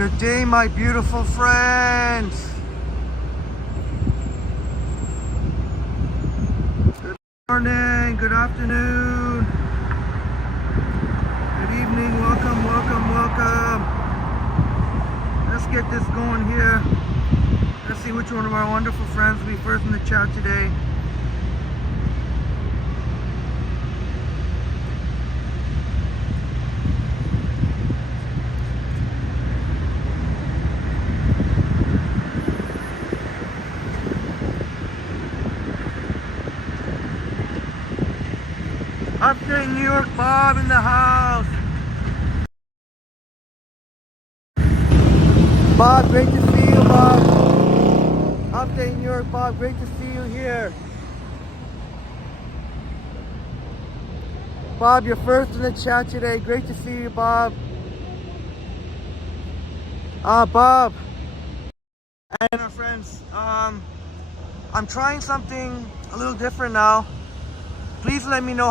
Good day, my beautiful friends. Good morning, good afternoon, good evening. Welcome, welcome, welcome. Let's get this going here. Let's see which one of our wonderful friends will be first in the chat today. Upstate New York, Bob in the house. Bob, great to see you, Bob. Upstate New York, Bob, great to see you here. Bob, you're first in the chat today. Great to see you, Bob. Bob and our friends, I'm trying something a little different now. Please let me know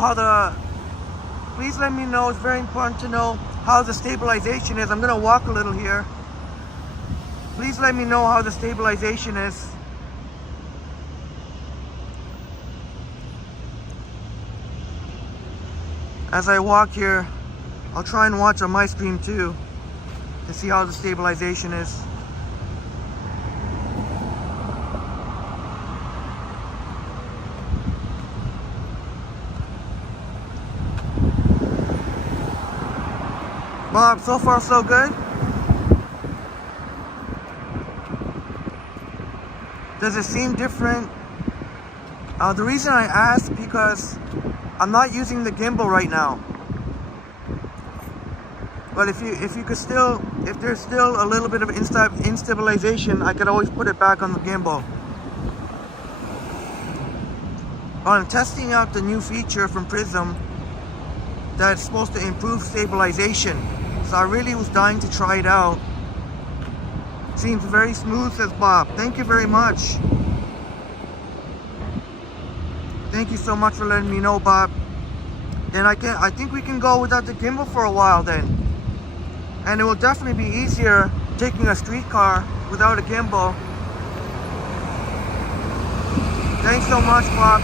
it's very important to know how the stabilization is. I'm gonna walk a little here. Please let me know how the stabilization is. As I walk here, I'll try and watch on my screen too to see how the stabilization is. Bob, so far so good? Does it seem different? The reason I ask because I'm not using the gimbal right now. But if there's still a little bit of instabilization, I could always put it back on the gimbal. I'm testing out the new feature from Prism that's supposed to improve stabilization. So I really was dying to try it out. Seems very smooth, says Bob. Thank you very much. Thank you so much for letting me know, Bob. Then I think we can go without the gimbal for a while then. And it will definitely be easier taking a streetcar without a gimbal. Thanks so much, Bob.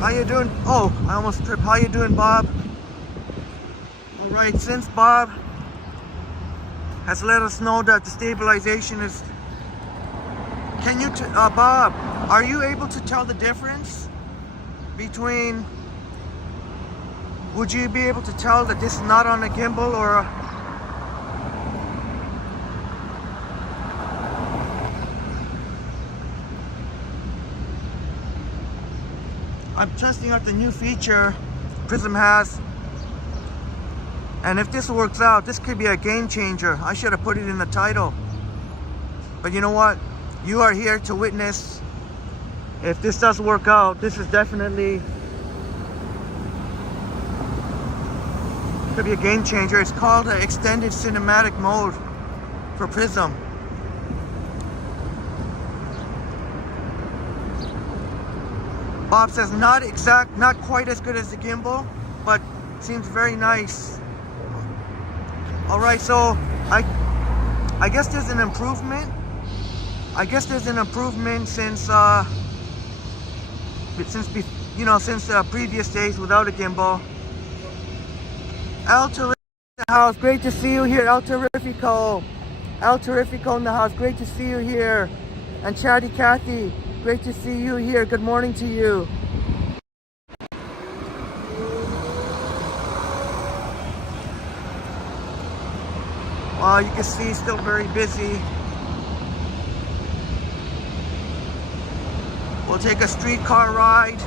How you doing? Oh, I almost tripped. How you doing, Bob? All right, since Bob has let us know that the stabilization is... Can you, Bob, are you able to tell the difference between... Would you be able to tell that this is not on a gimbal or... I'm testing out the new feature Prism has. And if this works out, this could be a game changer. I should have put it in the title. But you know what? You are here to witness. If this does work out, this is definitely could be a game changer. It's called an extended cinematic mode for Prism. Bob says not quite as good as the gimbal, but seems very nice. All right, so I guess there's an improvement. I guess there's an improvement since previous days without a gimbal. El Terrifico in the house, great to see you here. El Terrifico in the house, great to see you here. And Chatty Cathy, great to see you here. Good morning to you. Wow, you can see still very busy. We'll take a streetcar ride.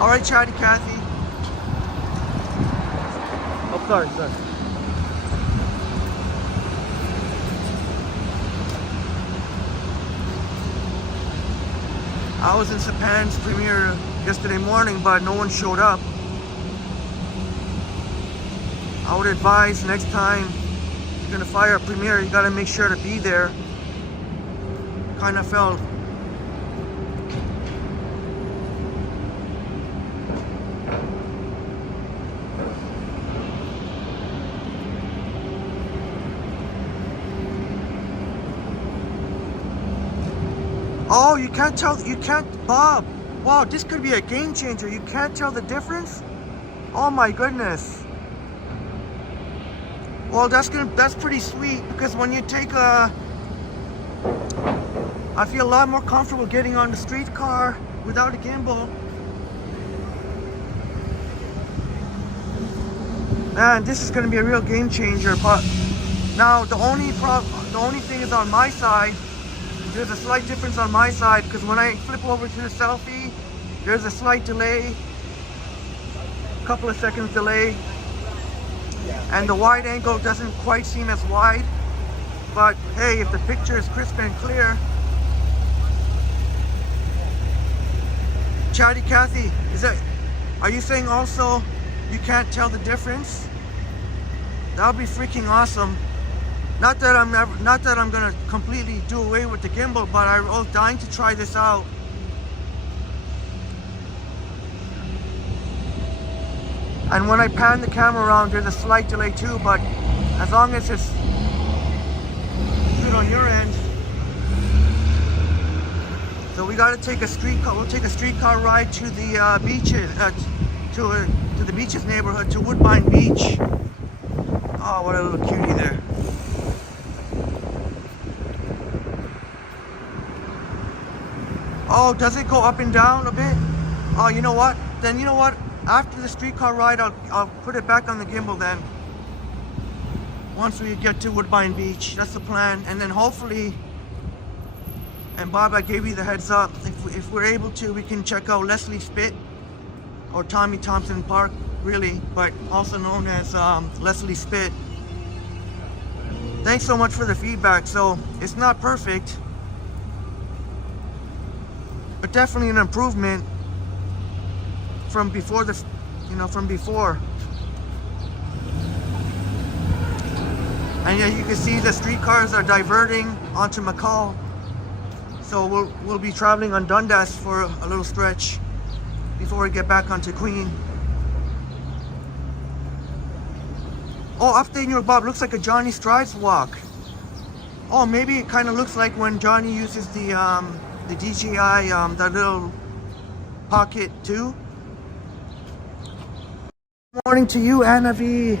All right, Chatty Cathy. Oh, sorry. I was in Japan's premiere yesterday morning, but no one showed up. I would advise next time you're gonna fire a premiere, you gotta make sure to be there. Kind of felt Oh, you can't tell, you can't, Bob. Wow, this could be a game changer. You can't tell the difference? Oh my goodness. Well, that's pretty sweet, because when you take a, I feel a lot more comfortable getting on the street car without a gimbal. Man, this is going to be a real game changer. But now the only thing is on my side. There's a slight difference on my side, because when I flip over to the selfie, there's a slight delay, a couple of seconds delay, and the wide angle doesn't quite seem as wide. But hey, if the picture is crisp and clear. Chatty Cathy, are you saying also you can't tell the difference? That would be freaking awesome. Not that I'm gonna completely do away with the gimbal, but I was dying to try this out. And when I pan the camera around, there's a slight delay too, but as long as it's good on your end. So we gotta take a streetcar. We'll take a streetcar ride to the beaches, to the beaches neighborhood, to Woodbine Beach. Oh, what a little cutie there. Oh, does it go up and down a bit? Oh, you know what? Then you know what? After the streetcar ride, I'll put it back on the gimbal then. Once we get to Woodbine Beach, that's the plan. And then hopefully, and Bob, I gave you the heads up, if we're able to, we can check out Leslie Spit, or Tommy Thompson Park, really, but also known as Leslie Spit. Thanks so much for the feedback. So it's not perfect, but definitely an improvement from before from before. And yeah, you can see the streetcars are diverting onto McCall. So we'll be traveling on Dundas for a little stretch before we get back onto Queen. Oh, updating your Bob, looks like a Johnny Strides walk. Oh, maybe it kind of looks like when Johnny uses the DJI, that little Pocket 2. Good morning to you, Anna V.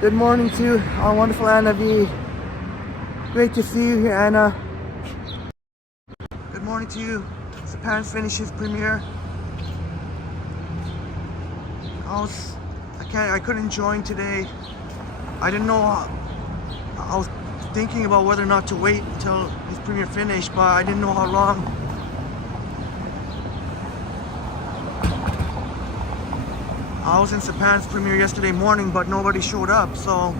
Good morning to our wonderful Anna V. Great to see you here, Anna. Good morning to you. Japan finishes premiere. I couldn't join today. I didn't know. I was thinking about whether or not to wait until his premiere finished, but I didn't know how long. I was in Sapan's premiere yesterday morning, but nobody showed up, so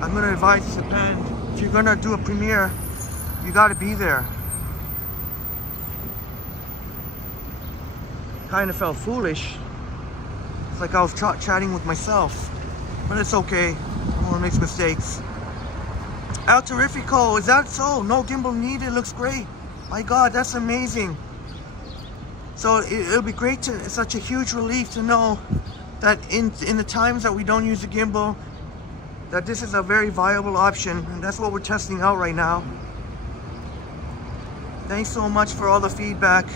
I'm gonna advise Sapan, if you're gonna do a premiere, you gotta be there. Kind of felt foolish. It's like I was chatting with myself, but it's okay. Everyone makes mistakes. El Terrifico, is that so? No gimbal needed, looks great. My God, that's amazing. So it'll be great to, it's such a huge relief to know that in the times that we don't use the gimbal, that this is a very viable option, and that's what we're testing out right now. Thanks so much for all the feedback.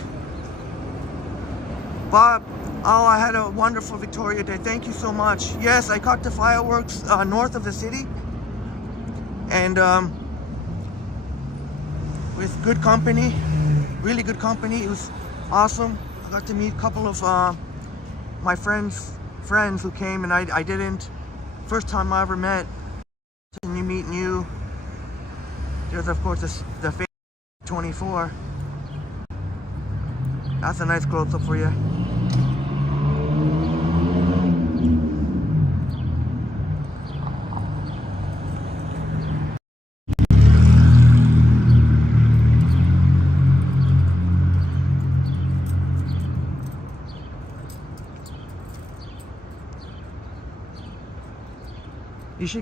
Bob, oh, I had a wonderful Victoria Day. Thank you so much. Yes, I caught the fireworks north of the city, and with good company, really good company. It was awesome. I got to meet a couple of my friends who came, and I didn't. First time I ever met. And you meet new. There's of course the 24. That's a nice close up for you.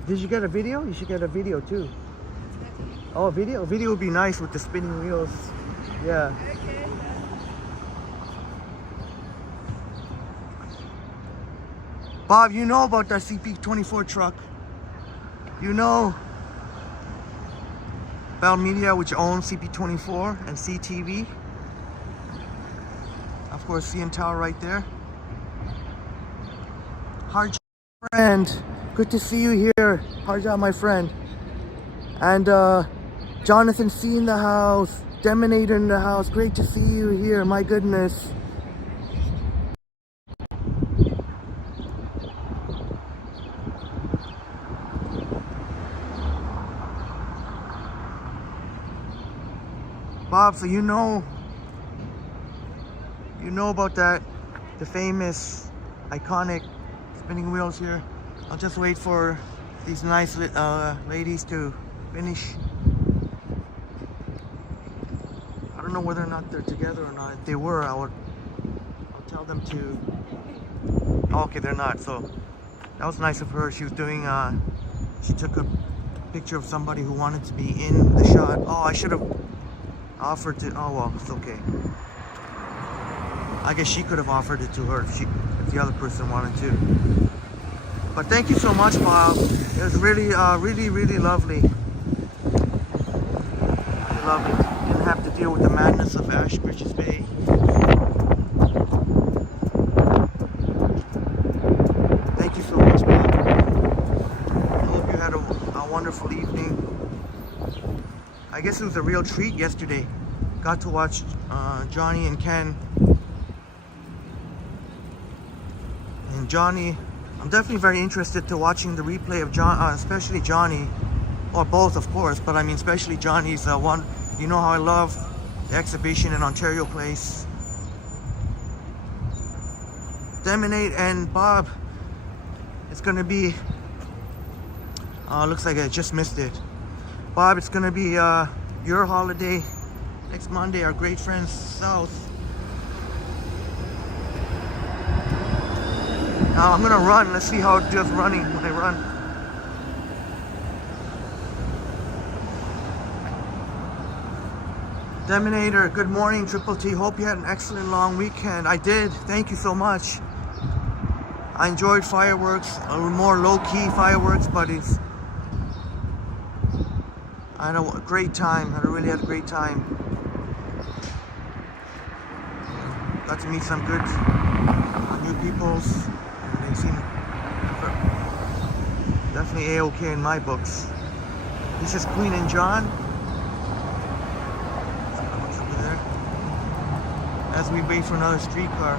Did you get a video? You should get a video too. Oh, video? A video would be nice with the spinning wheels. Yeah. Okay. Bob, you know about that CP24 truck. You know. Bell Media, which owns CP24 and CTV. Of course, CN Tower right there. Harja, friend, good to see you here. Harja, my friend. And Jonathan C in the house, Deminator in the house. Great to see you here. My goodness. Bob, so you know about that, the famous, iconic spinning wheels here. I'll just wait for these nice ladies to finish. I don't know whether or not they're together or not. If they were, I'll tell them to. Oh, okay, they're not. So that was nice of her. She was doing. She took a picture of somebody who wanted to be in the shot. Oh, I should have offered to. Oh well, it's okay. I guess she could have offered it to her if the other person wanted to. But thank you so much, Bob. It was really, really lovely. Really lovely. Didn't have to deal with the madness of Ash Bridges Bay. Thank you so much, Bob. I hope you had a wonderful evening. I guess it was a real treat yesterday. Got to watch Johnny and Ken. And Johnny, I'm definitely very interested to watching the replay of especially Johnny, or both of course, but I mean especially Johnny's one. You know how I love the exhibition in Ontario Place. Deminate and Bob, it's gonna be, looks like I just missed it. Bob, it's gonna be your holiday next Monday, our great friends South. Now I'm gonna run. Let's see how it does running when I run. Deminator, good morning, Triple T. Hope you had an excellent long weekend. I did. Thank you so much. I enjoyed fireworks, a little more low-key fireworks, but I had a great time. I really had a great time. Got to meet some good new peoples. They seem definitely A-okay in my books. This is Queen and John. Over there. As we wait for another streetcar.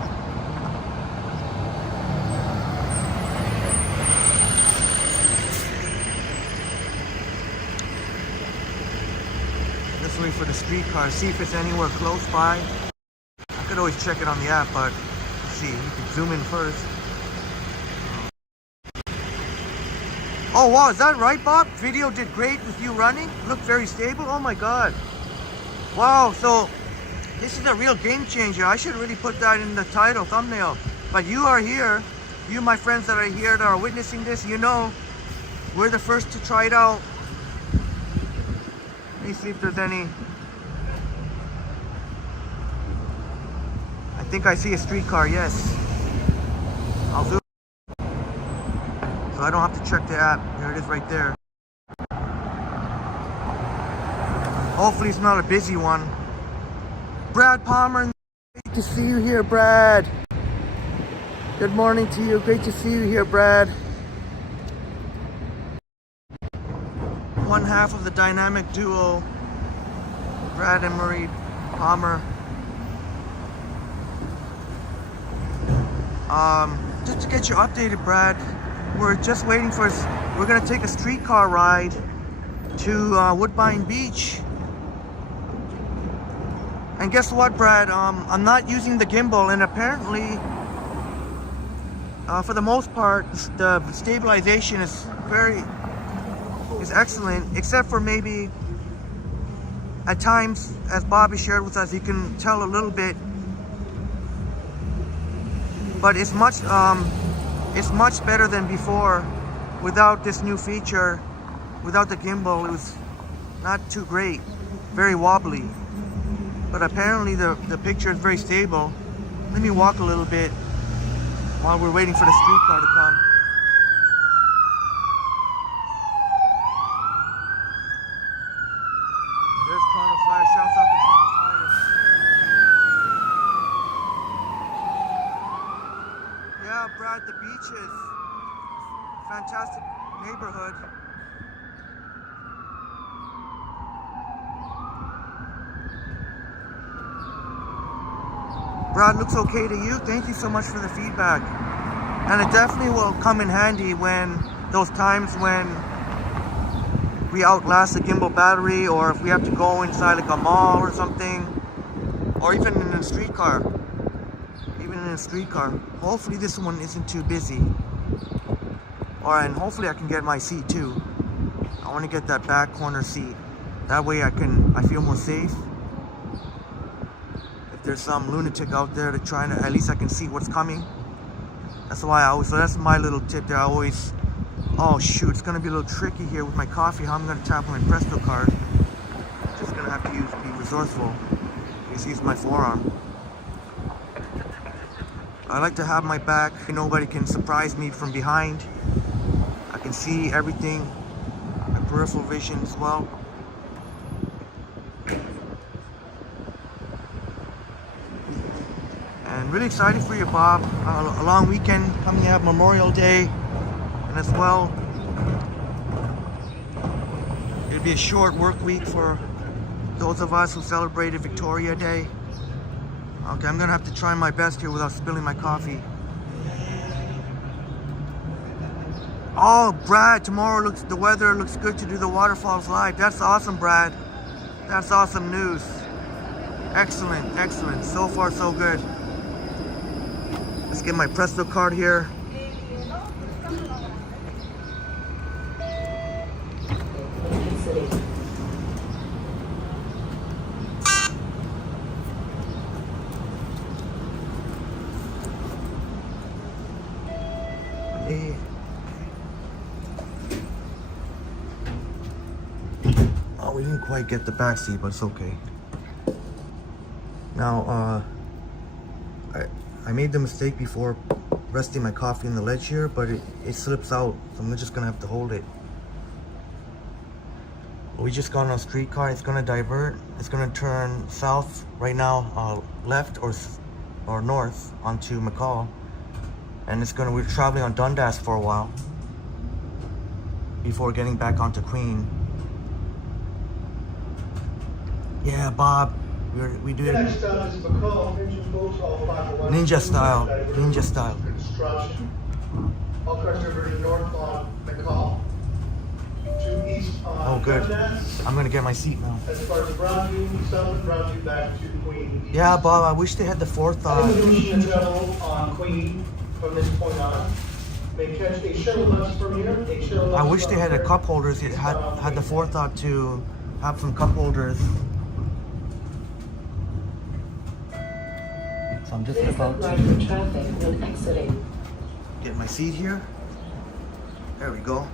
Let's wait for the streetcar. See if it's anywhere close by. I could always check it on the app, but let's see. You can zoom in first. Oh wow, is that right, Bob? Video did great with you running. Looked very stable. Oh my god. Wow, so this is a real game changer. I should really put that in the title, thumbnail. But you are here. You, my friends that are here that are witnessing this, you know, we're the first to try it out. Let me see if there's any. I think I see a streetcar, yes. I'll zoom. So I don't have to check the app. There it is right there. Hopefully it's not a busy one. Brad Palmer, great to see you here, Brad. Good morning to you. Great to see you here, Brad. One half of the dynamic duo, Brad and Marie Palmer. Just to get you updated, Brad, we're just waiting for, we're gonna take a streetcar ride to Woodbine Beach. And guess what, Brad? I'm not using the gimbal, and apparently, for the most part, the stabilization is excellent, except for maybe at times, as Bobby shared with us, you can tell a little bit, but it's much better than before without this new feature. Without the gimbal, it was not too great, very wobbly. But apparently the picture is very stable. Let me walk a little bit while we're waiting for the streetcar to come. Yeah, Brad, the beaches. Fantastic neighborhood. Brad, looks okay to you? Thank you so much for the feedback. And it definitely will come in handy when those times when we outlast the gimbal battery, or if we have to go inside like a mall or something, or even in a streetcar. Even in a streetcar. Hopefully this one isn't too busy. And hopefully I can get my seat too. I want to get that back corner seat. That way I feel more safe. If there's some lunatic out there to try to, at least I can see what's coming. That's why so that's my little tip there. I always, oh shoot, it's gonna be a little tricky here with my coffee, how I'm gonna tap my Presto card. Just gonna have to be resourceful. Just use my forearm. I like to have my back, nobody can surprise me from behind. I can see everything, my peripheral vision as well. And really excited for you, Bob. A long weekend coming up, Memorial Day, and as well, it'll be a short work week for those of us who celebrated Victoria Day. Okay, I'm gonna have to try my best here without spilling my coffee. Oh, Brad, tomorrow the weather looks good to do the waterfalls live. That's awesome, Brad. That's awesome news. Excellent, excellent. So far, so good. Let's get my Presto card here. Oh, we didn't quite get the back seat, but it's okay. Now, I made the mistake before resting my coffee in the ledge here, but it slips out, so I'm just gonna have to hold it. We just got on a streetcar. It's gonna divert. It's gonna turn south right now, left or north onto McCall, and we're traveling on Dundas for a while before getting back onto Queen. Yeah, Bob. We do it Next stop is McCall, ninja style. Ninja style. Construction. All cars diverted north on McCall. To east on Oh, good. Dundas. I'm gonna get my seat now. As far as Brownview, south of Brownview back to Queen. Yeah, Bob. I wish they had the fourth. Evolution and travel on Queen from this point on. May catch a shuttle bus from here. A shuttle bus I wish they had a from cup holders. It had the forethought to have some cup holders. So I'm just about to traffic when exiting. get my seat here. There we go.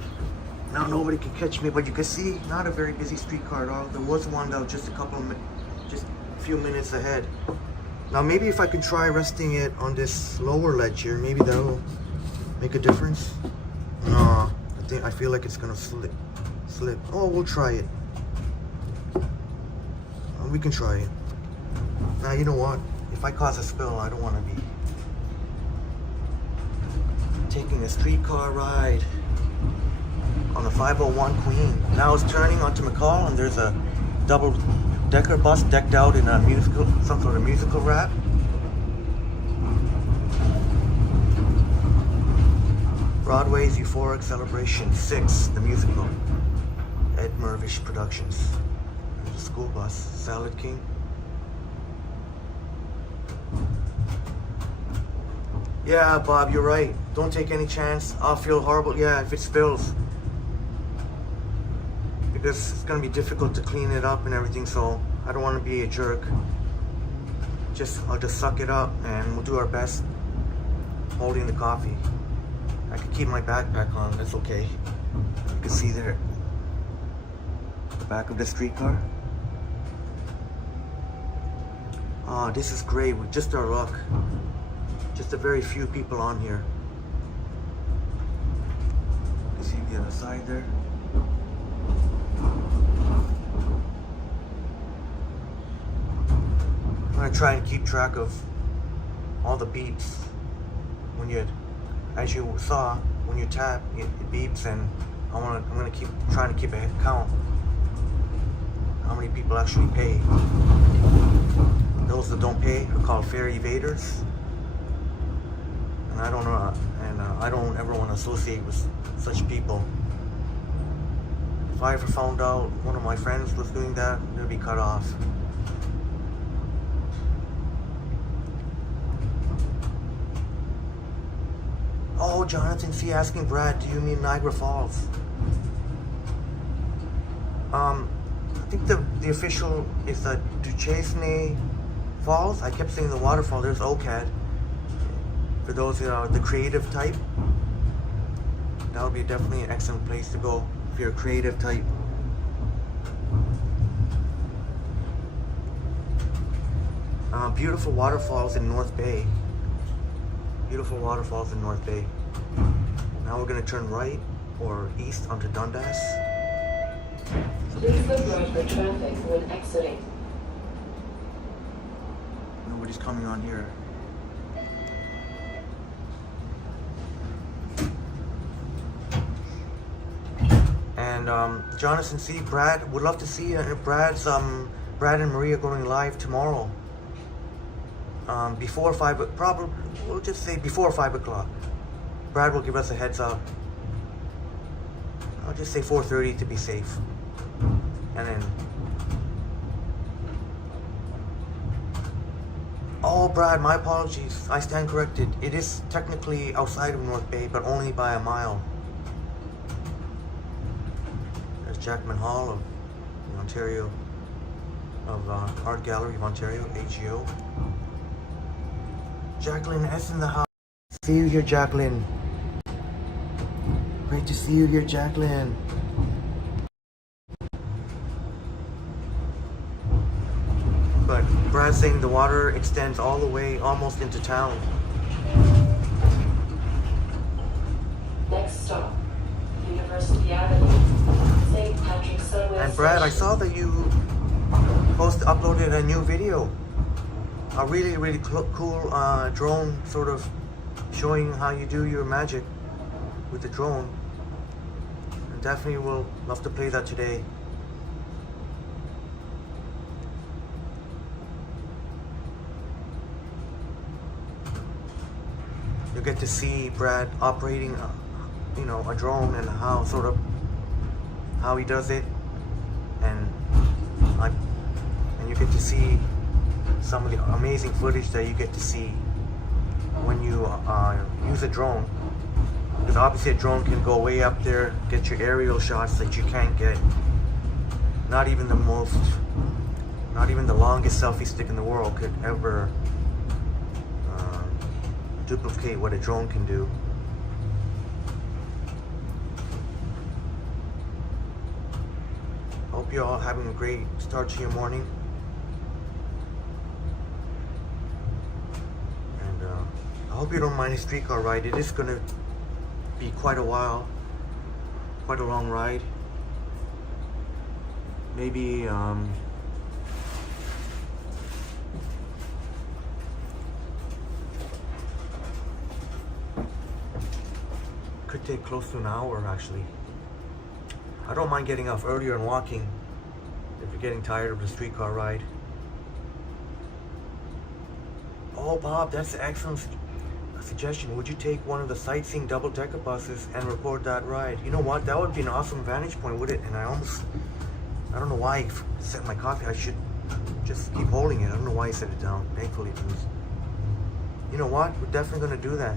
Now nobody can catch me, but you can see not a very busy streetcar at all. There was one that was just a few minutes ahead. Now maybe if I can try resting it on this lower ledge here, maybe that'll make a difference. No, I feel like it's gonna slip. Oh, we'll try it. We can try it. Now you know what? If I cause a spill, I don't want to be taking a streetcar ride on the 501 Queen. Now it's turning onto McCall, and there's a double-decker bus decked out in some sort of musical wrap. Broadway's Euphoric Celebration 6, the musical. Ed Mervish Productions. There's a school bus, Salad King. Yeah, Bob, you're right. Don't take any chance. I'll feel horrible. Yeah, if it spills. Because it's going to be difficult to clean it up and everything, so I don't want to be a jerk. I'll just suck it up, and we'll do our best holding the coffee. I can keep my backpack on. That's okay. You can see there the back of the streetcar. Ah, this is great. With just our luck. Just a very few people on here. You see the other side there? I'm gonna try and keep track of all the beeps when you as you saw, when you tap, it beeps, and I'm gonna keep trying to keep a count how many people actually pay. Those that don't pay are called fare evaders, and I don't know, and I don't ever want to associate with such people. If I ever found out one of my friends was doing that, they'd be cut off. Oh, Jonathan C. asking Brad, do you mean Niagara Falls? I think the official is the Duchesne Falls. I kept saying the waterfall. There's OCAD. For those that are the creative type, that would be definitely an excellent place to go if you're a creative type. Beautiful waterfalls in North Bay. Beautiful waterfalls in North Bay. Now we're gonna turn right or east onto Dundas. Please look right for traffic when exiting. Nobody's coming on here. And Jonathan C. Brad, would love to see Brad and Maria going live tomorrow. Before 5, probably, we'll just say before 5 o'clock. Brad will give us a heads up. I'll just say 4:30 to be safe. And then, oh Brad, my apologies. I stand corrected. It is technically outside of North Bay, but only by a mile. There's Jackman Hall of Ontario, of Art Gallery of Ontario, AGO. Jacqueline S in the house. See you here, Jacqueline. Great to see you here, Jacqueline. But Brad's saying the water extends all the way almost into town. Next stop, University Avenue, St. Patrick's Subway. And Brad, I saw that you uploaded a new video. A really cool drone, sort of showing how you do your magic with the drone. And definitely will love to play that today. You'll get to see Brad operating, a drone and how he does it, and you get to see some of the amazing footage that you get to see when you use a drone. Because obviously a drone can go way up there, get your aerial shots that you can't get. Not even the longest selfie stick in the world could ever duplicate what a drone can do. Hope you're all having a great start to your morning. And I hope you don't mind a streetcar ride. It is going to be quite a while, quite a long ride. Maybe could take close to an hour actually. I don't mind getting off earlier and walking if you're getting tired of the streetcar ride. Oh Bob, that's an excellent suggestion. Would you take one of the sightseeing double-decker buses and record that ride? You know what, that would be an awesome vantage point, would it? And I don't know why I set my coffee. I should just keep holding it. I don't know why I set it down. Thankfully it was. You know what, we're definitely going to do that.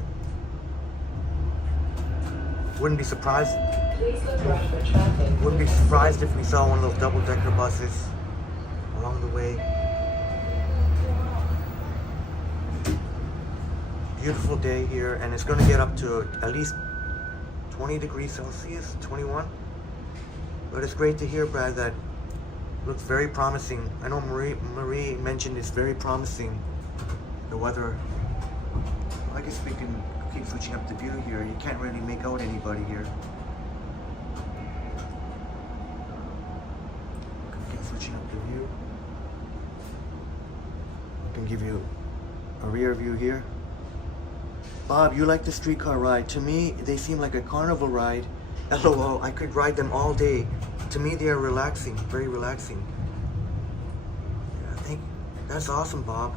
Wouldn't be surprised. Please look right for traffic. Wouldn't be surprised if we saw one of those double-decker buses along the way. Beautiful day here, and it's going to get up to at least 20 degrees Celsius, 21. But it's great to hear, Brad, that looks very promising. I know Marie mentioned it's very promising, the weather. I guess we can keep switching up the view here. You can't really make out anybody here. Keep switching up the view. I can give you a rear view here. Bob, you like the streetcar ride. To me, they seem like a carnival ride. LOL, I could ride them all day. To me, they are relaxing, very relaxing. Yeah, I think that's awesome, Bob.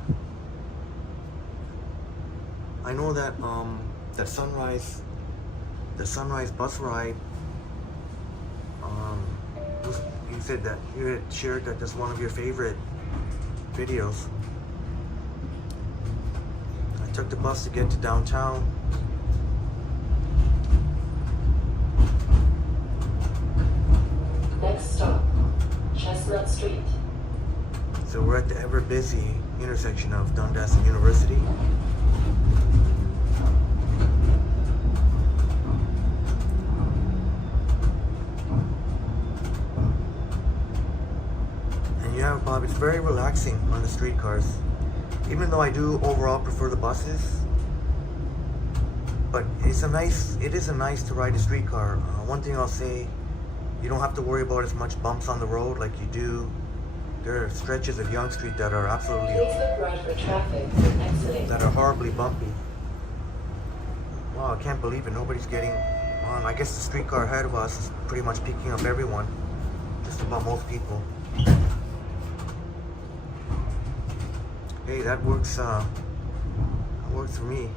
I know that the sunrise bus ride. You said that you had shared that that's one of your favorite videos. I took the bus to get to downtown. Next stop, Chestnut Street. So we're at the ever busy intersection of Dundas and University. And yeah, Bob, it's very relaxing on the streetcars. Even though I do overall prefer the buses, but it is nice to ride a streetcar. One thing I'll say, you don't have to worry about as much bumps on the road like you do. There are stretches of Yonge Street that are absolutely, Please look right for traffic when exiting. that are horribly bumpy. Wow, I can't believe it. Nobody's getting on. I guess the streetcar ahead of us is pretty much picking up everyone. Just about most people. Hey, that works for me.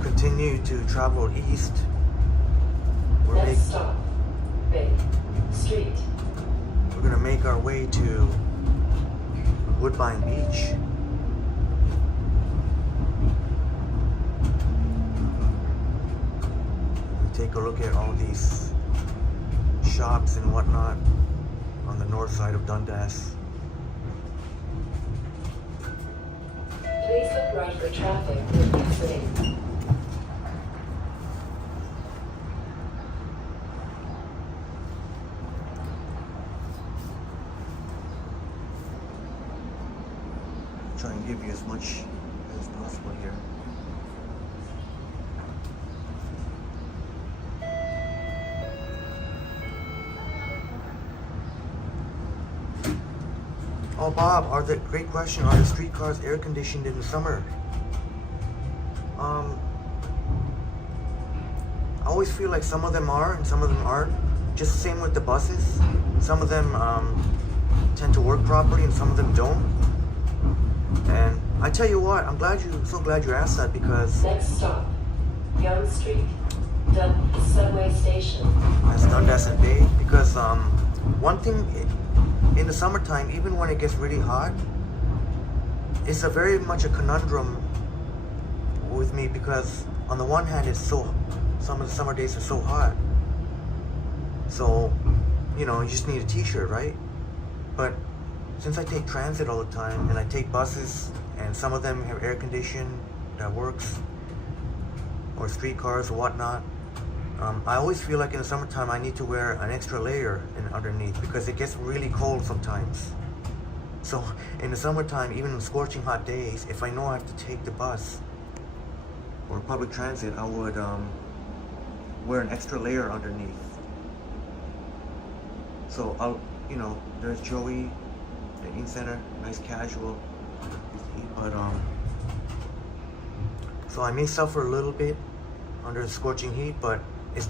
Continue to travel east. Next stop, Bay Street. We're gonna make our way to Woodbine Beach. We take a look at all these shops and whatnot on the north side of Dundas. Please look right for traffic when exiting. Try and give you as much as possible here. Oh, Bob, great question. Are the streetcars air conditioned in the summer? I always feel like some of them are and some of them aren't. Just the same with the buses. Some of them tend to work properly and some of them don't. And I tell you what, so glad you asked that, because Next stop, Yonge Street, subway station. that's Dundas and Bay. Because one thing in the summertime, even when it gets really hot, it's very much a conundrum with me, because on the one hand, some of the summer days are so hot. So, you just need a t-shirt, right? But since I take transit all the time, and I take buses, and some of them have air conditioning that works, or streetcars or whatnot, I always feel like in the summertime I need to wear an extra layer underneath, because it gets really cold sometimes. So in the summertime, even on scorching hot days, if I know I have to take the bus or public transit, I would wear an extra layer underneath. So there's Joey, the Eating Center, nice casual. But so I may suffer a little bit under the scorching heat, but it's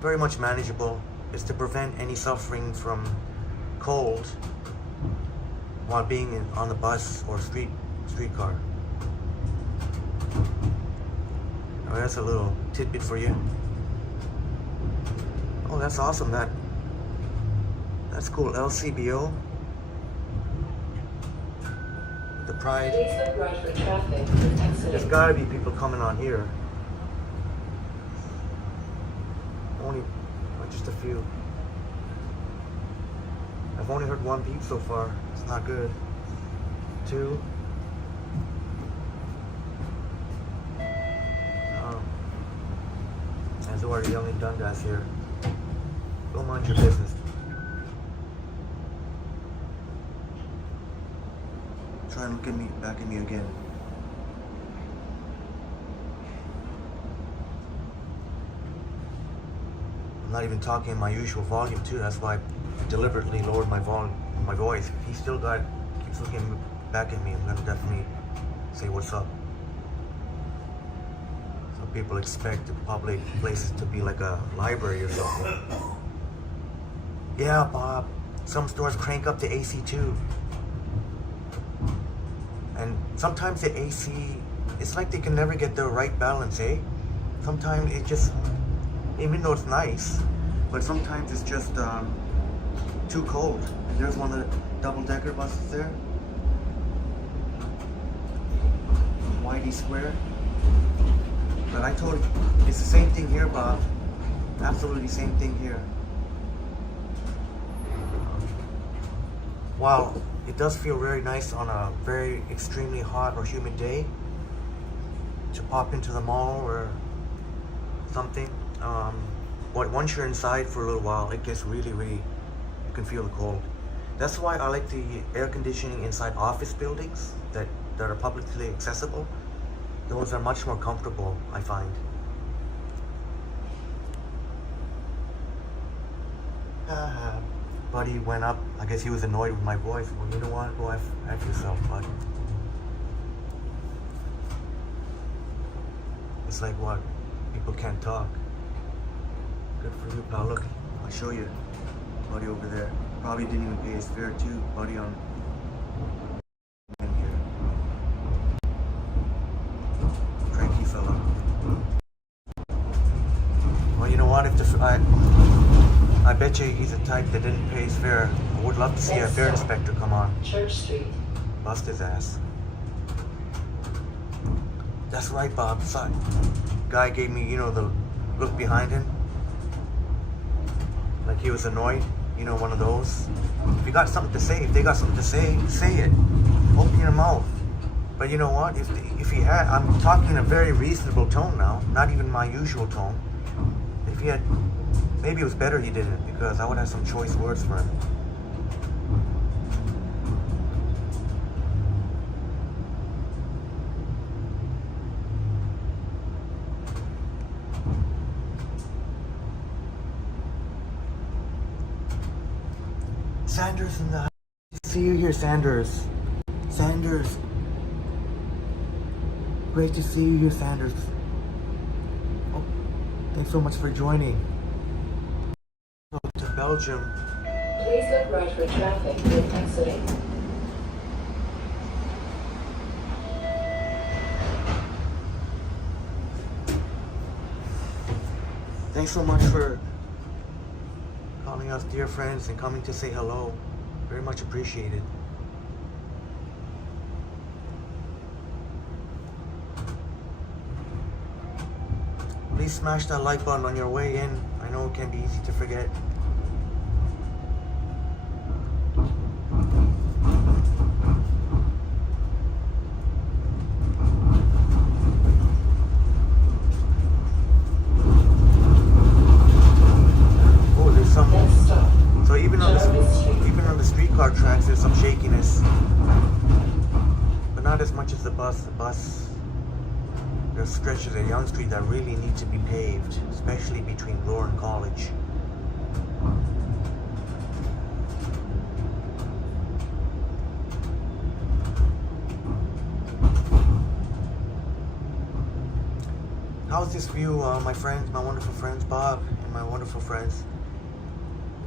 very much manageable. It's to prevent any suffering from cold while being on the bus or streetcar. Oh, that's a little tidbit for you. Oh, that's awesome. That's cool. LCBO. The Pride. Please look right for traffic when There's exiting. gotta be people coming on here. Only just a few. I've only heard one beep so far. It's not good. Two. As already young and Dundas here. Go mind your business. Try and look back at me again. I'm not even talking my usual volume too. That's why I deliberately lowered my voice. If he still keeps looking back at me, I'm gonna definitely say what's up. Some people expect the public places to be like a library or something. Yeah, Bob. Some stores crank up the AC too. And sometimes the AC, it's like they can never get the right balance, eh? Sometimes it just, even though it's nice, but sometimes it's just too cold. And there's one of the double-decker buses there. Whitey Square. But I told you, it's the same thing here, Bob. Absolutely same thing here. Wow, it does feel very nice on a very extremely hot or humid day to pop into the mall or something. Once you're inside for a little while, it gets really, you can feel the cold. That's why I like the air conditioning inside office buildings that are publicly accessible. Those are much more comfortable, I find. Buddy went up. I guess he was annoyed with my voice. Well, you know what? Go F yourself, bud. It's like what? People can't talk. Good for you, pal. Look, I'll show you. Buddy over there. Probably didn't even pay his fare too. Buddy on in here. Cranky fella. Well, you know what? If I bet you he's the type that didn't pay his fare. I would love to see a fare inspector come on. Church Street. Bust his ass. That's right, Bob. Son. Guy gave me, the look behind him. Like he was annoyed. One of those. If you got something to say, if they got something to say it. Open your mouth. But you know what? If he had, I'm talking in a very reasonable tone now. Not even my usual tone. If he had, maybe it was better he didn't, because I would have some choice words for him. Sanders in the house. See you here, Sanders. Sanders. Great to see you here, Sanders. Oh, thanks so much for joining. To Belgium. Please look right for traffic when exiting. Thanks so much for calling us dear friends and coming to say hello. Very much appreciated. Please smash that like button on your way in. I know it can be easy to forget. Oh, there's some. So even on the streetcar tracks, there's some shakiness, but not as much as the bus. The bus. There's stretches of Yonge Street that really need to be paved, especially between Bloor and College. How's this view, my friends, my wonderful friends, Bob, and my wonderful friends?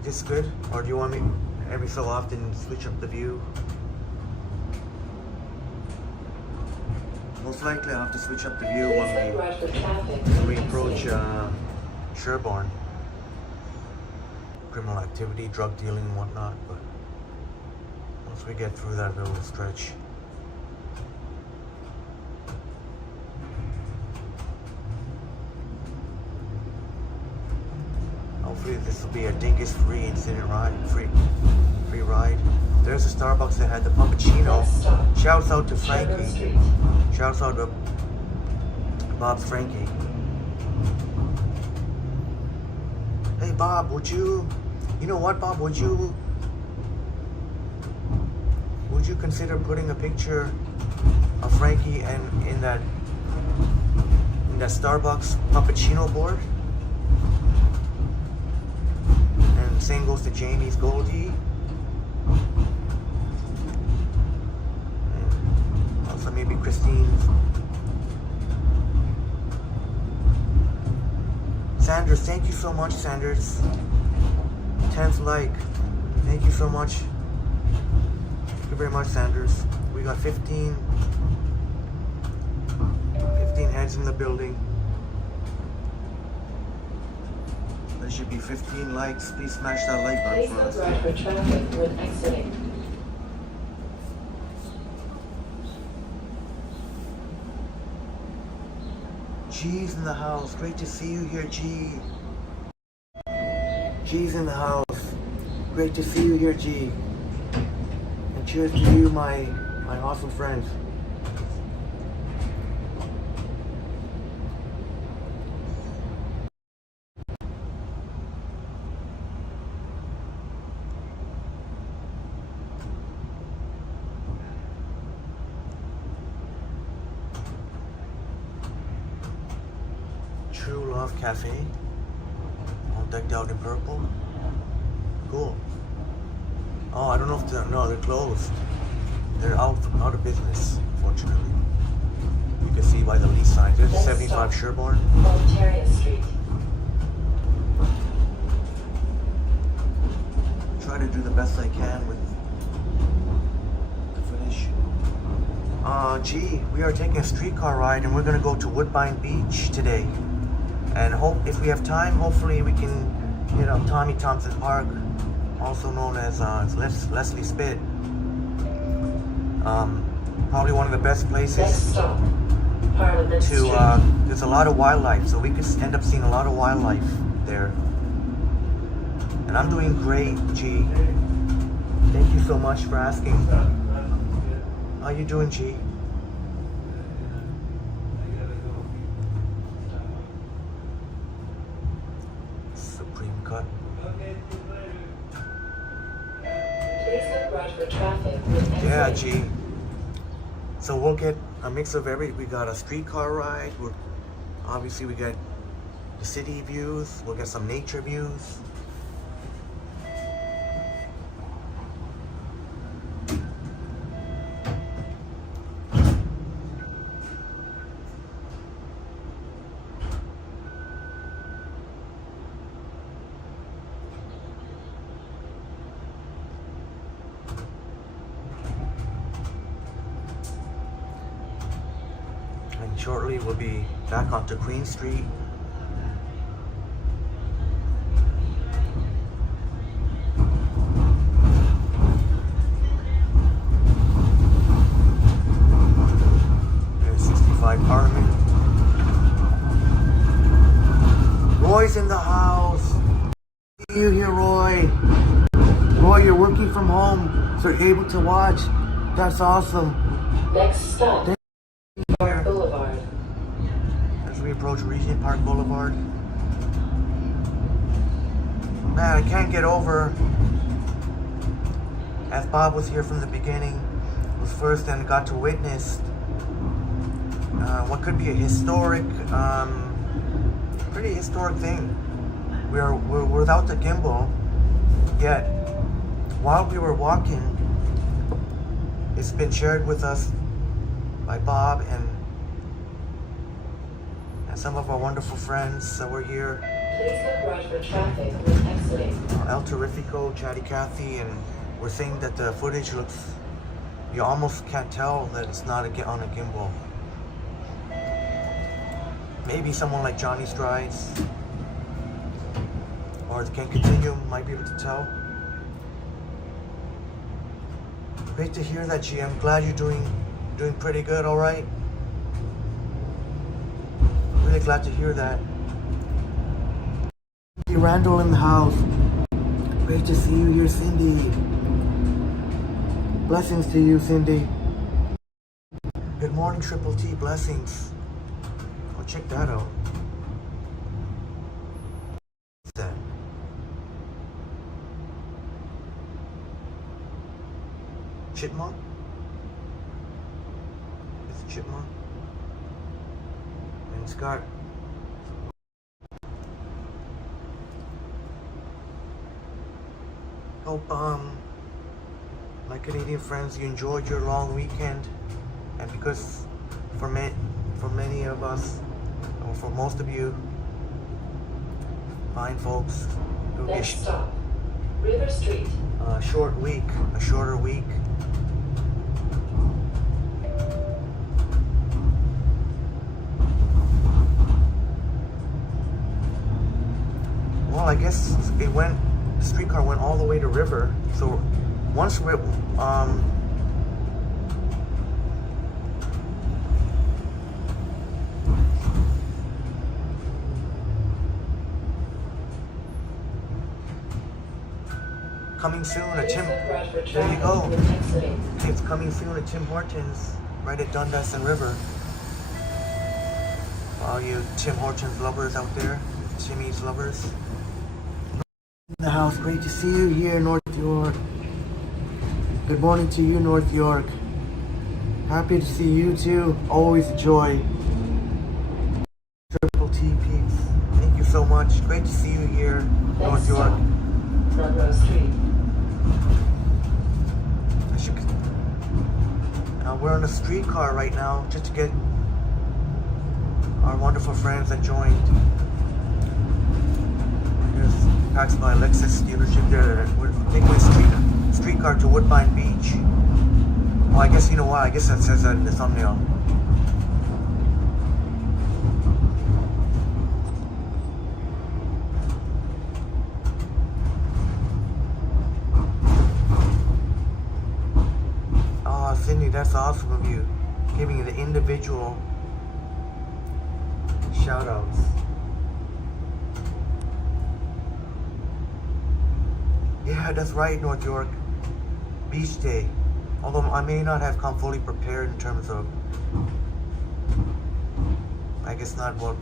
Is this good? Or do you want me every so often switch up the view? Most likely I'll have to switch up the view when we approach Sherborne. Criminal activity, drug dealing and whatnot, but once we get through that little stretch. Hopefully this will be a dingus-free incident ride, free ride. There's a Starbucks that had the puppuccino. Shouts out to Frankie. Shouts out to Bob's Frankie. Hey Bob, you know what, Bob, would you consider putting a picture of Frankie and in that Starbucks puppuccino board? same goes to Jamie's Goldie. And also maybe Christine's. Sanders, thank you so much, Sanders. 10th like. Thank you so much. Thank you very much, Sanders. We got 15 heads in the building. There should be 15 likes. Please smash that like button Please for look us. right for traffic when exiting. G's in the house. Great to see you here, G. G's in the house. Great to see you here, G. And cheers to you, my awesome friends. True Love Cafe. All decked out in purple. Cool. Oh, I don't know if they're closed. They're out of business, unfortunately. You can see by the lease sign. There's 75 Sherborne. Ontario Street. Try to do the best I can with the footage. Gee, we are taking a streetcar ride and we're gonna go to Woodbine Beach today. And hope if we have time, hopefully we can hit up Tommy Thompson Park, also known as Leslie Spit. Probably one of the best Next places stop, Parliament Street. there's a lot of wildlife, so we could end up seeing a lot of wildlife there. And I'm doing great, G. Thank you so much for asking. How you doing, G? Supreme Cut. Please look right for traffic when exiting. Yeah, G. So we'll get a mix of we got a streetcar ride. Obviously we get the city views. We'll get some nature views. And shortly we'll be back onto Queen Street. There's 65 Parliament. Roy's in the house. See you here, Roy. Roy, you're working from home, so you're able to watch. That's awesome. Next stop, Here. Park Boulevard. As we approach Regent Park Boulevard. Man, I can't get over, as Bob was here from the beginning, was first and got to witness what could be a historic, pretty historic thing. We're without the gimbal, yet while we were walking, it's been shared with us by Bob and some of our wonderful friends that were here. Please look right for traffic when exiting. El Terrifico, Chatty Cathy, and we're saying that the footage looks, you almost can't tell that it's not on a gimbal. Maybe someone like Johnny Strides or the Can Continue might be able to tell. Great to hear that, G. I'm glad you're doing pretty good, all right? Really glad to hear that. Cindy Randall in the house. Great to see you here, Cindy. Blessings to you, Cindy. Good morning, Triple T. Blessings. Oh, check that out. What's that? Chipmunk? It's a chipmunk. And it's got . Hope my Canadian friends, you enjoyed your long weekend, and because for many of us, or for most of you fine folks, it'll be Next stop, River Street. a shorter week. Well, I guess the streetcar went all the way to River. So once we're coming soon at Tim. There you go. It's coming soon at Tim Hortons, right at Dundas and River. For all you Tim Hortons lovers out there, Timmy's lovers. In the house, great to see you here, North York. Good morning to you, North York. Happy to see you too. Always a joy. Triple T peeps. Thank you so much. Great to see you here, North York. Monroe Street. We're on a streetcar right now just to get our wonderful friends that joined. Here's Pax by Lexus dealership there. We're taking a streetcar to Woodbine Beach. Well, I guess you know what? I guess that says that in the thumbnail. Cindy, that's awesome of you, giving you the individual shout outs. Yeah, that's right, North York. Beach day. Although I may not have come fully prepared in terms of, I guess not what,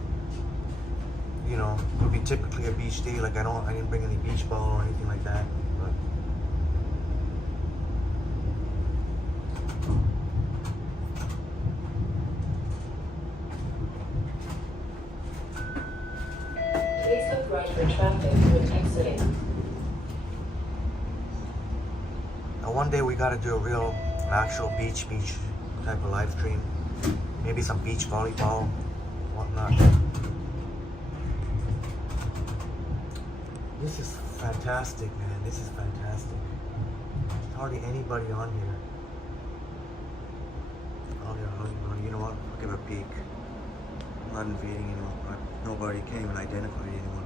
you know, would be typically a beach day. Like I didn't bring any beach ball or anything like that. But Please look right for traffic when exiting. now one day we gotta do an actual beach type of live stream. Maybe some beach volleyball, whatnot. This is fantastic, man. This is fantastic. There's hardly anybody on here. Oh yeah, you know what? I'll give a peek. I'm not invading anyone. Nobody can't even identify anyone.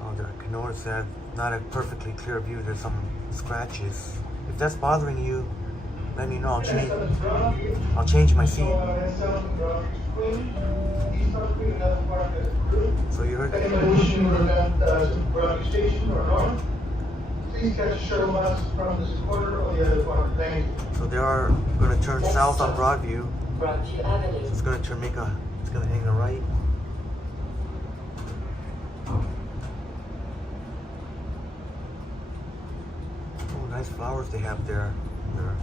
Oh, the Kenora said, not a perfectly clear view. There's some scratches. If that's bothering you, let me know. I'll change my seat. So you heard that? Station or north. Please catch a shuttle bus from this corner or the other corner. Thank you. So they are going to turn south on Broadview. Broadview Avenue. So it's going to it's going to hang a right. Oh, nice flowers they have there. Their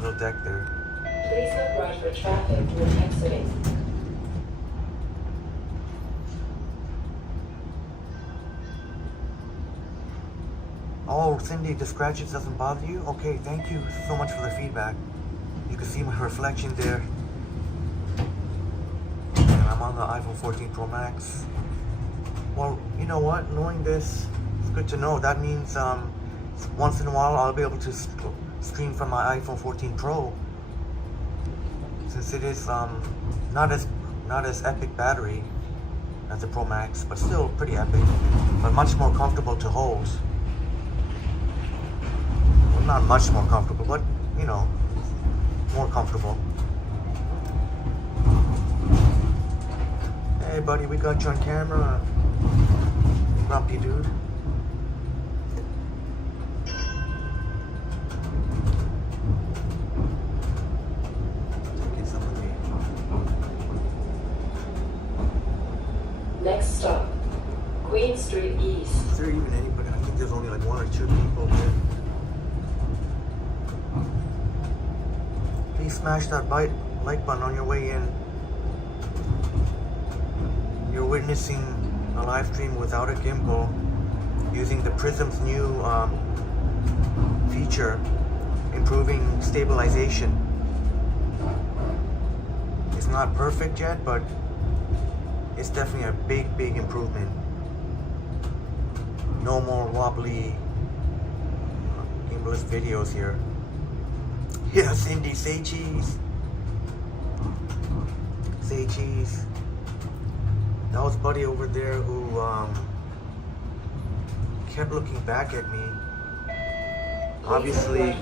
little deck there. Please look right for traffic when exiting. Oh, Cindy, the scratches doesn't bother you? Okay, thank you so much for the feedback. You can see my reflection there. And I'm on the iPhone 14 Pro Max. Well, you know what? Knowing this, it's good to know. That means once in a while I'll be able to stream from my iPhone 14 Pro. Since it is not as epic battery as the Pro Max, but still pretty epic, but much more comfortable to hold. Not much more comfortable, but you know, more comfortable. Hey buddy, we got you on camera. Grumpy dude. Taking some of me. Next stop, Queen Street East. Is there even anybody? I think there's only like one or two people here. Please smash that like button on your way in. You're witnessing a live stream without a gimbal using the Prism's new feature, improving stabilization. It's not perfect yet, but it's definitely a big improvement. No more wobbly gimbalist videos here. Yeah, Cindy, say cheese. Say cheese. That was Buddy over there who kept looking back at me. Obviously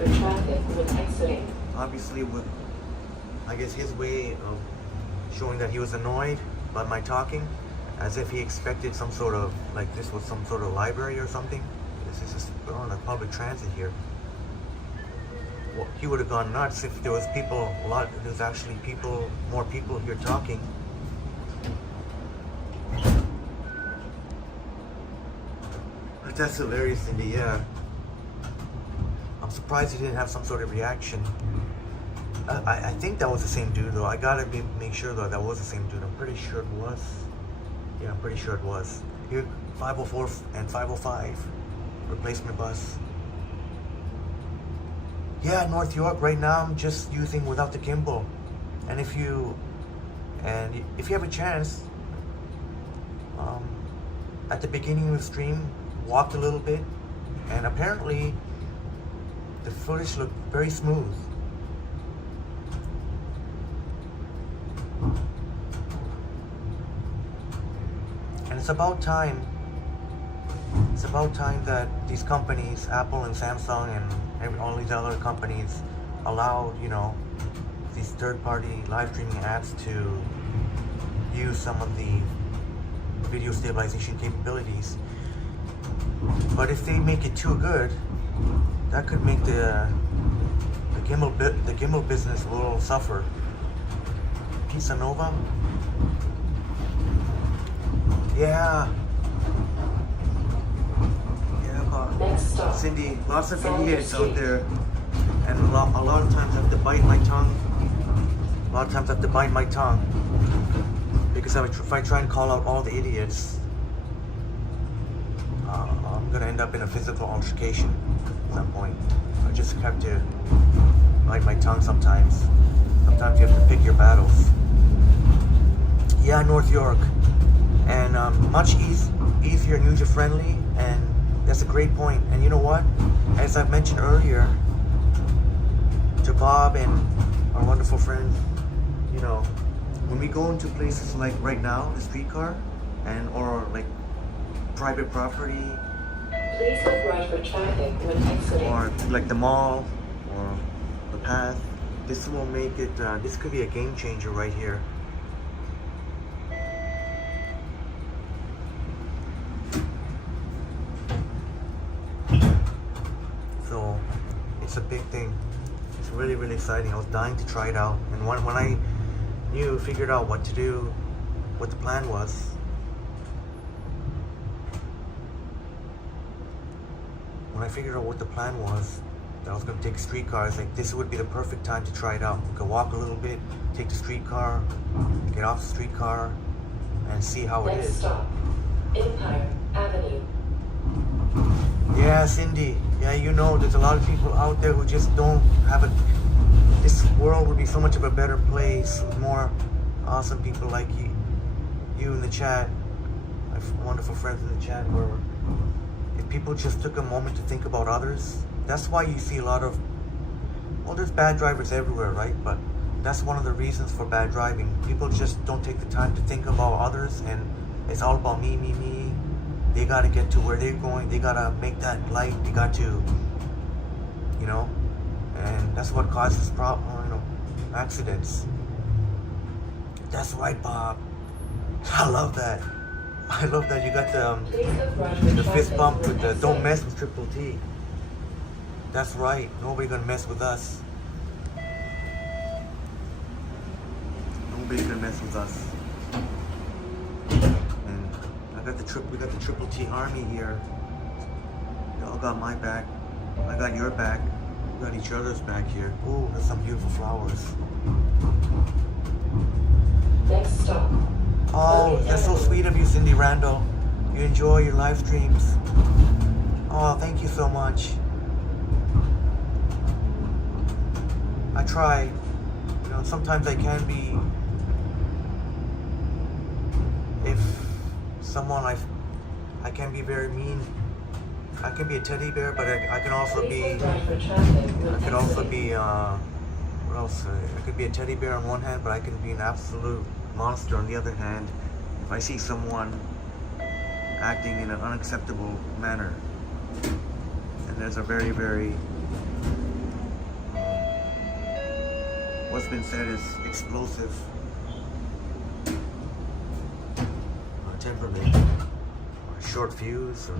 with, I guess, his way of showing that he was annoyed by my talking, as if he expected some sort of, like this was some sort of library or something. This is just, we're on a public transit here. Well, he would have gone nuts if there was people, there's actually more people here talking. But that's hilarious, Cindy, yeah. I'm surprised he didn't have some sort of reaction. I think that was the same dude though. I gotta make sure though that was the same dude. I'm pretty sure it was. Yeah, I'm pretty sure it was. Here, 504 and 505, replacement bus. Yeah, North York right now I'm just using without the gimbal. And if you have a chance, at the beginning of the stream, walked a little bit, and apparently the footage looked very smooth. And it's about time that these companies, Apple and Samsung and all these other companies, allowed, you know, these third-party live streaming apps to use some of the video stabilization capabilities. But if they make it too good, that could make the gimbal business will suffer. Pizza Nova? Yeah. Cindy, lots of idiots out there, and a lot of times I have to bite my tongue. Because if I try and call out all the idiots, I'm gonna end up in a physical altercation at some point. I just have to bite my tongue sometimes. Sometimes you have to pick your battles. Yeah, North York, and much easier and user friendly, and that's a great point. And you know what? As I've mentioned earlier to Bob and our wonderful friend, you know, when we go into places like right now, the streetcar, or like private property, Please look right for traffic when exiting. or like the mall or the path, this will make it. This could be a game changer right here. So it's a big thing. It's really exciting. I was dying to try it out, and when I figured out what to do, what the plan was. When I figured out what the plan was, that I was going to take streetcars, like this would be the perfect time to try it out. We could walk a little bit, take the streetcar, get off the streetcar, and see how it Next is. stop, Empire Avenue. Yeah, Cindy. Yeah, you know, there's a lot of people out there who just don't have this world would be so much of a better place with more awesome people like you in the chat, my wonderful friends in the chat, where if people just took a moment to think about others. That's why you see a lot of, well, there's bad drivers everywhere, right? But that's one of the reasons for bad driving. People just don't take the time to think about others, and it's all about me. They gotta get to where they're going. They gotta make that light. They got to, you know, and that's what causes accidents. That's right, Bob. I love that. I love that you got the fist bump with the "Don't mess with Triple T." That's right. Nobody gonna mess with us. Nobody's gonna mess with us. And we got the Triple T Army here. Y'all got my back. I got your back. We got each other's back here. Ooh, there's some beautiful flowers. Next stop. Oh, that's so sweet of you, Cindy Randall. You enjoy your live streams. Oh, thank you so much. I try. You know, sometimes I can be, if someone I can be very mean. I can be a teddy bear, but I can also be, what else? I could be a teddy bear on one hand, but I can be an absolute monster on the other hand if I see someone acting in an unacceptable manner. And there's a very, very, what's been said is explosive temperament, or short fuse, or...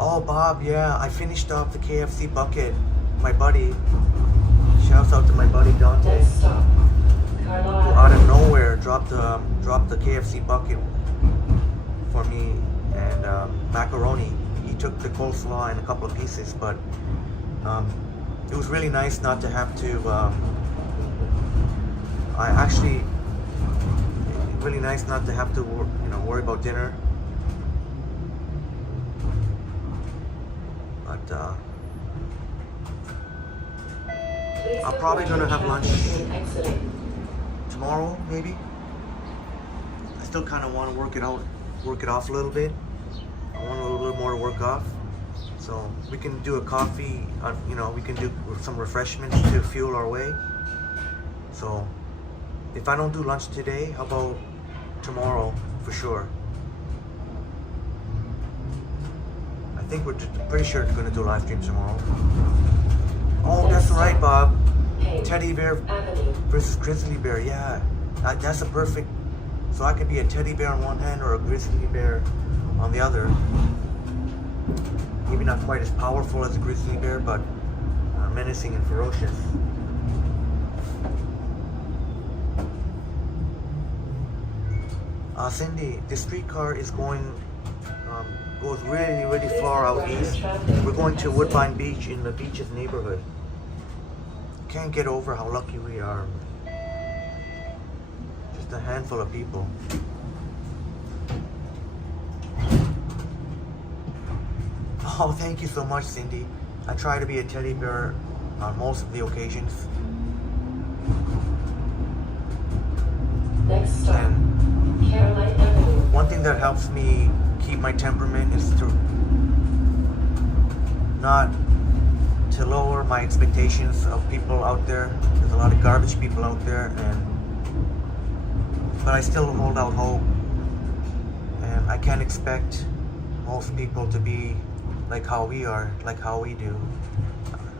Oh, Bob, yeah, I finished off the KFC bucket. My buddy, shouts out to my buddy Dante, Next stop. who out of nowhere dropped the KFC bucket for me and macaroni. He took the coleslaw and a couple of pieces, but it was really nice not to have to. Really nice not to have to, worry about dinner. But I'm probably gonna have lunch tomorrow, maybe. I still kind of want to work it off a little bit. I want a little more to work off, so we can do a coffee. We can do some refreshments to fuel our way. So if I don't do lunch today, how about tomorrow for sure? I think we're pretty sure we're gonna do a live stream tomorrow. Oh, that's right, Bob. Teddy bear versus grizzly bear. Yeah, that's a perfect. So I could be a teddy bear on one hand or a grizzly bear on the other. Maybe not quite as powerful as a grizzly bear, but menacing and ferocious. Cindy, the streetcar is goes really, really far out east. We're going to Woodbine Beach in the Beaches neighborhood. Can't get over how lucky we are. Just a handful of people. Oh, thank you so much, Cindy. I try to be a teddy bear on most of the occasions. Next stop. Caroline Avenue. One thing that helps me keep my temperament is to not to lower my expectations of people out there. There's a lot of garbage people out there, but I still hold out hope. And I can't expect most people to be like how we are, like how we do.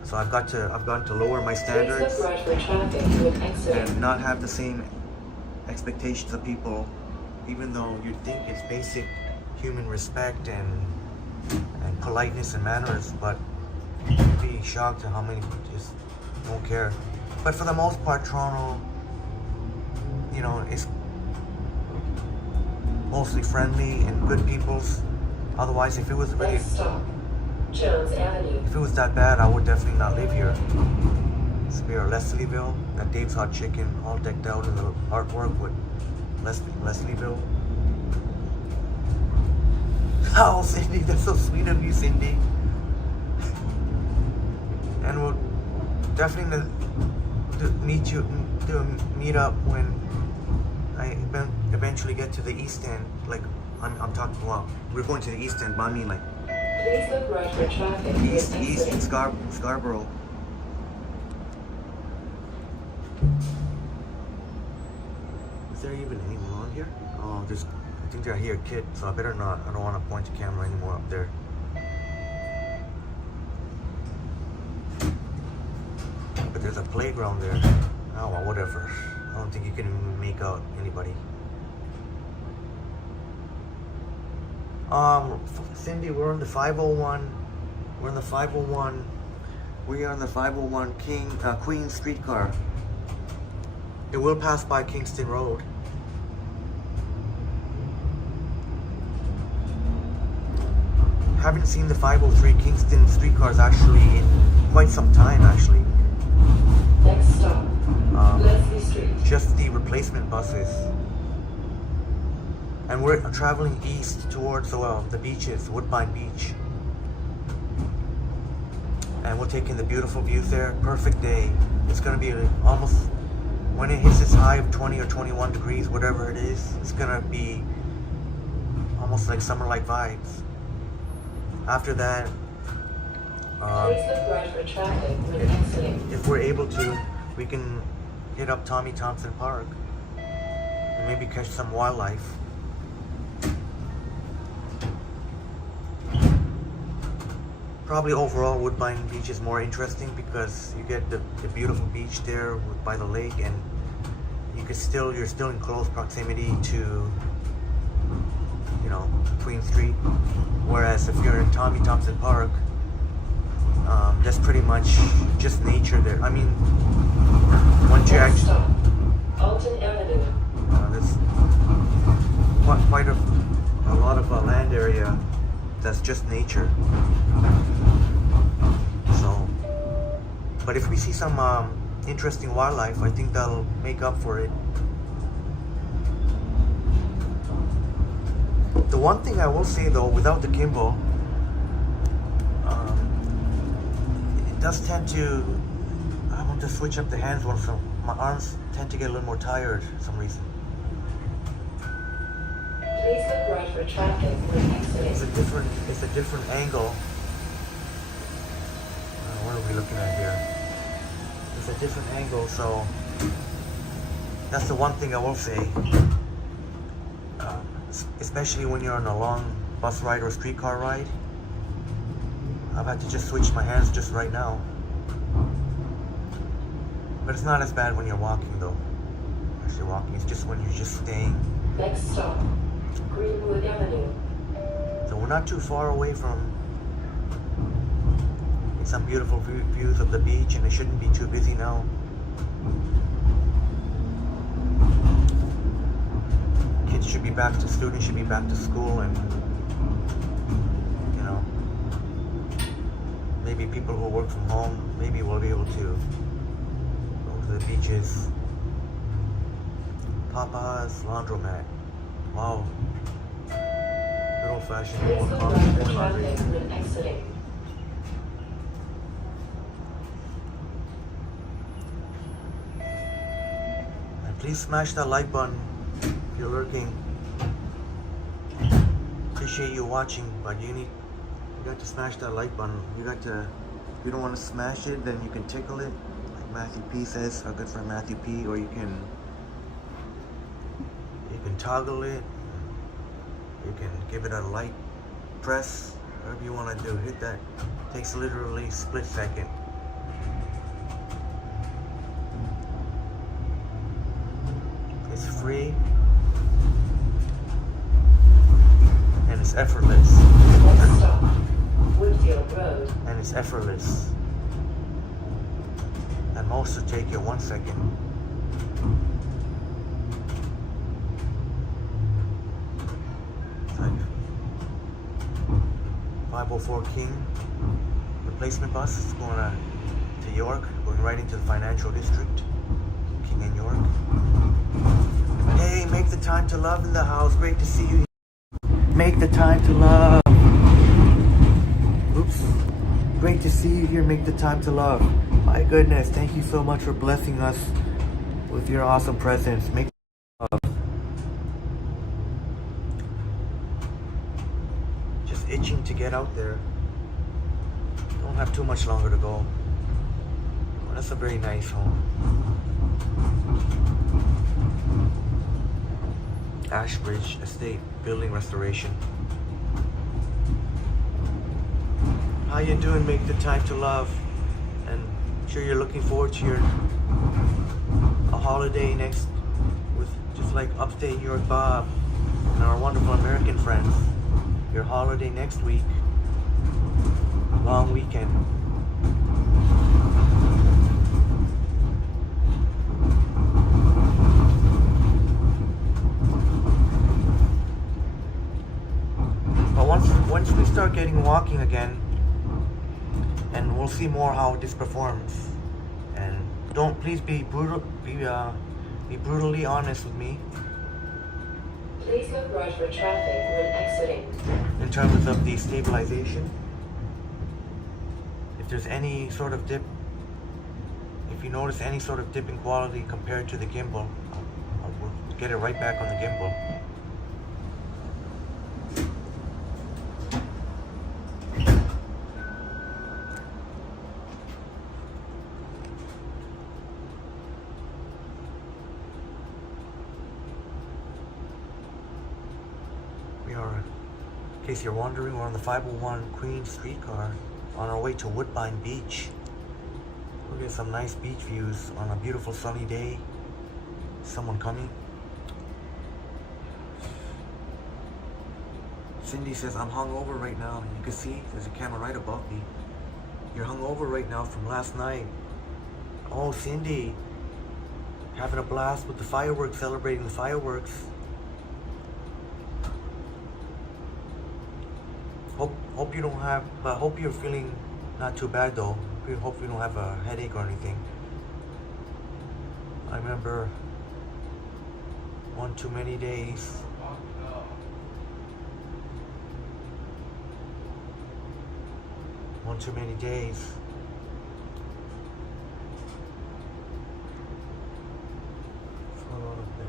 So I've got to lower my standards and not have the same expectations of people, even though you'd think it's basic human respect and politeness and manners, but you'd be shocked at how many people just don't care. But for the most part, Toronto, is mostly friendly and good peoples. Otherwise, if it was really, Next stop. Jones Avenue. if it was that bad, I would definitely not live here. We are Leslieville, that Dave's Hot Chicken, all decked out in the artwork with Leslieville. Oh, Cindy, that's so sweet of you, Cindy. And we'll definitely meet up when I eventually get to the East End. Like, I'm talking about, we're going to the East End, but I mean like Please look right for traffic. East in Scarborough. Is there even anyone on here? Oh, I think they're here, kid. So I better not. I don't want to point the camera anymore up there. But there's a playground there. Oh well, whatever. I don't think you can even make out anybody. Cindy, we're on the 501. We're on the 501. We are on the 501 Queen streetcar. It will pass by Kingston Road. Haven't seen the 503 Kingston streetcars actually in quite some time, actually. replacement buses. And we're traveling east towards the beaches, Woodbine Beach. And we'll take in the beautiful views there. Perfect day. It's gonna be almost, when it hits its high of 20 or 21 degrees, whatever it is, it's gonna be almost like summer-like vibes. After that, Please look right for traffic when exiting. if we're able to, we can hit up Tommy Thompson Park and maybe catch some wildlife. Probably overall Woodbine Beach is more interesting because you get the beautiful beach there by the lake, and you're still in close proximity to, you know, Queen Street. Whereas if you're in Tommy Thompson Park, that's pretty much just nature there. I mean, once you Next actually stop, Alton Avenue. there's quite a lot of land area that's just nature. So, but if we see some interesting wildlife, I think that'll make up for it. The one thing I will say though, without the gimbal, it does tend to, I want to switch up the hands one, so my arms tend to get a little more tired for some reason. Please look right for traffic when exiting. It's a different angle. What are we looking at here? It's a different angle, so that's the one thing I will say. Especially when you're on a long bus ride or streetcar ride. I've had to just switch my hands just right now. But it's not as bad when you're walking though. Actually walking, it's just when you're just staying. Next stop, Greenwood Avenue. So we're not too far away from some beautiful views of the beach, and it shouldn't be too busy now. Kids should be back to, students should be back to school, and you know, maybe people who work from home, maybe we'll be able to go to the beaches. Papa's Laundromat. Wow. Good old fashioned Please look right for traffic when exiting. Please smash that like button if you're lurking. Appreciate you watching, but you got to smash that like button. If you don't want to smash it, then you can tickle it, like Matthew P says, our good friend Matthew P, or you can toggle it. You can give it a light press, whatever you want to do. Hit that. Takes literally a split second. It's free and it's effortless. Next stop, Woodfield Road. And it's effortless. And most will take you 1 second. It's like 504 King replacement bus is going to York, going right into the financial district. King and York. Hey, make the time to love in the house. Great to see you. Make the time to love. Oops. Great to see you here. Make the time to love. My goodness, thank you so much for blessing us with your awesome presence. Make the time to love. Just itching to get out there. Don't have too much longer to go. Oh, that's a very nice home. Ashbridge Estate building restoration. How you doing? Make the time to love, and I'm sure you're looking forward to a holiday next with just like upstate New York Bob and our wonderful American friends. Your holiday next week, long weekend. Once we start getting walking again, and we'll see more how this performs. And please be brutal, Be brutally honest with me Please look right for traffic when exiting. in terms of the stabilization. If there's any sort of dip, if you notice any sort of dip in quality compared to the gimbal, I'll get it right back on the gimbal. We are, in case you're wondering, we're on the 501 Queens streetcar on our way to Woodbine Beach. We'll get some nice beach views on a beautiful sunny day. Someone coming. Cindy says, I'm hungover right now. You can see there's a camera right above me. You're hungover right now from last night. Oh, Cindy. Having a blast with the fireworks, celebrating the fireworks. Hope you don't have, but hope you're feeling not too bad though. Hope you don't have a headache or anything. I remember one too many days. One too many days. What's going on up there?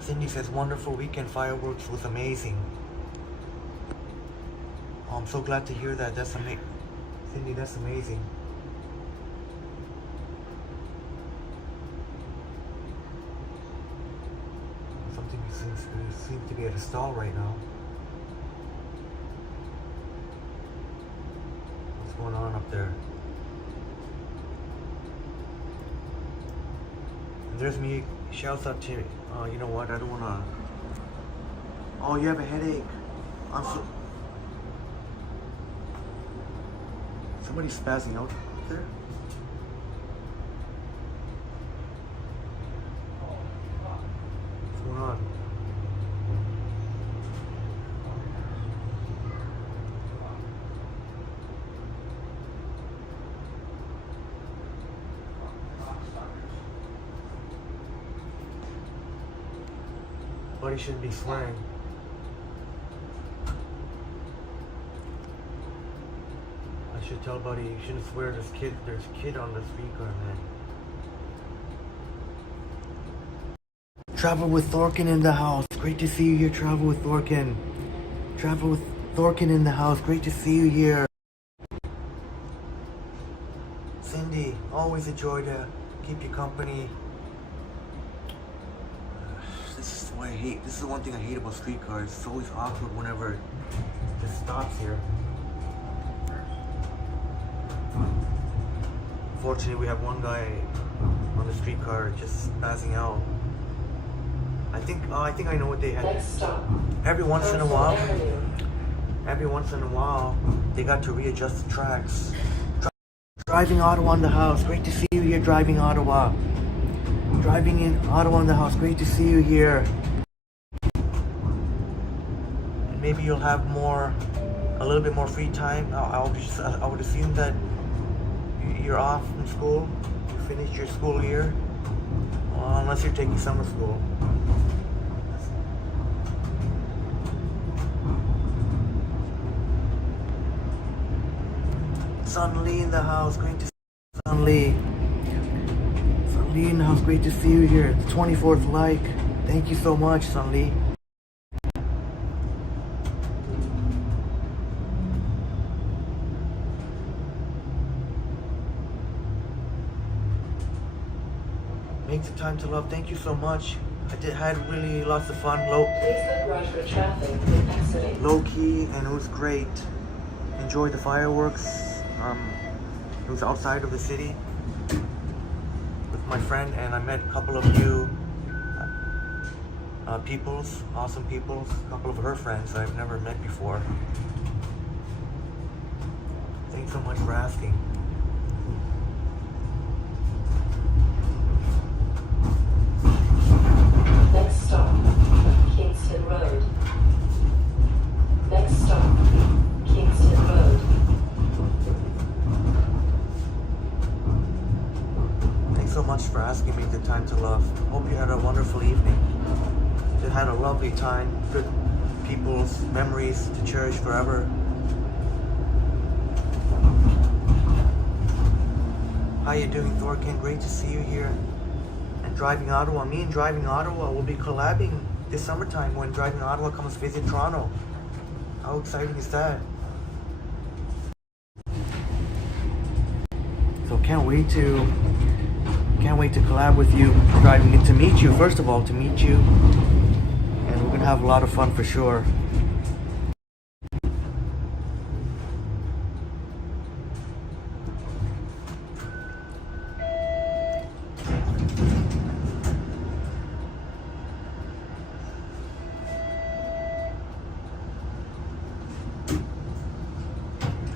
Cindy says, wonderful weekend fireworks was amazing. Oh, I'm so glad to hear that. That's amazing. Cindy, that's amazing. Something seems to be at a stall right now. What's going on up there? And there's me. Shouts out to, you know what, I don't wanna, oh, you have a headache. I'm so, somebody's spazzing out up there? What's going on? Buddy shouldn't be swearing. I should tell Buddy you shouldn't swear. There's a kid on the streetcar, man. Travel with Thorkin in the house. Great to see you here. Travel with Thorkin. Travel with Thorkin in the house. Great to see you here. Cindy, always a joy to keep you company. This is what I hate. This is the one thing I hate about streetcars. It's always awkward whenever it just stops here. Fortunately, we have one guy on the streetcar just passing out. I think I know what they had. Next stop. Every once in a while, they got to readjust the tracks. Driving Ottawa in the house. Great to see you here, driving Ottawa. Driving in Ottawa in the house. Great to see you here. And maybe you'll have a little bit more free time. I would assume that you're off from school. You finished your school year, unless you're taking summer school. Sun Lee in the house. Great to see you, Sun Lee. Sun Lee in the house. Great to see you here. The 24th like. Thank you so much, Sun Lee. Make the time to love. Thank you so much. Had really lots of fun. Please look right for traffic when exiting. Low key, and it was great. Enjoyed the fireworks. It was outside of the city with my friend, and I met a couple of new peoples, awesome peoples, a couple of her friends that I've never met before. Thanks so much for asking. Next stop, Kingston Road. Next stop, Kingston lovely time. Good people's memories to cherish forever. How you doing, Thorkin? Great to see you here. And Driving Ottawa. Me and Driving Ottawa will be collabing this summertime when Driving Ottawa comes visit Toronto. How exciting is that? So can't wait to collab with you. Driving in to meet you, first of all, to meet you. And we're gonna have a lot of fun for sure.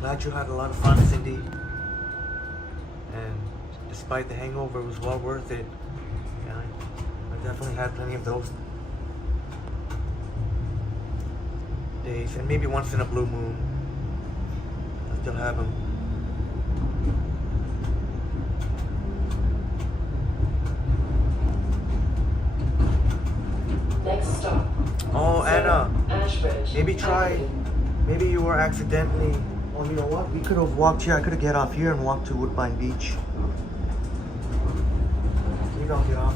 Glad you had a lot of fun, Cindy. And despite the hangover, it was well worth it. Yeah, I definitely had plenty of those days, and maybe once in a blue moon. I still have them. Next stop. Oh, Anna, Ashbridge. maybe try. Maybe you were accidentally. Oh, you know what? We could have walked here. I could have get off here and walked to Woodbine Beach. Maybe I'll get off.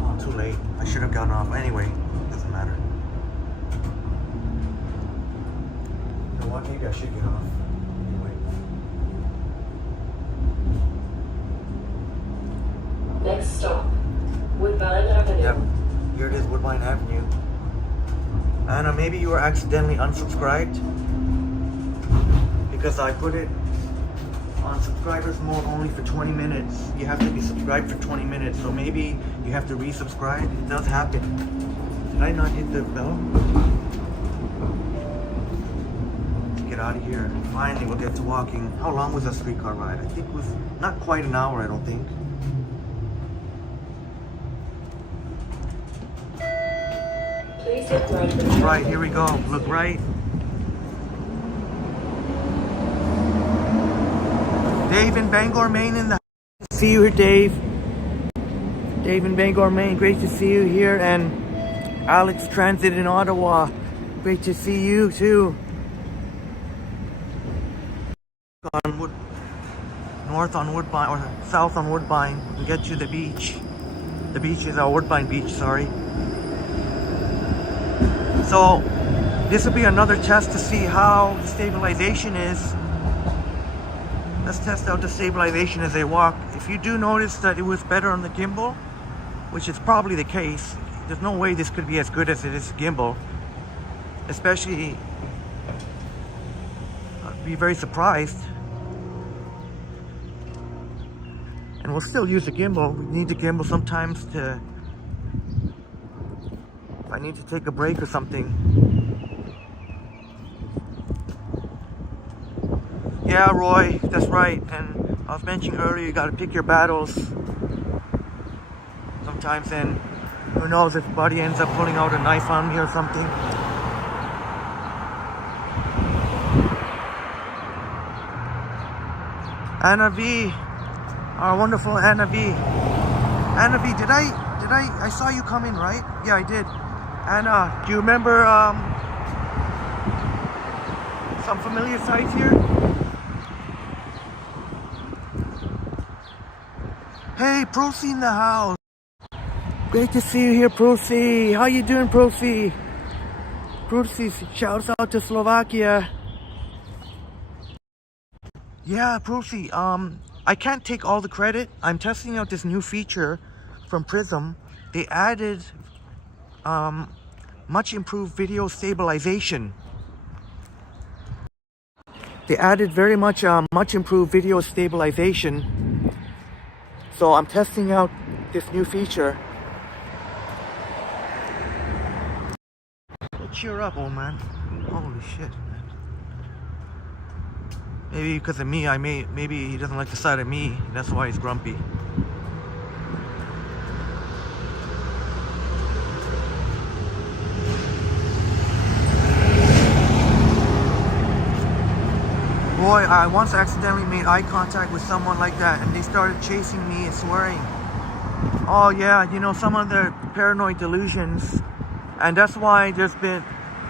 Oh, too late. I should have gotten off. Anyway, doesn't matter. You know what? Maybe I should get off. Anyway. Next stop. Woodbine Avenue. Yep, here it is, Woodbine Avenue. Anna, maybe you were accidentally unsubscribed because I put it on subscribers mode only for 20 minutes. You have to be subscribed for 20 minutes, so maybe you have to resubscribe. It does happen. Did I not hit the bell? Let's get out of here. Finally, we'll get to walking. How long was that streetcar ride? I think it was not quite an hour, I don't think. Please look right. Right, here we go. Look right. Dave in Bangor, Maine in the house. See you here, Dave. Dave in Bangor, Maine. Great to see you here. And Alex Transit in Ottawa. Great to see you too. North on Woodbine, or south on Woodbine. We get to the beach. The beach is our Woodbine Beach, sorry. So this will be another test to see how the stabilization is. Let's test out the stabilization as they walk. If you do notice that it was better on the gimbal, which is probably the case, there's no way this could be as good as it is gimbal. Especially, I'd be very surprised. And we'll still use the gimbal. We need the gimbal sometimes to, if I need to take a break or something. Yeah, Roy, that's right. And I was mentioning earlier, you gotta pick your battles sometimes, and who knows if Buddy ends up pulling out a knife on me or something. Anna V, our wonderful Anna V. Anna V, I saw you come in, right? Yeah, I did. Anna, do you remember some familiar sights here? Hey, Procy in the house. Great to see you here, Procy. How you doing, Procy? Procy, shouts out to Slovakia. Yeah, Procy, I can't take all the credit. I'm testing out this new feature from Prism. They added much improved video stabilization. They added very much improved video stabilization. So I'm testing out this new feature. Well, cheer up, old man. Holy shit, man. Maybe because of me, maybe he doesn't like the sight of me. That's why he's grumpy. Roy, I once accidentally made eye contact with someone like that and they started chasing me and swearing. Oh yeah, you know, some of their paranoid delusions. And that's why there's been,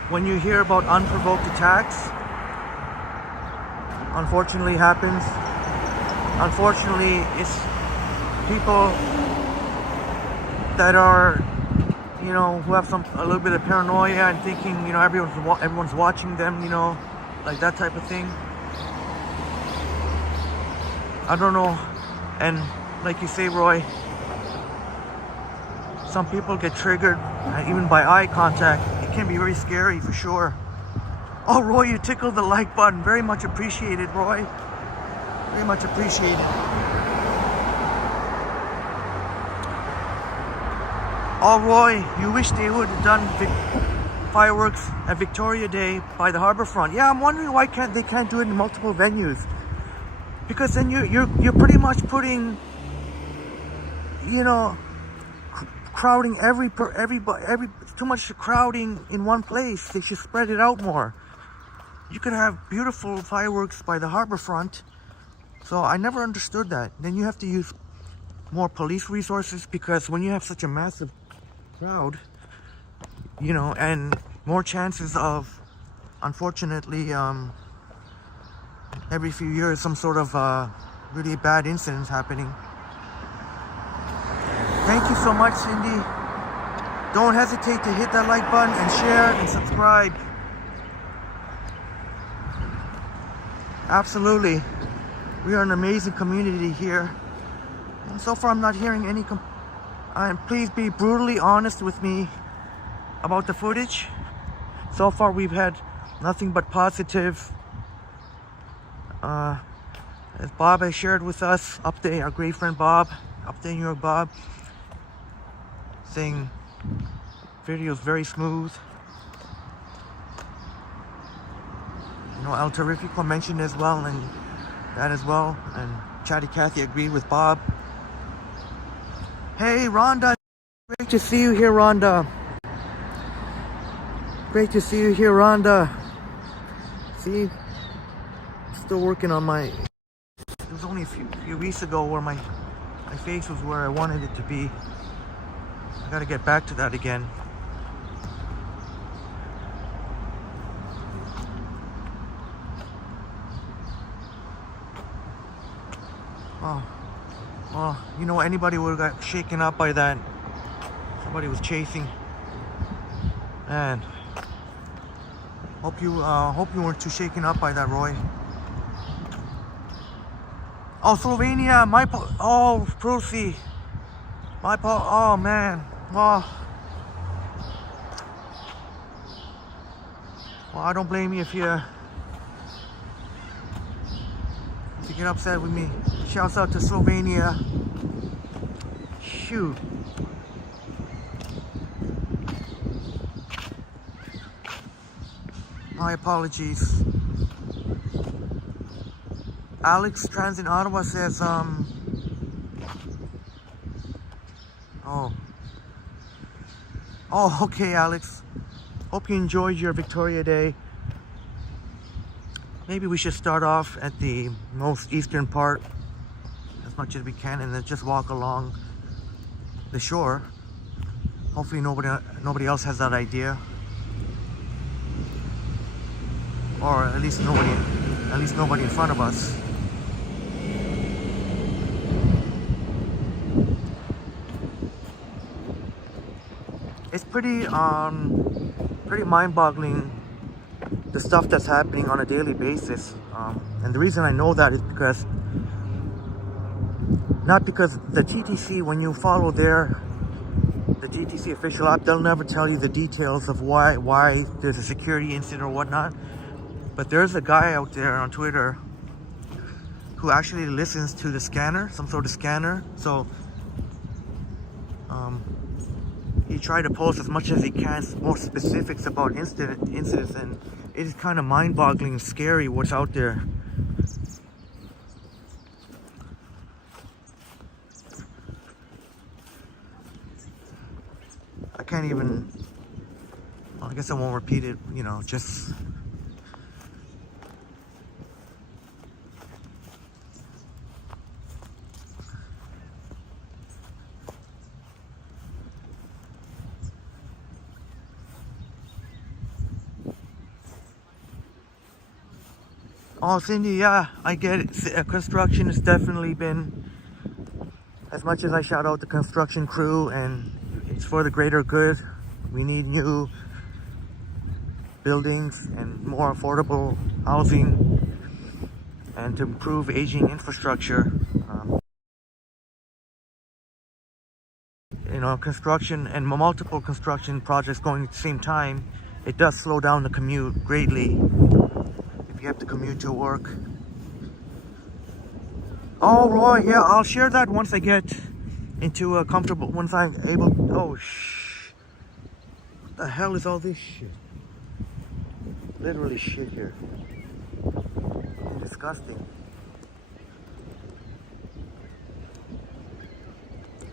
when you hear about unprovoked attacks, unfortunately happens. Unfortunately, it's people that are, you know, who have a little bit of paranoia and thinking, you know, everyone's watching them, you know, like that type of thing. I don't know. And like you say, Roy, some people get triggered even by eye contact. It can be very scary for sure. Oh, Roy, you tickled the like button. Very much appreciated, Roy. Very much appreciated. Oh, Roy, you wish they would have done fireworks at Victoria Day by the harborfront. Yeah, I'm wondering why they can't do it in multiple venues. Because then you're pretty much putting, you know, crowding too much crowding in one place. They should spread it out more. You could have beautiful fireworks by the harborfront. So I never understood that. Then you have to use more police resources, because when you have such a massive crowd, you know, and more chances of, unfortunately, every few years some sort of really bad incidents happening. Thank you so much, Cindy. Don't hesitate to hit that like button and share and subscribe. Absolutely. We are an amazing community here. And so far I'm not hearing any and please be brutally honest with me about the footage. So far we've had nothing but positive. As Bob has shared with us, update, our great friend Bob, update New York Bob, saying video is very smooth. You know, El Terrifico mentioned as well, and that as well, and Chatty Cathy agreed with Bob. Hey Rhonda, great to see you here, Rhonda. Great to see you here, Rhonda. See, still working on my, it was only a few weeks ago where my face was where I wanted it to be. I gotta get back to that again. Oh, well, you know, anybody would have got shaken up by that. Somebody was chasing. Man, hope you weren't too shaken up by that, Roy. Oh, Slovenia, oh, Prusi. Oh man, oh. Well, I don't blame you if you get upset with me. Shouts out to Slovenia. Shoot. My apologies. Alex Transit Ottawa says, Oh, okay, Alex. Hope you enjoyed your Victoria Day. Maybe we should start off at the most eastern part as much as we can, and then just walk along the shore. Hopefully nobody else has that idea, or at least nobody in front of us. It's pretty mind-boggling, the stuff that's happening on a daily basis. And the reason I know that is because, not because the TTC, when you follow the TTC official app, they'll never tell you the details of why there's a security incident or whatnot. But there's a guy out there on Twitter who actually listens to the scanner, some sort of scanner. So he tried to post as much as he can, more specifics about incidents, and it is kind of mind-boggling and scary what's out there. I can't even, well, I guess I won't repeat it, you know, just Oh, Cindy, yeah, I get it. Construction has definitely been, as much as I shout out the construction crew, and it's for the greater good. We need new buildings and more affordable housing and to improve aging infrastructure. You know, construction and multiple construction projects going at the same time, it does slow down the commute greatly if you have to commute to work. Oh, Roy, yeah, I'll share that once I get into a comfortable, once I'm able. Oh, what the hell is all this shit? Literally shit here. Disgusting.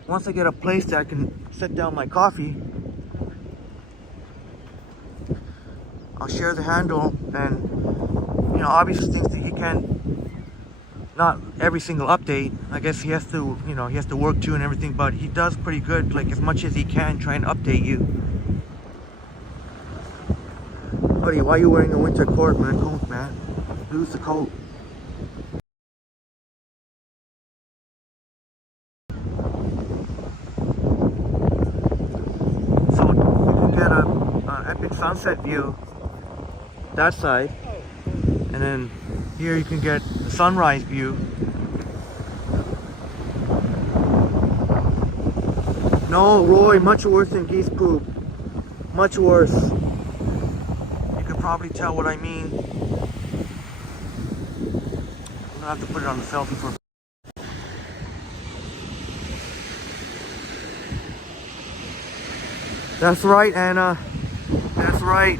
Once I get a place that I can set down my coffee, I'll share the handle, and you know, obviously things that he can, not every single update. I guess he has to, you know, he has to work too and everything, but he does pretty good, like as much as he can, try and update you. Buddy, why are you wearing a winter coat, man? Lose the coat. So you can get a epic sunset view that side, and then here you can get the sunrise view. No, Roy, much worse than geese poop. Much worse. You can probably tell what I mean. I'm gonna have to put it on the selfie for. That's right, Anna. That's right.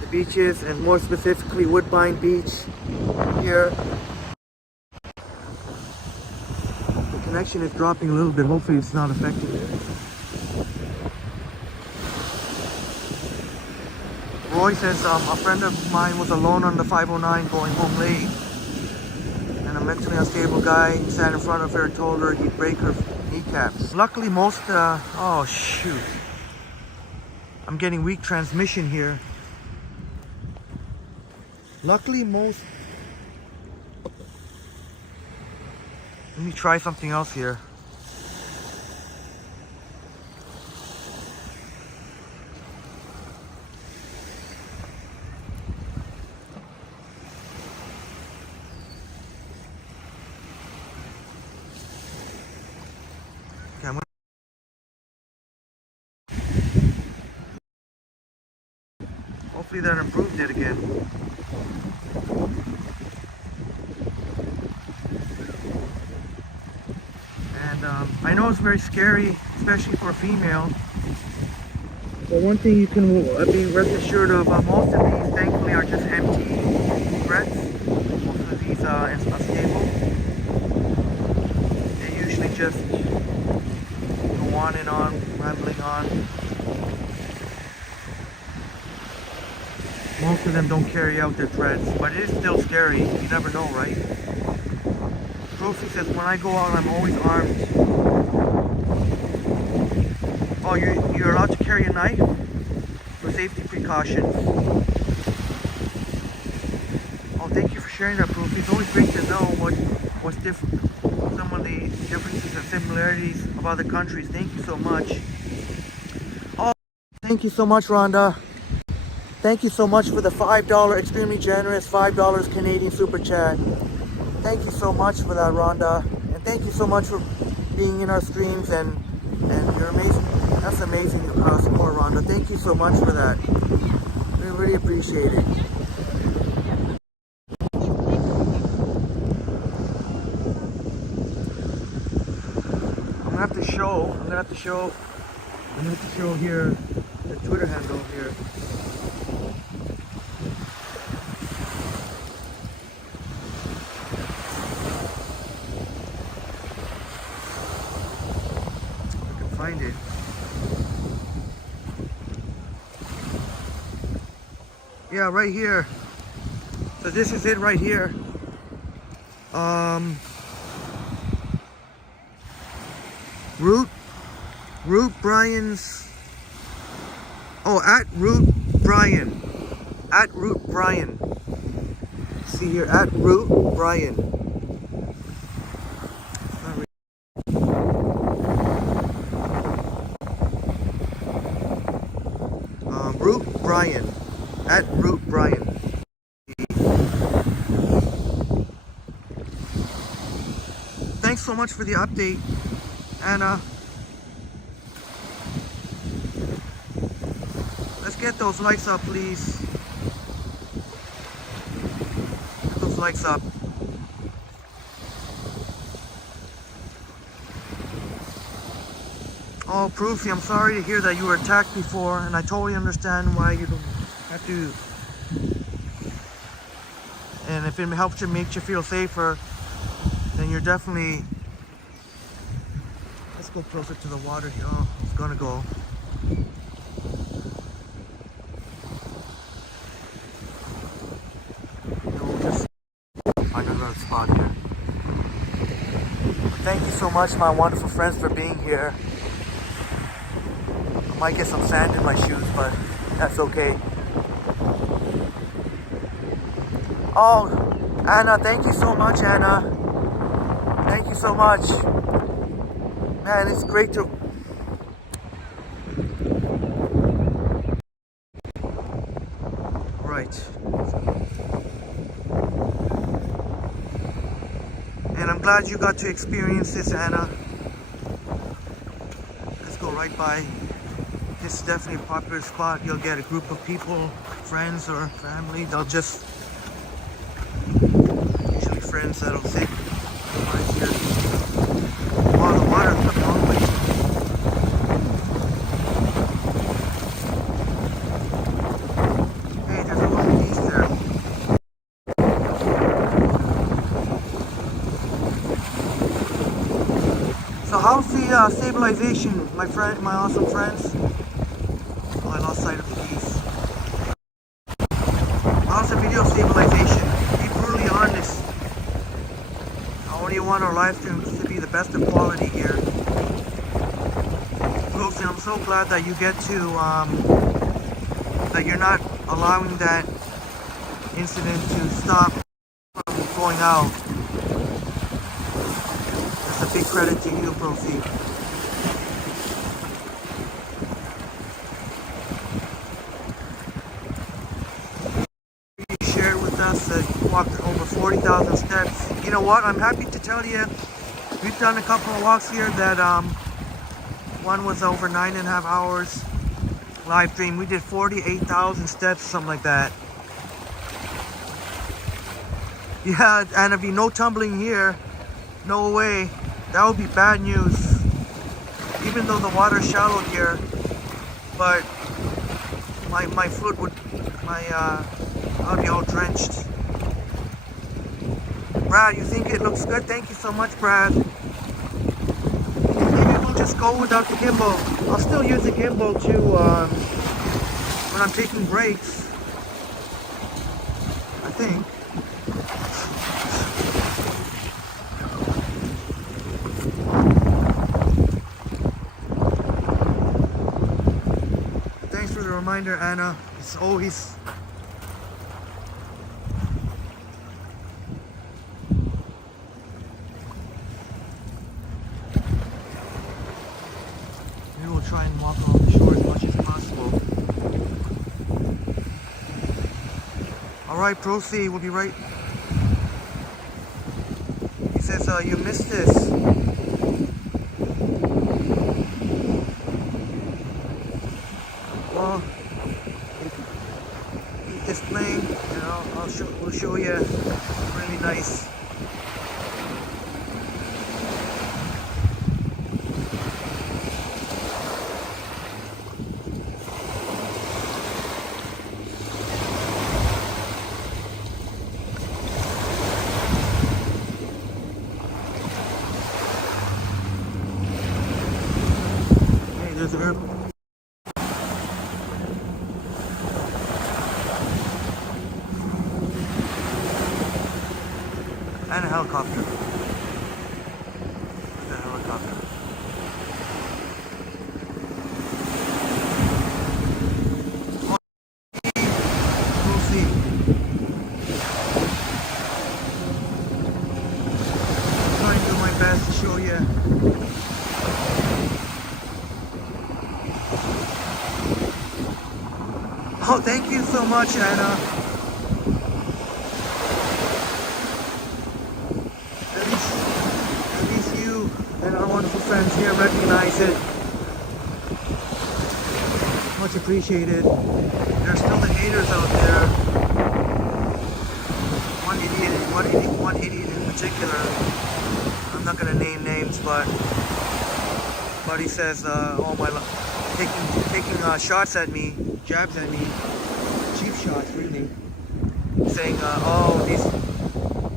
The beaches, and more specifically Woodbine Beach here. The connection is dropping a little bit. Hopefully it's not affecting it. Roy says a friend of mine was alone on the 509 going home late, and a mentally unstable guy sat in front of her and told her he'd break her kneecaps. Luckily most, oh shoot. I'm getting weak transmission here. Luckily most... Let me try something else here. Okay, hopefully that improved it again. And I know it's very scary, especially for a female. But one thing you can be rest assured of, most of these thankfully are just empty threats. Most of these are unstable. They usually just go on and on, rambling on. Most of them don't carry out their threats, but it is still scary. You never know, right? Profi says, when I go out, I'm always armed. Oh, you're allowed to carry a knife for safety precautions. Oh, thank you for sharing that, Profi. It's always great to know what's different, some of the differences and similarities of other countries. Thank you so much. Oh, thank you so much, Rhonda. Thank you so much for the $5, extremely generous $5 Canadian super chat. Thank you so much for that, Rhonda. And thank you so much for being in our streams, and you're amazing. That's amazing support, Rhonda. Thank you so much for that. We really appreciate it. I'm gonna have to show here the Twitter handle here. Find it. Yeah, right here. So this is it right here. Root Brian's. Oh, at Root Brian. see here at WOODBINE. WOODBINE at WOODBINE. Thanks so much for the update, Anna. Let's get those likes up, please. Get those likes up. Oh, Proofy, I'm sorry to hear that you were attacked before, and I totally understand why you don't have to. And if it helps you, makes you feel safer, then you're definitely. Let's go closer to the water here. Oh, it's gonna go. We'll just find another spot here. Thank you so much, my wonderful friends, for being here. I might get some sand in my shoes, but that's okay. Oh, Anna, thank you so much, Anna. Thank you so much. Man, it's great to... Right. And I'm glad you got to experience this, Anna. Let's go right by. This is definitely a popular spot. You'll get a group of people, friends or family. They'll just, usually friends that'll sit right here. Wow, the water is a long way. Hey, there's a little piece there. So how's the stabilization, my friend, my awesome friends? Oh, I lost sight of the keys. How's the video stabilization? Be brutally honest. I only want our live streams to be the best of quality here. Folks, I'm so glad that you get to, that you're not allowing that incident to stop from going out. That's a big credit to you, Proceed. You shared with us that you walked over 40,000 steps. You know what? I'm happy to tell you, we've done a couple of walks here that one was over 9.5 hours live stream. We did 48,000 steps, something like that. Yeah, and there'd be no tumbling here. No way. That would be bad news. Even though the water's shallow here, but my foot would, I'll be all drenched. Brad, you think it looks good? Thank you so much, Brad. Maybe we'll just go without the gimbal. I'll still use the gimbal too when I'm taking breaks, I think. Thanks for the reminder, Anna. It's always... Maybe we'll try and walk along the shore as much as possible. Alright, proceed. We'll be right... He says, you missed this. Well, this plane, you know, we'll show you. Really nice. Hey, there's an airplane. And a helicopter. And a helicopter. We'll see. Oh, thank you so much, Anna. At least you and our wonderful friends here recognize it. Much appreciated. There's still the haters out there. One idiot in particular. I'm not gonna name names, but he says, "Oh my, taking shots at me, jabs at me, cheap shots, really, saying, oh, these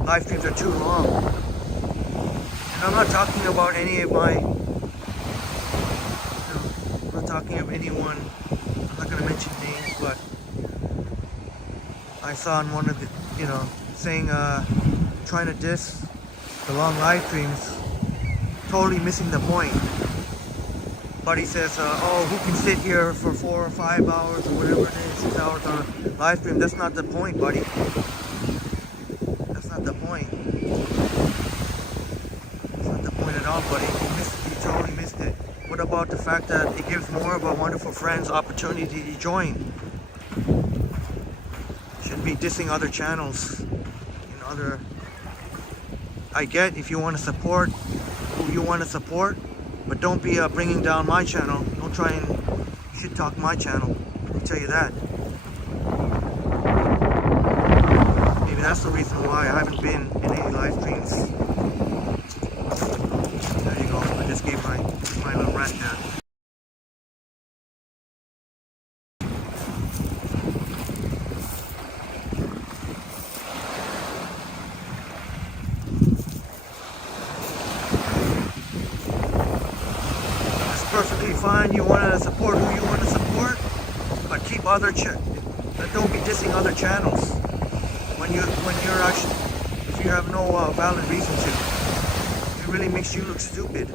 live streams are too long." And I'm not talking about any of my, I'm not talking of anyone. I'm not gonna mention names, but I saw in one of the, saying, trying to diss the long live streams, totally missing the point. Buddy says, oh, who can sit here for 4 or 5 hours or whatever it is, 6 hours on a live stream? That's not the point, buddy. That's not the point. That's not the point at all, buddy. You totally missed it. What about the fact that it gives more of our wonderful friends opportunity to join? Shouldn't be dissing other channels. I get if you want to support who you want to support, but don't be bringing down my channel. Don't try and shit talk my channel. I'll tell you that. Maybe that's the reason why I haven't been in any live streams. There you go. I just gave my little rant there. Perfectly fine. You want to support who you want to support, but keep don't be dissing other channels when you're actually, if you have no valid reason to. It really makes you look stupid.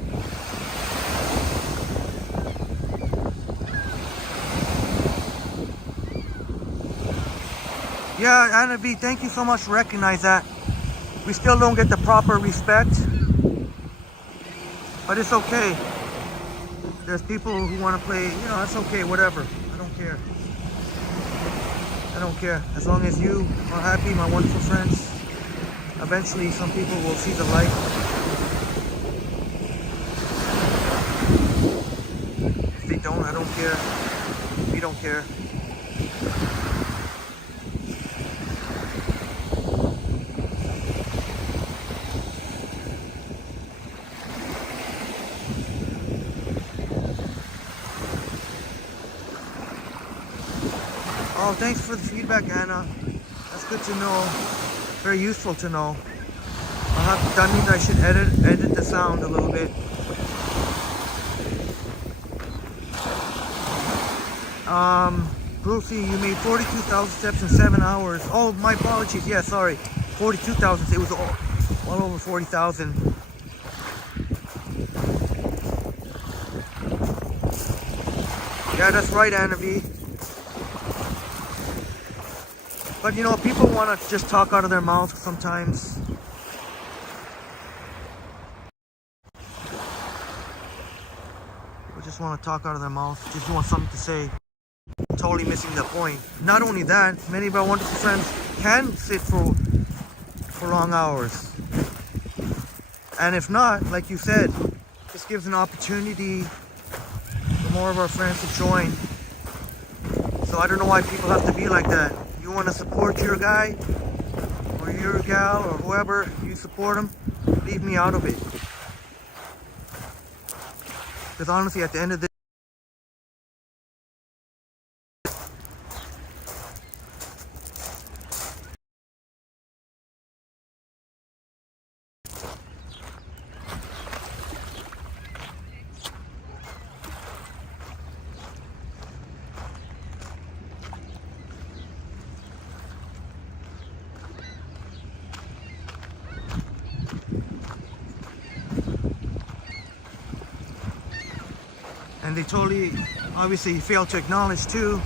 Yeah, Anna V, thank you so much for recognizing that. We still don't get the proper respect, but it's okay. There's people who want to play, that's okay, whatever. I don't care. I don't care. As long as you are happy, my wonderful friends, eventually some people will see the light. If they don't, I don't care. We don't care. Oh, thanks for the feedback, Anna. That's good to know. Very useful to know. That means I should edit the sound a little bit. Brucey, you made 42,000 steps in 7 hours. Oh, my apologies. Yeah, sorry. 42,000. It was well over 40,000. Yeah, that's right, Anna V. But people want to just talk out of their mouth sometimes. People just want to talk out of their mouth, just want something to say. Totally missing the point. Not only that, many of our wonderful friends can sit for long hours. And if not, like you said, this gives an opportunity for more of our friends to join. So I don't know why people have to be like that. You want to support your guy or your gal or whoever you support them, leave me out of it. Because honestly, at the end of the and they totally, obviously, fail to acknowledge too.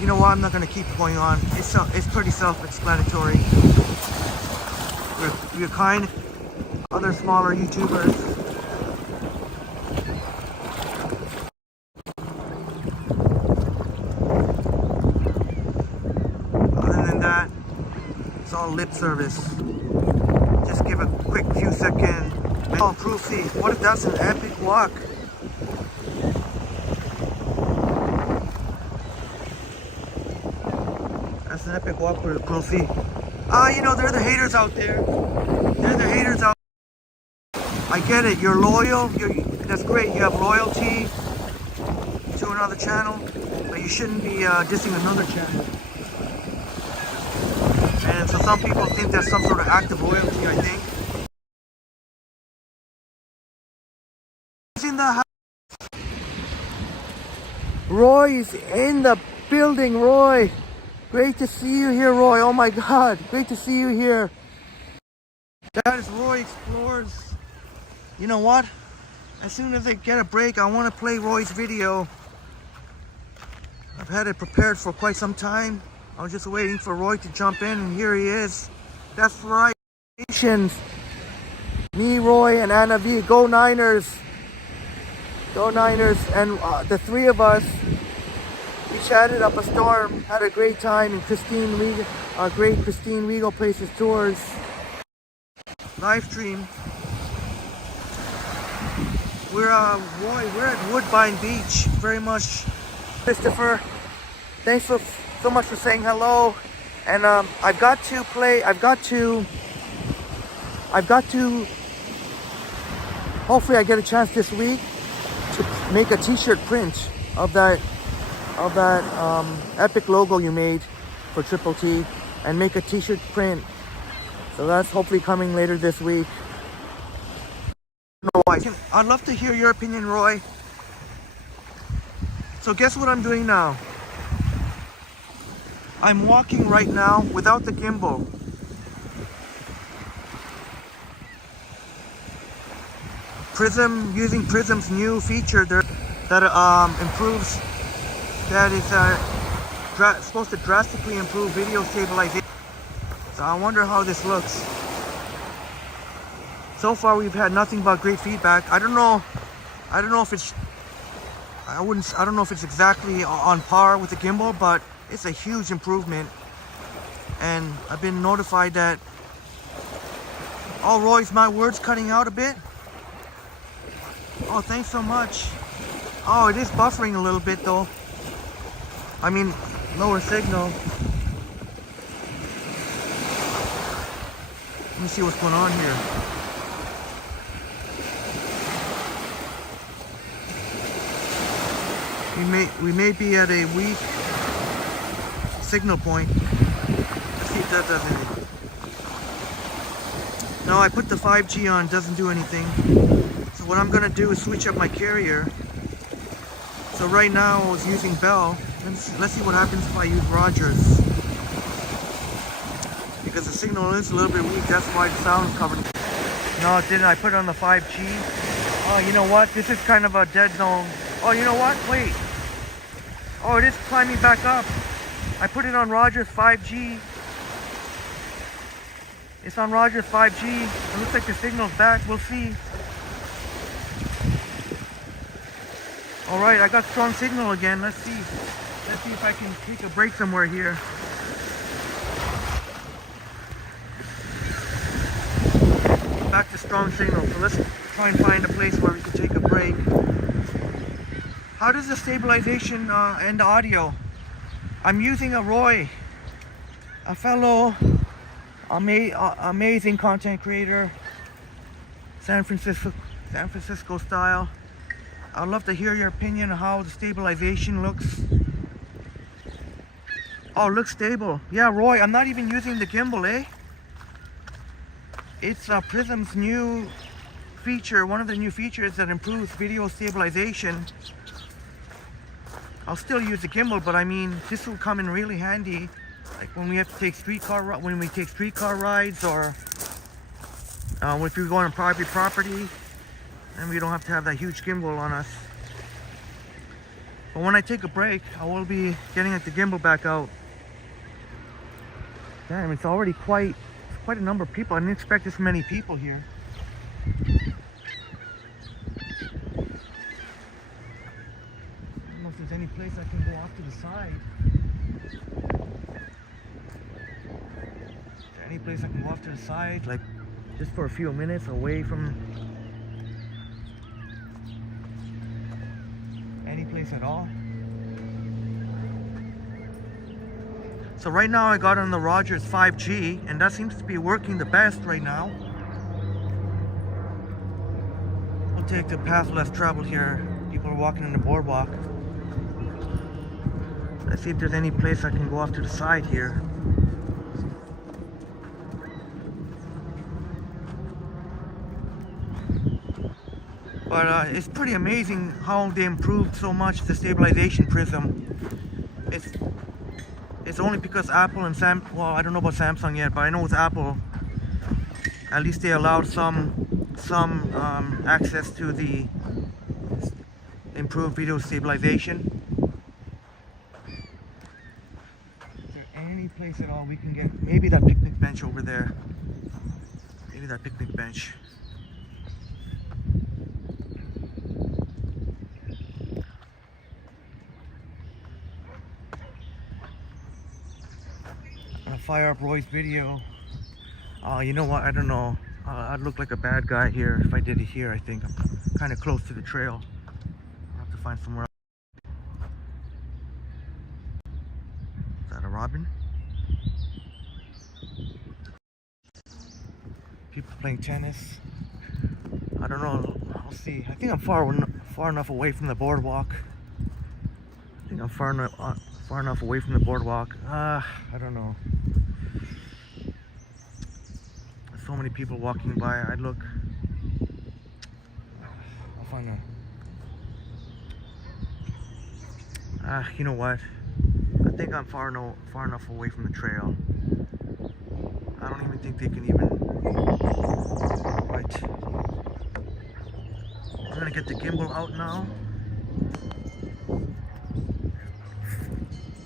You know what? I'm not going to keep going on. It's pretty self-explanatory. We're kind, other smaller YouTubers. all lip service. Just give a quick few second. Oh, Proofy, what if that's an epic walk? That's an epic walk for Proofy. You know, they're the haters out there. They're the haters out. I get it. You're loyal. That's great. You have loyalty to another channel, but you shouldn't be dissing another channel. And so some people think that's some sort of act of loyalty, I think. In the house. Roy is in the building, Roy. Great to see you here, Roy. Oh my God, great to see you here. That is Roy Explores. You know what? As soon as I get a break, I want to play Roy's video. I've had it prepared for quite some time. I was just waiting for Roy to jump in, and here he is. That's right. Me, Roy, and Anna V. Go Niners. Go Niners. And the three of us, we chatted up a storm, had a great time in Christine Regal Places Tours live stream. We're at Woodbine Beach. Very much, Christopher. Thanks so much for saying hello. And I've got to. Hopefully, I get a chance this week to make a T-shirt print of that epic logo you made for Triple T, and make a T-shirt print. So that's hopefully coming later this week. I'd love to hear your opinion, Roy. So guess what I'm doing now? I'm walking right now without the gimbal. Using Prism's new feature that improves, that is supposed to drastically improve video stabilization. So I wonder how this looks. So far we've had nothing but great feedback. I don't know if it's exactly on par with the gimbal, but it's a huge improvement. And I've been notified that, oh, Roy's my words cutting out a bit. Oh, thanks so much. Oh, it is buffering a little bit though. I mean, lower signal. Let me see what's going on here. We may be at a weak signal point. Let's see if that does anything. No, I put the 5G on, doesn't do anything. So what I'm gonna do is switch up my carrier. So right now I was using Bell. Let's see what happens if I use Rogers. Because the signal is a little bit weak, that's why the sound is covered. No, it didn't. I put it on the 5G. Oh, you know what? This is kind of a dead zone. Oh, you know what? Wait. Oh, it is climbing back up. I put it on Rogers 5G. It's on Rogers 5G. It looks like the signal's back. We'll see. Alright, I got strong signal again. Let's see. Let's see if I can take a break somewhere here. Back to strong signal. So let's try and find a place where we can take a break. How does the stabilization and the audio? I'm using a Roy, a fellow amazing content creator, San Francisco style. I'd love to hear your opinion on how the stabilization looks. Oh, it looks stable. Yeah, Roy, I'm not even using the gimbal, eh? It's Prism's new feature, one of the new features that improves video stabilization. I'll still use the gimbal, but I mean, this will come in really handy, like when we have to take streetcar rides, or if we go on private property, and we don't have to have that huge gimbal on us. But when I take a break, I will be getting the gimbal back out. Damn, it's already quite a number of people. I didn't expect this many people here. If there's any place I can go off to the side. Any place I can go off to the side, like just for a few minutes away from any place at all. So right now I got on the Rogers 5G, and that seems to be working the best right now. We'll take the path less traveled here. People are walking in the boardwalk. Let's see if there's any place I can go off to the side here. But it's pretty amazing how they improved so much the stabilization prism. It's only because Apple and well, I don't know about Samsung yet, but I know with Apple, at least they allowed some access to the improved video stabilization. Is there any place at all we can get? Maybe that picnic bench over there. Maybe that picnic bench. Fire up Roy's video. You know what? I don't know. I'd look like a bad guy here if I did it here. I think I'm kind of close to the trail. I'll have to find somewhere else. Is that a robin? People playing tennis. I don't know. I'll see. I think I'm far enough away from the boardwalk. I think I'm far enough away from the boardwalk. I don't know. So many people walking by. I'd look. I'll find a. You know what? I think I'm far enough away from the trail. I don't even think they can even. Right. I'm gonna get the gimbal out now.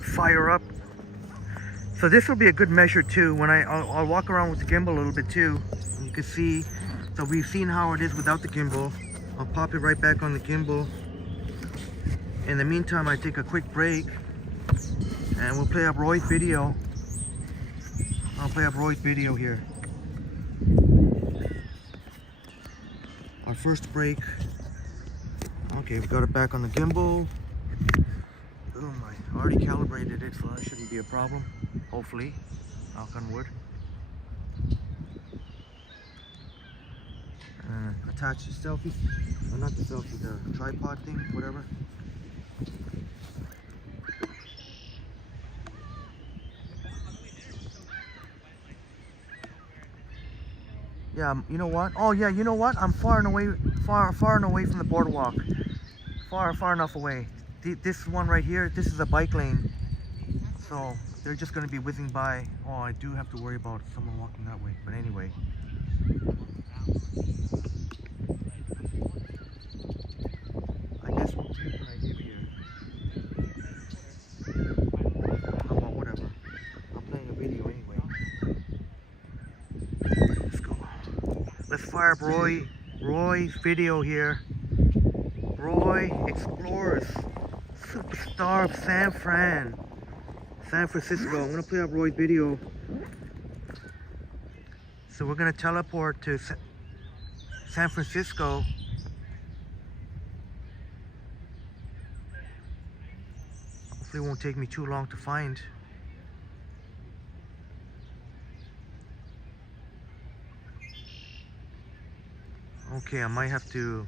Fire up. So this will be a good measure too. When I'll walk around with the gimbal a little bit too. You can see. So we've seen how it is without the gimbal. I'll pop it right back on the gimbal. In the meantime, I take a quick break, and we'll play up Roy's video. I'll play up Roy's video here. Our first break. Okay, we got it back on the gimbal. Oh my! I already calibrated it, so that shouldn't be a problem. Hopefully, knock on wood. Attach the selfie, or not the selfie, the tripod thing, whatever. Yeah, you know what? Oh yeah, you know what? I'm far and away from the boardwalk. Far enough away. This one right here, this is a bike lane. So they're just going to be whizzing by. Oh, I do have to worry about someone walking that way. But anyway. I guess we'll take what I give here. Oh, well, whatever. I'm playing a video anyway. Let's go. Let's fire up Roy's video here. Roy explores superstar of San Francisco. I'm gonna play up Roy's video. So we're gonna teleport to San Francisco. Hopefully it won't take me too long to find. Okay, I might have to.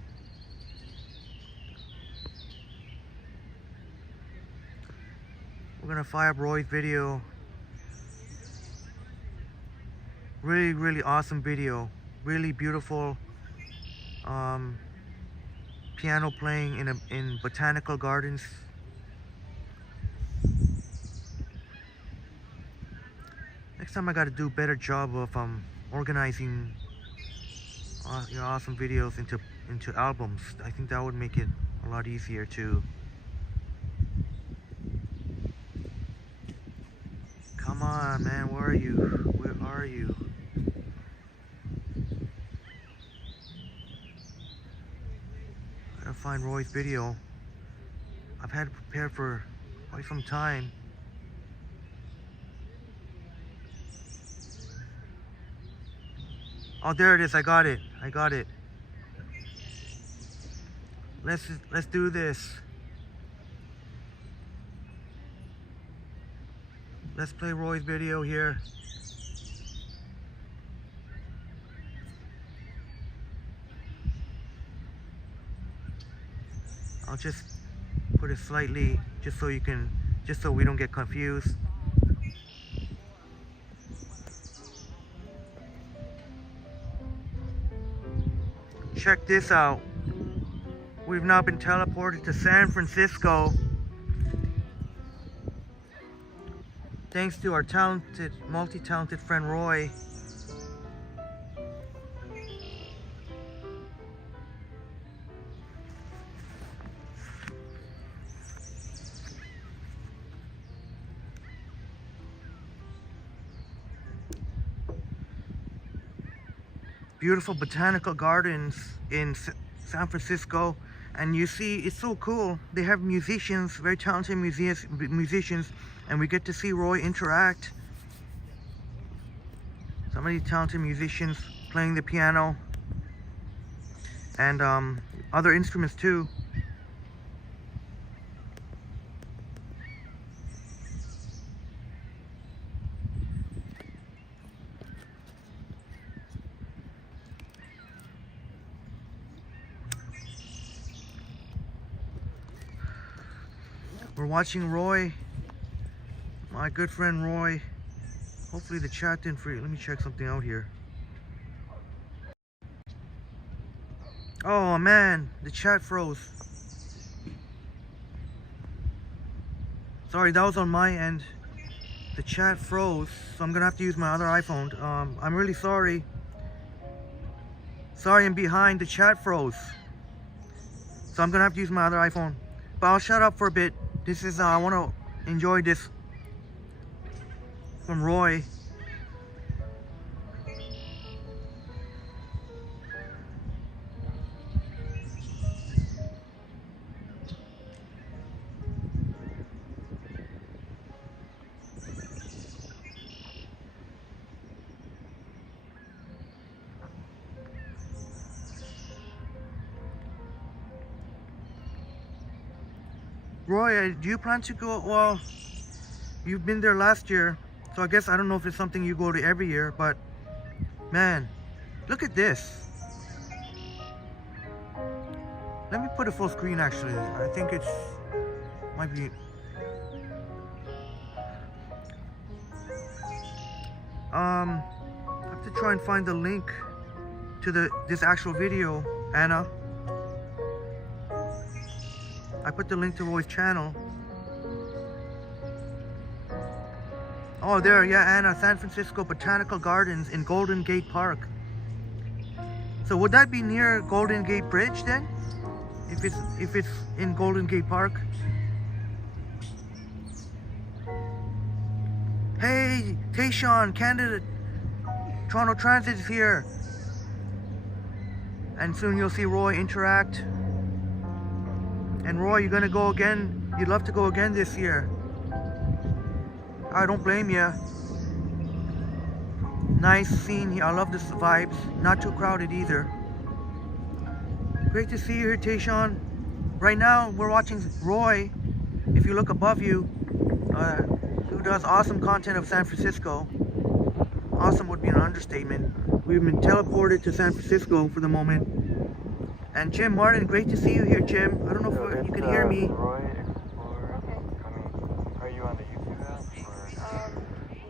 We're gonna fire up Roy's video. Really awesome video. Really beautiful piano playing in botanical gardens. Next time I gotta do a better job of organizing your awesome videos into albums. I think that would make it a lot easier to. Come on, man, where are you? Where are you? Gotta find Roy's video. I've had it prepared for quite some time. Oh, there it is. I got it. I got it. Let's do this. Let's play Roy's video here. I'll just put it slightly, just so we don't get confused. Check this out. We've now been teleported to San Francisco. Thanks to our talented, multi-talented friend Roy. Beautiful botanical gardens in San Francisco, and you see it's so cool. They have musicians, very talented musicians, and we get to see Roy interact. So many talented musicians playing the piano and other instruments too. We're watching Roy, my good friend Roy. Hopefully the chat didn't freeze. Let me check something out here. Oh man, the chat froze. Sorry, that was on my end. The chat froze, so I'm gonna have to use my other iPhone. I'm really sorry. Sorry, I'm behind. The chat froze, so I'm gonna have to use my other iPhone. But I'll shut up for a bit. This is, I want to enjoy this from Roy. Roy, do you plan to go? Well, you've been there last year, so I guess I don't know if it's something you go to every year, but man, look at this. Let me put it full screen actually. I think it's might be. I have to try and find the link to this actual video, Anna. I put the link to Roy's channel. Oh, there, yeah, Anna, San Francisco Botanical Gardens in Golden Gate Park. So would that be near Golden Gate Bridge then? If it's in Golden Gate Park? Hey, Tayshawn, candidate, Toronto Transit is here. And soon you'll see Roy interact. And Roy, you're gonna go again? You'd love to go again this year. I don't blame you. Nice scene here. I love the vibes. Not too crowded either. Great to see you here, Tayshawn. Right now, we're watching Roy. If you look above you, who does awesome content of San Francisco. Awesome would be an understatement. We've been teleported to San Francisco for the moment. And Jim Martin, great to see you here, Jim. I don't know if you can hear me. Roy Explorer. I mean, are you on the YouTube app?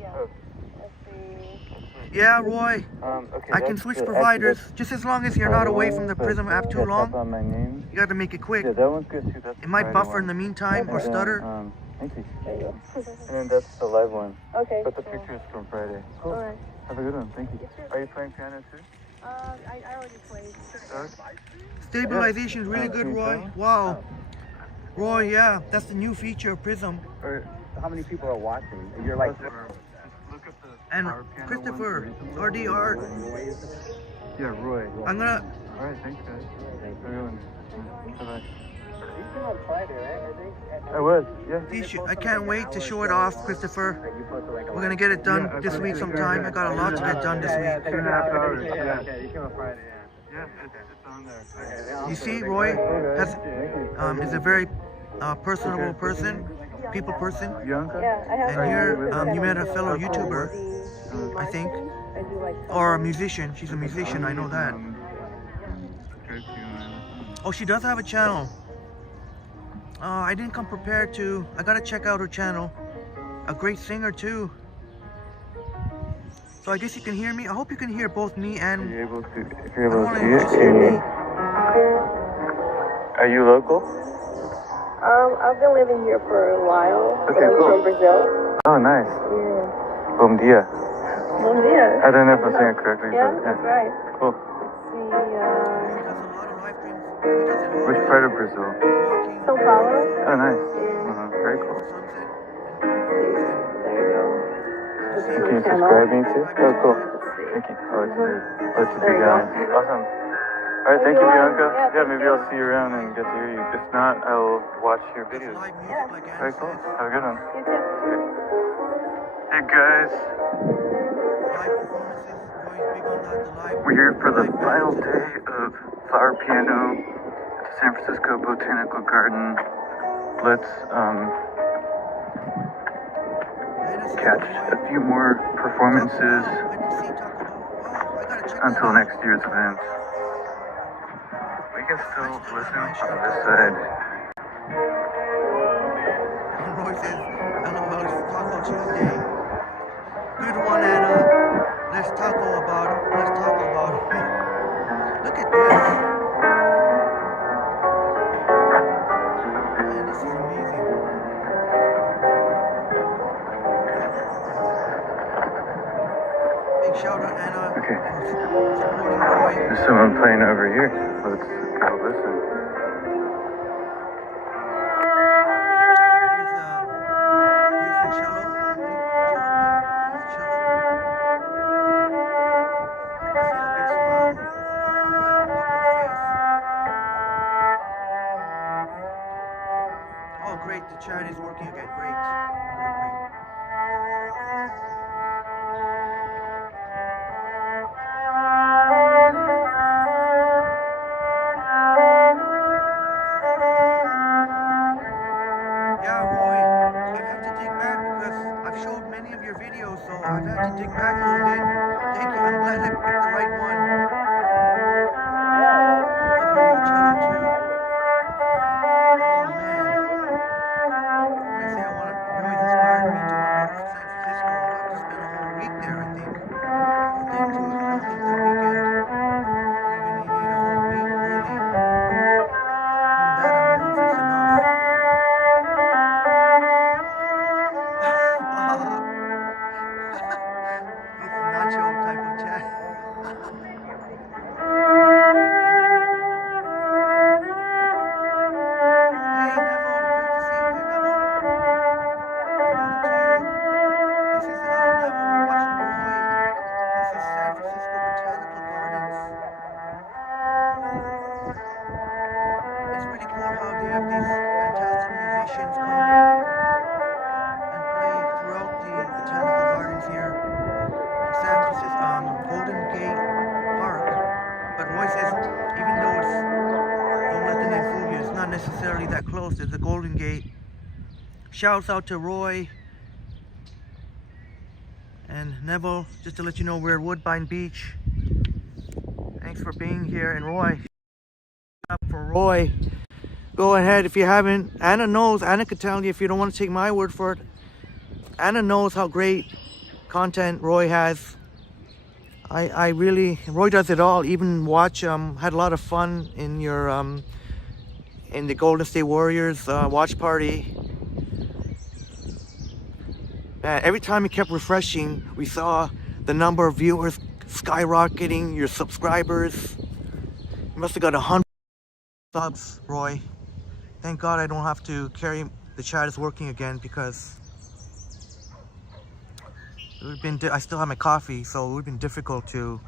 Yeah. Oh. Let's see. Yeah, Roy. Okay, I can switch providers, just as long as you're not away from the Prism app too long. On my name. You gotta make it quick. Yeah, that one's good too. That's It might buffer in the meantime or stutter. Thank you. There you go. And then that's the live one. Okay. But the picture is from Friday. Cool. Alright. Have a good one. Thank you. Are you playing piano too? I already played. Stabilization is really good, Roy. Wow. Roy, yeah, that's the new feature of Prism. Or how many people are watching? You're like. Look at the And power piano Christopher, one. RDR. Yeah, Roy. I'm gonna. Alright, thanks guys. Have a good one. Bye-bye. You can on Friday, right? I think. I was, yeah. I can't wait to show it off, Christopher. We're gonna get it done this week sometime. I got a lot to get done this week. 2.5 hours, yeah. Okay, you came on Friday, yeah. Yeah, it's on there. You see, Roy is a very personable person, people person. Bianca? Yeah, I have. And here, you met a fellow YouTuber, I think, I do like. or a musician. She's a musician, I know that. Oh, she does have a channel. I didn't come prepared to. I gotta check out her channel. A great singer too. So I guess you can hear me. I hope you can hear both me and. If you're able to see just hear me. it. Are you local? I've been living here for a while. Okay, I'm cool. from Brazil. Oh, nice. Yeah. Bom dia. Bom dia. I don't know if I'm saying it correctly, Yeah, but that's right. Cool. He does a lot of live streams. He does it all. Which part of Brazil? Walking, São Paulo. Oh, nice. Very cool. sunset. There you go. This is Can my you channel. subscribe me too? Oh, cool. Thank you. I'll let you There do you go. that. Awesome. All right, thank you, Bianca. Yeah, maybe I'll see you around and get to hear you. If not, I'll watch your videos. Live music, like Anna Very cool. says. Have a good one. You too. Hey, guys. Live performances. Roy's big on that. The live. We're here for the live final bands. day of Flower Piano at the San Francisco Botanical Garden. Let's Anna says catch Roy- a few more performances I didn't see Taco Bell. Wow, I gotta check that until out. next year's event. We can still listen on this side. And Roy says, LOL, it's Taco Tuesday. Good one, Anna. Let's taco about it. Let's talk about it. Look at this. Man, this is amazing. Big shout out, Anna. Okay. For supporting Roy. There's someone playing over here. Let's go listen. Here's a beautiful cello. I believe cello player. Here's a cello. I see his big smile. That puckered face. Oh, great. The chat is working again. Great. Great, great. Yeah, Roy, I have to dig back because I've showed many of your videos, so I've had to dig back a little bit. Thank you. I'm glad I picked the right one. Love hearing the cello too. Oh man. When I say I want to, Roy's inspired me to want to go to San Francisco. I'll have to spend a whole week there, I think. I think the weekend. Even you need a whole week, really. Even that, I don't know if it's enough. It's nacho type of chat. Hey Neville, great to see you. Hey Neville. Good morning to you. This is Neville. We're watching Roy. This is San Francisco Botanical Gardens. It's pretty cool how they have these fantastic musicians come and play throughout the botanical gardens here in San Francisco, Golden Gate Park. But Roy says, even though it's, don't let the name fool you, it's not necessarily that close. There's the Golden Gate. Shouts out to Roy and Neville, just to let you know we're at Woodbine Beach. Thanks for being here. And Roy, up for Roy. Go ahead if you haven't. Anna knows. Anna could tell you if you don't want to take my word for it. Anna knows how great content Roy has. I really, Roy does it all. Even watch, had a lot of fun in your, in the Golden State Warriors watch party. Every time he kept refreshing, we saw the number of viewers skyrocketing, your subscribers. You must have got 100 subs, Roy. Thank God I don't have to carry, the chat is working again because it would have been, I still have my coffee, so it would have been difficult to,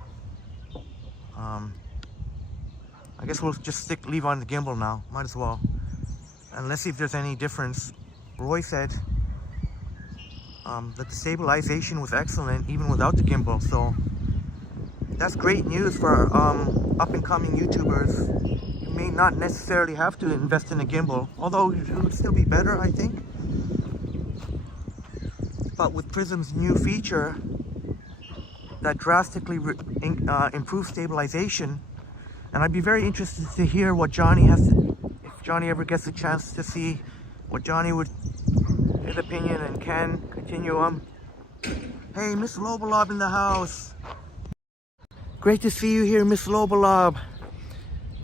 I guess we'll just leave on the gimbal now, might as well. And let's see if there's any difference. Roy said that the stabilization was excellent even without the gimbal, so that's great news for up and coming YouTubers. You may not necessarily have to invest in a gimbal, although it would still be better, I think. But with Prism's new feature that drastically improves stabilization, and I'd be very interested to hear what Johnny has to, if Johnny ever gets a chance to see what Johnny would, his opinion, and can continue on. Hey, Miss Lobolob in the house. Great to see you here, Miss Lobolob.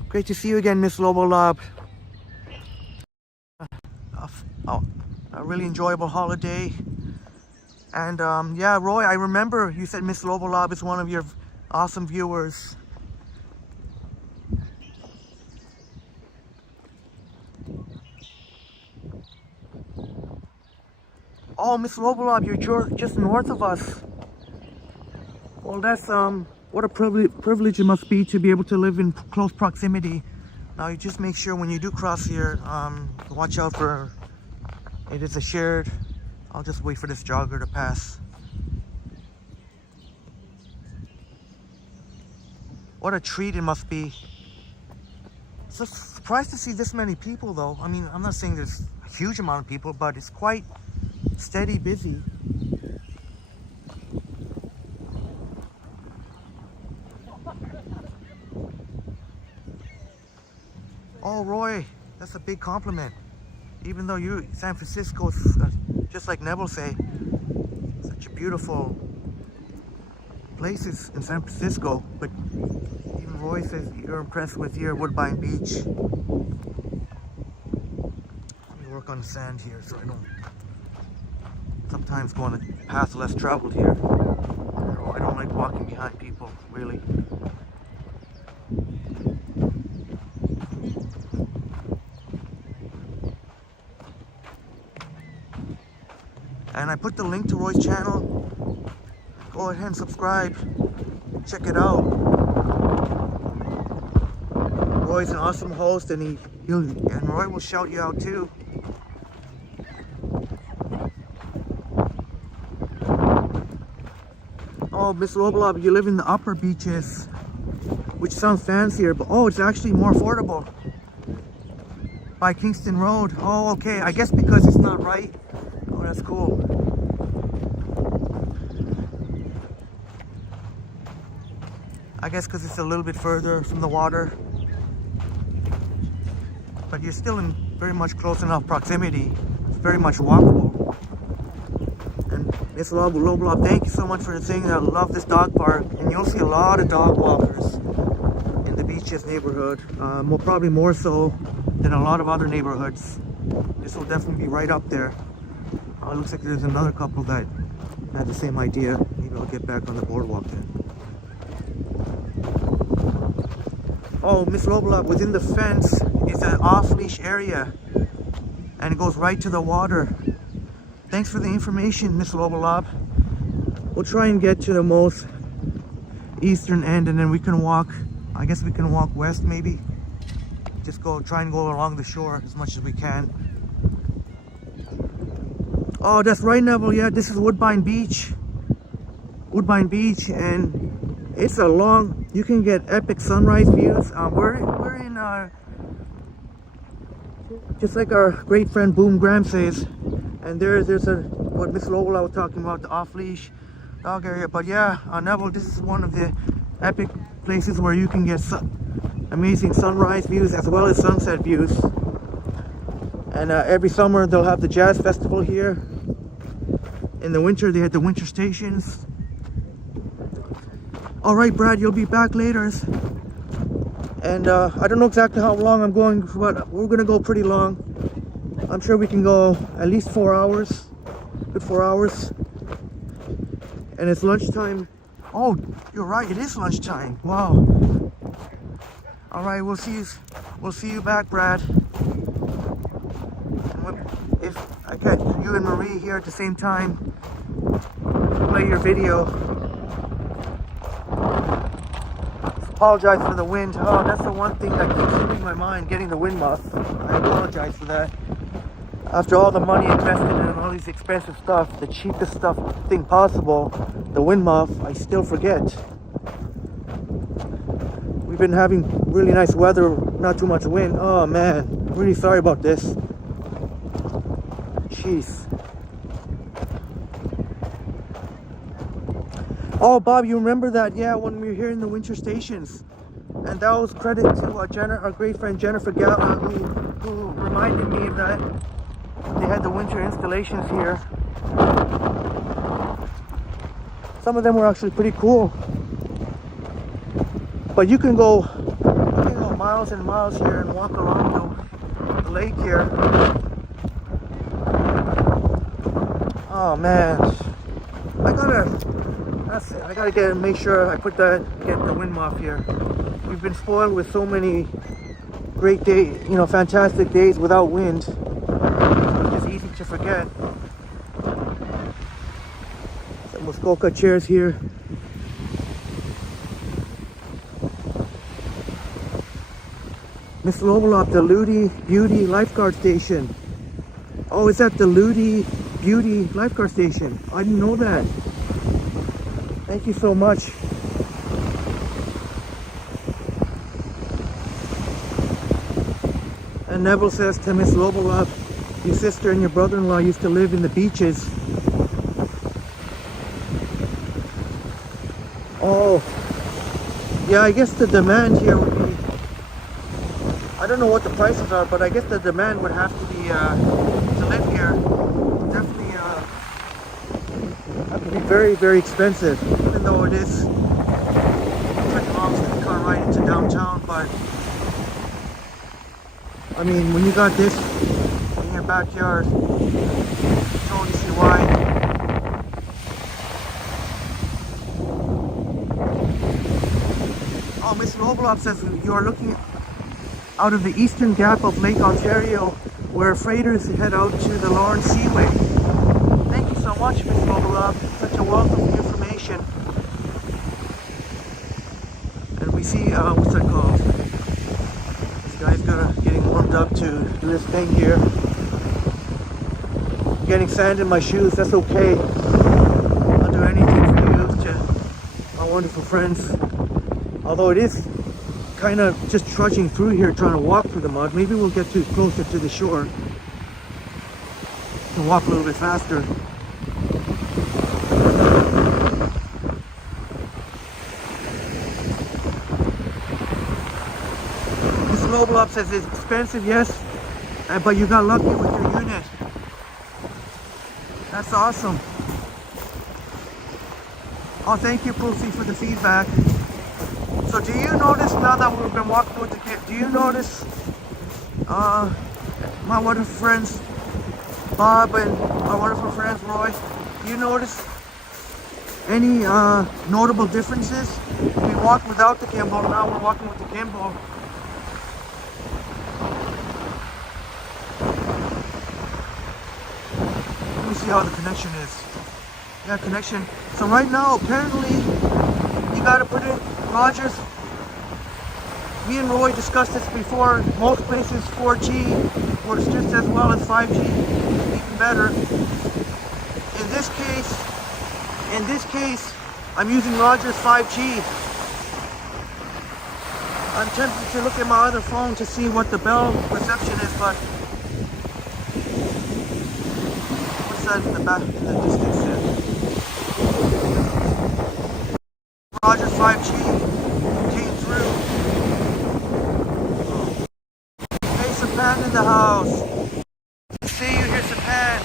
Great to see you again, Miss Lobolob. A really enjoyable holiday. And yeah, Roy, I remember you said Miss Lobolob is one of your awesome viewers. Oh, Miss Lobolob, you're just north of us. Well, that's what a privilege it must be to be able to live in close proximity. Now, you just make sure when you do cross here, watch out for it is a shared. I'll just wait for this jogger to pass. What a treat it must be. So surprised to see this many people, though. I mean, I'm not saying there's a huge amount of people, but it's quite steady busy. Oh, Roy, that's a big compliment. Even though San Francisco, just like Neville say, such a beautiful places in San Francisco, but even Roy says you're impressed with here Woodbine Beach. Let me work on the sand here so I don't sometimes go on a path less traveled here. I don't like walking behind people, really. And I put the link to Roy's channel. Go ahead and subscribe. Check it out. Roy's an awesome host, and Roy will shout you out too. Oh, Miss Lobolob, you live in the upper beaches, which sounds fancier, but oh, it's actually more affordable. By Kingston Road. Oh, okay. I guess because it's not right. Oh, that's cool. I guess because it's a little bit further from the water. But you're still in very much close enough proximity. It's very much walkable. And Miss Lobolob, thank you so much for the thing. I love this dog park. And you'll see a lot of dog walkers in the beaches neighborhood. Probably more so than a lot of other neighborhoods. This will definitely be right up there. It looks like there's another couple that had the same idea. Maybe I'll get back on the boardwalk then. Oh, Miss Lobolob, within the fence is an off-leash area, and it goes right to the water. Thanks for the information, Miss Lobolob. We'll try and get to the most eastern end, and then we can walk. I guess we can walk west, maybe. Just try and go along the shore as much as we can. Oh, that's right, Neville. Yeah, this is Woodbine Beach. Woodbine Beach, and it's a long. You can get epic sunrise views. We're in just like our great friend Boom Graham says, and there's what Miss Lola was talking about, the off-leash dog area. But yeah, Neville, this is one of the epic places where you can get amazing sunrise views as well as sunset views. And every summer they'll have the jazz festival here. In the winter they had the winter stations. All right, Brad, you'll be back later. And I don't know exactly how long I'm going, but we're gonna go pretty long. I'm sure we can go at least 4 hours. Good 4 hours. And it's lunchtime. Oh, you're right, it is lunchtime. Wow. All right, we'll see you back, Brad. If I get you and Marie here at the same time, play your video. Apologize for the wind. Oh, that's the one thing that keeps in my mind, getting the wind muff. I apologize for that. After all the money invested in all these expensive stuff, the cheapest thing possible, the wind muff, I still forget. We've been having really nice weather, not too much wind. Oh man, really sorry about this. Jeez. Oh, Bob, you remember that? Yeah, when we were here in the winter stations. And that was credit to our great friend Jennifer Gala, who reminded me of that. They had the winter installations here. Some of them were actually pretty cool. But you can go miles and miles here and walk along the lake here. Oh man, I gotta make sure I get the wind muff here. We've been spoiled with so many great days, fantastic days without wind. It's easy to forget. Some Muskoka chairs here. Miss Lovelop, the Ludi Beauty Lifeguard Station. Oh, is that the Ludi Beauty Lifeguard Station? I didn't know that. Thank you so much. And Neville says to Miss Lovelop, your sister and your brother-in-law used to live in the beaches. Oh, yeah, I guess the demand here would be, I don't know what the prices are, but I guess the demand would have to be, to live here, definitely have to be very, very expensive, even though it is like a long streetcar ride into downtown. But I mean, when you got this in your backyard, you totally see why. Oh, Miss Lovelop says you are looking out of the eastern gap of Lake Ontario, where freighters head out to the Lawrence Seaway. Thank you so much, Miss Lovelop. Such a wealth of information. And we see, what's that called? This guy's getting warmed up to do this thing here. Getting sand in my shoes, that's okay. I'll do anything for you, to my wonderful friends. Although it is kind of just trudging through here, trying to walk through the mud. Maybe we'll get closer to the shore and walk a little bit faster. This mobile up says it's expensive, yes, but you got lucky with your unit. That's awesome. Oh, thank you, Pussy, for the feedback. So do you notice, now that we've been walking with the kid, do you notice my wonderful friends Bob and my wonderful friends Roy, do you notice any notable differences? We walked without the gimbal, now we're walking with the gimbal. Let me see how the connection is. Yeah, connection. So right now, apparently, you gotta put in Rogers. Me and Roy discussed this before. Most places 4G works just as well as 5G, even better. In this case, I'm using Rogers 5G. I'm tempted to look at my other phone to see what the bell reception is, but what's that in the back, in the distance there? Rogers 5G came through. Hey, Sapan in the house. See you here, Sapan.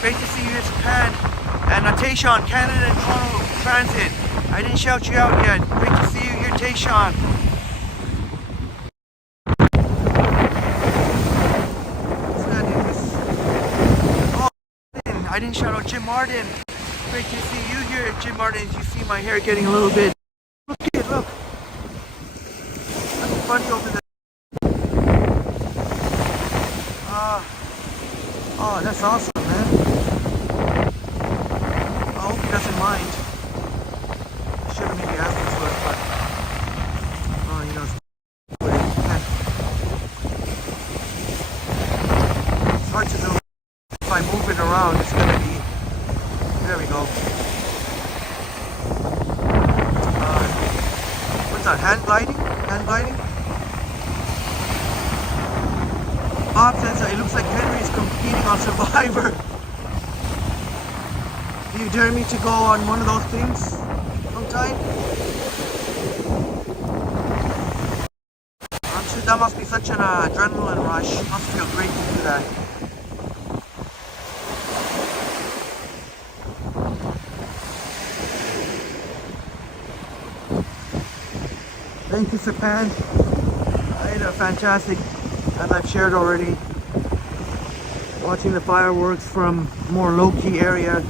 Great to see you here, Sapan. And Tayshawn, Canada and Toronto Transit. I didn't shout you out yet. Great to see you here, Tayshawn. Oh, I didn't shout out Jim Martin. Great to see you here, Jim Martin. You see my hair getting a little bit. Look at it, look. That's funny over there. Oh, that's awesome, man. I hope he doesn't mind. I should have maybe asked this for it, but oh, you know, gliding, hand gliding. Bob says it looks like Henry is competing on Survivor. Do you dare me to go on one of those things sometime? I'm sure that must be such an adrenaline rush. Must feel great to do that. Thank you, Sapan. I had a fantastic, as I've shared already, watching the fireworks from more low-key area,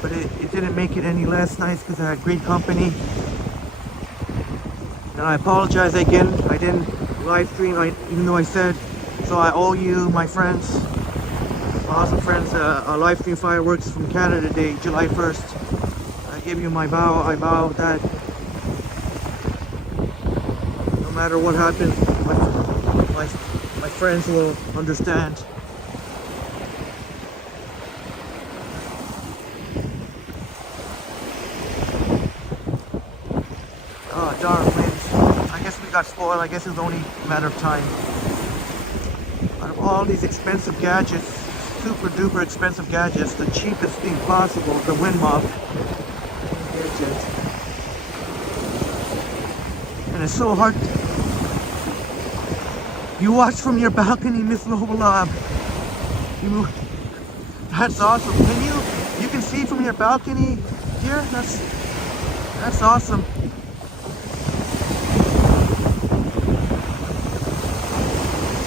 but it didn't make it any less nice because I had great company. And I apologize again, I didn't live stream even though I said, so I owe you, my friends, my awesome friends, a live stream fireworks from Canada Day, July 1st. I give you my bow, I bow that no matter what happens, my friends will understand. Oh, darn wind. I guess we got spoiled. I guess it was only a matter of time. Out of all these expensive gadgets, super duper expensive gadgets, the cheapest thing possible, the wind mop. And it's so hard. You watch from your balcony, Miss Lobolab. That's awesome. You can see from your balcony here? That's awesome.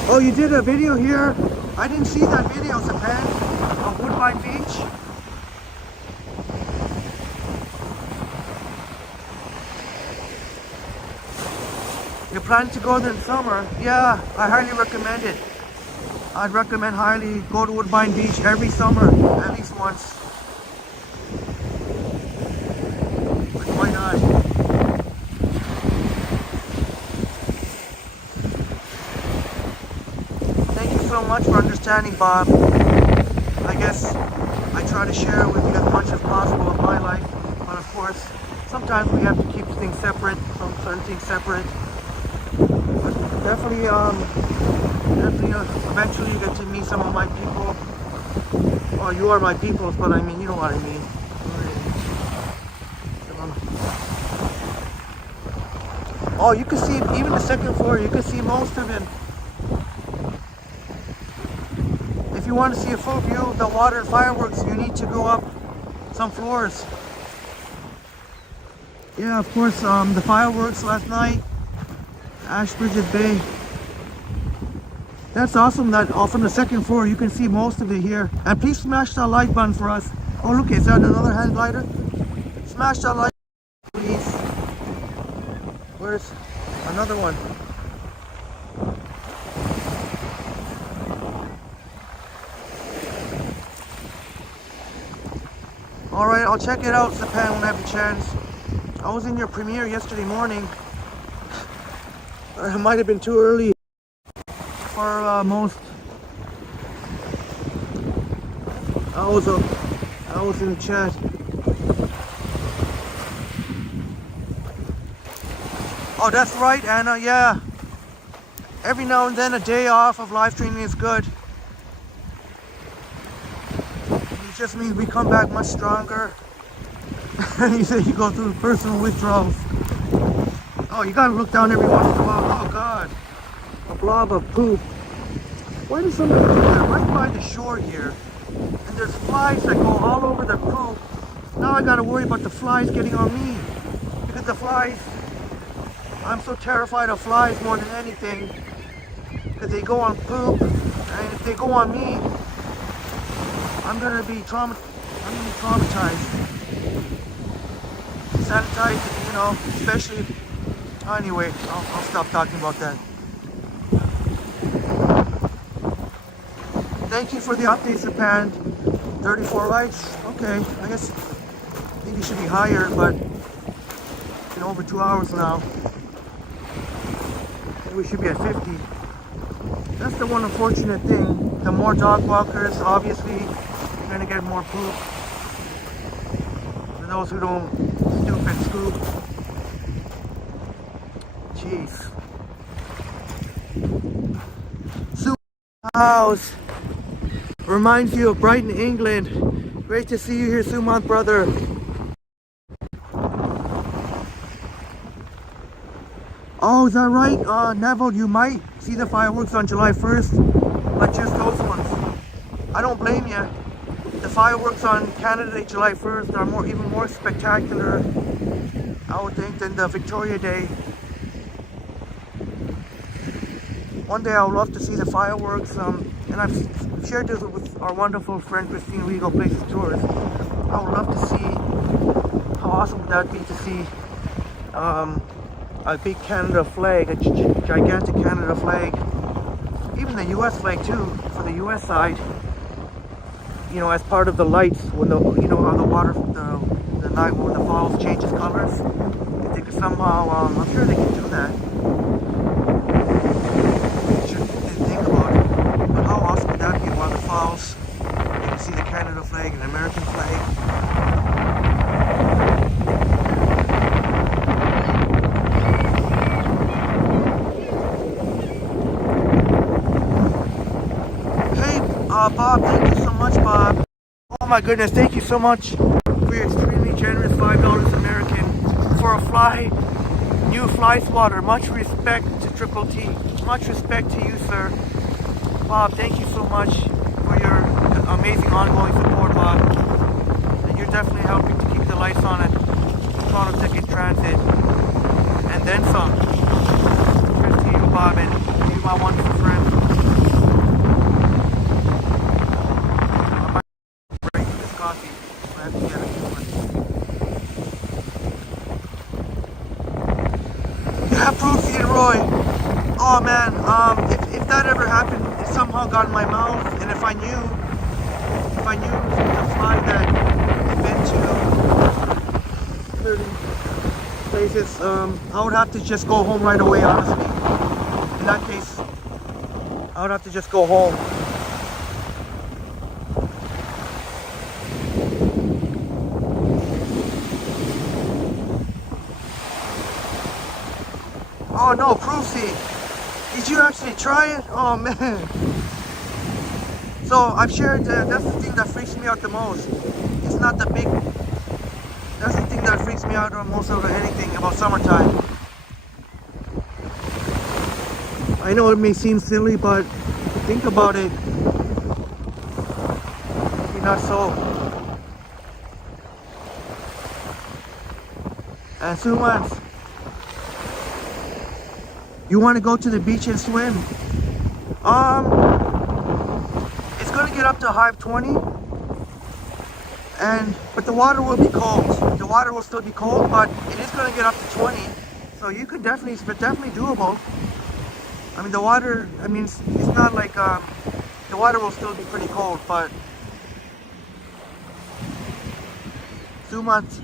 Oh, you did a video here? I didn't see that video, Sapan, of Woodbine Beach. You're planning to go there in summer? Yeah, I highly recommend it. I'd recommend highly go to Woodbine Beach every summer, at least once. But why not? Thank you so much for understanding, Bob. I guess I try to share with you as much as possible of my life, but of course, sometimes we have to keep things separate, certain things separate. Definitely, eventually you get to meet some of my people. Well, you are my people, but I mean, you know what I mean. Oh, you can see even the second floor, you can see most of it. If you want to see a full view of the water and fireworks, you need to go up some floors. Yeah, of course, the fireworks last night, Ashbridges Bay. That's awesome that from the second floor you can see most of it here. And please smash that like button for us. Oh look, is that another hand glider? Smash that like button, please. Where's another one? Alright, I'll check it out, Sapan, when I have a chance. I was in your premiere yesterday morning. It might have been too early for most. I was in the chat. Oh, that's right, Anna. Yeah. Every now and then a day off of live streaming is good. It just means we come back much stronger. You say you go through personal withdrawals. Oh, you gotta look down every once in a while. Oh God, a blob of poop. Why does somebody do that right by the shore here? And there's flies that go all over the poop. Now I gotta worry about the flies getting on me. Because the flies, I'm so terrified of flies more than anything. Because they go on poop, and if they go on me, I'm gonna be traumatized. Sanitize, you know, especially. Anyway, I'll stop talking about that. Thank you for the updates, Japan. 34 likes. Okay, I guess maybe it should be higher, but it's been over 2 hours now. Maybe we should be at 50. That's the one unfortunate thing. The more dog walkers, obviously, you're gonna get more poop. For those who don't stoop and scoop. jeez. Sue House reminds you of Brighton, England. Great to see you here, Sumant, brother. Oh, is that right? Neville, you might see the fireworks on July 1st, but just those ones. I don't blame you. The fireworks on Canada Day, July 1st are even more spectacular, I would think, than the Victoria Day. One day I would love to see the fireworks, and I've shared this with our wonderful friend Christine Regal Places Tours. I would love to see, how awesome would that be to see a big Canada flag, a gigantic Canada flag, even the US flag too, for the US side, you know, as part of the lights, when the, you know, how the water, the night when the falls changes colors. If they could somehow, I'm sure they can do that. Should think about it. But how awesome would that be while the falls, you can see the Canada flag and the American flag. Bob, thank you so much, Bob. Oh my goodness, thank you so much for your extremely generous $5 American for a new fly swatter. Much respect to Triple T. Much respect to you, sir. Bob, thank you so much for your amazing ongoing support, Bob. And you're definitely helping to keep the lights on at Toronto Ticket Transit. And then some. Cheers to you, Bob, and to you, my wonderful friend. Oh man, if that ever happened, it somehow got in my mouth, and if I knew the fly that had been to certain places, I would have to just go home right away, honestly. In that case, I would have to just go home. Oh no, Proofy! Did you actually try it? Oh man! So I've shared that's the thing that freaks me out the most. It's not the big. That's the thing that freaks me out most over anything about summertime. I know it may seem silly, but if you think about it, maybe not so. And Sumans, you want to go to the beach and swim? It's going to get up to high 20, but the water will be cold. The water will still be cold, but it is going to get up to 20, so you could it's definitely doable. I mean, the water, it's not like, the water will still be pretty cold, but Sumant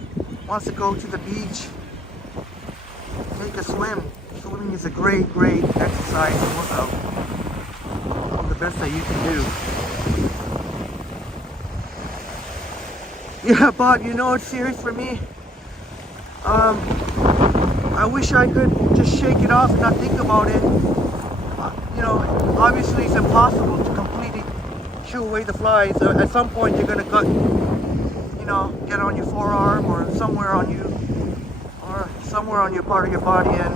wants to go to the beach, take a swim. Swimming is a great exercise and workout. One of the best that you can do. Yeah, Bob, you know it's serious for me. I wish I could just shake it off and not think about it. You know, obviously it's impossible to completely shoo away the flies. At some point they're gonna get on your forearm or somewhere on you, or somewhere on your part of your body, and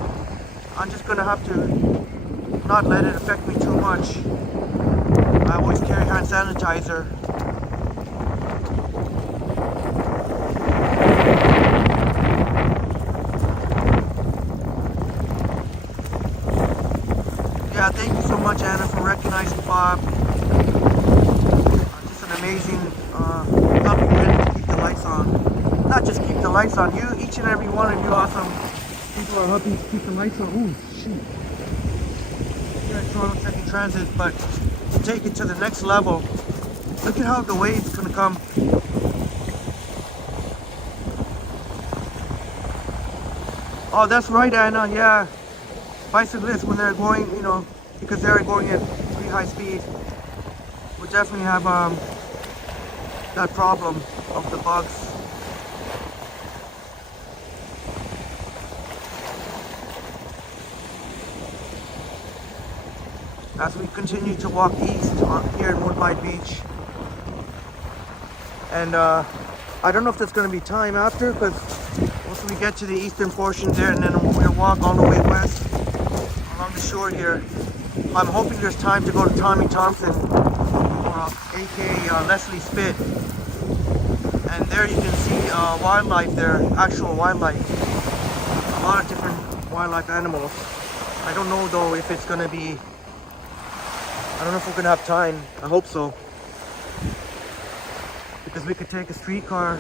I'm just gonna have to not let it affect me too much. I always carry hand sanitizer. Yeah, thank you so much, Anna, for recognizing Bob. Just an amazing helping hand to keep the lights on. Not just keep the lights on, each and every one of you awesome people are helping to keep the lights on. Oh shoot. Here at Toronto Second Transit, but to take it to the next level, look at how the wave's gonna come. Oh, that's right, Anna, yeah. Bicyclists, when they're going, because they're going at pretty high speed, would definitely have that problem of the bugs. as we continue to walk east here in Woodbine Beach. And I don't know if there's going to be time after, because once we get to the eastern portion there, and then we'll walk all the way west along the shore here. I'm hoping there's time to go to Tommy Thompson, or aka Leslie Spit. And there you can see wildlife there, actual wildlife. A lot of different wildlife animals. I don't know though if it's gonna be, I don't know if we're gonna have time. I hope so. Because we could take a streetcar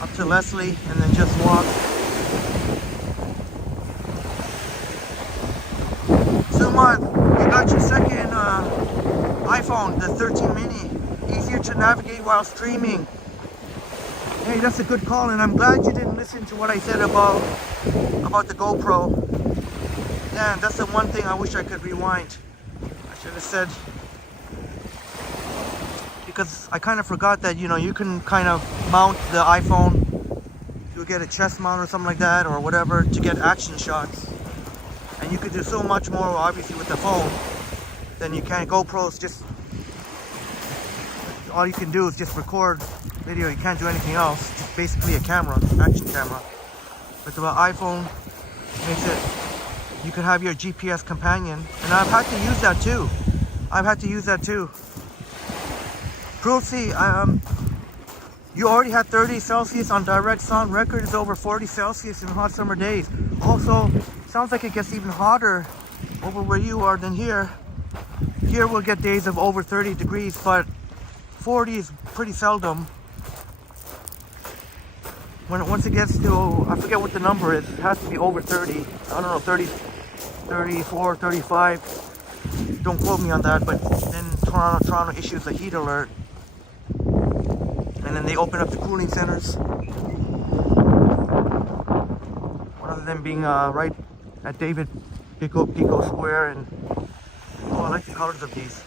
up to Leslie and then just walk. Sumant, you got your second iPhone, the 13 mini. Easier to navigate while streaming. Hey, that's a good call, and I'm glad you didn't listen to what I said about the GoPro. Yeah, that's the one thing I wish I could rewind. I should have said, because I kind of forgot that, you know, you can kind of mount the iPhone. You'll get a chest mount or something like that, or whatever, to get action shots. And you could do so much more, obviously, with the phone than you can. GoPro's just, all you can do is just record video. You can't do anything else. It's basically a camera, action camera. But the iPhone makes it, you can have your GPS companion. And I've had to use that too. Cruelty, you already had 30 Celsius on direct sun. Record is over 40 Celsius in hot summer days. Also, sounds like it gets even hotter over where you are than here. Here we'll get days of over 30 degrees, but 40 is pretty seldom. Once it gets to, I forget what the number is, it has to be over 30. I don't know, 30, 34, 35. Don't quote me on that, but then Toronto issues a heat alert. And then they open up the cooling centers. One of them being right at David Pico Square, and oh, I like the colors of these.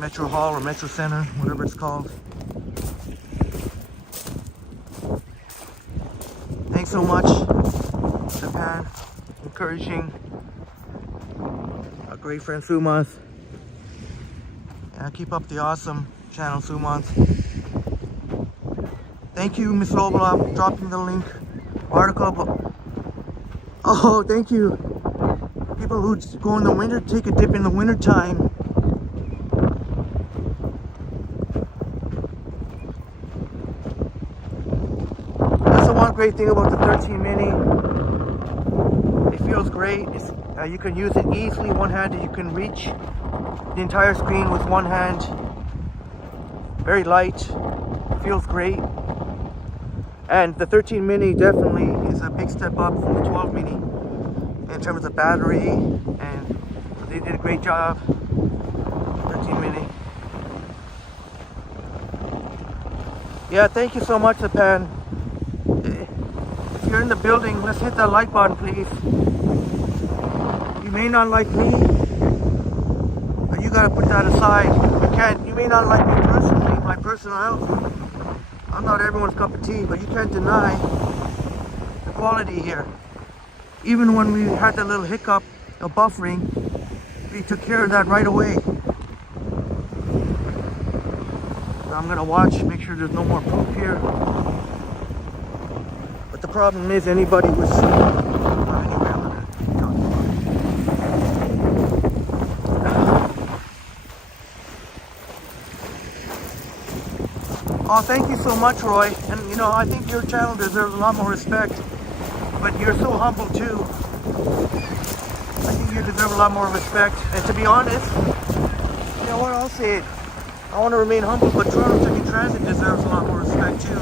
Metro Hall or Metro Center, whatever it's called. Thanks so much, Japan. Encouraging our great friend Sumant. Yeah, keep up the awesome channel, Sumant. Thank you, Miss Lobola, dropping the link. Article. Oh, thank you. People who go in the winter, take a dip in the winter time. One great thing about the 13 mini, it feels great. You can use it easily one-handed. You can reach the entire screen with one hand. Very light, feels great. And the 13 mini definitely is a big step up from the 12 mini in terms of battery, and they did a great job. 13 mini. Yeah, thank you so much, Japan. If you're in the building, let's hit that like button, please. You may not like me, but you gotta put that aside. You may not like me personally, my personality. I'm not everyone's cup of tea, but you can't deny the quality here. Even when we had that little hiccup of buffering, we took care of that right away. I'm gonna watch, make sure there's no more poop here. But the problem is, anybody was anyway, I'm gonna oh, thank you so much, Roy. And you know, I think your channel deserves a lot more respect. But you're so humble too. I think you deserve a lot more respect. And to be honest, you know what, I'll say it. I want to remain humble, but Toronto City Transit deserves a lot more respect too.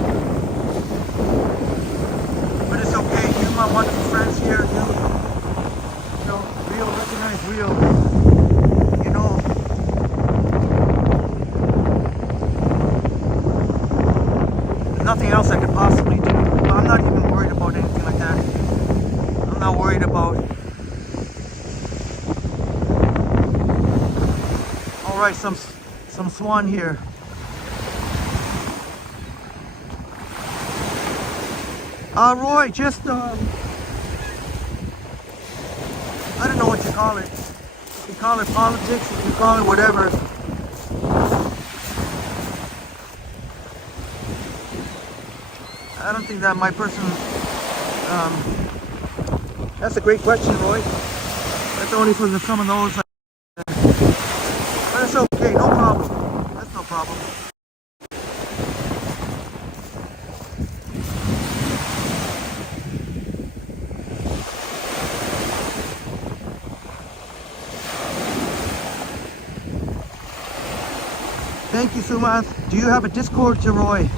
But it's okay. You, my wonderful friends here, you know, real, recognize real. You know, there's nothing else I could possibly do. But I'm not even worried about anything like that. I'm not worried about. All right, some swan here. Roy, just I don't know what you call it. You call it politics, you call it whatever. I don't think that my person, that's a great question, Roy. That's only for some of those. But it's okay, no problem. That's no problem. Thank you so much. Do you have a Discord to Roy?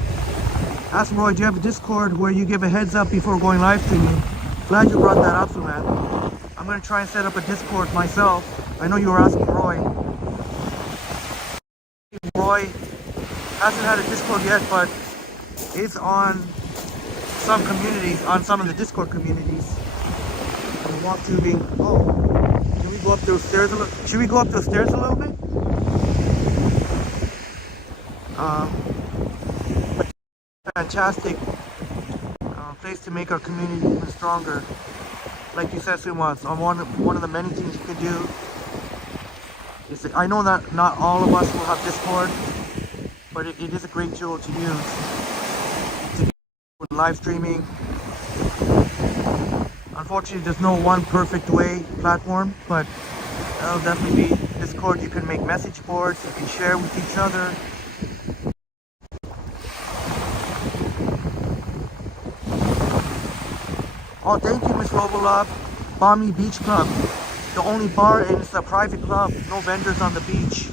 Ask Roy, do you have a Discord where you give a heads up before going live streaming? Glad you brought that up, man. I'm gonna try and set up a Discord myself. I know you were asking Roy. Roy hasn't had a Discord yet, but it's on some communities, on some of the Discord communities. I'm walk through being, oh, can we go up those stairs a little? Should we go up those stairs a little bit? Fantastic place to make our community even stronger. Like you said, Sumas, one of the many things you can do is that, I know that not all of us will have Discord, but it is a great tool to use with live streaming. Unfortunately, there's no one perfect way platform, but that'll definitely be Discord. You can make message boards, you can share with each other. Oh, thank you, Miss Robolob. Balmy Beach Club. The only bar, and it's a private club. No vendors on the beach.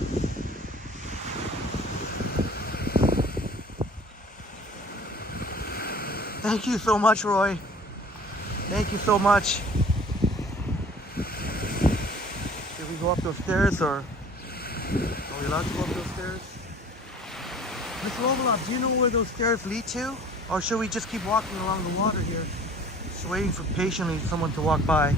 Thank you so much, Roy. Thank you so much. Should we go up those stairs, or are we allowed to go up those stairs? Miss Robolob, do you know where those stairs lead to? Or should we just keep walking along the water here? Just waiting for patiently someone to walk by.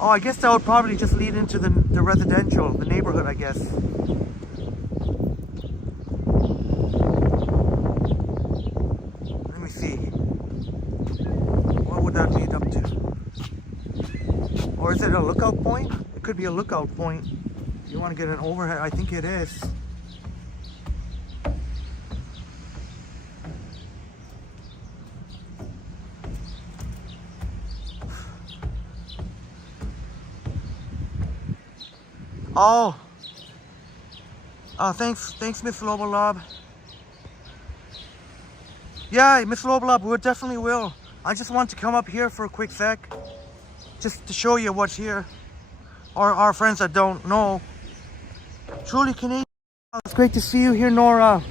Oh, I guess that would probably just lead into the residential, the neighborhood, I guess. Let me see. What would that lead up to? Or is it a lookout point? It could be a lookout point. You want to get an overhead? I think it is. Oh, thanks, Miss Lobolob. Yeah, Miss Lobolob, we definitely will. I just want to come up here for a quick sec, just to show you what's here, or our friends that don't know. Truly Canadian. It's great to see you here, Nora.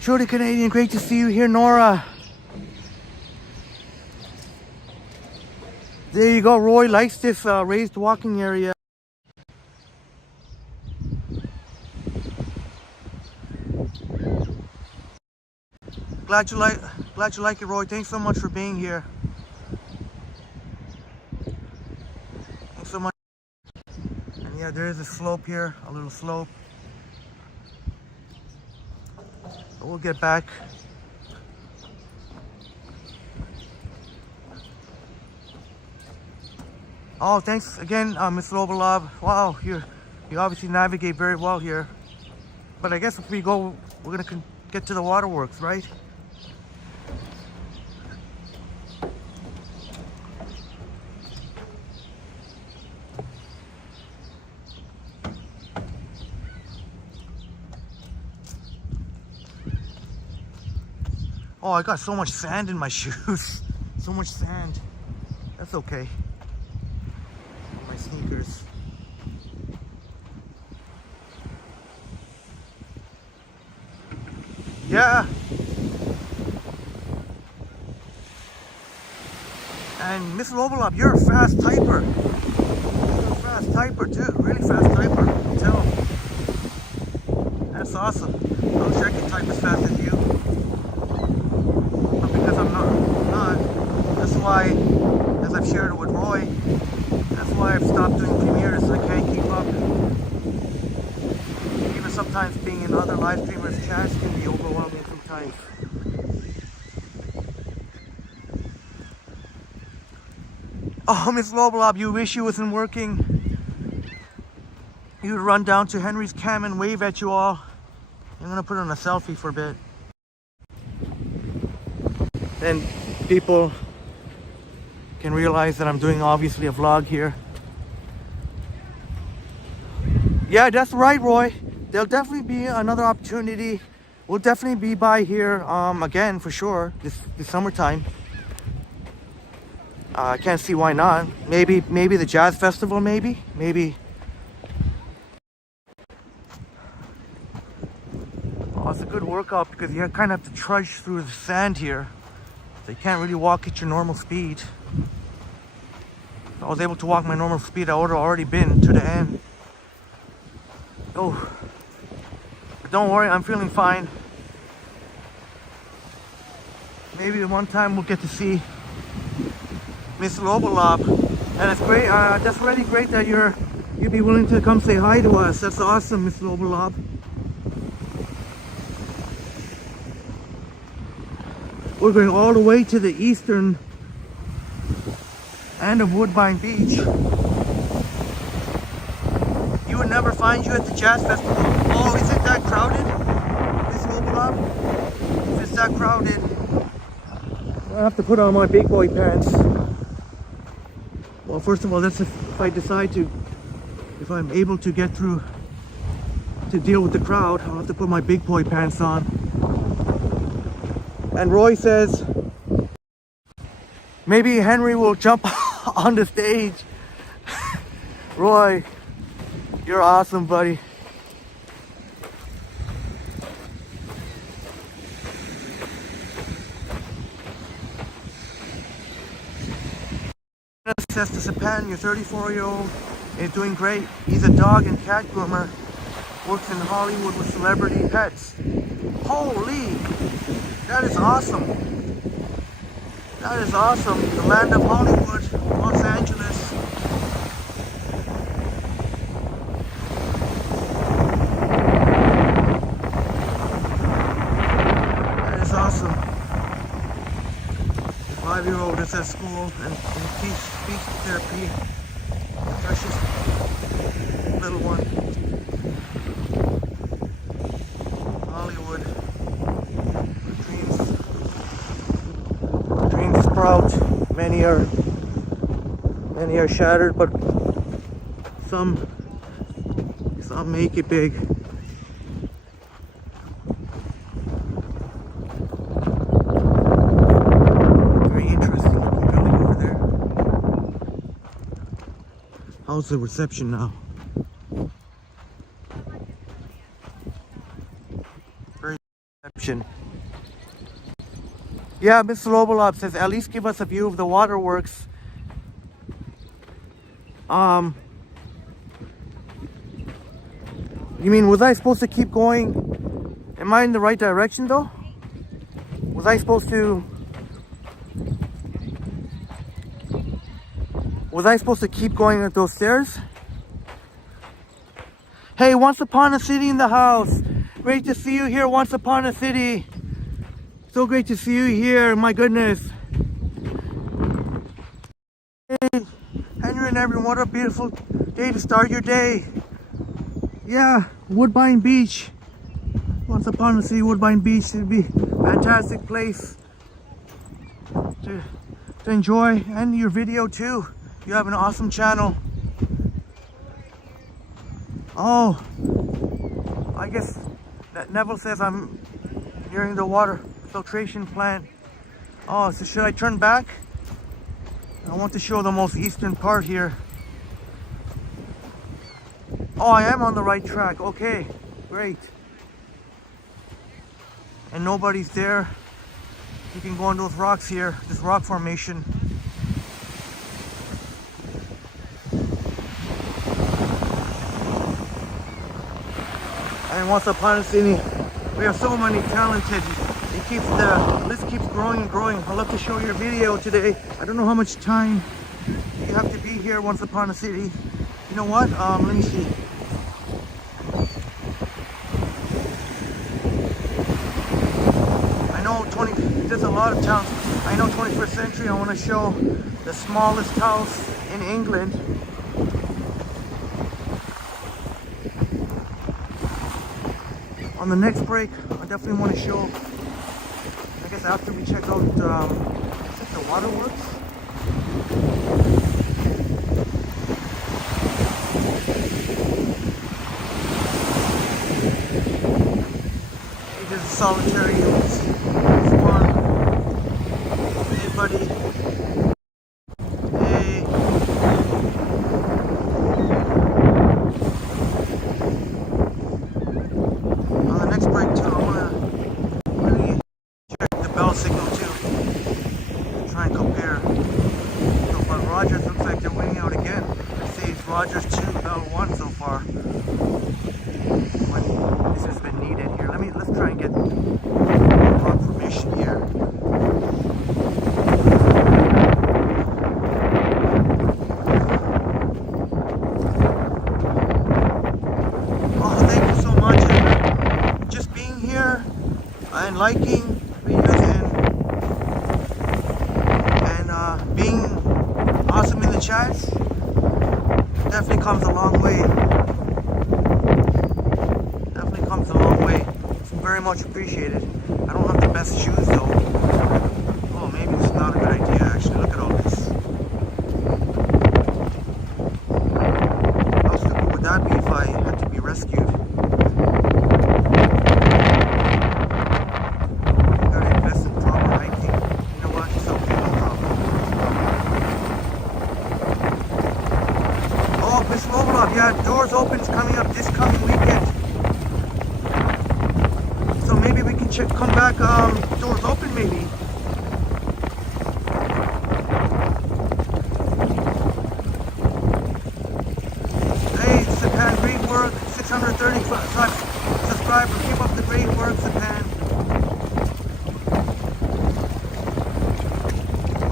Truly Canadian, great to see you here, Nora. There you go. Roy likes this raised walking area. Glad you like it, Roy. Thanks so much for being here. Thanks so much. And yeah, there is a slope here, a little slope. But we'll get back. Oh, thanks again, Miss Lobolob. Wow, you obviously navigate very well here. But I guess if we go, we're gonna get to the waterworks, right? Oh, I got so much sand in my shoes. So much sand. That's okay. My sneakers. Yeah. And Miss Lobolob, you're a fast typer. You're a fast typer too. Really fast typer. I can tell. That's awesome. I wish I could type as fast as you. But because I'm not. That's why, as I've shared it with Roy, that's why I've stopped doing premieres. I can't keep up. Even sometimes being in other live streamers' chats can be overwhelming sometimes. Oh, Miss Lobolob, you wish you wasn't working. You'd run down to Henry's cam and wave at you all. I'm gonna put on a selfie for a bit. Then people can realize that I'm doing obviously a vlog here. Yeah, that's right, Roy. There'll definitely be another opportunity. We'll definitely be by here again for sure this summertime. I can't see why not. Maybe the jazz festival, maybe. Oh, it's a good workout because you kind of have to trudge through the sand here. So you can't really walk at your normal speed. If I was able to walk my normal speed, I would have already been to the end. Oh, but don't worry, I'm feeling fine. Maybe one time we'll get to see Miss Lobolob, and it's great. That's really great that you'd be willing to come say hi to us. That's awesome, Miss Lobolob. We're going all the way to the eastern end of Woodbine Beach. You would never find you at the Jazz Festival. Oh, is it that crowded, Miss Lobolob? If it's that crowded, I have to put on my big boy pants. Well, first of all, that's if I decide to, if I'm able to get through to deal with the crowd, I'll have to put my big boy pants on. And Roy says maybe Henry will jump on the stage. Roy, you're awesome, buddy. Says to Sapan, your 34-year-old is doing great. He's a dog and cat groomer. Works in Hollywood with celebrity pets. Holy! That is awesome. That is awesome. The land of Hollywood, Los Angeles. That is awesome. The 5-year-old is at school and teach speech therapy. Precious little one. Hollywood. Dreams sprout. Many are shattered, but some make it big. Very interesting looking building over there. How's the reception now? Very reception. Yeah, Mr. Lobolob says, at least give us a view of the waterworks. You mean, was I supposed to keep going? Am I in the right direction though? Was I supposed to keep going up those stairs? Hey, Once Upon a City in the house. Great to see you here, Once Upon a City. So great to see you here, my goodness. Hey, Henry and everyone, what a beautiful day to start your day. Yeah, Woodbine Beach. Once Upon a City, Woodbine Beach. It'd be a fantastic place to enjoy, and your video too. You have an awesome channel. Oh, I guess that Neville says I'm nearing the water filtration plant. Oh, so should I turn back? I want to show the most eastern part here. Oh, I am on the right track. Okay, great. And nobody's there. You can go on those rocks here, this rock formation. And Once Upon a City, we have so many talented. The list keeps growing and growing. I'd love to show your video today. I don't know how much time you have to be here, Once Upon a City. You know what? Let me see. I know there's a lot of towns. I know 21st century. I want to show the smallest house in England. On the next break, I definitely want to show, I guess after we check out the waterworks. It is solitary. It's fun. Hey, buddy. Hey. On the next break too, I want to really check the bell signal too. Try and compare. So, but Rogers looks like they're winning out again. It says Rogers 2, Bell 1 so far. But this has been needed here. Let's try and get confirmation here. Oh, thank you so much. Just being here and liking videos and being awesome in the chats definitely comes a long way. Definitely comes a long way. It's very much appreciated. I don't have the best shoes though. Oh, maybe it's not a good idea actually. Look at all this. How stupid would that be if I had to be rescued? You gotta invest in proper hiking. You know what? It's okay, no problem. Oh, Miss Robolov, yeah, doors open. It's coming up this coming weekend. So maybe we can come back, doors open maybe. Hey, Sapan, great work. 635 subscribers. Keep up the great work, Sapan.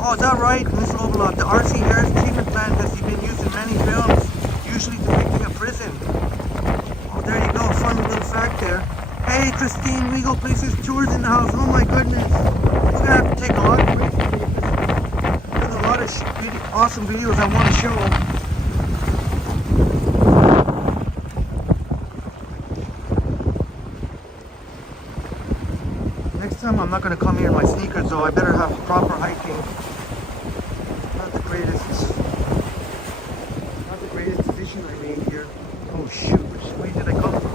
Oh, is that right, Miss Robolov? The RC Harris treatment plant has been used in many films, usually depicting a prison. Oh, there you go. Fun little fact there. Hey, Christine, Regal Places Tours in the house. Oh my goodness. We're gonna have to take a lot of breaks. There's a lot of awesome videos I want to show. Next time I'm not gonna come here in my sneakers, though. I better have proper hiking. Not the greatest decision I made here. Oh shoot, which way did I come from?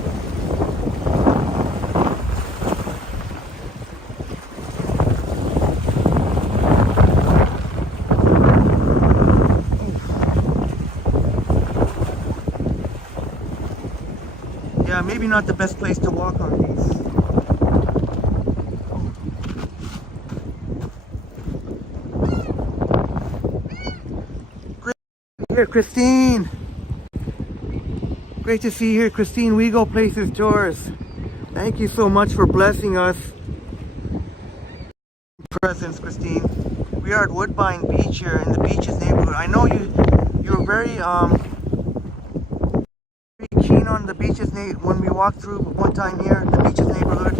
Yeah, maybe not the best place to walk on these. Great here, Christine. Great to see you here, Christine. We Go Places Tours. Thank you so much for blessing us. Presence, Christine. We are at Woodbine Beach here in the Beaches neighborhood. I know you're very keen on the Beaches when we walked through one time here, the Beaches neighborhood.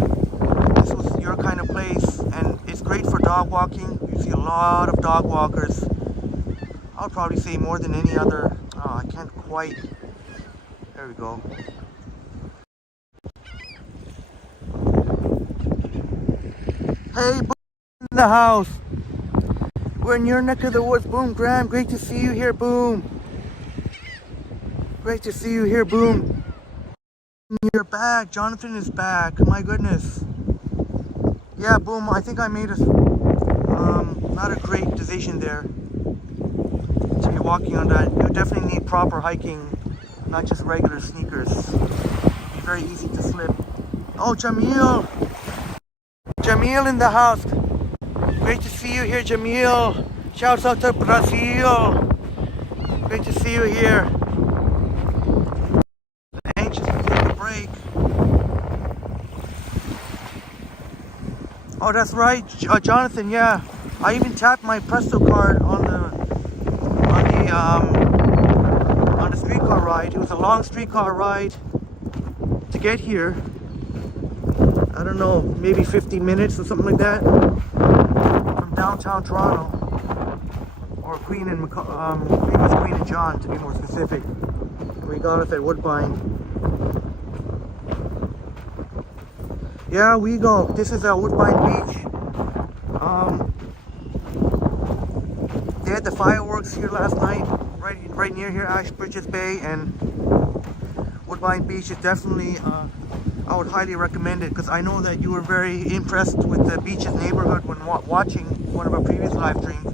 This was your kind of place, and it's great for dog walking. You see a lot of dog walkers. I would probably say more than any other. Oh, I can't quite. There we go. Hey, Boom in the house. We're in your neck of the woods. Boom, Graham. Great to see you here, Boom. Great to see you here, Boom. You're back. Jonathan is back. My goodness. Yeah, Boom. I think I made not a great decision there to be walking on that. You definitely need proper hiking, not just regular sneakers. It'd be very easy to slip. Oh, Jamil. Jamil in the house. Great to see you here, Jamil. Shouts out to Brazil. Great to see you here. Anxious to take a break. Oh, that's right, Jonathan. Yeah, I even tapped my Presto card on the streetcar ride. It was a long streetcar ride to get here. I don't know, maybe 50 minutes or something like that from downtown Toronto. or famous Queen and John to be more specific. We got off at Woodbine. Yeah, we go. This is Woodbine Beach. They had the fireworks here last night, right near here, Ashbridges Bay, and Woodbine Beach is definitely, I would highly recommend it, because I know that you were very impressed with the beach's neighborhood when watching one of our previous live streams,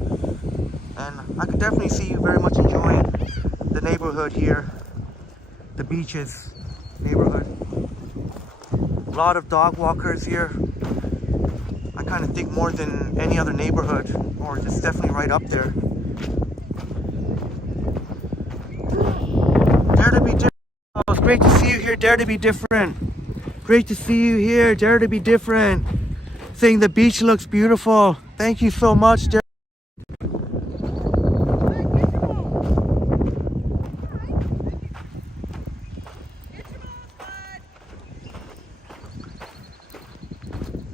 and I could definitely see you very much enjoying the neighborhood here, the beaches neighborhood. A lot of dog walkers here. I kind of think more than any other neighborhood, or it's definitely right up there. Dare to be different. Oh, it's great to see you here. Dare to be different. Great to see you here. Dare to be different. Saying the beach looks beautiful. Thank you so much. Dare.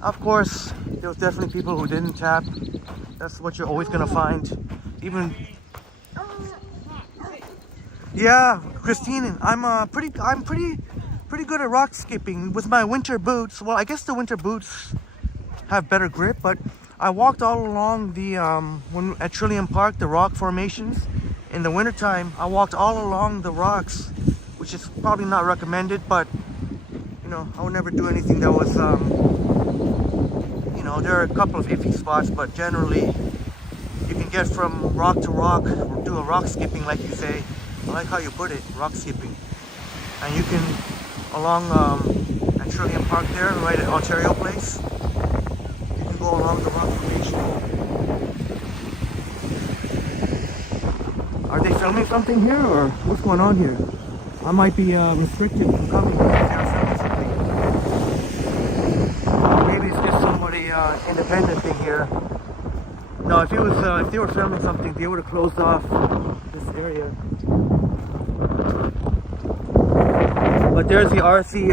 Of course, there was definitely people who didn't tap. That's what you're always gonna find. Even, yeah, Christine, I'm pretty good at rock skipping with my winter boots. Well, I guess the winter boots have better grip, but I walked all along the at Trillium Park, the rock formations. In the wintertime, I walked all along the rocks, which is probably not recommended, but you know, I would never do anything that was you know, there are a couple of iffy spots, but generally you can get from rock to rock, or do a rock skipping like you say. I like how you put it, rock skipping. And you can, along at Trillium Park there, right at Ontario Place, you can go along the rock formation. Are they filming something here, or what's going on here? I might be restricted from coming here if they're filming something. Maybe it's just somebody independent thing here. No, if it was, if they were filming something, they would have closed off this area. But there's the RC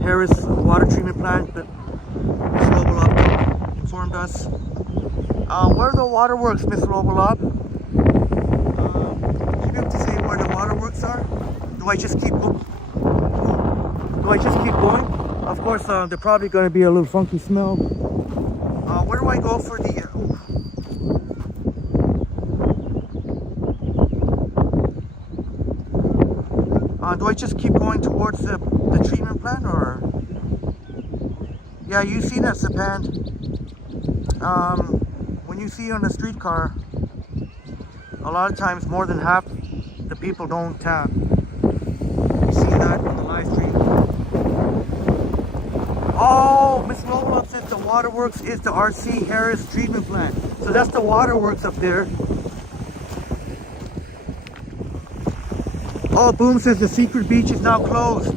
Harris water treatment plant that Miss Lobolop informed us. Where are the waterworks, Miss Lobolop? Should you be able to say where the waterworks are? Do I just keep going? Of course, they're probably going to be a little funky smell. Where do I go for the? Do I just keep going towards the treatment plant, or? Yeah, you see that, Sapan. When you see on the streetcar, a lot of times more than half the people don't tap. You see that in the live stream. Oh, Miss Lobolop says the waterworks is the RC Harris treatment plant. So that's the waterworks up there. Oh, Boom says the secret beach is now closed.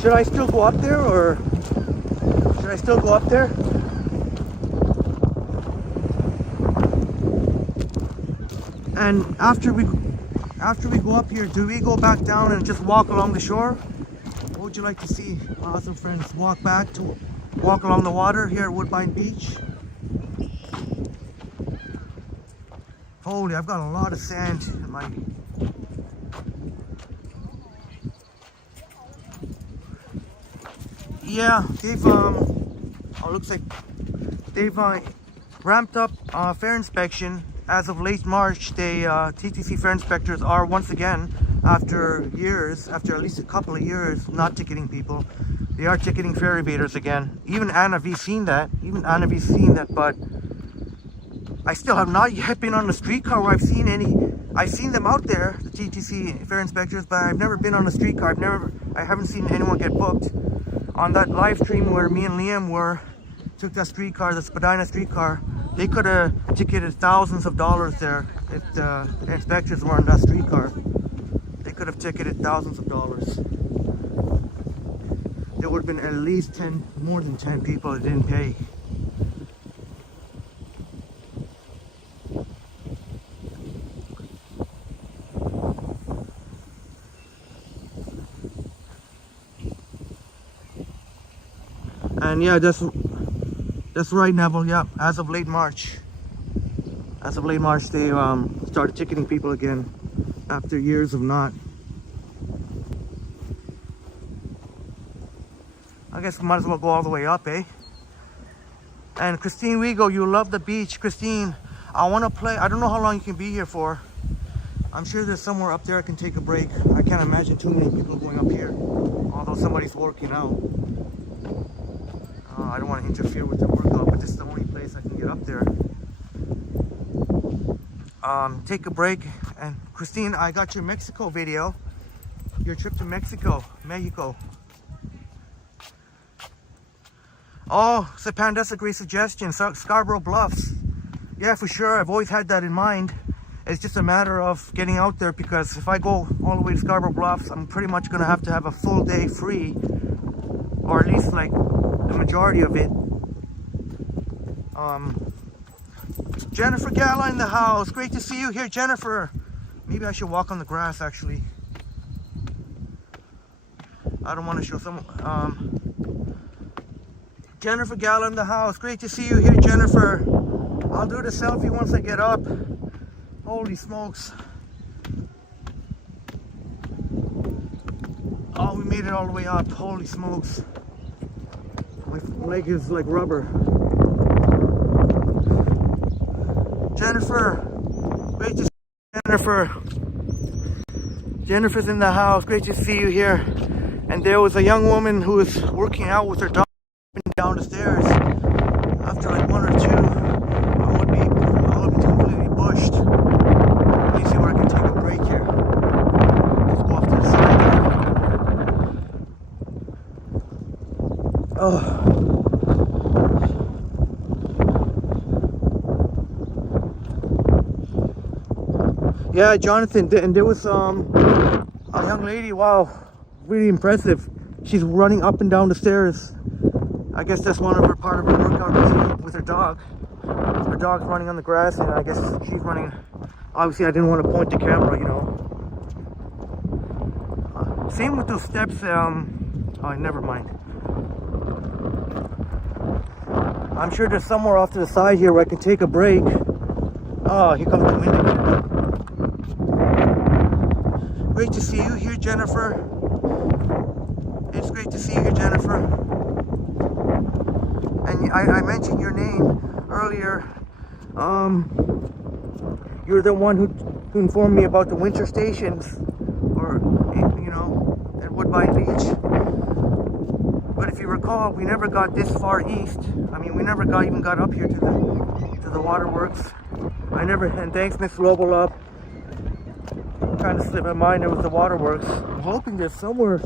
Should I still go up there, or should I still go up there? And after we go up here, do we go back down and just walk along the shore? What would you like to see, awesome friends? Walk along the water here at Woodbine Beach. Holy, I've got a lot of sand in my... Yeah, they've, looks like they've ramped up fare inspection. As of late March, TTC fare inspectors are once again, after at least a couple of years, not ticketing people. They are ticketing fare evaders again. Even Anna V's seen that, but I still have not yet been on the streetcar where I've seen them out there, the TTC fare inspectors, but I've never been on a streetcar. I haven't seen anyone get booked. On that live stream where me and Liam took that streetcar, the Spadina streetcar, they could have ticketed thousands of dollars there if the inspectors were on that streetcar. They could have ticketed thousands of dollars. There would have been at least more than 10 people that didn't pay. And yeah, that's right, Neville. Yeah, as of late March. As of late March, they started ticketing people again after years of not. I guess we might as well go all the way up, eh? And Christine Wigo, you love the beach. Christine, I want to play. I don't know how long you can be here for. I'm sure there's somewhere up there I can take a break. I can't imagine too many people going up here, although somebody's working out. I don't want to interfere with their workout, but this is the only place I can get up there. Take a break. And Christine, I got your Mexico video. Your trip to Mexico. Oh, Sapan, that's a great suggestion. Scarborough Bluffs. Yeah, for sure. I've always had that in mind. It's just a matter of getting out there, because if I go all the way to Scarborough Bluffs, I'm pretty much going to have a full day free, or at least like the majority of it. Jennifer Gala in the house. Great to see you here, Jennifer. Maybe I should walk on the grass, actually. I don't want to show someone. Jennifer Gala in the house. Great to see you here, Jennifer. I'll do the selfie once I get up. Holy smokes. Oh, we made it all the way up. Holy smokes. My leg is like rubber. Jennifer. Great to see you, Jennifer. Jennifer's in the house. Great to see you here. And there was a young woman who was working out with her dog down the stairs. After like one or two, I would be completely bushed. Let me see where I can take a break here. Just go off to the side. Oh. Yeah, Jonathan, and there was a young lady. Wow, really impressive. She's running up and down the stairs. I guess that's part of her workout routine with her dog. Her dog's running on the grass, and I guess she's running. Obviously, I didn't want to point the camera, you know. Same with those steps. Oh, never mind. I'm sure there's somewhere off to the side here where I can take a break. Oh, here comes the wind again. Great to see you here, Jennifer. It's great to see you here, Jennifer. And I mentioned your name earlier. You're the one who informed me about the winter stations, or you know, at Woodbine Beach. But if you recall, we never got this far east. I mean, we never even got up here to the waterworks. And thanks, Miss Robolop. Kind of slipped my mind it was the waterworks. I'm hoping there's somewhere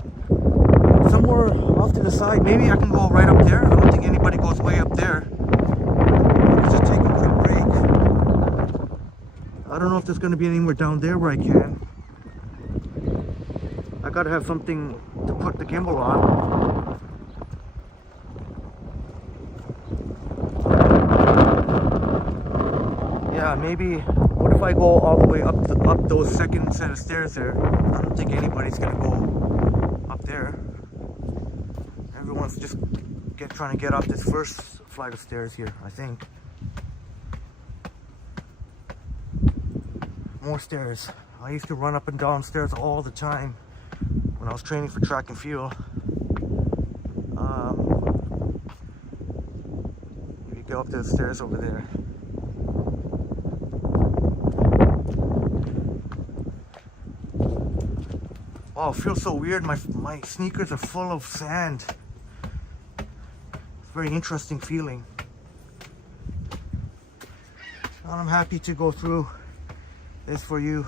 off to the side. Maybe I can go right up there. I don't think anybody goes way up there. Let's just take a quick break. I don't know if there's going to be anywhere down there where I can. I gotta have something to put the gimbal on. Yeah, maybe. What if I go all the way up those second set of stairs there? I don't think anybody's gonna go up there. Everyone's just trying to get up this first flight of stairs here, I think. More stairs. I used to run up and down stairs all the time when I was training for track and field. You go up the stairs over there. Oh, it feels so weird. My sneakers are full of sand. It's a very interesting feeling. And I'm happy to go through this for you.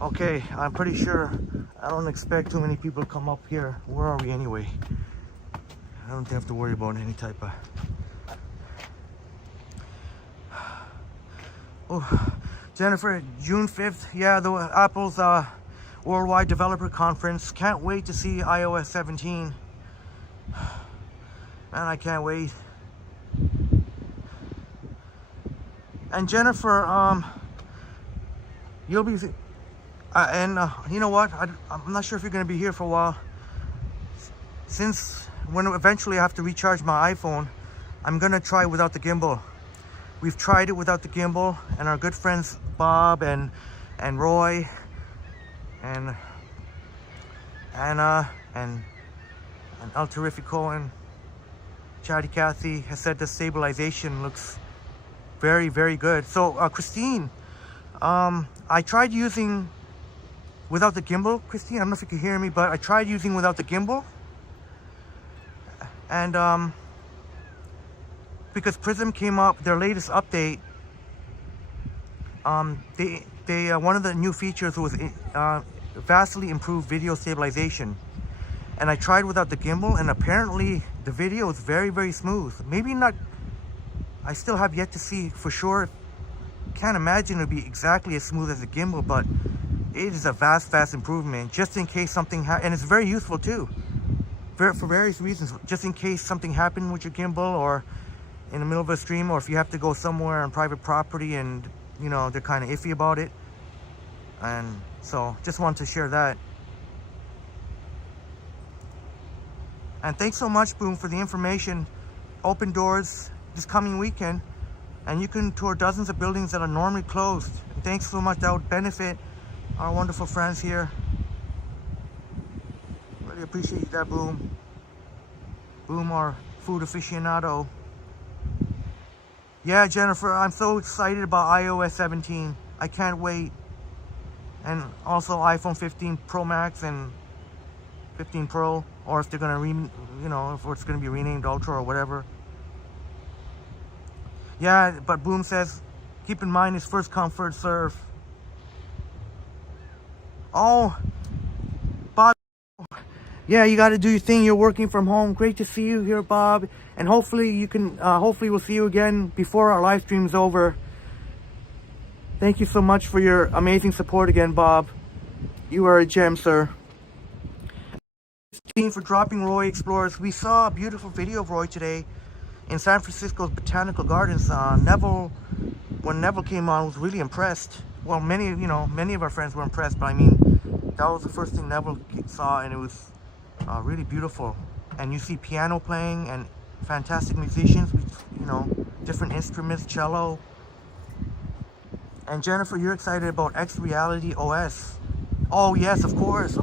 Okay, I'm pretty sure I don't expect too many people to come up here. Where are we anyway? I don't have to worry about any type of... Oh. Jennifer, June 5th, yeah, the Apple's Worldwide Developer Conference. Can't wait to see iOS 17. Man, I can't wait. And Jennifer, you'll be... you know what? I'm not sure if you're going to be here for a while. since when eventually I have to recharge my iPhone, I'm gonna try without the gimbal. We've tried it without the gimbal, and our good friends Bob and Roy and Anna and El Terrifico and Chatty Cathy has said the stabilization looks very, very good. So Christine, I tried using without the gimbal. Christine, I don't know if you can hear me, but I tried using without the gimbal, and because Prism came up, their latest update, they one of the new features was vastly improved video stabilization. And I tried without the gimbal, and apparently the video is very, very smooth. Maybe not, I still have yet to see for sure. Can't imagine it'll be exactly as smooth as the gimbal, but it is a vast improvement, just in case something and it's very useful too, for various reasons. Just in case something happened with your gimbal, or in the middle of a stream, or if you have to go somewhere on private property and, you know, they're kind of iffy about it. And so just wanted to share that. And thanks so much, Boom, for the information. Open doors this coming weekend, and you can tour dozens of buildings that are normally closed. And thanks so much. That would benefit our wonderful friends here. Really appreciate that, Boom. Boom, our food aficionado. Yeah, Jennifer, I'm so excited about iOS 17. I can't wait. And also iPhone 15 Pro Max and 15 Pro, or if they're gonna if it's gonna be renamed Ultra or whatever. Yeah, but Boom says, keep in mind it's first come, first serve. Oh, Bob. Yeah, you got to do your thing. You're working from home. Great to see you here, Bob. And hopefully you can. Hopefully we'll see you again before our live stream's over. Thank you so much for your amazing support again, Bob. You are a gem, sir. For dropping Roy Explorers. We saw a beautiful video of Roy today in San Francisco's Botanical Gardens. Neville, when Neville came on, was really impressed. Well, many of our friends were impressed, but I mean, that was the first thing Neville saw, and it was really beautiful. And you see piano playing and fantastic musicians with, different instruments, cello. And Jennifer, you're excited about X Reality OS. Oh yes, of course.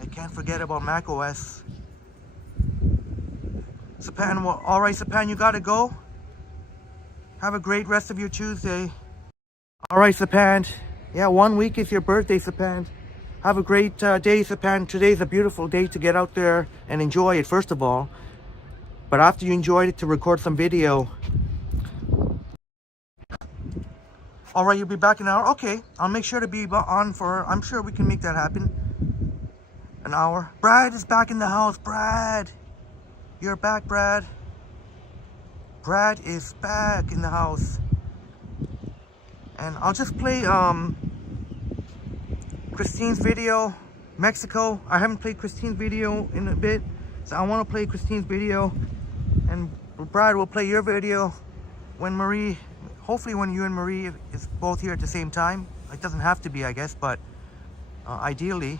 I can't forget about Mac OS. Sapan, well, all right, Sapan, you gotta go. Have a great rest of your Tuesday. All right, Sapan. Yeah, 1 week is your birthday, Sapan. Have a great day, Sapan. Today's a beautiful day to get out there and enjoy it, first of all. But after you enjoyed it, to record some video. All right, you'll be back in an hour? Okay, I'll make sure to be on for, I'm sure we can make that happen. An hour. Brad is back in the house. Brad, you're back, Brad. Brad is back in the house. And I'll just play Christine's video, Mexico. I haven't played Christine's video in a bit, so I want to play Christine's video. And Brad will play your video when Marie, hopefully when you and Marie is both here at the same time. It doesn't have to be, I guess, but ideally.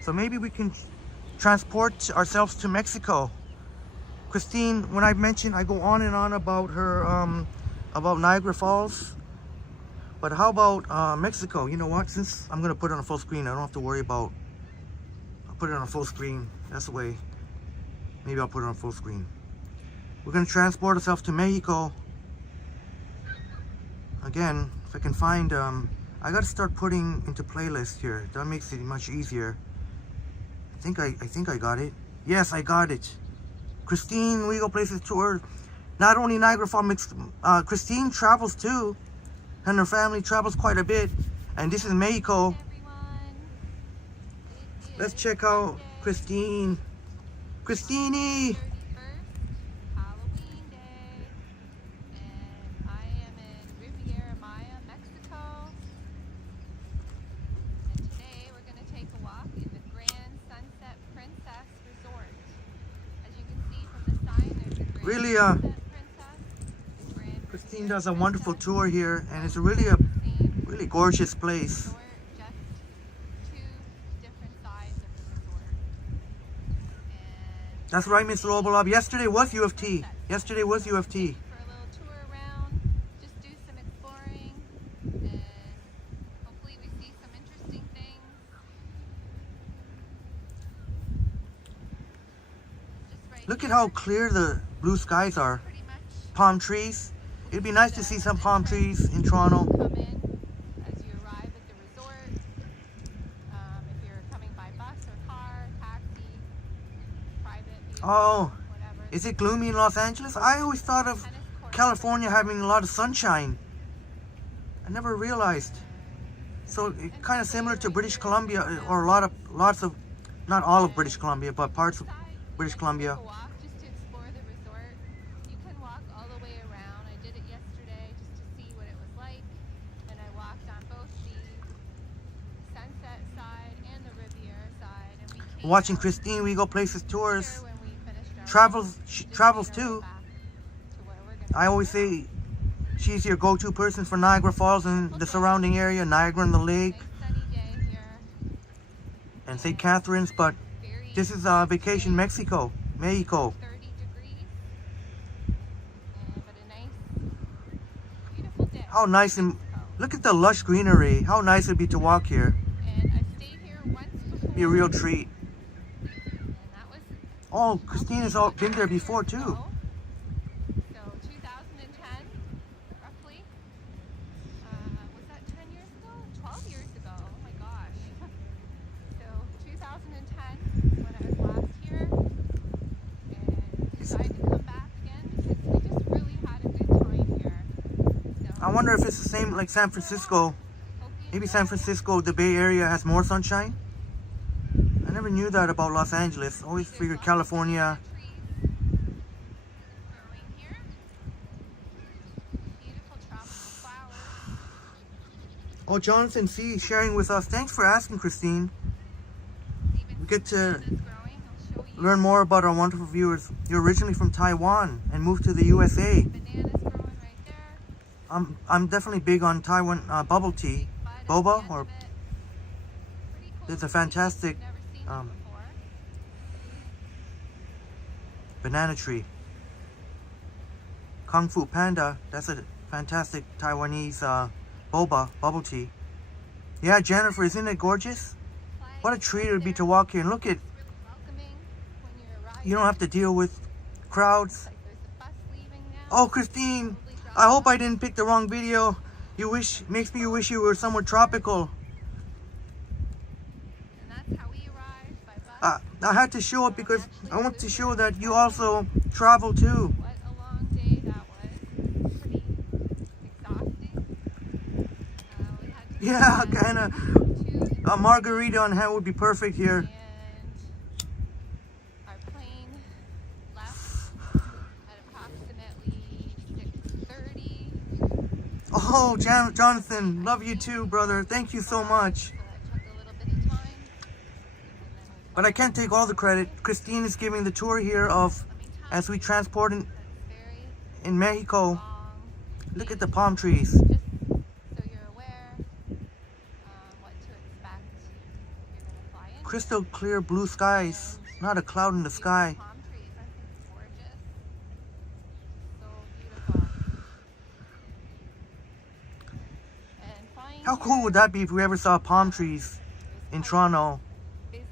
So maybe we can transport ourselves to Mexico. Christine, when I mentioned, I go on and on about her, about Niagara Falls. But how about Mexico? You know what? Since I'm going to put it on a full screen, I don't have to worry about... I'll put it on a full screen. That's the way. Maybe I'll put it on full screen. We're going to transport ourselves to Mexico. Again, if I can find... I got to start putting into playlists here. That makes it much easier. I think I got it. Yes, I got it. Christine, We Go Places Tour. Not only Niagara Falls, Christine travels too. And her family travels quite a bit. And this is Mexico. Let's check out Christine. Christine! Halloween Day. And I am in Riviera Maya, Mexico. And today we're going to take a walk in the Grand Sunset Princess Resort. As you can see from the sign, there's a Grand Really, Sunset Princess. Christine does a wonderful tour here, and it's really a really gorgeous place. Just two different sides of the resort. That's right, Miss Lobolov. Yesterday was U of T. Yesterday was U of T. For a little tour around, just do some exploring, and hopefully we see some interesting things. Just right Look at here, how clear the blue skies are. pretty much Palm trees. It'd be nice to see some palm trees in Toronto. come in as you arrive at the resort. If you're coming by bus or car, taxi, private vehicle, Oh, whatever. is it gloomy in Los Angeles? I always thought of Tennis court. California having a lot of sunshine. I never realized. So it's kind of similar to British Columbia, or lots of, not all of British Columbia, but parts of British Columbia. Take a walk just to explore the resort. You can walk all the way around. I did it yesterday just to see what it was like, and I walked on both the Sunset side and the Riviera side. And we came Watching out Christine, we go places here tours. when we finished our She walk, travels just made our too. way back to where we're gonna I always go. say she's your go-to person for Niagara Falls and the surrounding area, Niagara and the lake, Nice sunny day here. and St. Catharines. But Very this is vacation Mexico. 30 degrees. But a nice, beautiful day. How nice, and look at the lush greenery. How nice it'd be to walk here. And I stayed here once before. Be a real treat. And that was Oh, Christina's been there before too. So 2010, roughly. Was that 10 years ago? 12 years ago. Oh my gosh. So 2010 when I was last here, and decided to come back again because we just really had a good time here. So I wonder if it's the same like San Francisco. hope you Maybe San Francisco, the Bay Area, has more sunshine. I never knew that about Los Angeles. Always figured California. trees growing here. Beautiful tropical flowers. Oh, Jonathan C. sharing with us. Thanks for asking, Christine. Even We get to growing. I'll show you. learn more about our wonderful viewers. You're originally from Taiwan and moved to the USA. Bananas growing right there. I'm definitely big on Taiwan bubble tea. Bud at the Boba, end or of it. Pretty cool there's a to see. fantastic Never seen them before. banana tree. Kung Fu Panda, that's a fantastic Taiwanese boba, bubble tea. Yeah, Jennifer, isn't it gorgeous? What a treat it would be to walk here and look at, It's really welcoming when you arrive. you don't have to deal with crowds. Like there's a bus leaving now. Oh, Christine, I hope I didn't pick the wrong video. Makes me wish you were somewhere tropical. And that's how we arrived by bus. I had to show it because I want to show that you also travel too. What a long day that was. Pretty exhausting. We had to Yeah, spend kind of. 2 A margarita on hand would be perfect here. and our plane left at approximately 6:30. Oh, Jonathan, love you too, brother. Thank you so much. So that took a little bit of time. And then But I can't take all the credit. Christine is giving the tour here of let me tell as we transport you, it's very in Mexico. long. Look at the palm trees. Just so you're aware what to expect. You're gonna fly in. Crystal clear blue skies. Not a cloud in the sky. Palm trees, aren't they gorgeous? So beautiful. And flying How cool would that be if we ever saw palm trees in Toronto? busy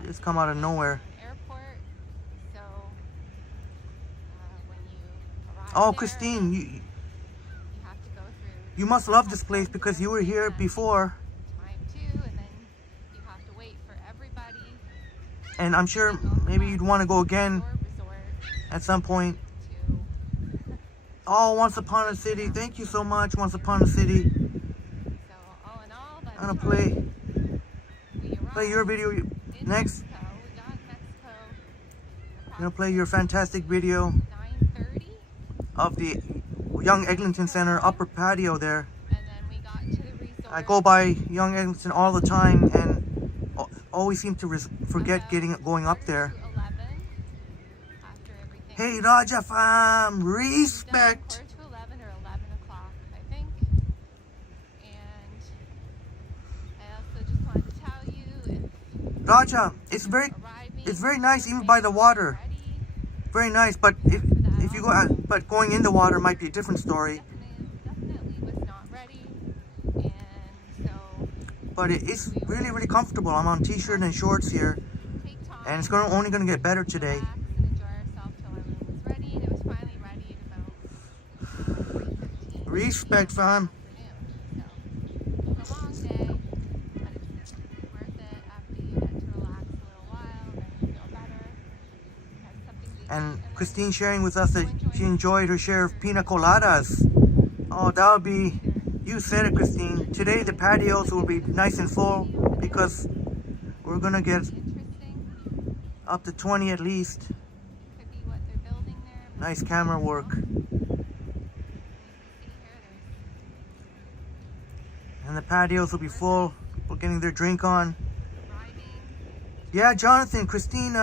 at Just come out of nowhere. airport. So when you arrive Oh, there, Christine, you have to go through you must love this place because you were here before. time too, and then you have to wait for everybody And I'm sure maybe you'd want to go again your resort at some point. to Oh, Once Upon a City. Thank you so much, Once Upon a City. so all in all that's I'm gonna play we play your arrived video in next. Mexico. We got Mexico I'm gonna play your fantastic video 9:30, of the Young Eglinton Center upper patio there. and then we got to the resort. I go by Young Eglinton all the time and always seem to forget going up there. to 11 after everything. Hey, Raja fam, We got respect. 11 or 11 o'clock, I think. And I also just wanted to tell you if Raja, it's very arriving nice even by the water. ready, very nice. But if you go, but going in the water might be a different story. Definitely was not ready, and so But it's really, really comfortable. I'm on t-shirt and shorts here, take time, and it's only gonna get better today. relax, and enjoy ourselves till everyone was ready. And it was finally ready at about 3:15. Respect, fam. It's a long day, but it's worth it after you get to relax a little while, then you feel better. Have something to eat, And then Christine sharing with us that enjoy she enjoyed her share of pina coladas. Oh, that would be, you said it, Christine. Today the patios will be nice and full because we're gonna get interesting. up to 20 at least. Could be what they're building there. Nice camera work. You can see here, And the patios will be full. People getting their drink on. there's riding, Yeah, Jonathan, Christine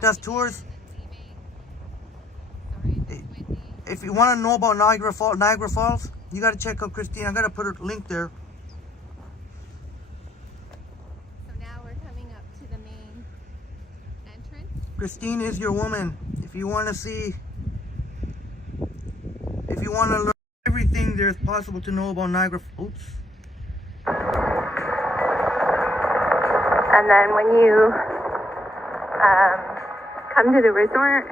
does tours. and leaving. Sorry, it's windy. If you want to know about Niagara Falls, you got to check out Christine. I got to put her link there. So now we're coming up to the main entrance. Christine is your woman. If you want to see, if you want to learn everything there's possible to know about Niagara, oops. And then when you come to the resort,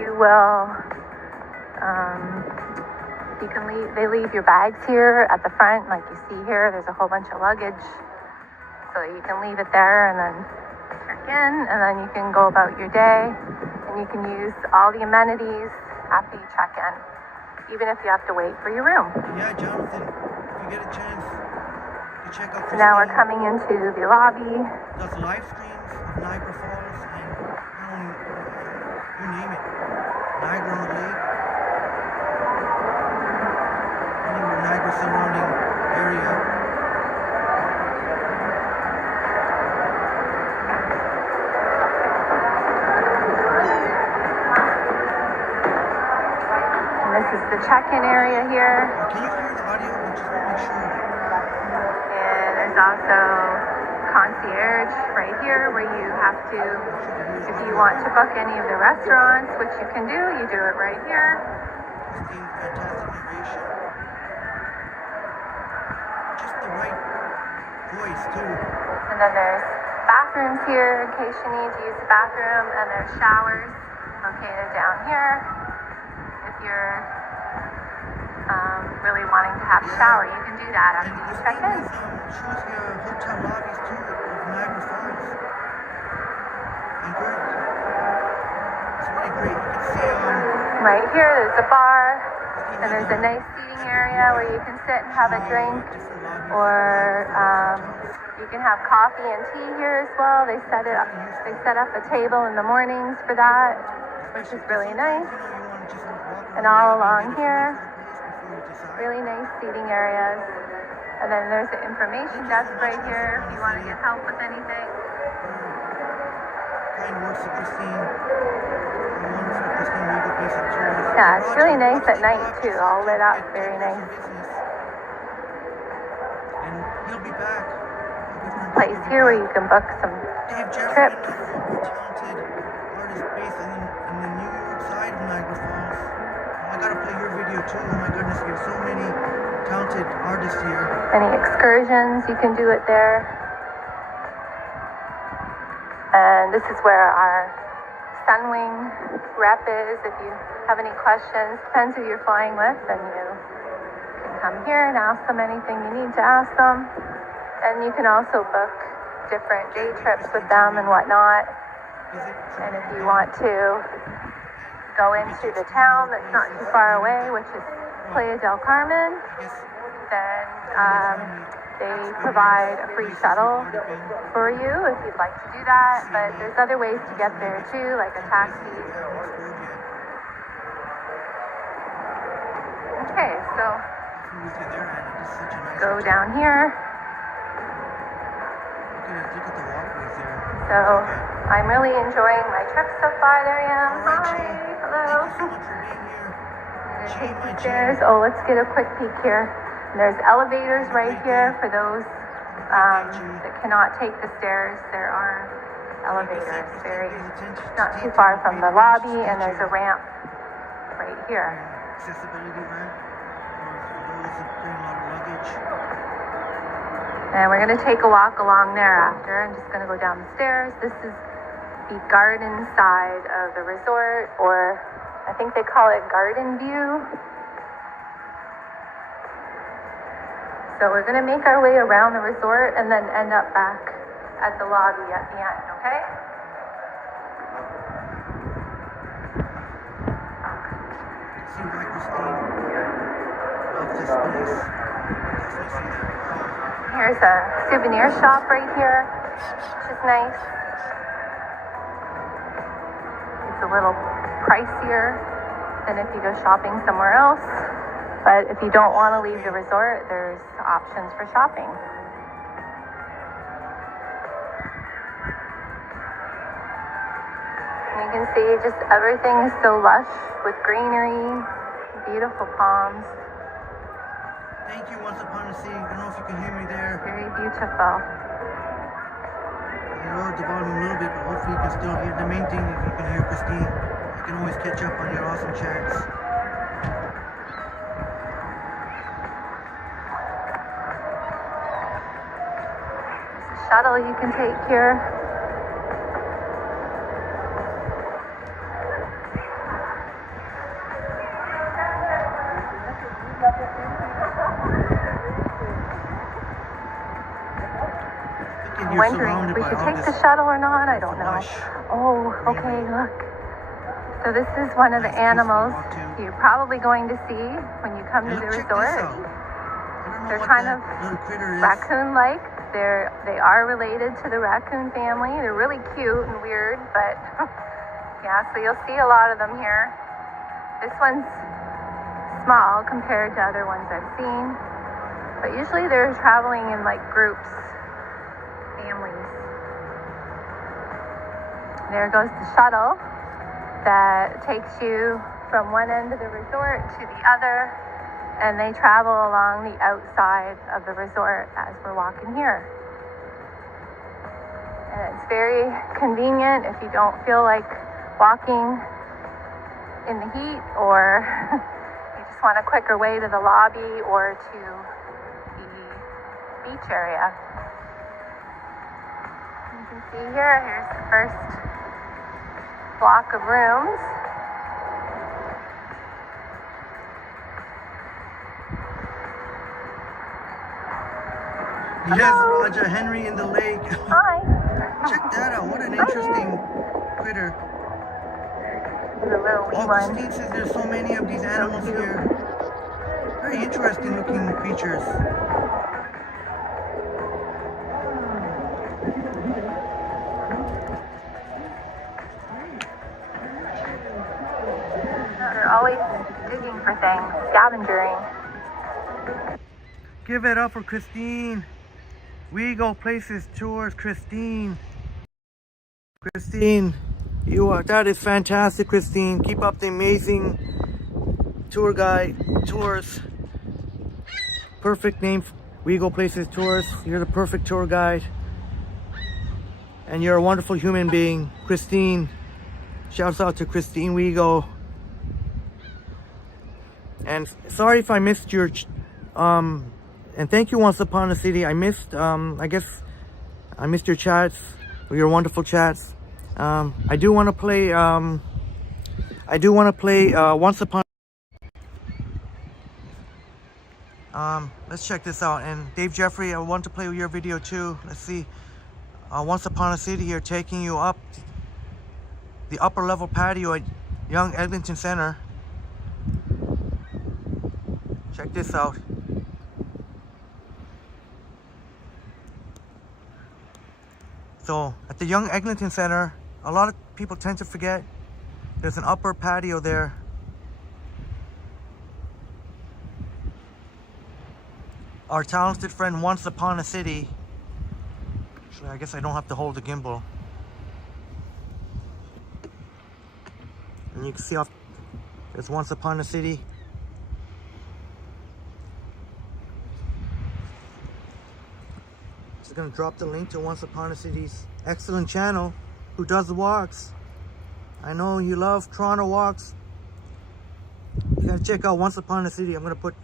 you will, you can leave, they leave your bags here at the front, like you see here. There's a whole bunch of luggage. So you can leave it there and then check in, and then you can go about your day, and you can use all the amenities after you check in, even if you have to wait for your room. Yeah, Jonathan, if you get a chance, you check out So Christine. now we're coming into the lobby. Does live streams of Niagara Falls and you name it. Niagara on the Lake. Anywhere Niagara surrounding area. And this is the check-in area here. Can you hear the audio? I just want to make sure. And there's also concierge right here where you have to, if you want to book any of the restaurants, which you can do, you do it right here. Christine, fantastic narration. Just the right voice too. And then there's bathrooms here in case you need to use the bathroom, and there's showers located down here. If you're really wanting to have a shower, you can do that after you check in. Shows the hotel lobbies too of Niagara Falls. And good. It's really great. You can see Right here, there's a bar, and there's a nice seating area where you can sit and have a drink, or you can have coffee and tea here as well. They set up a table in the mornings for that, which is really nice. And all along here, really nice seating areas. And then there's the information desk right here if you want to get help with anything. kind works of Christine. Wonderful Christine Regal place of tours. Yeah, it's really nice at night too, all lit up, very nice. And he'll be back. Place here where you can book some Dave Jeffrey, trips. another talented artist based in the New York side of Niagara Falls. I gotta play your video too. Oh my goodness, we have so many talented artists here. Any excursions, you can do it there. And this is where our Sunwing rep is. If you have any questions, depends who you're flying with, then you can come here and ask them anything you need to ask them. And you can also book different day trips with them and whatnot. And if you want to go into the town that's not too far away, which is Playa del Carmen, then they provide a free shuttle for you if you'd like to do that. But there's other ways to get there too, like a taxi. Okay, so go down here. Look at the walkways there. So I'm really enjoying my trip so far. There I am. All right, Hi. Jay. Hello. Thank you so much for being here. I'm Jay, gonna my take the Jay. stairs. Oh, let's get a quick peek here. And there's elevators right here for those that cannot take the stairs. There are elevator is very, not too far from the lobby, and there's a ramp right here. Accessibility ramp for those that carry a lot of luggage. And we're going to take a walk along there after. I'm just going to go down the stairs. This is the garden side of the resort, or I think they call it garden view. So we're going to make our way around the resort and then end up back at the lobby at the end, okay? Seems like Christine loves this place. Here's a souvenir shop right here, which is nice. It's a little pricier than if you go shopping somewhere else. But if you don't want to leave the resort, there's options for shopping. You can see just everything is so lush with greenery, beautiful palms. Thank you, Once Upon a City. I don't know if you can hear me there. Very beautiful. I lowered the volume a little bit, but hopefully you can still hear. The main thing is you can hear Christine. You can always catch up on your awesome chats. Shuttle you can take here. I'm wondering if we should take the shuttle or not. I don't know. Oh, okay, look. So this is one of the animals you're probably going to see when you come to the resort. They're kind of raccoon-like. They are related to the raccoon family. They're really cute and weird, but yeah, so you'll see a lot of them here. This one's small compared to other ones I've seen, but usually they're traveling in like groups, families. There goes the shuttle that takes you from one end of the resort to the other, and they travel along the outside of the resort as we're walking here. And it's very convenient if you don't feel like walking in the heat, or you just want a quicker way to the lobby or to the beach area. You can see here's the first block of rooms. Yes, Roger, Henry in the lake. Hi. Check that out. What an interesting critter. The little wee Oh, one. Christine says there's so many of these animals here. Very interesting looking creatures. They're always digging for things, scavenging. Give it up for Christine. We Go Places Tours, Christine. Christine, that is fantastic, Christine. Keep up the amazing tour guide tours. Perfect name, We Go Places Tours. You're the perfect tour guide. And you're a wonderful human being, Christine. Shouts out to Christine Wego. And sorry if I missed your and thank you, Once Upon a City. I missed I guess I missed your chats, your wonderful chats. I do want to play Once Upon. Let's check this out. And Dave Jeffrey, I want to play your video too. Let's see. Once Upon a City here, taking you up the upper level patio at Young Eglinton Center. Check this out. So at the Young Eglinton Center, a lot of people tend to forget there's an upper patio there. Our talented friend Once Upon a City. Actually, I guess I don't have to hold the gimbal. And you can see off there's Once Upon a City. Just gonna drop the link to Once Upon a City's excellent channel. who does the walks. I know you love Toronto walks. You gotta check out Once Upon a City. I'm gonna put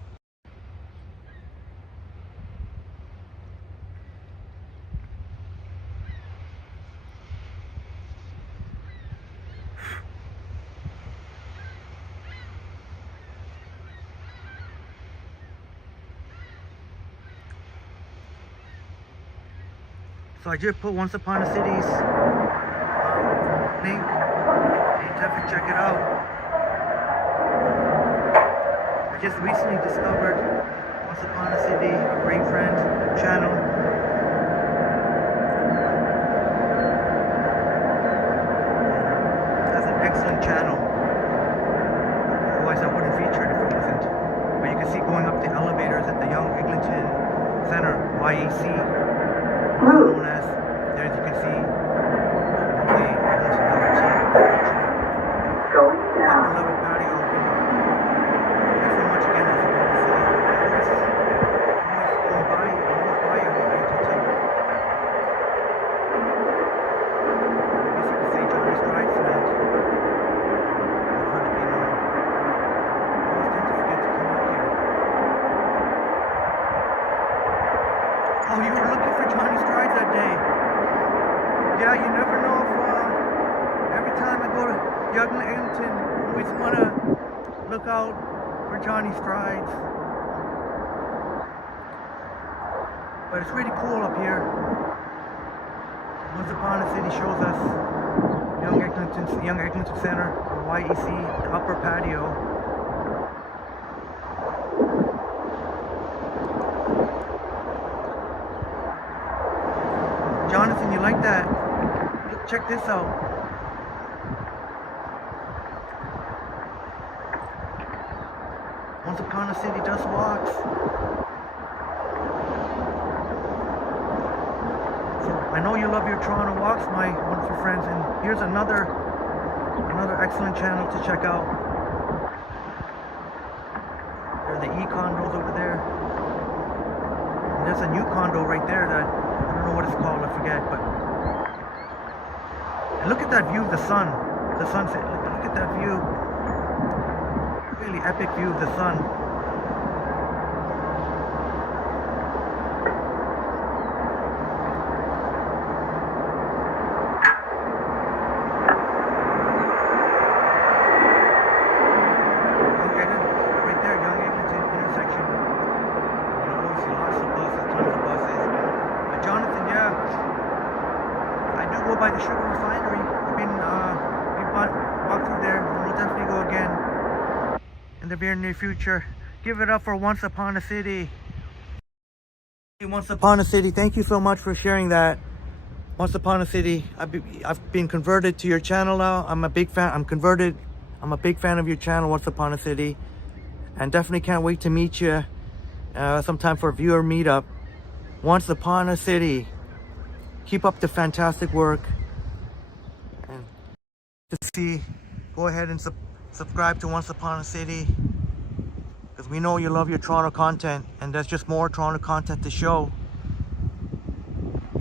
So I just put Once Upon a City's link. You definitely check it out. I just recently discovered Once Upon a City, a great friend channel. That's an excellent channel. Otherwise I wouldn't feature it if it wasn't. But you can see going up the elevators at the Young Eglinton Center, YEC. Known as, there you can see the Eglinton upper level patio open. Thanks so much again, Once Upon a City. Almost going by Eglinton. I guess you could say Johnny Strides land. I've heard it be known. I always tend to forget to come up here. Oh, you were looking for Johnny Strides that day. Yeah, you never know if every time I go to Young Eglinton, I always want to look out for Johnny Strides. But it's really cool up here. Once Upon a City shows us Young Eglinton Center, YEC, the upper patio. Jonathan, you like that? Look, check this out. Once Upon a City does walks. So I know you love your Toronto walks, my wonderful friends, and here's another excellent channel to check out. There are the e-condos over there. And there's a new condo right there that I don't know what it's called, I forget, but and look at that view of the sun, the sunset. Look at that view. Really epic view of the sun. Right there, Young Eglinton intersection. You always see lots of buses, tons of buses. But Jonathan, yeah, I do go by the sugar refinery. I've been walked through there, and we'll definitely go again in the very near future. Give it up for Once Upon a City. Once Upon a City, thank you so much for sharing that. Once Upon a City, I've been converted to your channel now. I'm a big fan. I'm converted. I'm a big fan of your channel, Once Upon a City, and definitely can't wait to meet you sometime for a viewer meetup. Once Upon a City, keep up the fantastic work, and to see, go ahead and subscribe to Once Upon a City, because we know you love your Toronto content, and there's just more Toronto content to show.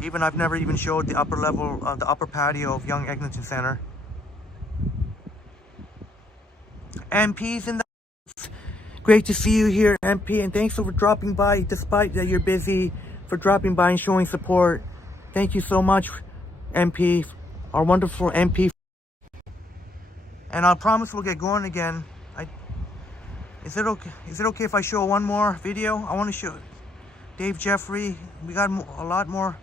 Even I've never even showed the upper level of the upper patio of Young Eglinton Center. MP's in the house. Great to see you here, MP, and thanks for dropping by despite that you're busy, for dropping by and showing support. Thank you so much, MP, our wonderful MP. And I promise we'll get going again. Is it okay if I show one more video? I want to show Dave Jeffrey. We got a lot more.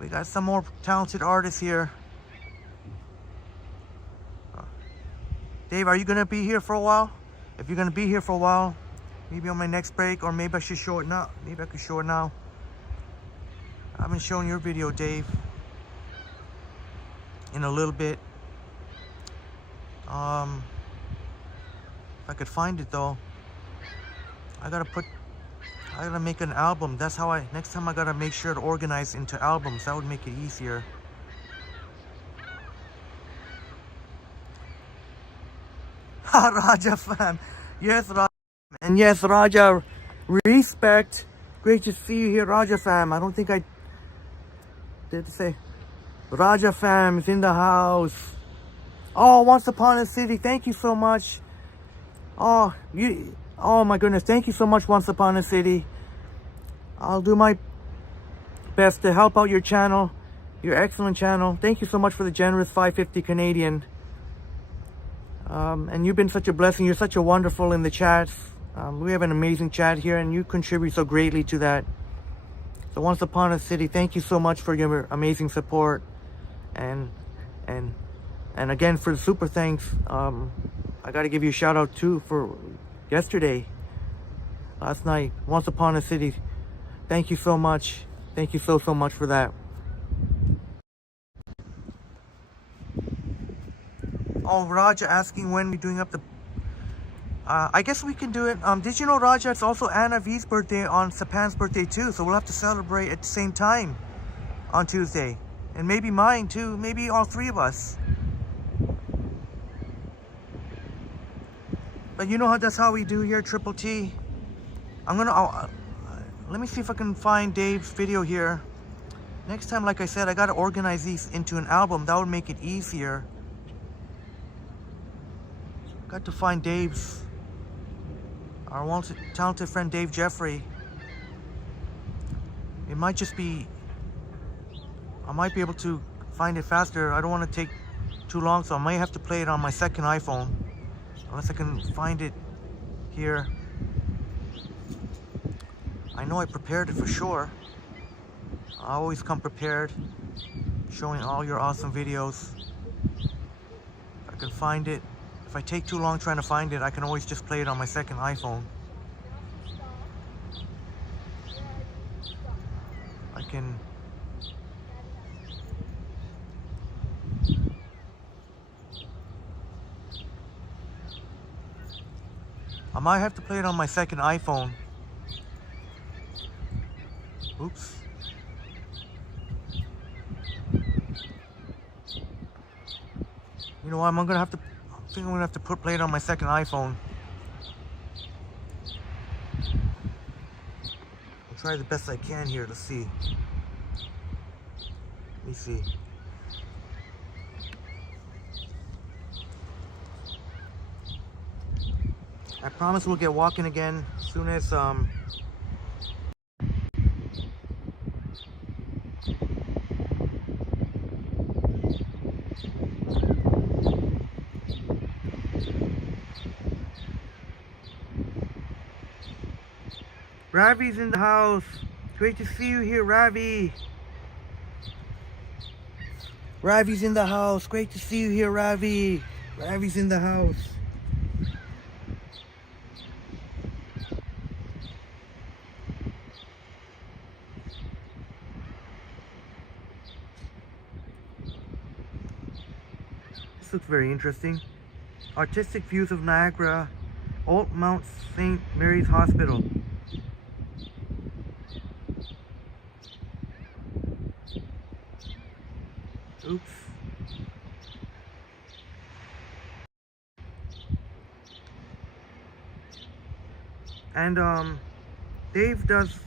We got some more talented artists here. Dave, are you gonna be here for a while? If you're gonna be here for a while, maybe on my next break, or maybe I should show it now. Maybe I could show it now. I haven't shown your video, Dave, in a little bit. If I could find it though, I gotta make an album. That's how next time I gotta make sure to organize into albums. That would make it easier. Raja fam. Yes, Raja. And yes, Raja, respect. Great to see you here, Raja fam. I don't think I did say. Raja fam is in the house. Oh, Once Upon a City, thank you so much. Oh, oh my goodness, thank you so much, Once Upon a City. I'll do my best to help out your channel, your excellent channel. Thank you so much for the generous 550 Canadian. And you've been such a blessing. You're such a wonderful in the chats. We have an amazing chat here, and you contribute so greatly to that. So Once Upon a City, thank you so much for your amazing support, and again for the super thanks. I got to give you a shout out too for yesterday, last night. Once Upon a City, thank you so much. Thank you so much for that. Oh, Raja asking when we're doing up the. I guess we can do it. Did you know, Raja, it's also Anna V's birthday on Sapan's birthday too, so we'll have to celebrate at the same time on Tuesday. And maybe mine too, maybe all three of us. But you know how that's how we do here, Triple T. Let me see if I can find Dave's video here. Next time, like I said, I gotta organize these into an album. That would make it easier. Got to find Dave's, our talented friend Dave Jeffrey. It might just be, I might be able to find it faster. I don't want to take too long, so I might have to play it on my second iPhone, unless I can find it here. I know I prepared it for sure. I always come prepared, showing all your awesome videos. If I can find it. If I take too long trying to find it, I can always just play it on my second iPhone. I might have to play it on my second iPhone. Oops. You know what, I think I'm gonna have to play it on my second iPhone. I'll try the best I can here. Let's see. Let me see. I promise we'll get walking again as soon as Ravi's in the house. Great to see you here, Ravi. Ravi's in the house. Great to see you here, Ravi. Ravi's in the house. This looks very interesting. Artistic views of Niagara, Old Mount St. Mary's Hospital. Oops. And Dave does,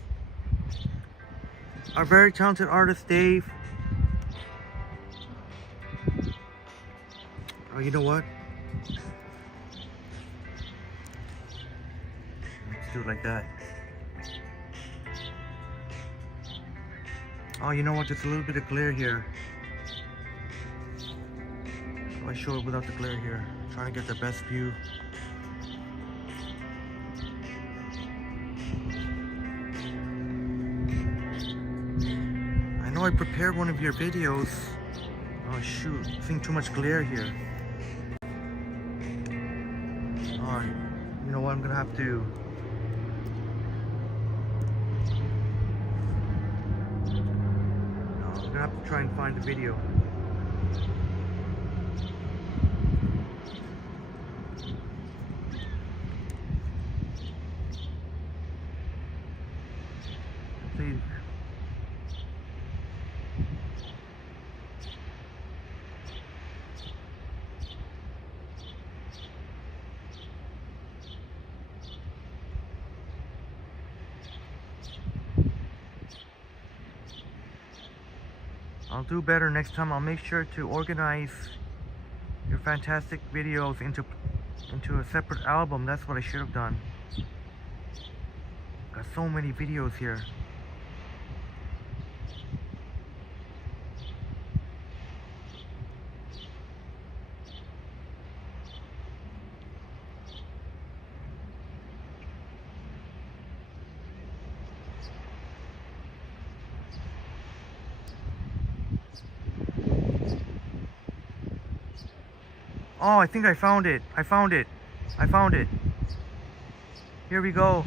our very talented artist Dave. Oh, you know what? Let's do it like that. Oh, you know what? There's a little bit of glare here. I show it without the glare here. Trying to get the best view. I know I prepared one of your videos. Oh shoot, I'm seeing too much glare here. Alright, you know what, I'm gonna have to try and find the video. I'll do better next time. I'll make sure to organize your fantastic videos into a separate album. That's what I should have done. Got so many videos here. Oh, I think I found it. I found it. I found it. Here we go.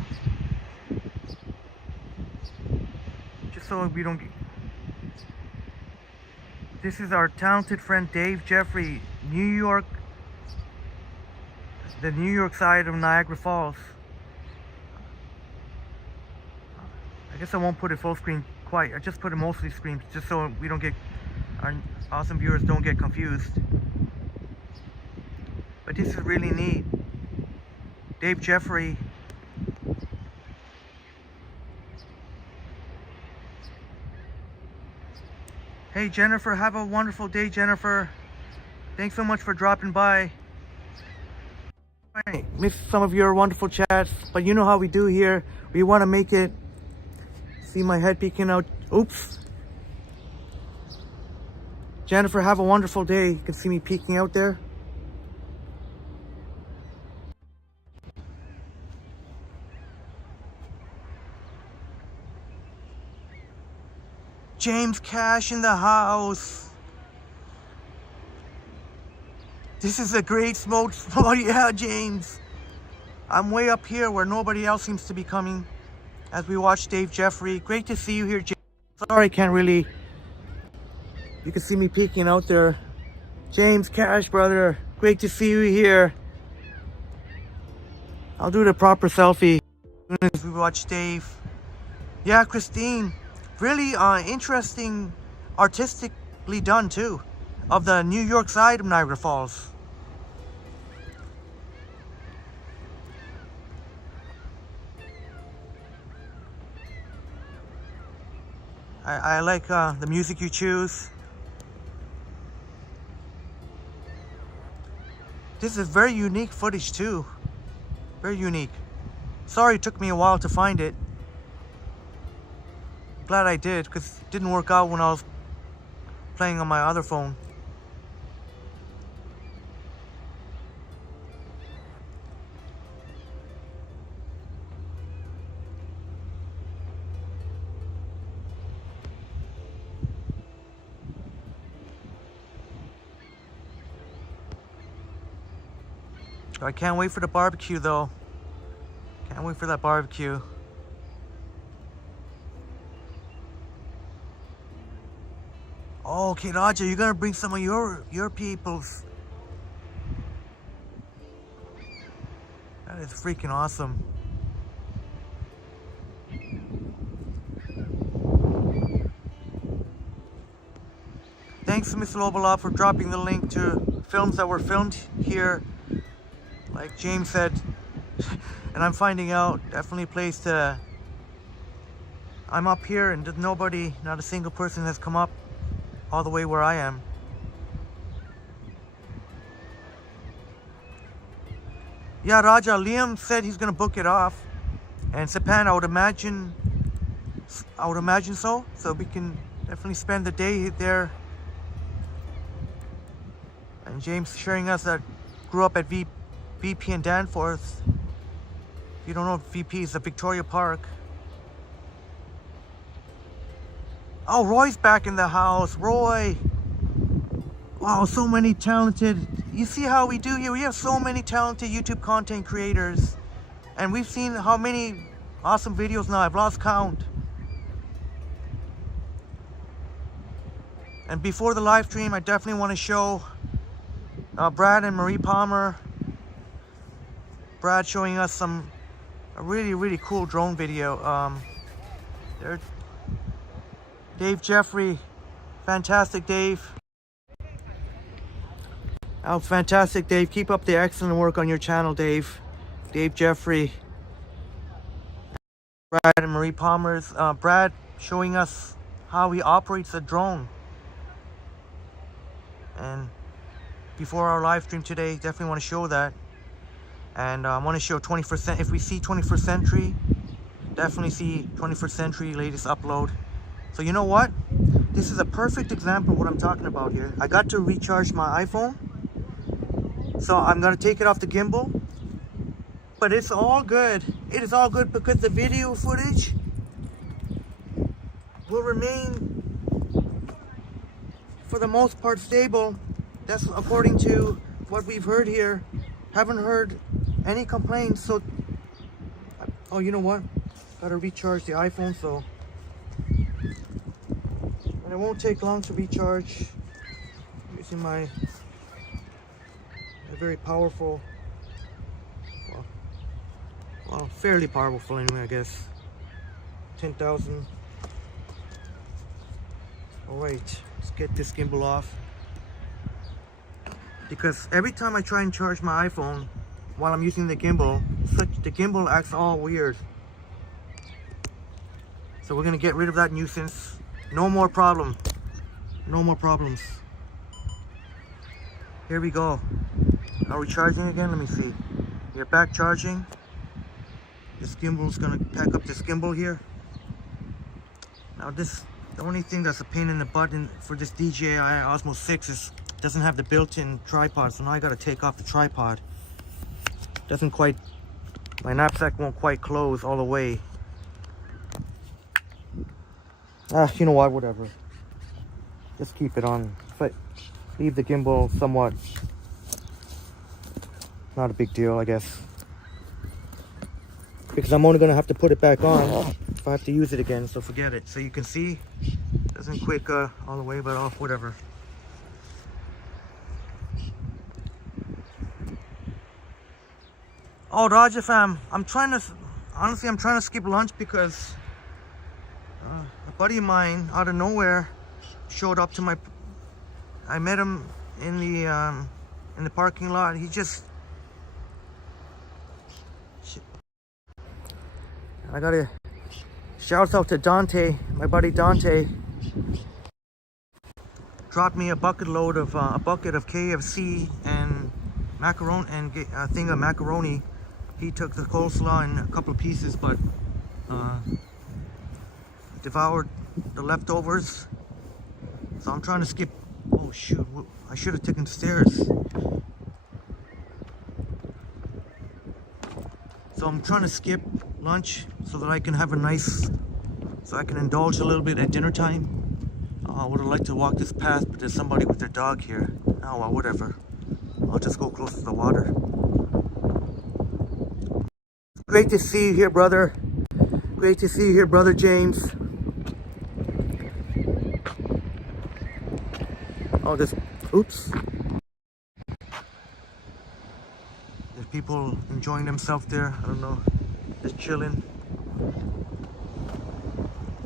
Just so we don't get... This is our talented friend Dave Jeffrey, New York, the New York side of Niagara Falls. I guess I won't put it full screen quite. I just put it mostly screen just so we don't get, our awesome viewers don't get confused. But this is really neat. Dave Jeffrey. Hey Jennifer, have a wonderful day, Jennifer. Thanks so much for dropping by. I missed some of your wonderful chats, but you know how we do here. We want to make it. See my head peeking out. Oops. Jennifer, have a wonderful day. You can see me peeking out there. James Cash in the house. This is a great smoke spot. Yeah, James. I'm way up here where nobody else seems to be coming as we watch Dave Jeffrey. Great to see you here, James. Sorry, I can't really... You can see me peeking out there. James Cash, brother. Great to see you here. I'll do the proper selfie as we watch Dave. Yeah, Christine. Really interesting, artistically done too, of the New York side of Niagara Falls. I like the music you choose. This is very unique footage too. Very unique. Sorry it took me a while to find it. Glad I did, because it didn't work out when I was playing on my other phone. I can't wait for the barbecue though. Can't wait for that barbecue. Oh, okay, Raja, you're gonna bring some of your peoples. That is freaking awesome. Thanks to Miss Lobolov for dropping the link to films that were filmed here. Like James said, and I'm finding out, definitely a place to... I'm up here and nobody, not a single person has come up all the way where I am. Yeah, Raja, Liam said he's gonna book it off. And Sapan, I would imagine so. So we can definitely spend the day there. And James sharing us that grew up at VP and Danforth. If you don't know, VP is the Victoria Park. Oh, Roy's back in the house. Roy. Wow, so many talented... You see how we do here? We have so many talented YouTube content creators. And we've seen how many awesome videos now. I've lost count. And before the live stream, I definitely want to show Brad and Marie Palmer. Brad showing us a really cool drone video. There, Dave Jeffrey, fantastic Dave. Oh, fantastic Dave. Keep up the excellent work on your channel, Dave. Dave Jeffrey. Brad and Marie Palmer's. Brad showing us how he operates a drone. And before our live stream today, definitely want to show that. And I want to show 21st, if we see 21st century, definitely see 21st century latest upload. So you know what? This is a perfect example of what I'm talking about here. I got to recharge my iPhone. So I'm going to take it off the gimbal. But it's all good. It is all good because the video footage will remain, for the most part, stable. That's according to what we've heard here. Haven't heard any complaints. So, oh, you know what? Gotta recharge the iPhone, so. And it won't take long to recharge. Using my very powerful, well, fairly powerful anyway, I guess. 10,000. All right, let's get this gimbal off. Because every time I try and charge my iPhone while I'm using the gimbal, the gimbal acts all weird. So we're gonna get rid of that nuisance. No more problem. No more problems. Here we go. Are we charging again? Let me see. We're back charging. This gimbal's gonna pack up this gimbal here. Now the only thing that's a pain in the butt for this DJI Osmo 6 is doesn't have the built-in tripod, so now I gotta take off the tripod. Doesn't quite, my knapsack won't quite close all the way. You know what, whatever. Just keep it on. But leave the gimbal somewhat, not a big deal, I guess. Because I'm only gonna have to put it back on if I have to use it again, so forget it. So you can see, doesn't quick all the way, but oh, whatever. Oh, Roger fam, honestly, I'm trying to skip lunch because a buddy of mine out of nowhere showed up to I met him in the parking lot. He just, I gotta shout out to Dante, my buddy Dante. Dropped me a bucket of KFC and macaroni and a thing of macaroni. He took the coleslaw and a couple of pieces, but devoured the leftovers. So I'm trying to skip. Oh shoot! I should have taken the stairs. So I'm trying to skip lunch so that I can have so I can indulge a little bit at dinner time. I would have liked to walk this path, but there's somebody with their dog here. Oh well, whatever. I'll just go close to the water. Great to see you here, brother. Great to see you here, brother James. Oh, oops. There's people enjoying themselves there. I don't know, just chilling.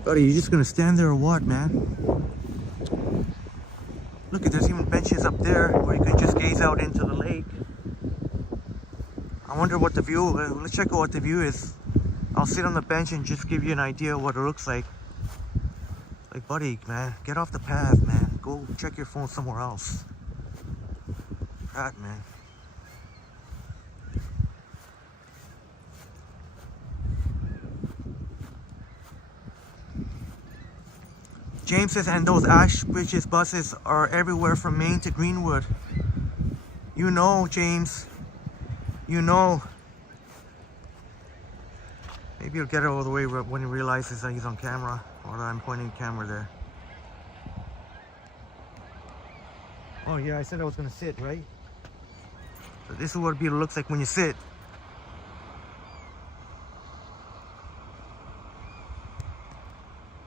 Buddy, you just gonna stand there or what, man? Look, there's even benches up there where you can just gaze out into the lake. I wonder what the view, let's check out what the view is. I'll sit on the bench and just give you an idea of what it looks like. Like, buddy, man, get off the path, man. Go check your phone somewhere else. God, man. James says, and those Ash Bridges buses are everywhere from Maine to Greenwood. You know, James. You know. Maybe he'll get it all the way when he realizes that he's on camera, or that I'm pointing the camera there. Oh yeah, I said I was gonna sit, right? So this is what it looks like when you sit.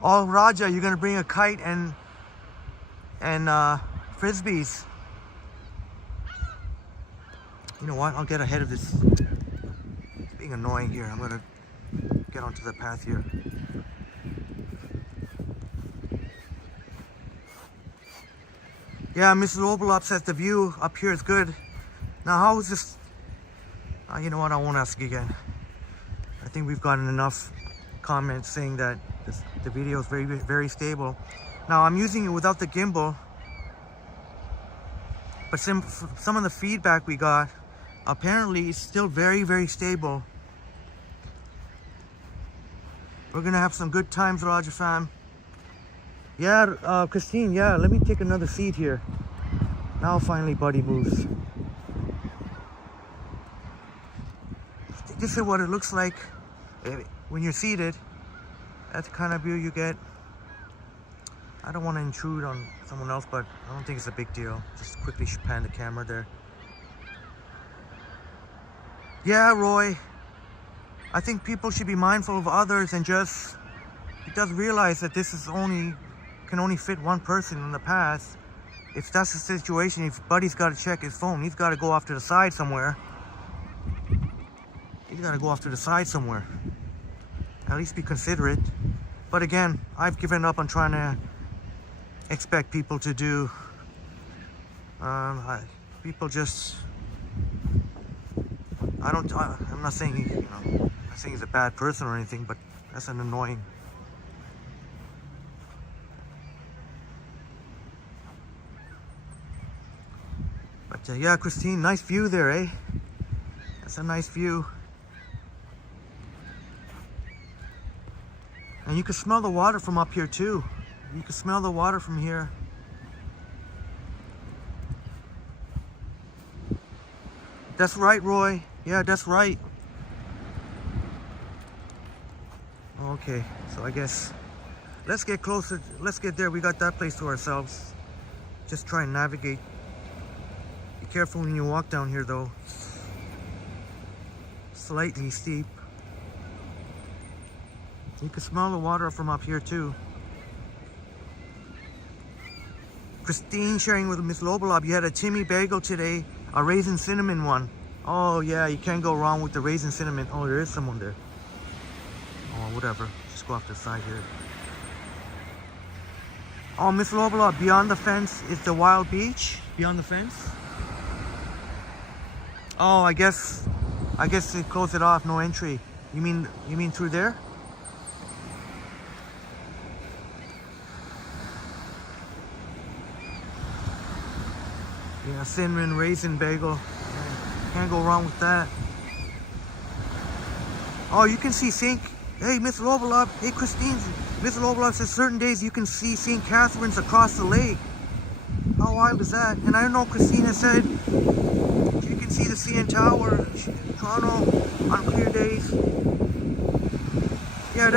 Oh, Raja, you're gonna bring a kite and frisbees. You know what? I'll get ahead of this. It's being annoying here. I'm gonna get onto the path here. Yeah, Mrs. Oberlop says the view up here is good. Now, how is this? You know what? I won't ask again. I think we've gotten enough comments saying that the video is very, very stable. Now, I'm using it without the gimbal. But some of the feedback we got, apparently it's still very, very stable. We're gonna have some good times, Roger fam. Yeah, Christine, yeah, let me take another seat here. Now finally Buddy moves. This is what it looks like when you're seated. That's the kind of view you get. I don't want to intrude on someone else, but I don't think it's a big deal. Just quickly pan the camera there. Yeah, Roy. I think people should be mindful of others and just realize that this is can only fit one person in the path. If that's the situation, if Buddy's got to check his phone, he's got to go off to the side somewhere. He's got to go off to the side somewhere. At least be considerate. But again, I've given up on trying to expect people to do. People just. I'm not saying I'm not saying he's a bad person or anything, but that's an annoying. But yeah, Christine, nice view there, eh? That's a nice view. And you can smell the water from up here too. You can smell the water from here. That's right, Roy. Yeah, that's right. Okay, so I guess let's get closer. Let's get there. We got that place to ourselves. Just try and navigate. Be careful when you walk down here though. Slightly steep. You can smell the water from up here too. Christine sharing with Miss Lobolob, you had a Timmy bagel today, a raisin cinnamon one. Oh yeah, you can't go wrong with the raisin cinnamon. Oh, there is someone there. Oh, whatever. Just go off to the side here. Oh, Miss Lobolob, beyond the fence is the wild beach. Beyond the fence. Oh, I guess they closed it off. No entry. You mean through there? Yeah, cinnamon raisin bagel. Yeah, can't go wrong with that. Oh, you can see St. Hey, Miss Lobolob. Hey, Christine. Miss Lobolob says certain days you can see St. Catherine's across the lake. How wild is that? And I know Christina said you can see the CN Tower in Toronto on clear days. Yeah,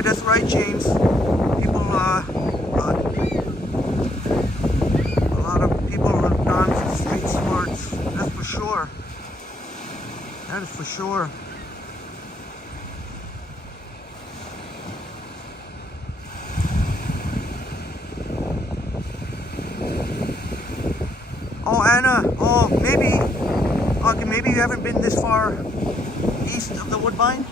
that's right, James. People, a lot of people have gone to street smarts. That's for sure. That is for sure. Oh, Anna. Oh, maybe. Okay, maybe you haven't been this far east of the Woodbine,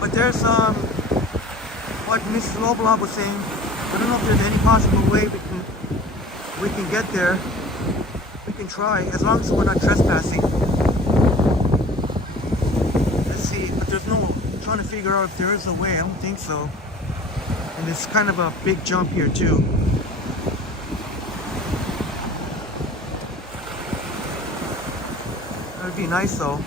but there's what Mrs. Lobolob was saying. I don't know if there's any possible way we can get there. We can try, as long as we're not trespassing. Let's see, but there's no. I'm trying to figure out if there is a way. I don't think so. And it's kind of a big jump here too. That'd be nice though.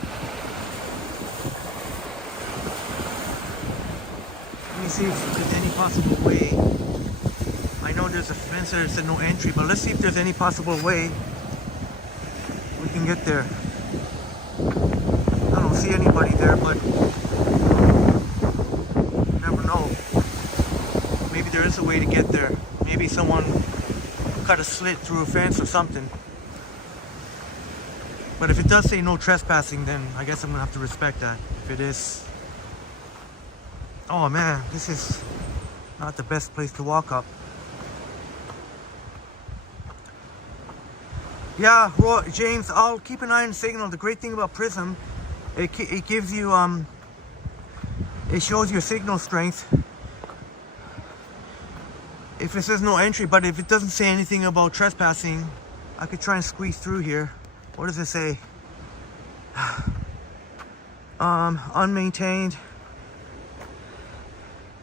Let me see if there's any possible way. I know there's a fence there that said no entry, but let's see if there's any possible way we can get there. I don't see anybody there, but you never know. Maybe there is a way to get there. Maybe someone cut a slit through a fence or something. But if it does say no trespassing, then I guess I'm gonna have to respect that. If it is. Oh man, this is not the best place to walk up. Yeah, James, I'll keep an eye on the signal. The great thing about Prism, it gives you, it shows your signal strength. If it says no entry, but if it doesn't say anything about trespassing, I could try and squeeze through here. What does it say? Unmaintained.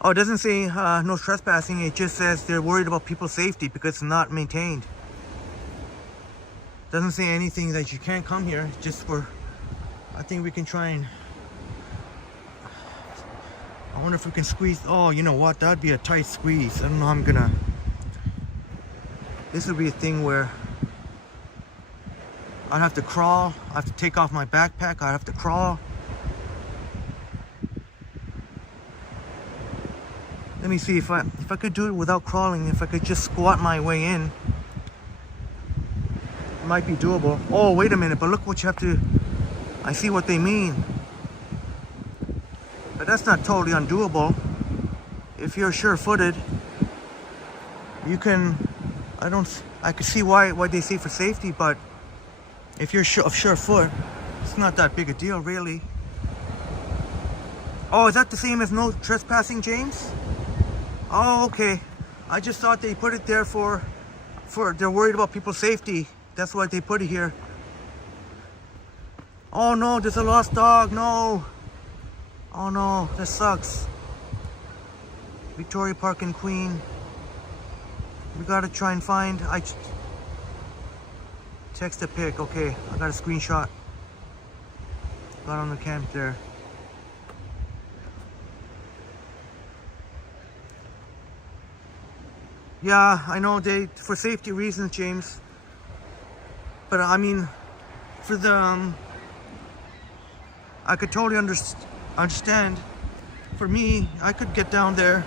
Oh, it doesn't say no trespassing. It just says they're worried about people's safety because it's not maintained. Doesn't say anything that you can't come here. Just for, I think we can try and. I wonder if we can squeeze. Oh, you know what? That'd be a tight squeeze. I don't know how I'm gonna. This would be a thing where I'd have to crawl. I have to take off my backpack. I'd have to crawl. Let me see if I could do it without crawling. If I could just squat my way in, it might be doable. Oh, wait a minute! But look what you have to. I see what they mean. But that's not totally undoable. If you're sure-footed, you can. I can see why they say for safety, but if you're sure foot, it's not that big a deal, really. Oh, is that the same as no trespassing, James? Oh, okay. I just thought they put it there for they're worried about people's safety. That's why they put it here. Oh no, there's a lost dog. No. Oh no, that sucks. Victoria Park and Queen. We gotta try and find. Text a pic. Okay, I got a screenshot. Got on the camp there. Yeah, I know for safety reasons, James. But I mean, for the I could totally understand. For me, I could get down there.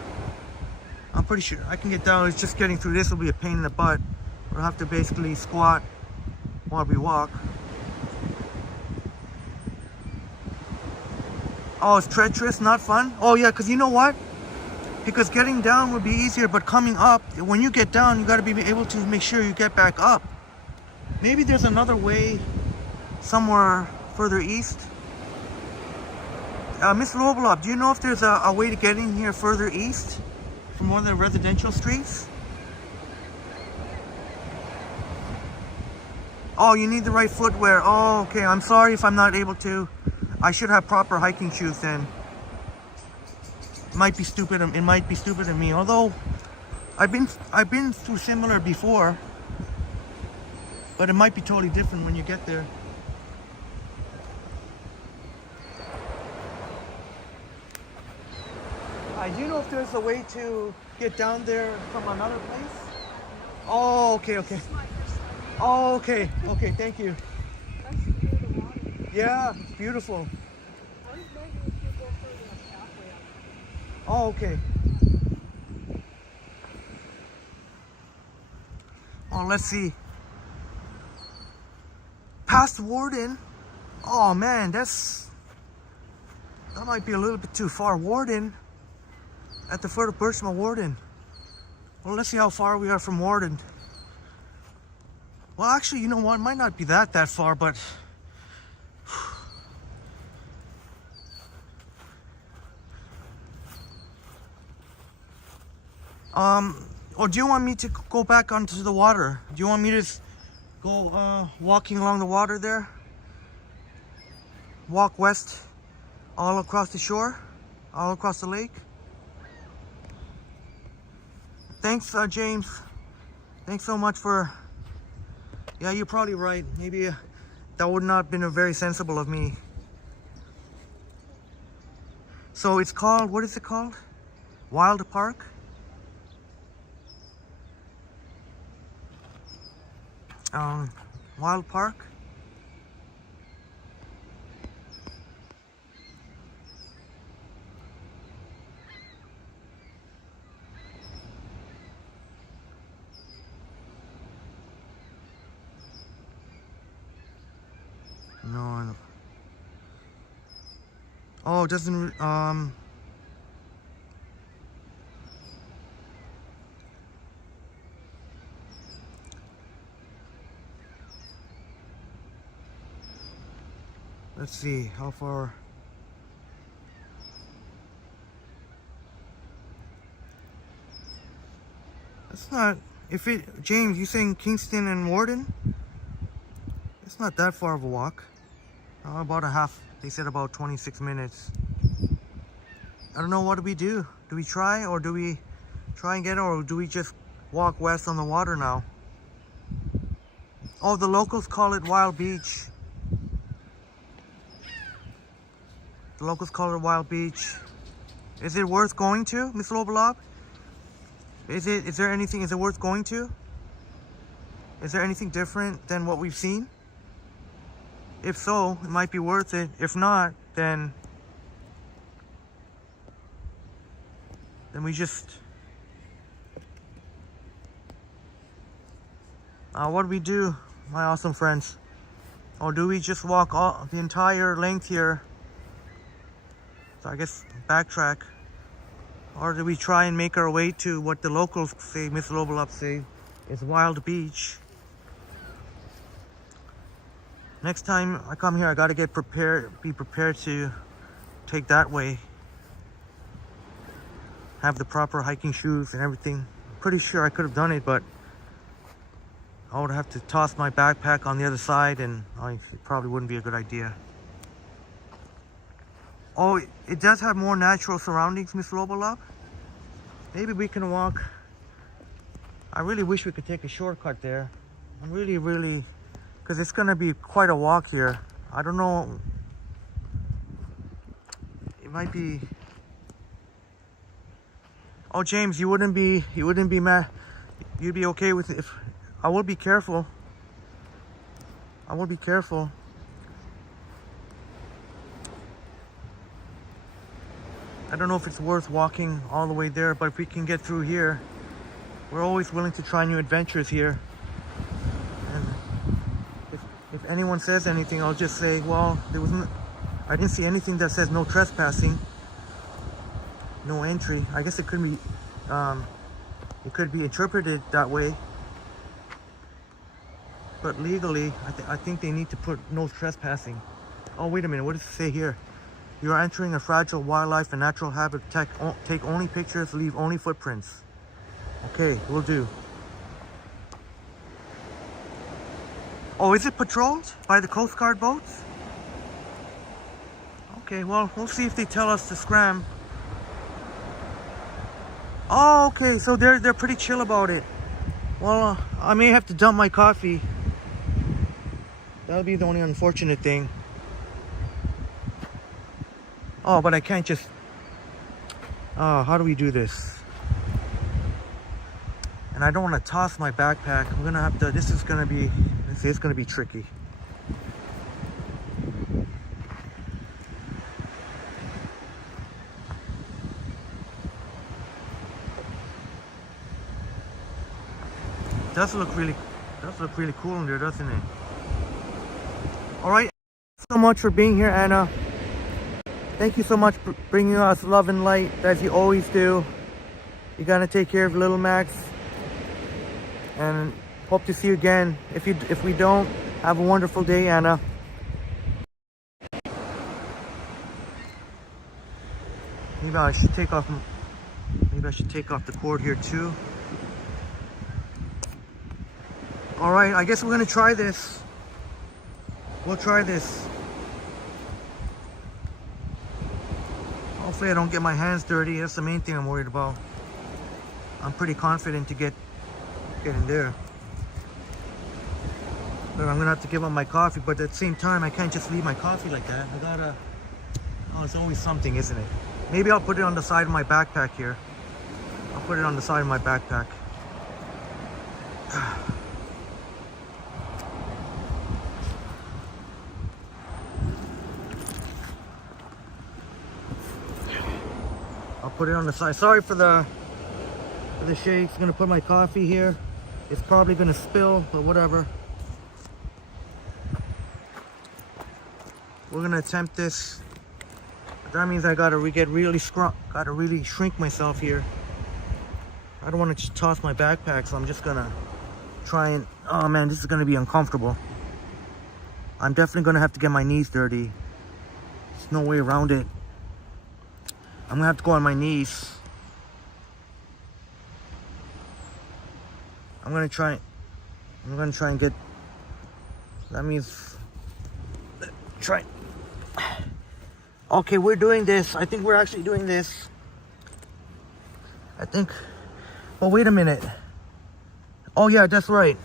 I'm pretty sure I can get down. It's just getting through this will be a pain in the butt. We'll have to basically squat while we walk. Oh, it's treacherous, not fun? Oh yeah, because you know what? Because getting down would be easier, but coming up, when you get down, you got to be able to make sure you get back up. Maybe there's another way somewhere further east. Miss Lovelop, do you know if there's a way to get in here further east from one of the residential streets? Oh, you need the right footwear. Oh, okay. I'm sorry if I'm not able to. I should have proper hiking shoes then. It might be stupid. It might be stupid of me. Although I've been through similar before, but it might be totally different when you get there. Do you know if there's a way to get down there from another place? Oh, okay, okay. Oh, okay, okay, thank you. Yeah, it's beautiful. Oh, okay. Oh, let's see. Past Warden? Oh man, that might be a little bit too far. Warden? At the foot of Birchmont Warden. Well, let's see how far we are from Warden. Well, actually, you know what? It might not be that far, but or do you want me to go back onto the water? Do you want me to go walking along the water there? Walk west all across the shore? All across the lake? Thanks, James. Thanks so much for... Yeah, you're probably right. Maybe that would not have been very sensible of me. So it's called... What is it called? Wild Park? Wild Park? No, I don't. Oh, it doesn't, let's see, how far? That's not, James, you saying Kingston and Warden? It's not that far of a walk. About a half, they said about 26 minutes. I don't know, what do we do? Do we try, or do we try and get it, or do we just walk west on the water now? Oh, the locals call it Wild Beach. The locals call it Wild Beach. Is it worth going to, Miss Lobolob? Is it worth going to? Is there anything different than what we've seen? If so, it might be worth it. If not, then we just... what do we do, my awesome friends? Or do we just walk all the entire length here? So I guess backtrack. Or do we try and make our way to what the locals say, Miss Lobolob say, is Wild Beach? Next time I come here, I gotta get prepared, be prepared to take that way. Have the proper hiking shoes and everything. Pretty sure I could have done it, but I would have to toss my backpack on the other side, and it probably wouldn't be a good idea. Oh, it does have more natural surroundings, Miss Lobolob. Maybe we can walk. I really wish we could take a shortcut there. I'm really, because it's gonna be quite a walk here. I don't know. It might be. Oh, James, you wouldn't be mad. You'd be okay with it if I will be careful. I will be careful. I don't know if it's worth walking all the way there, but if we can get through here, we're always willing to try new adventures here. And if anyone says anything, I'll just say, well, I didn't see anything that says no trespassing, no entry. I guess it could be interpreted that way. But legally, I think they need to put no trespassing. Oh, wait a minute, what does it say here? You are entering a fragile wildlife and natural habitat. Take only pictures, leave only footprints. Okay, will do. Oh, is it patrolled by the Coast Guard boats? Okay, well, we'll see if they tell us to scram. Oh, okay, so they're pretty chill about it. Well, I may have to dump my coffee. That'll be the only unfortunate thing. Oh, but I can't just... how do we do this? And I don't want to toss my backpack. I'm gonna have to... It's gonna be tricky. Does look really cool in there, doesn't it? All right, thanks so much for being here, Anna. Thank you so much for bringing us love and light, as you always do. You gotta take care of little Max, and hope to see you again. If we don't, have a wonderful day, Anna. Maybe I should take off the cord here too. All right, I guess we're gonna try this. We'll try this. Hopefully I don't get my hands dirty. That's the main thing I'm worried about. I'm pretty confident to get in there. But I'm gonna have to give up my coffee, but at the same time I can't just leave my coffee like that. I gotta... Oh, it's always something, isn't it? Maybe I'll put it on the side of my backpack here. I'll put it on the side of my backpack. I'll put it on the side. Sorry for the shakes. I'm gonna put my coffee here. It's probably gonna spill, but whatever. We're gonna attempt this. That means I gotta really shrink myself here. I don't want to just toss my backpack, so I'm just gonna try and... Oh man, this is gonna be uncomfortable. I'm definitely gonna have to get my knees dirty. There's no way around it. I'm gonna have to go on my knees. I'm gonna try and get... That means... Okay, we're doing this. I think we're actually doing this. I think. Oh, wait a minute. Oh yeah, that's right.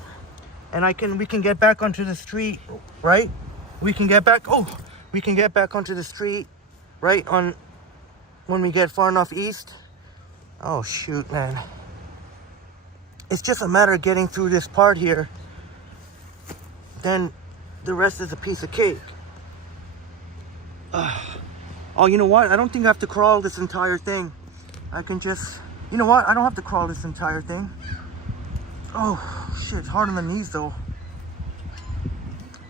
And we can get back onto the street, right? We can get back. Oh, we can get back onto the street, right? When we get far enough east. Oh shoot, man. It's just a matter of getting through this part here. Then the rest is a piece of cake. Oh, you know what? I don't think I have to crawl this entire thing. I can just, you know what? I don't have to crawl this entire thing. Oh, shit, it's hard on the knees though.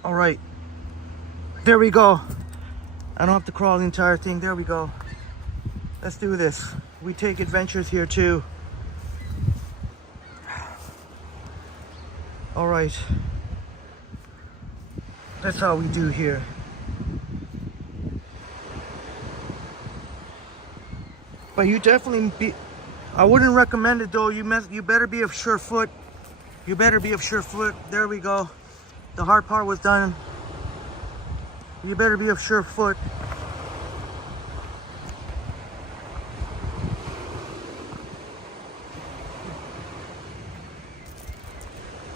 All right, there we go. I don't have to crawl the entire thing. There we go. Let's do this. We take adventures here too. All right. That's how we do here. But you definitely I wouldn't recommend it though. You better be of sure foot. You better be of sure foot. There we go. The hard part was done. You better be of sure foot.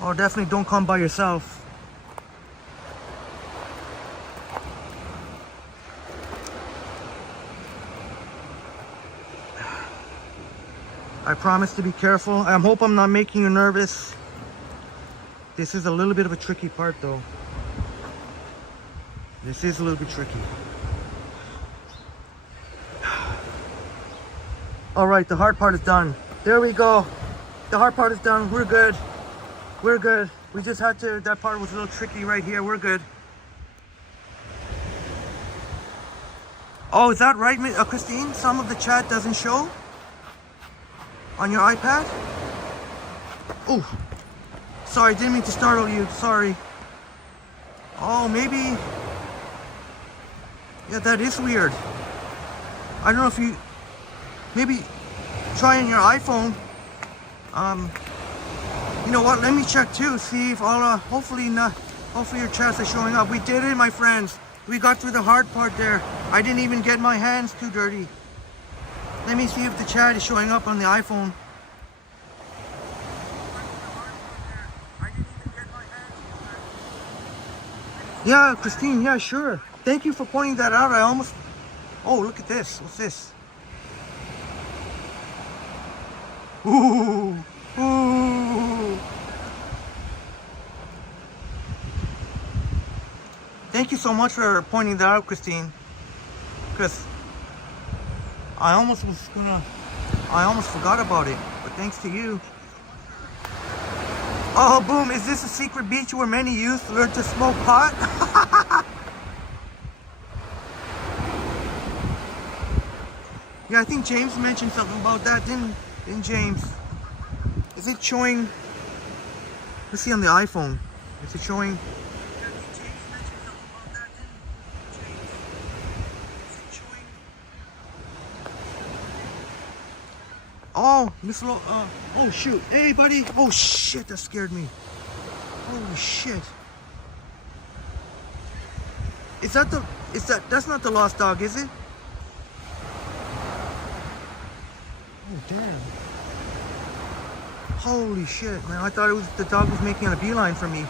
Oh, definitely don't come by yourself. I promise to be careful. I hope I'm not making you nervous. This is a little bit of a tricky part though. This is a little bit tricky. All right, the hard part is done. There we go. The hard part is done. We're good. We're good. We just had to, that part was a little tricky right here. We're good. Oh, is that right, Christine? Some of the chat doesn't show on your iPad? Oh, sorry, didn't mean to startle you. Sorry. Oh, maybe. Yeah, that is weird. I don't know if you, maybe try on your iPhone. You know what? Let me check too. See if all. Hopefully your chats are showing up. We did it, my friends. We got through the hard part there. I didn't even get my hands too dirty. Let me see if the chat is showing up on the iPhone. Yeah, Christine, yeah, sure. Thank you for pointing that out. I almost... Oh, look at this. What's this? Ooh. Ooh. Thank you so much for pointing that out, Christine. Because I almost forgot about it. But thanks to you. Oh, boom. Is this a secret beach where many youth learn to smoke pot? Yeah, I think James mentioned something about that, didn't James? Is it showing? Let's see on the iPhone. Is it showing? Oh, Miss Lo, oh shoot. Hey buddy. Oh shit, that scared me. Holy shit. That's not the lost dog, is it? Oh damn. Holy shit, man. I thought the dog was making a beeline for me.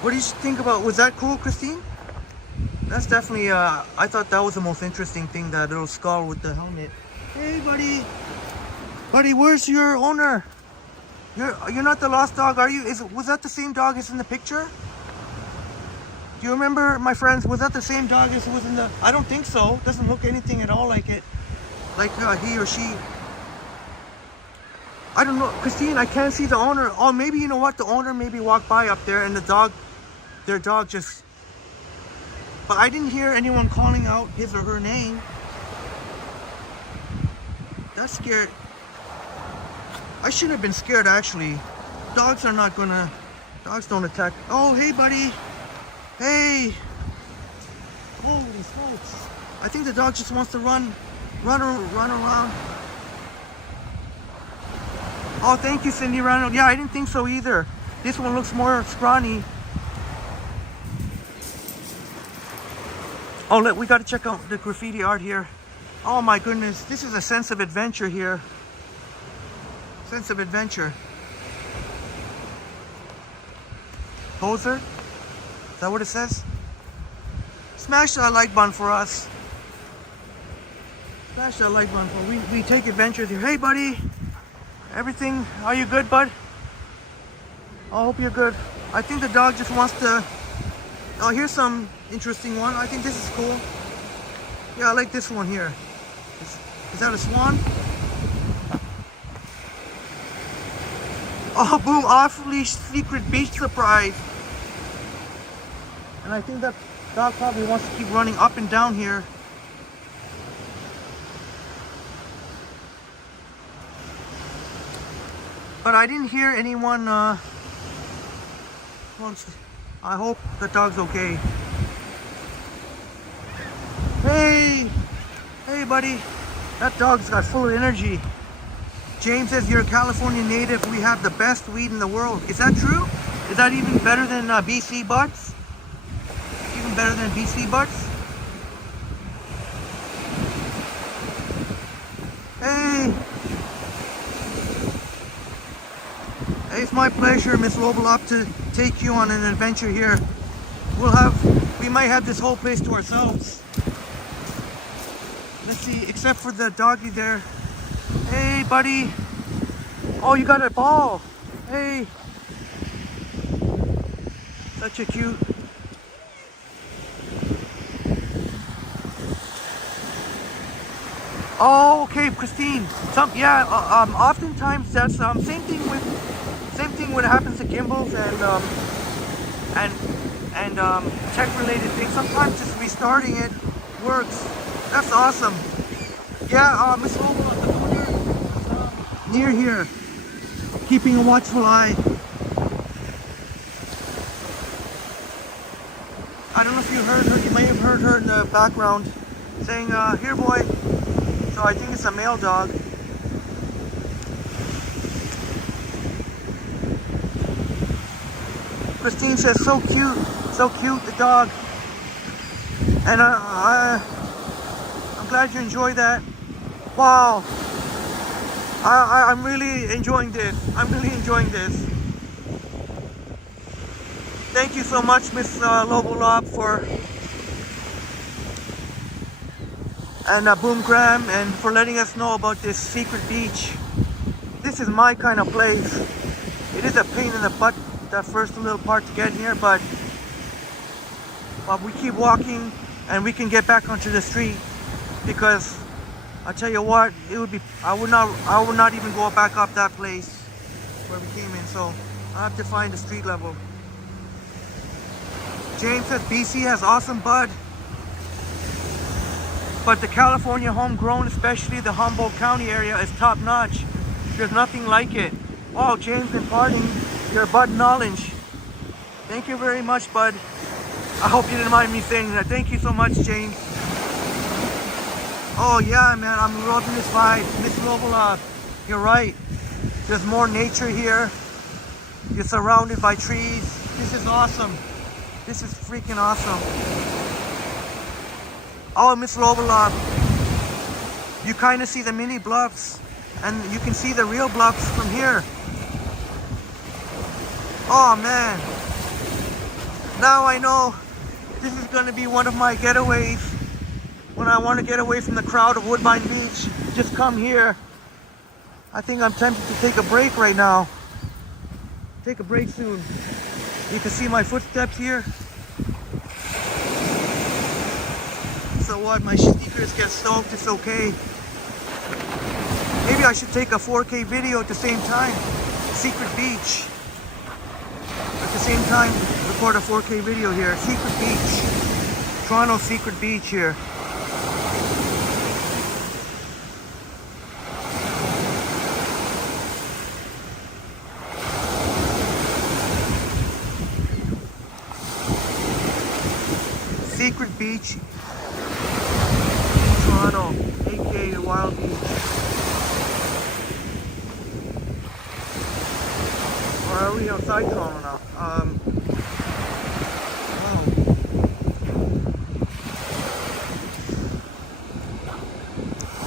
What do you think about, was that cool, Christine? That's definitely, I thought that was the most interesting thing, that little skull with the helmet. Hey, buddy. Buddy, where's your owner? You're not the lost dog, are you? Was that the same dog as in the picture? Do you remember, my friends, was that the same dog as was in the... I don't think so. Doesn't look anything at all like it. Like he or she. I don't know. Christine, I can't see the owner. Oh, maybe, you know what? The owner maybe walked by up there and their dog just... But I didn't hear anyone calling out his or her name. That's scared. I shouldn't have been scared, actually. Dogs are not gonna... Dogs don't attack. Oh, hey, buddy. Hey. Holy smokes. I think the dog just wants to run around. Oh, thank you, Cindy Randall. Yeah, I didn't think so either. This one looks more scrawny. Oh, look, we got to check out the graffiti art here. Oh my goodness, this is a sense of adventure here. Sense of adventure. Poser? Is that what it says? Smash that like button for us. Smash that like button for we take adventures here. Hey buddy, everything, are you good, bud? I hope you're good. I think the dog just wants to. Oh, here's some interesting one. I think this is cool. Yeah, I like this one here. Is that a swan? Oh, boom, off-leash secret beach surprise. And I think that dog probably wants to keep running up and down here. But I didn't hear anyone, I hope the dog's okay. Hey! Hey, buddy. That dog's got full of energy. James says, you're a California native. We have the best weed in the world. Is that true? Is that even better than BC butts? Even better than BC butts? Hey! Hey, it's my pleasure, Miss Lobalop, to take you on an adventure here. We might have this whole place to ourselves. Let's see, except for the doggy there. Hey, buddy. Oh, you got a ball. Hey. Such a cute. Oh, okay, Christine. Oftentimes that's same thing when it happens to gimbals and tech-related things. Sometimes just restarting it works. That's awesome. Yeah, Miss Lobo on the corner, near here, keeping a watchful eye. I don't know if you heard her. You may have heard her in the background saying, "Here, boy." So I think it's a male dog. Christine says, so cute, the dog. And I'm glad you enjoy that. Wow. I'm really enjoying this. Thank you so much, Miss Lobolob, and Boomgram, and for letting us know about this secret beach. This is my kind of place. It is a pain in the butt, that first little part to get here, but we keep walking and we can get back onto the street, because I tell you what, I would not even go back up that place where we came in, so I have to find the street level. James says BC has awesome bud, but the California homegrown, especially the Humboldt County area, is top notch. There's nothing like it. Oh, James, imparting your bud knowledge. Thank you very much, bud. I hope you didn't mind me saying that. Thank you so much, James. Oh yeah, man, I'm loving this vibe. Miss Lobola, you're right. There's more nature here. You're surrounded by trees. This is awesome. This is freaking awesome. Oh, Miss Lobola, you kind of see the mini bluffs, and you can see the real bluffs from here. Oh man, now I know this is going to be one of my getaways. When I want to get away from the crowd of Woodbine Beach, just come here. I think I'm tempted to take a break right now. Take a break soon. You can see my footsteps here. So what, my sneakers get soaked, it's okay. Maybe I should take a 4K video at the same time. Secret beach. At the same time, record a 4K video here. Secret beach. Toronto secret beach here. Secret beach in Toronto, aka Wild Beach. Or are we outside Toronto now? Wow.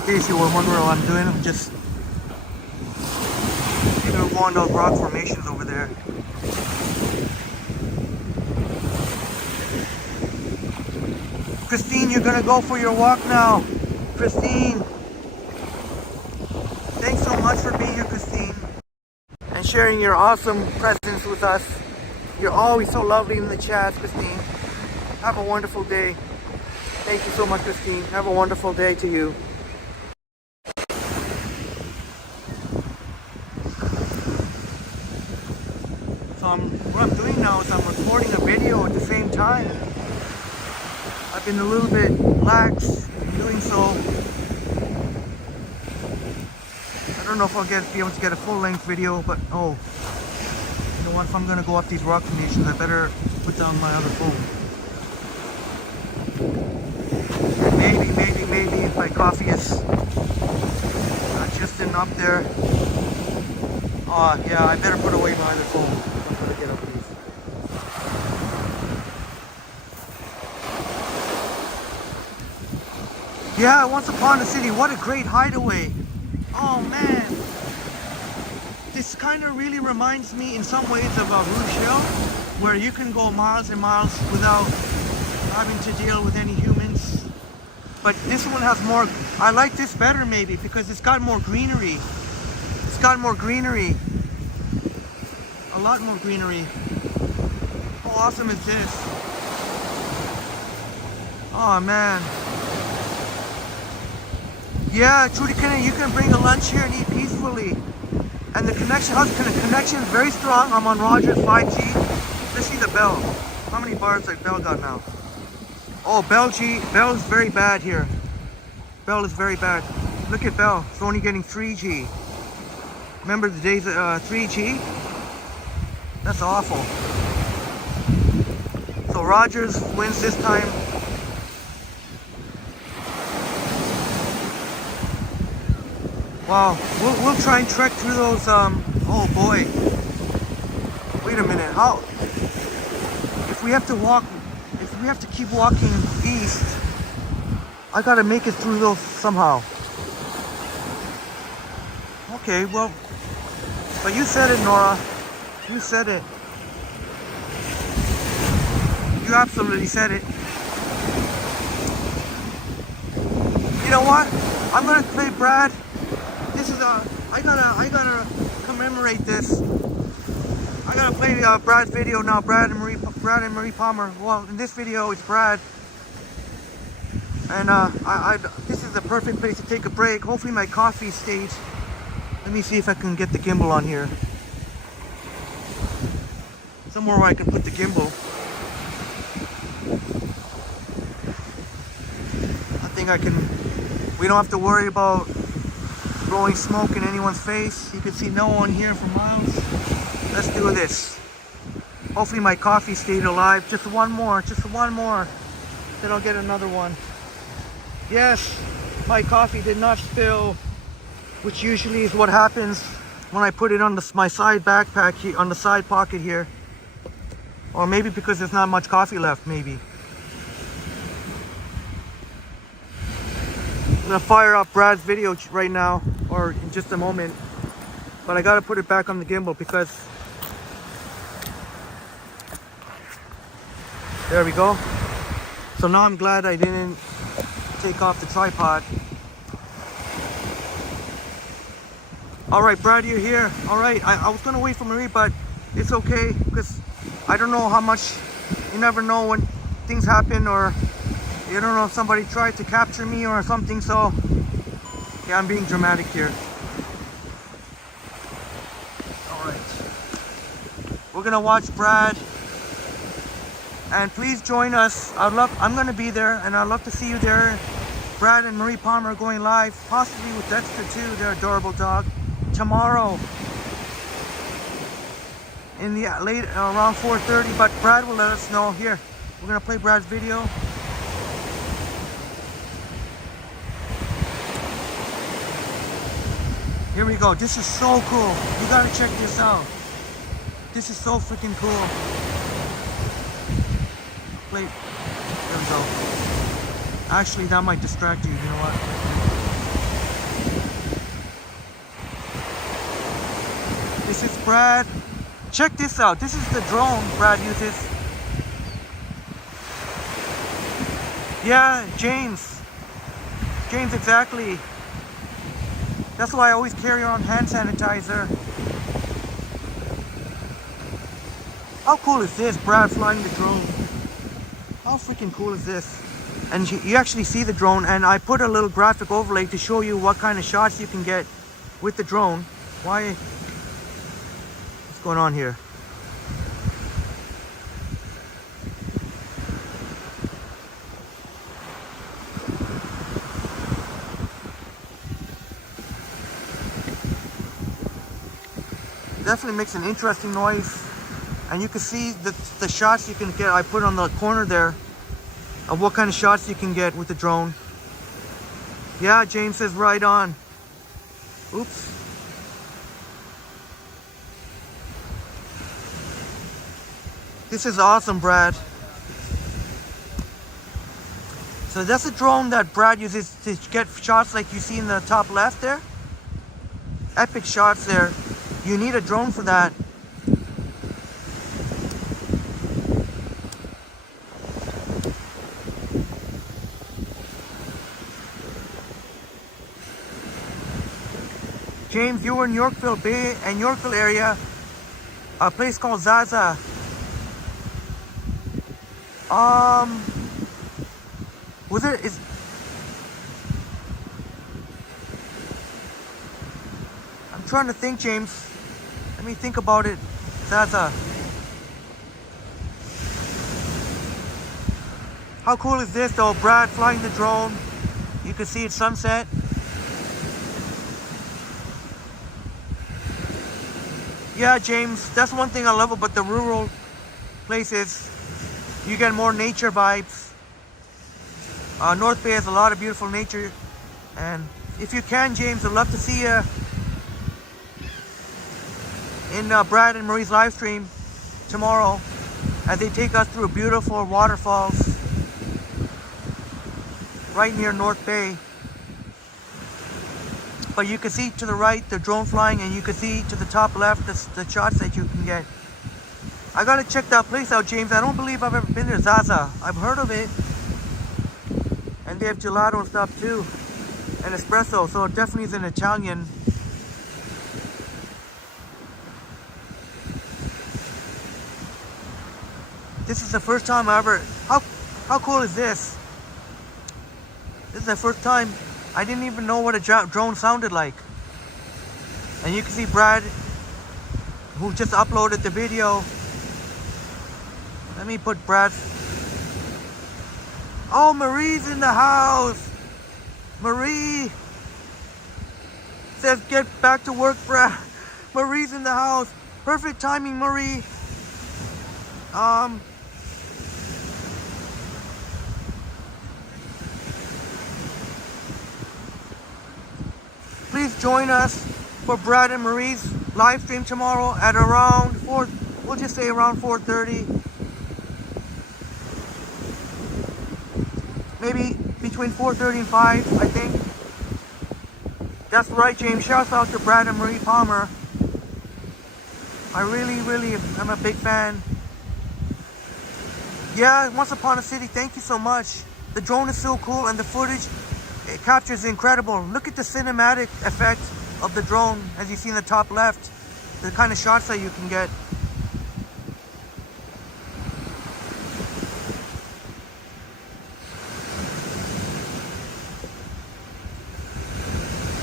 case you were wondering what I'm doing, I'm just going those rock formations over there. Christine, you're gonna go for your walk now. Christine, thanks so much for being here, Christine, and sharing your awesome presence with us. You're always so lovely in the chat, Christine. Have a wonderful day. Thank you so much, Christine. Have a wonderful day to you. So what I'm doing now is I'm recording a video at the same time. I've been a little bit lax doing so. I don't know if I'll be able to get a full-length video, but you know what? If I'm gonna go up these rock formations, I better put down my other phone. Maybe if my coffee is just up there. Oh yeah, I better put away my other phone. I'm gonna get up these. Yeah, Once Upon a City, what a great hideaway. Oh man. This kind of really reminds me in some ways of Rouge Hill, where you can go miles and miles without having to deal with any humans. But this one has more, I like this better maybe because it's got more greenery. It's got more greenery. A lot more greenery. How awesome is this? Oh man. Yeah, Trudy, you can bring a lunch here and eat peacefully. And the connection is very strong. I'm on Rogers 5G. Let's see the Bell. How many bars has Bell got now? Oh, Bell is very bad here. Bell is very bad. Look at Bell. It's only getting 3G. Remember the days of 3G? That's awful. So Rogers wins this time. Wow, we'll try and trek through those, oh boy. Wait a minute, how? If we have to keep walking east, I gotta make it through those somehow. Okay, well, but you said it, Nora. You said it. You absolutely said it. You know what? I'm gonna play Brad. This is I gotta commemorate this. I gotta play Brad's video now. Brad and Marie Palmer. Well, in this video, it's Brad. And this is the perfect place to take a break. Hopefully my coffee stayed. Let me see if I can get the gimbal on here. Somewhere where I can put the gimbal. I think I can. We don't have to worry about blowing smoke in anyone's face. You can see no one here for miles. Let's do this. Hopefully my coffee stayed alive. Just one more. Then I'll get another one. Yes, my coffee did not spill, which usually is what happens when I put it on my side backpack here, on the side pocket here. Or maybe because there's not much coffee left, maybe. I'm gonna fire up Brad's video right now, or in just a moment. But I gotta put it back on the gimbal because... There we go. So now I'm glad I didn't take off the tripod. All right, Brad, you're here. All right, I was gonna wait for Marie, but it's okay because I don't know how much, you never know when things happen, or you don't know if somebody tried to capture me or something, so yeah, I'm being dramatic here. All right, we're gonna watch Brad. And please join us. I'm gonna be there, and I'd love to see you there. Brad and Marie Palmer are going live, possibly with Dexter too, their adorable dog, tomorrow in the late around 4:30. But Brad will let us know. Here, we're gonna play Brad's video. Here we go. This is so cool. You gotta check this out. This is so freaking cool. Wait, there we go. Actually, that might distract you, you know what? This is Brad. Check this out. This is the drone Brad uses. Yeah, James. James, exactly. That's why I always carry around hand sanitizer. How cool is this, Brad flying the drone? How freaking cool is this? And you actually see the drone, and I put a little graphic overlay to show you what kind of shots you can get with the drone. Why? What's going on here? Definitely makes an interesting noise, and you can see the shots you can get. I put on the corner there of what kind of shots you can get with the drone. Yeah, James says right on. Oops. This is awesome, Brad. So that's a drone that Brad uses to get shots like you see in the top left there. Epic shots there. You need a drone for that. James, you were in Yorkville Bay and Yorkville area, a place called Zaza. Was it? I'm trying to think, James. Let me think about it. Zaza. How cool is this though? Brad flying the drone. You can see it's sunset. Yeah, James, that's one thing I love about the rural places. You get more nature vibes. North Bay has a lot of beautiful nature. And if you can, James, I'd love to see you in Brad and Marie's live stream tomorrow as they take us through beautiful waterfalls right near North Bay. But you can see to the right the drone flying, and you can see to the top left the shots that you can get. I gotta check that place out, James. I don't believe I've ever been there. Zaza, I've heard of it, and they have gelato and stuff too, and espresso, so it definitely is an Italian. This is the first time I ever, how cool is this? This is the first time I didn't even know what a drone sounded like. And you can see Brad, who just uploaded the video. Let me put Brad. Oh, Marie's in the house. Marie says get back to work, Brad. Marie's in the house. Perfect timing, Marie. Please join us for Brad and Marie's live stream tomorrow at around 4, we'll just say around 4:30. Maybe between 4:30 and 5, I think. That's right, James. Shouts out to Brad and Marie Palmer. I really am a big fan. Yeah, Once Upon a City, thank you so much. The drone is so cool, and the footage it captures incredible. Look at the cinematic effect of the drone as you see in the top left. The kind of shots that you can get.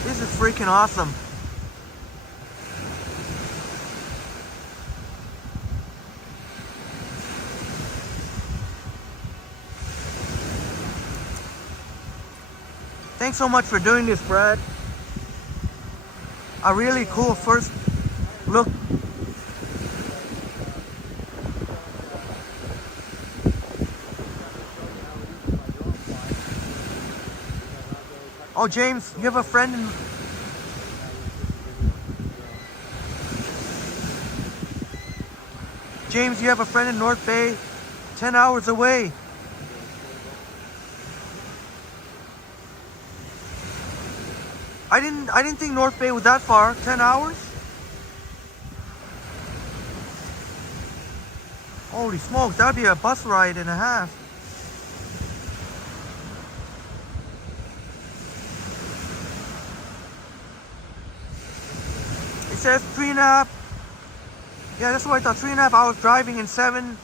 This is freaking awesome. Thanks so much for doing this, Brad. A really cool first look. Oh, James, you have a friend in... James, you have a friend in North Bay, 10 hours away. I didn't think North Bay was that far. 10 hours? Holy smokes, that'd be a bus ride and a half. It says 3.5. Yeah, that's what I thought. 3.5 hours driving and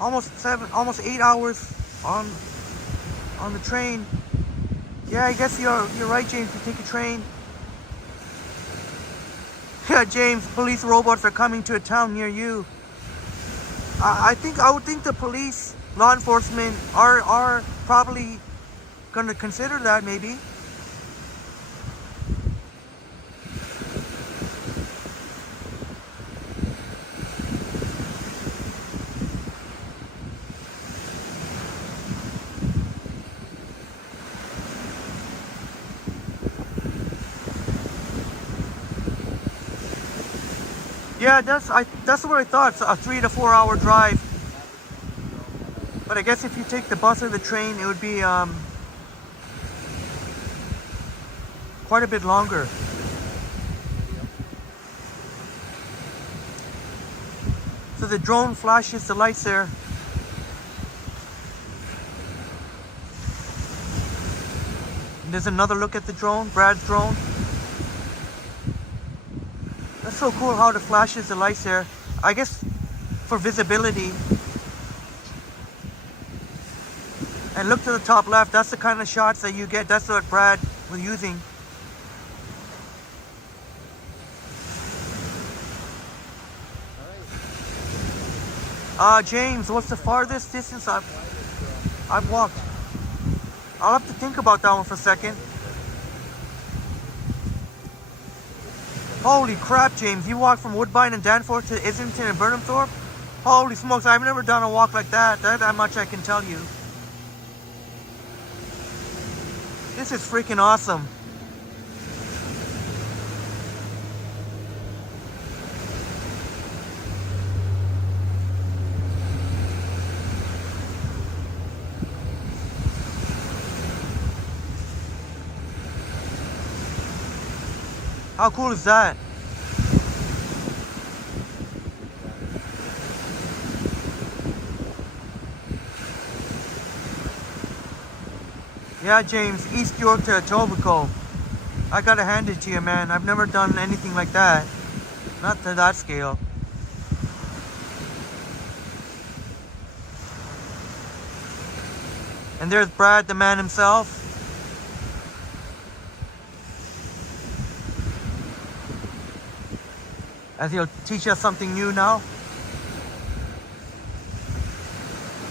almost 8 hours on the train. Yeah, I guess you're right, James. You take a train. Yeah, James. Police robots are coming to a town near you. I would think the police, law enforcement are probably gonna consider that maybe. Yeah, that's what I thought. It's a 3 to 4 hour drive. But I guess if you take the bus or the train, it would be quite a bit longer. So the drone flashes the lights there. And there's another look at the drone, Brad's drone. That's so cool how it flashes the lights there. I guess for visibility. And look to the top left, that's the kind of shots that you get. That's what Brad was using. James, what's the farthest distance I've walked? I'll have to think about that one for a second. Holy crap, James, you walked from Woodbine and Danforth to Islington and Burnhamthorpe? Holy smokes, I've never done a walk like that. That much I can tell you. This is freaking awesome. How cool is that? Yeah, James, East York to Etobicoke. I gotta hand it to you, man. I've never done anything like that. Not to that scale. And there's Brad, the man himself. As he'll teach us something new now.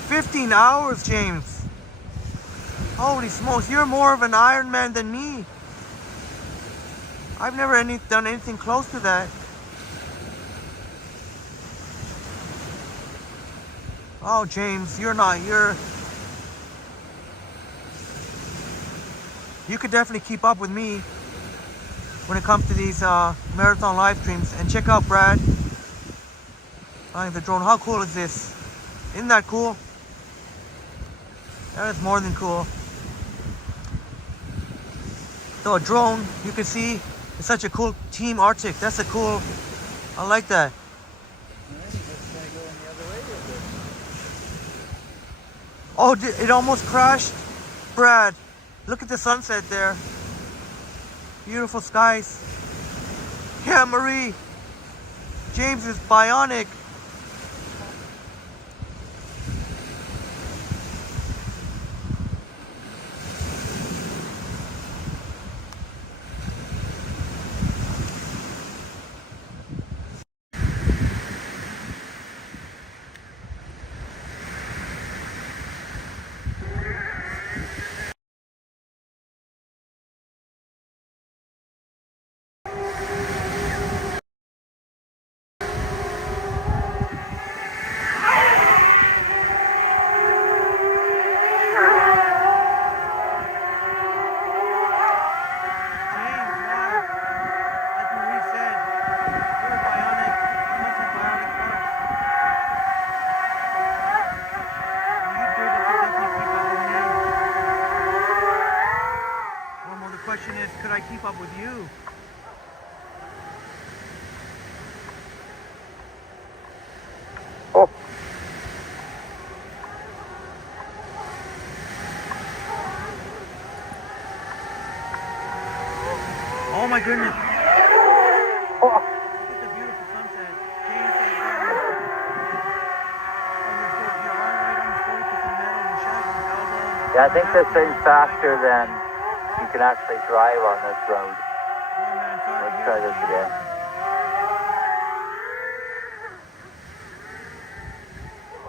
15 hours, James. Holy smokes, you're more of an Iron Man than me. I've never done anything close to that. Oh, James, you're... You could definitely keep up with me when it comes to these marathon live streams. And check out Brad flying the drone. How cool is this? Isn't that cool? That is more than cool. So a drone, you can see, it's such a cool Team Arctic. That's a cool, I like that. Oh, it almost crashed. Brad, look at the sunset there. Beautiful skies. Yeah, Marie. James is bionic. my goodness. Look at the beautiful sunset. James said, you're all right on the 40% metal and shagging elbow. Yeah, I think this thing's faster than you can actually drive on this road. Oh man, sorry Let's to try hear this that. again.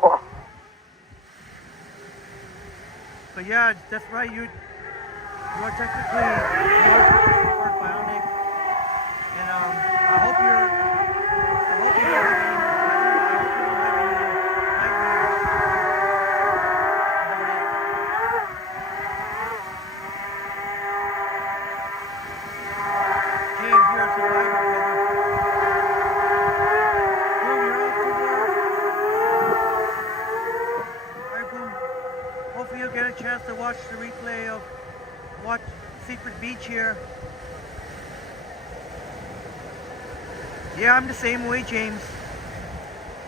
Oh. But yeah, that's right. You are technically part bionic, and I hope you don't have any nightmares about it. James, you're a survivor, brother. Boom, you're off to work. Alright, Boom. Hopefully you'll get a chance to watch the replay of Watch Secret Beach here. Yeah, I'm the same way, James.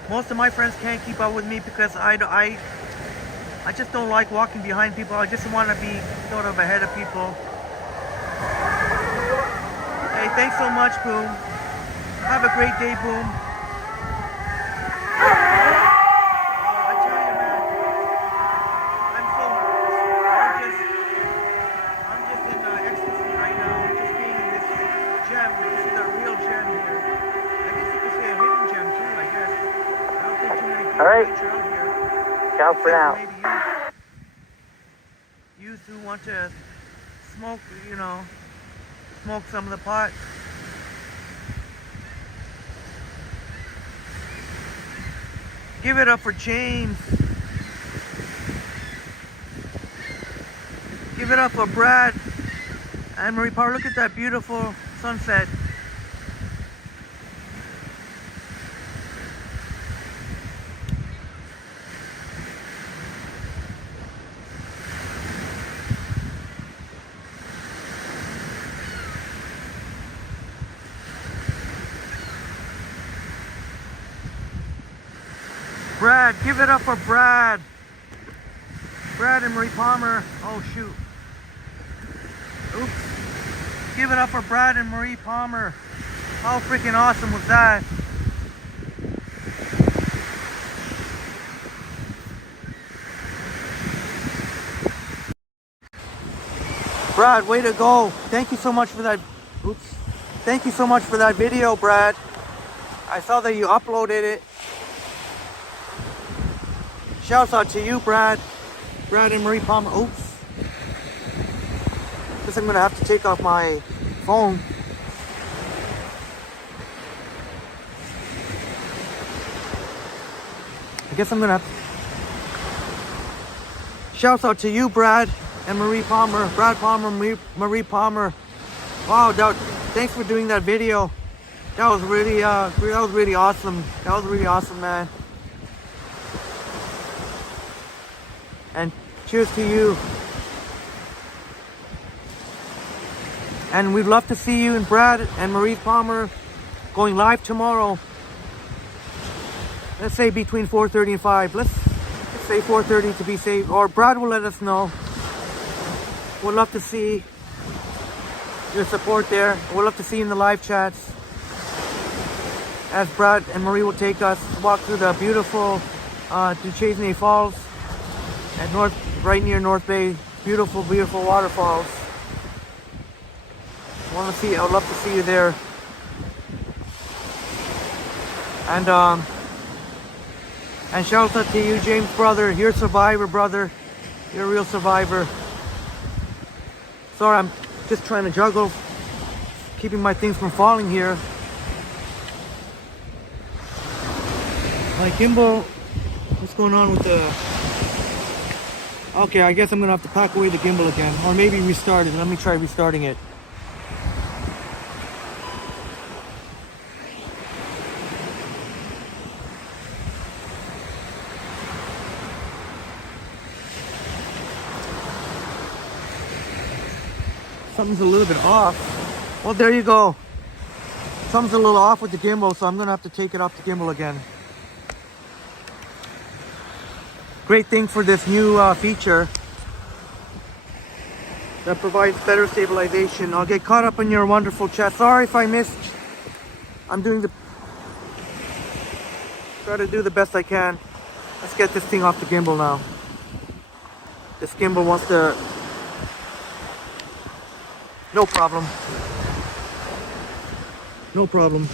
Most of my friends can't keep up with me because I just don't like walking behind people. I just want to be sort of ahead of people. Hey, thanks so much, Boom. Have a great day, Boom. I tell you, man, I'm just in ecstasy right now, just being in this gem. This is a real gem here. I guess you could say a hidden gem too, I guess. I don't think too many people venture out here. Ciao for now. Maybe youth who want to smoke, smoke some of the pot. Give it up for James. Give it up for Brad and Marie Power. Look at that beautiful sunset. Brad, give it up for Brad. Brad and Marie Palmer. Oh shoot. Oops. Give it up for Brad and Marie Palmer. How freaking awesome was that? Brad, way to go. Thank you so much for that. Oops. Thank you so much for that video, Brad. I saw that you uploaded it. Shouts out to you, Brad. Brad and Marie Palmer. Oops. Guess I'm gonna have to take off my phone. I guess I'm gonna have to... Shouts out to you, Brad and Marie Palmer. Brad Palmer, Marie Palmer. Wow, thanks for doing that video. That was really awesome. That was really awesome, man. And cheers to you. And we'd love to see you and Brad and Marie Palmer going live tomorrow. Let's say between 4:30 and 5. Let's say 4:30 to be safe. Or Brad will let us know. We'd love to see your support there. We'd love to see you in the live chats. As Brad and Marie will take us walk through the beautiful Duchesne Falls at right near North Bay. Beautiful, beautiful waterfalls. I would love to see you there. And shout out to you, James, brother. You're a survivor, brother. You're a real survivor. Sorry, I'm just trying to juggle, keeping my things from falling here. My gimbal, what's going on with the... Okay, I guess I'm gonna have to pack away the gimbal again, or maybe restart it. Let me try restarting it. Something's a little bit off. Well, there you go. Something's a little off with the gimbal, so I'm gonna have to take it off the gimbal again. Great thing for this new feature. that provides better stabilization. I'll get caught up in your wonderful chat. Sorry if I missed. I'm doing the... Try to do the best I can. Let's get this thing off the gimbal now. This gimbal wants to... No problem. No problem.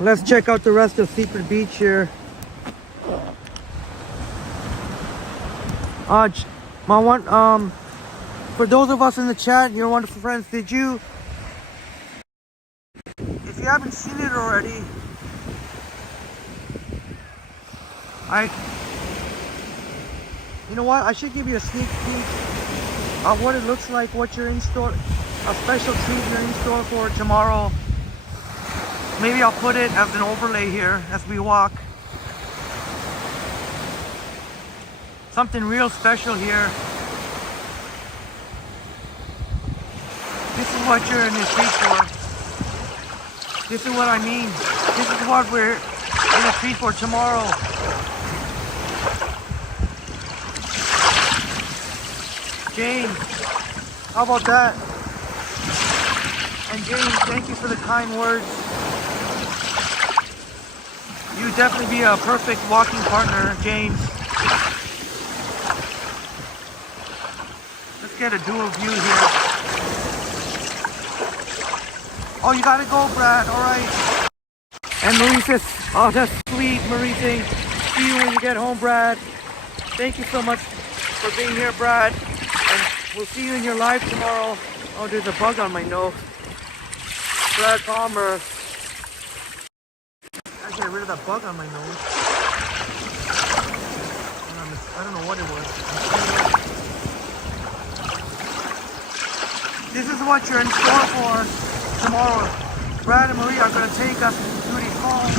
Let's check out the rest of Secret Beach here. For those of us in the chat, your wonderful friends, if you haven't seen it already, you know what? I should give you a sneak peek of what it looks like, what you're in store, a special treat you're in store for tomorrow. Maybe I'll put it as an overlay here as we walk. Something real special here. This is what you're in the street for. This is what I mean. This is what we're in the street for tomorrow. James, how about that? And James, thank you for the kind words. You would definitely be a perfect walking partner, James. Let's get a dual view here. Oh, you gotta go, Brad. All right. And Marie says, oh, that's sweet, Marie saying, see you when you get home, Brad. Thank you so much for being here, Brad. And we'll see you in your live tomorrow. Oh, there's a bug on my nose. Brad Palmer. I get rid of that bug on my nose. I don't know what it was. This is what you're in store for tomorrow. Brad and Marie are going to take us to the home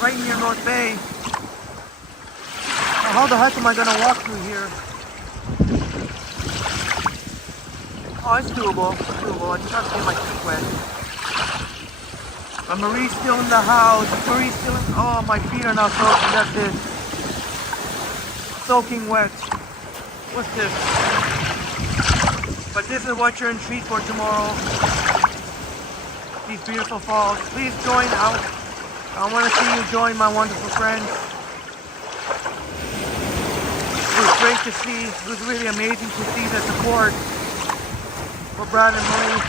right near North Bay. Now, how the heck am I going to walk through here? Oh, it's doable. It's doable. I just have to get my feet wet. But Marie's still in the house. Marie's still in... Oh, my feet are now soaking. That's it. Soaking wet. What's this? But this is what you're in treat for tomorrow. These beautiful falls. Please join out. I want to see you join my wonderful friends. It was great to see. It was really amazing to see the support for Brad and Marie.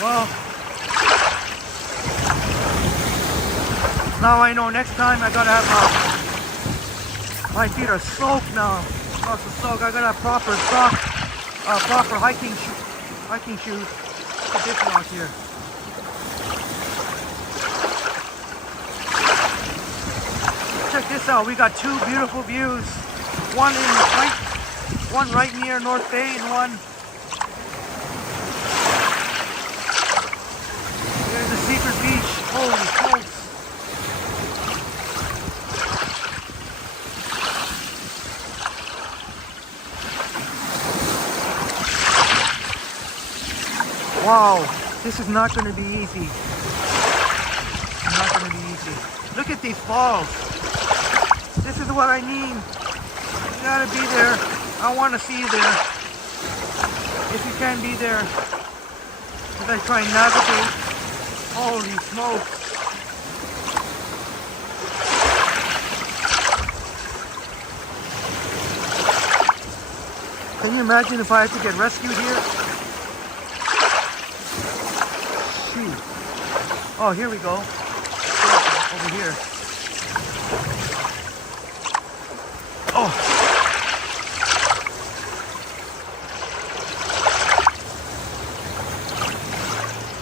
Well, now I know next time I gotta have my feet are soaked now. Lots of soak. I gotta have proper hiking shoes. Put this one out here. Check this out. We got two beautiful views. One right near North Bay and one. There's a secret beach. Holy smokes. Wow, this is not going to be easy. Not going to be easy. Look at these falls. This is what I mean. You gotta be there. I want to see you there. If you can be there. As I try and navigate. Holy smokes. Can you imagine if I had to get rescued here? Shoot. Oh, here we go. Over here. Oh.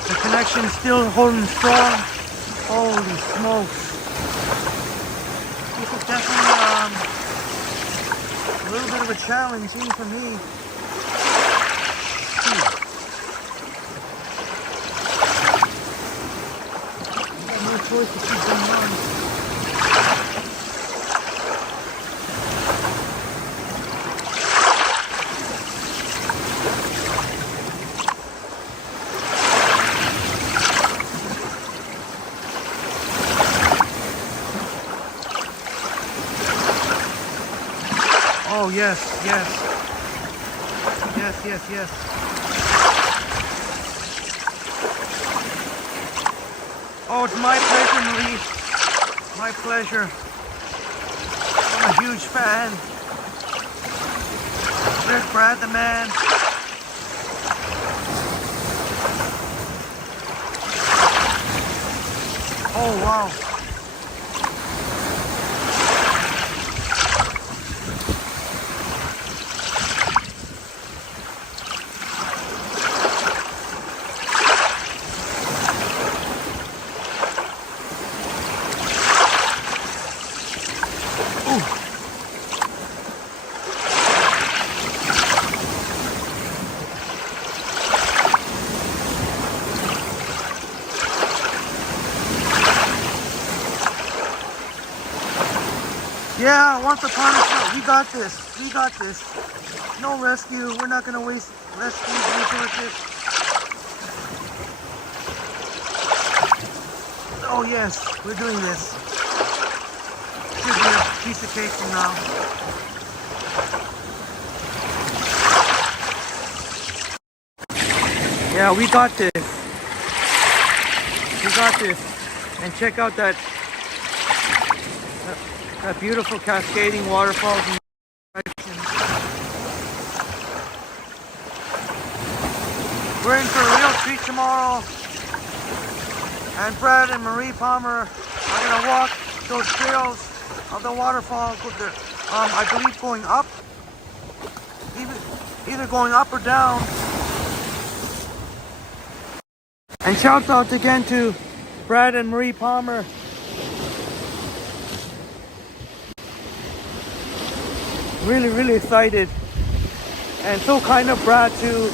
The connection's still holding strong. Holy smokes. This is definitely a little bit of a challenge even for me. choice to keep going on. Oh yes, yes. Yes, yes, yes. Oh, it's my pleasure, Marie. My pleasure. I'm a huge fan. There's Brad the man. Oh, wow. Yeah, once upon a time, we got this. We got this. No rescue. We're not going to waste rescue resources. Oh yes, we're doing this. Should be a piece of cake from now. Yeah, we got this. We got this. And check out that beautiful cascading waterfalls. We're in for a real treat tomorrow. And Brad and Marie Palmer are gonna walk those trails of the waterfall. I believe going up, either going up or down. And shouts out again to Brad and Marie Palmer. Really, really excited, and so kind of Brad to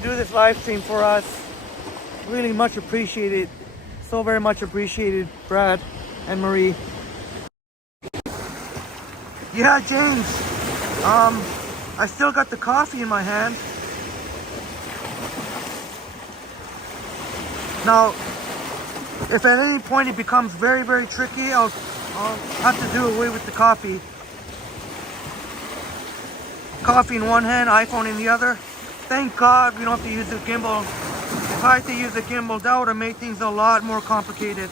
do this live stream for us. Really much appreciated, so very much appreciated, Brad and Marie. Yeah, James. I still got the coffee in my hand. Now, if at any point it becomes very, very tricky, I'll have to do away with the coffee. Coffee in one hand, iPhone in the other. Thank God we don't have to use the gimbal. If I had to use the gimbal, that would have made things a lot more complicated.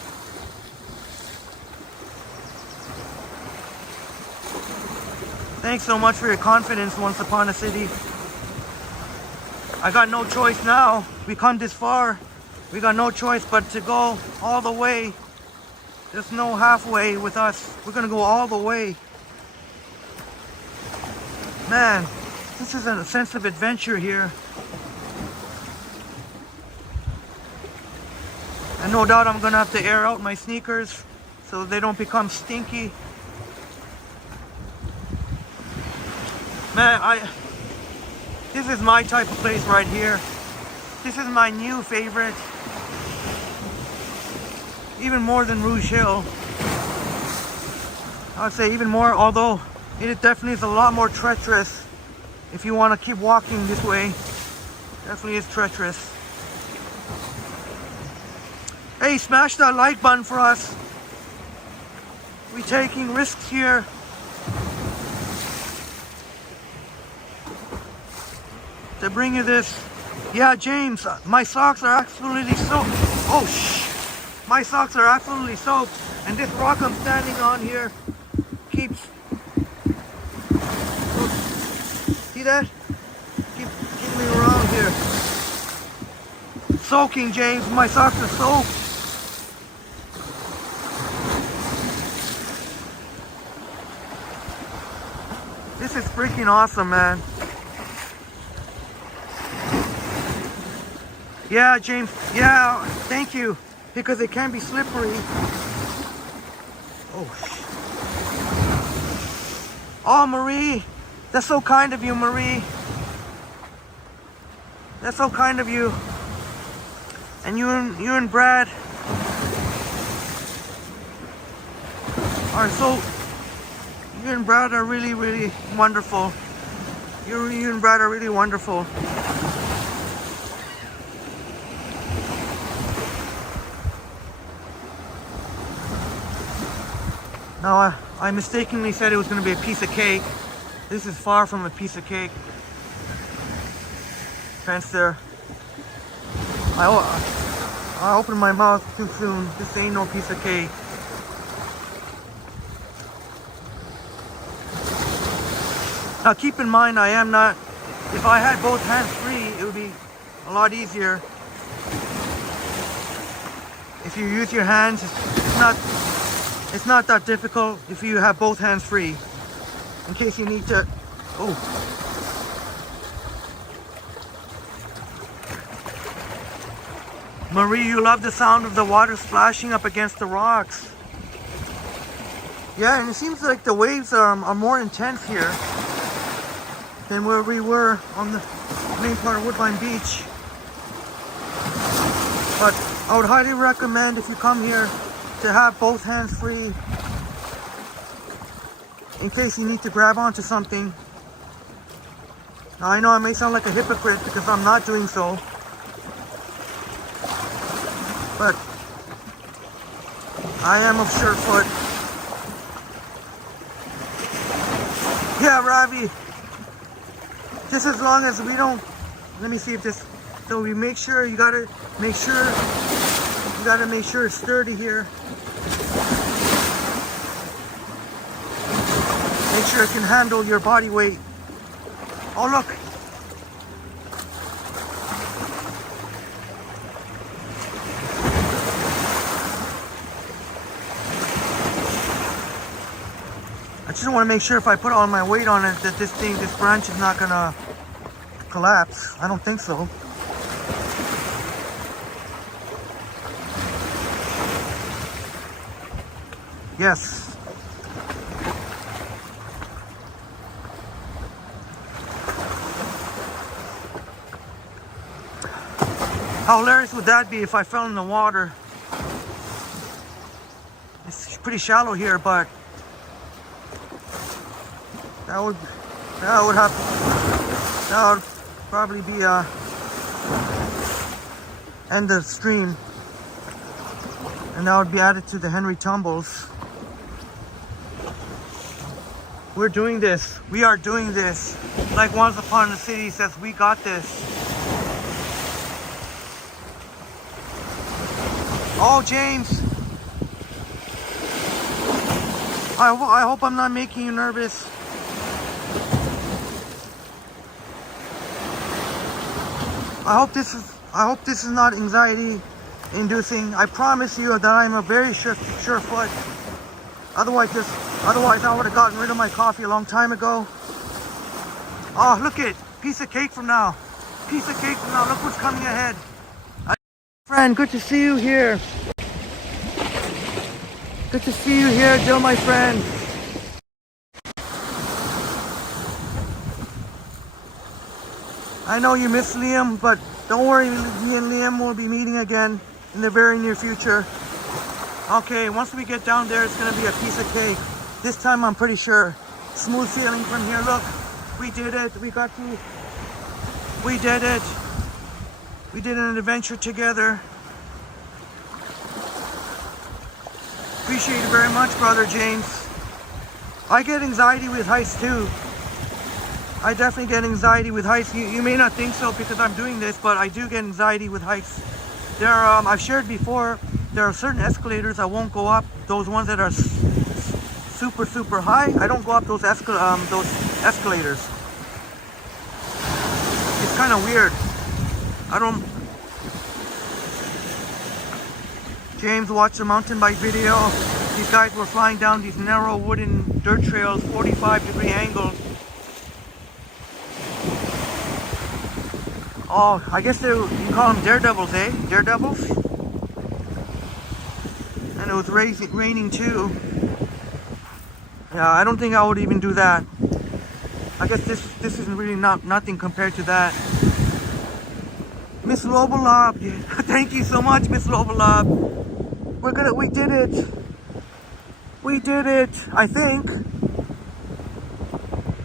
Thanks so much for your confidence, Once Upon a City. I got no choice now. We come this far. We got no choice but to go all the way. There's no halfway with us. We're gonna go all the way. Man, this is a sense of adventure here. And no doubt I'm gonna have to air out my sneakers so they don't become stinky. Man, this is my type of place right here. This is my new favorite. Even more than Rouge Hill. I would say even more, although it definitely is a lot more treacherous if you want to keep walking this way. Definitely is treacherous. Hey, smash that like button for us. We're taking risks here. To bring you this. Yeah, James, my socks are absolutely soaked. Oh, shh. My socks are absolutely soaked. And this rock I'm standing on here keeps... See that? Keep me around here. Soaking, James. My socks are soaked. This is freaking awesome, man. Yeah, James. Yeah, thank you. Because it can be slippery. Oh, oh, Marie. That's so kind of you, Marie. That's so kind of you. And you and Brad. Alright, so you and Brad are really, really wonderful. You and Brad are really wonderful. Now, I mistakenly said it was going to be a piece of cake. This is far from a piece of cake. Fence there. I opened my mouth too soon. This ain't no piece of cake. Now keep in mind, I am not, if I had both hands free, it would be a lot easier. If you use your hands, it's not that difficult if you have both hands free. In case you need to, oh. Marie, you love the sound of the water splashing up against the rocks. Yeah, and it seems like the waves are more intense here than where we were on the main part of Woodbine Beach. But I would highly recommend, if you come here, to have both hands free in case you need to grab onto something. Now I know I may sound like a hypocrite because I'm not doing so, but I am of sure foot. Yeah, Ravi. Just as long as we don't, let me see if this, so we make sure, you gotta make sure it's sturdy here. Make sure it can handle your body weight. Oh look. I just want to make sure if I put all my weight on it that this branch is not gonna collapse. I don't think so. Yes. How hilarious would that be if I fell in the water? It's pretty shallow here, but that would probably be end of the stream, and that would be added to the Henry Tumbles. We're doing this. We are doing this. Like Once Upon a City says, we got this. Oh, James. I hope I'm not making you nervous. I hope this is not anxiety inducing. I promise you that I'm a very sure foot. Otherwise I would have gotten rid of my coffee a long time ago. Oh, look it. Piece of cake from now. Piece of cake from now. Look what's coming ahead. Friend, good to see you here. Good to see you here, Jill, my friend. I know you miss Liam, but don't worry, me and Liam will be meeting again in the very near future. Okay, once we get down there, it's gonna be a piece of cake. This time I'm pretty sure. Smooth sailing from here. Look, we did it. We did it. We did an adventure together. Appreciate it very much, Brother James. I get anxiety with heights too. I definitely get anxiety with heights. You may not think so because I'm doing this, but I do get anxiety with heights. There are, I've shared before, there are certain escalators I won't go up. Those ones that are super high, I don't go up those escalators. It's kind of weird. James watched a mountain bike video. These guys were flying down these narrow wooden dirt trails, 45-degree angles. Oh, I guess you call them daredevils, eh? Daredevils? And it was raining too. Yeah, I don't think I would even do that. I guess this isn't really nothing compared to that. Miss Lobolob, thank you so much, Miss Lobolob. We did it. We did it, I think.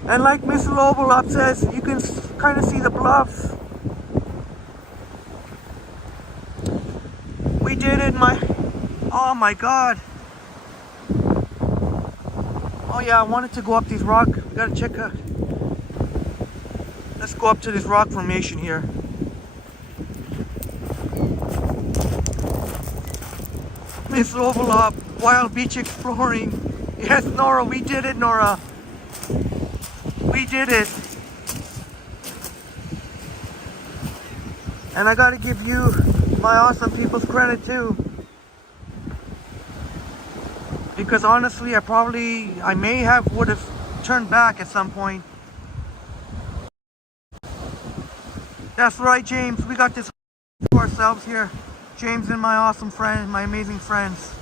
And like Mr. Overlap says, you can kind of see the bluffs. We did it, oh my God. Oh yeah, I wanted to go up these rock. We gotta check out. Let's go up to this rock formation here. Miss Overlap, Wild Beach Exploring. Yes, Nora, we did it, Nora. We did it. And I gotta give you, my awesome people's credit too. Because honestly, I would have turned back at some point. That's right, James. We got this to ourselves here. James and my awesome friends, my amazing friends.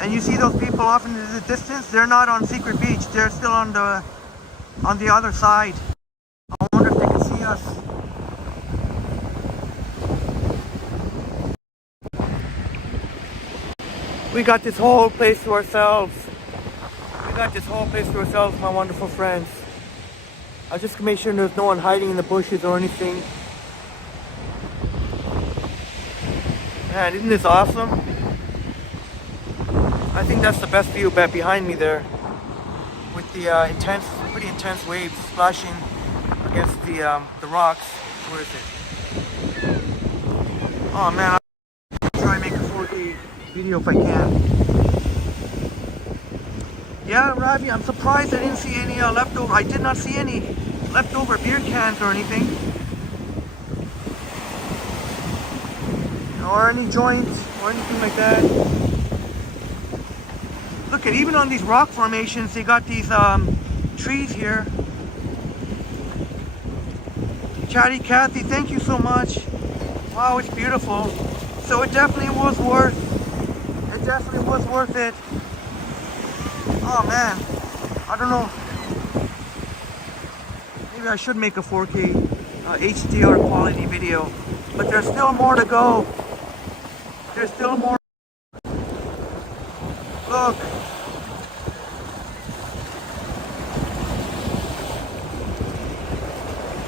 And you see those people off in the distance? They're not on Secret Beach. They're still on the other side. I wonder if they can see us. We got this whole place to ourselves. We got this whole place to ourselves, my wonderful friends. I'll just make sure there's no one hiding in the bushes or anything. Man, isn't this awesome? I think that's the best view back behind me there. With the pretty intense waves splashing against the rocks. Where is it? Oh man, I'll try and make a 4K video if I can. Yeah, Ravi, I'm surprised I didn't see any leftover. I did not see any leftover beer cans or anything. Or any joints or anything like that. Look at, even on these rock formations, they got these trees here. Chatty Cathy, thank you so much. Wow, it's beautiful. So it definitely was worth it. Oh man, I don't know. Maybe I should make a 4K HDR quality video. But there's still more to go. There's still more. Look.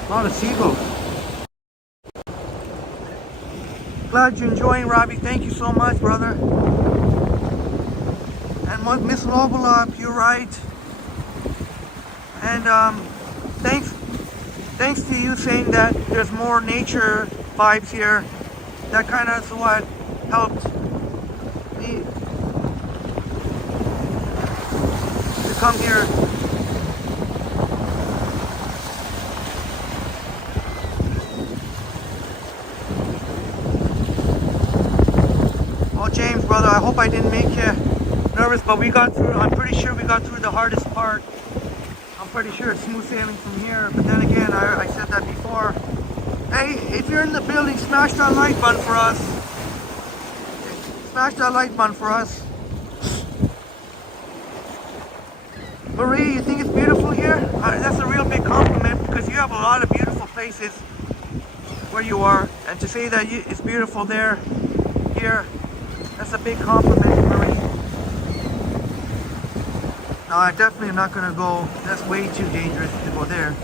A lot of seagulls. Glad you're enjoying, Robbie. Thank you so much, brother. And Miss Lovelop, you're right. And thanks to you saying that there's more nature vibes here. That kind of is what helped me to come here. Oh, James, brother, I hope I didn't make you nervous, but we got through. I'm pretty sure we got through the hardest part. I'm pretty sure it's smooth sailing from here. But then again, I said that before. Hey, if you're in the building, smash that like button for us. Smash that like button for us. Marie, you think it's beautiful here? That's a real big compliment, because you have a lot of beautiful places where you are. And to say that it's beautiful here, that's a big compliment, Marie. No, I definitely am not going to go. That's way too dangerous to go there.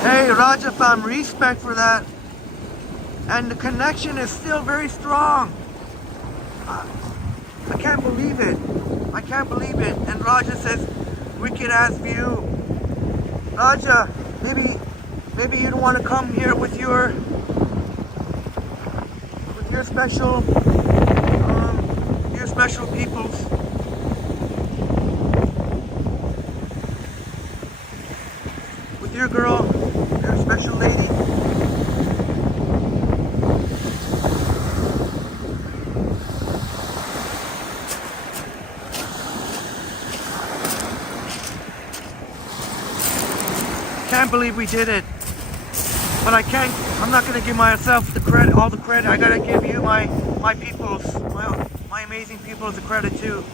Hey, Raja fam, respect for that. And the connection is still very strong. I can't believe it. I can't believe it. And Raja says, wicked ass view. Raja, maybe you don't want to come here with your special peoples. With your girl, your special lady. Can't believe we did it. But I'm not gonna give myself the credit, all the credit. I gotta give you my peoples, my amazing peoples the credit too.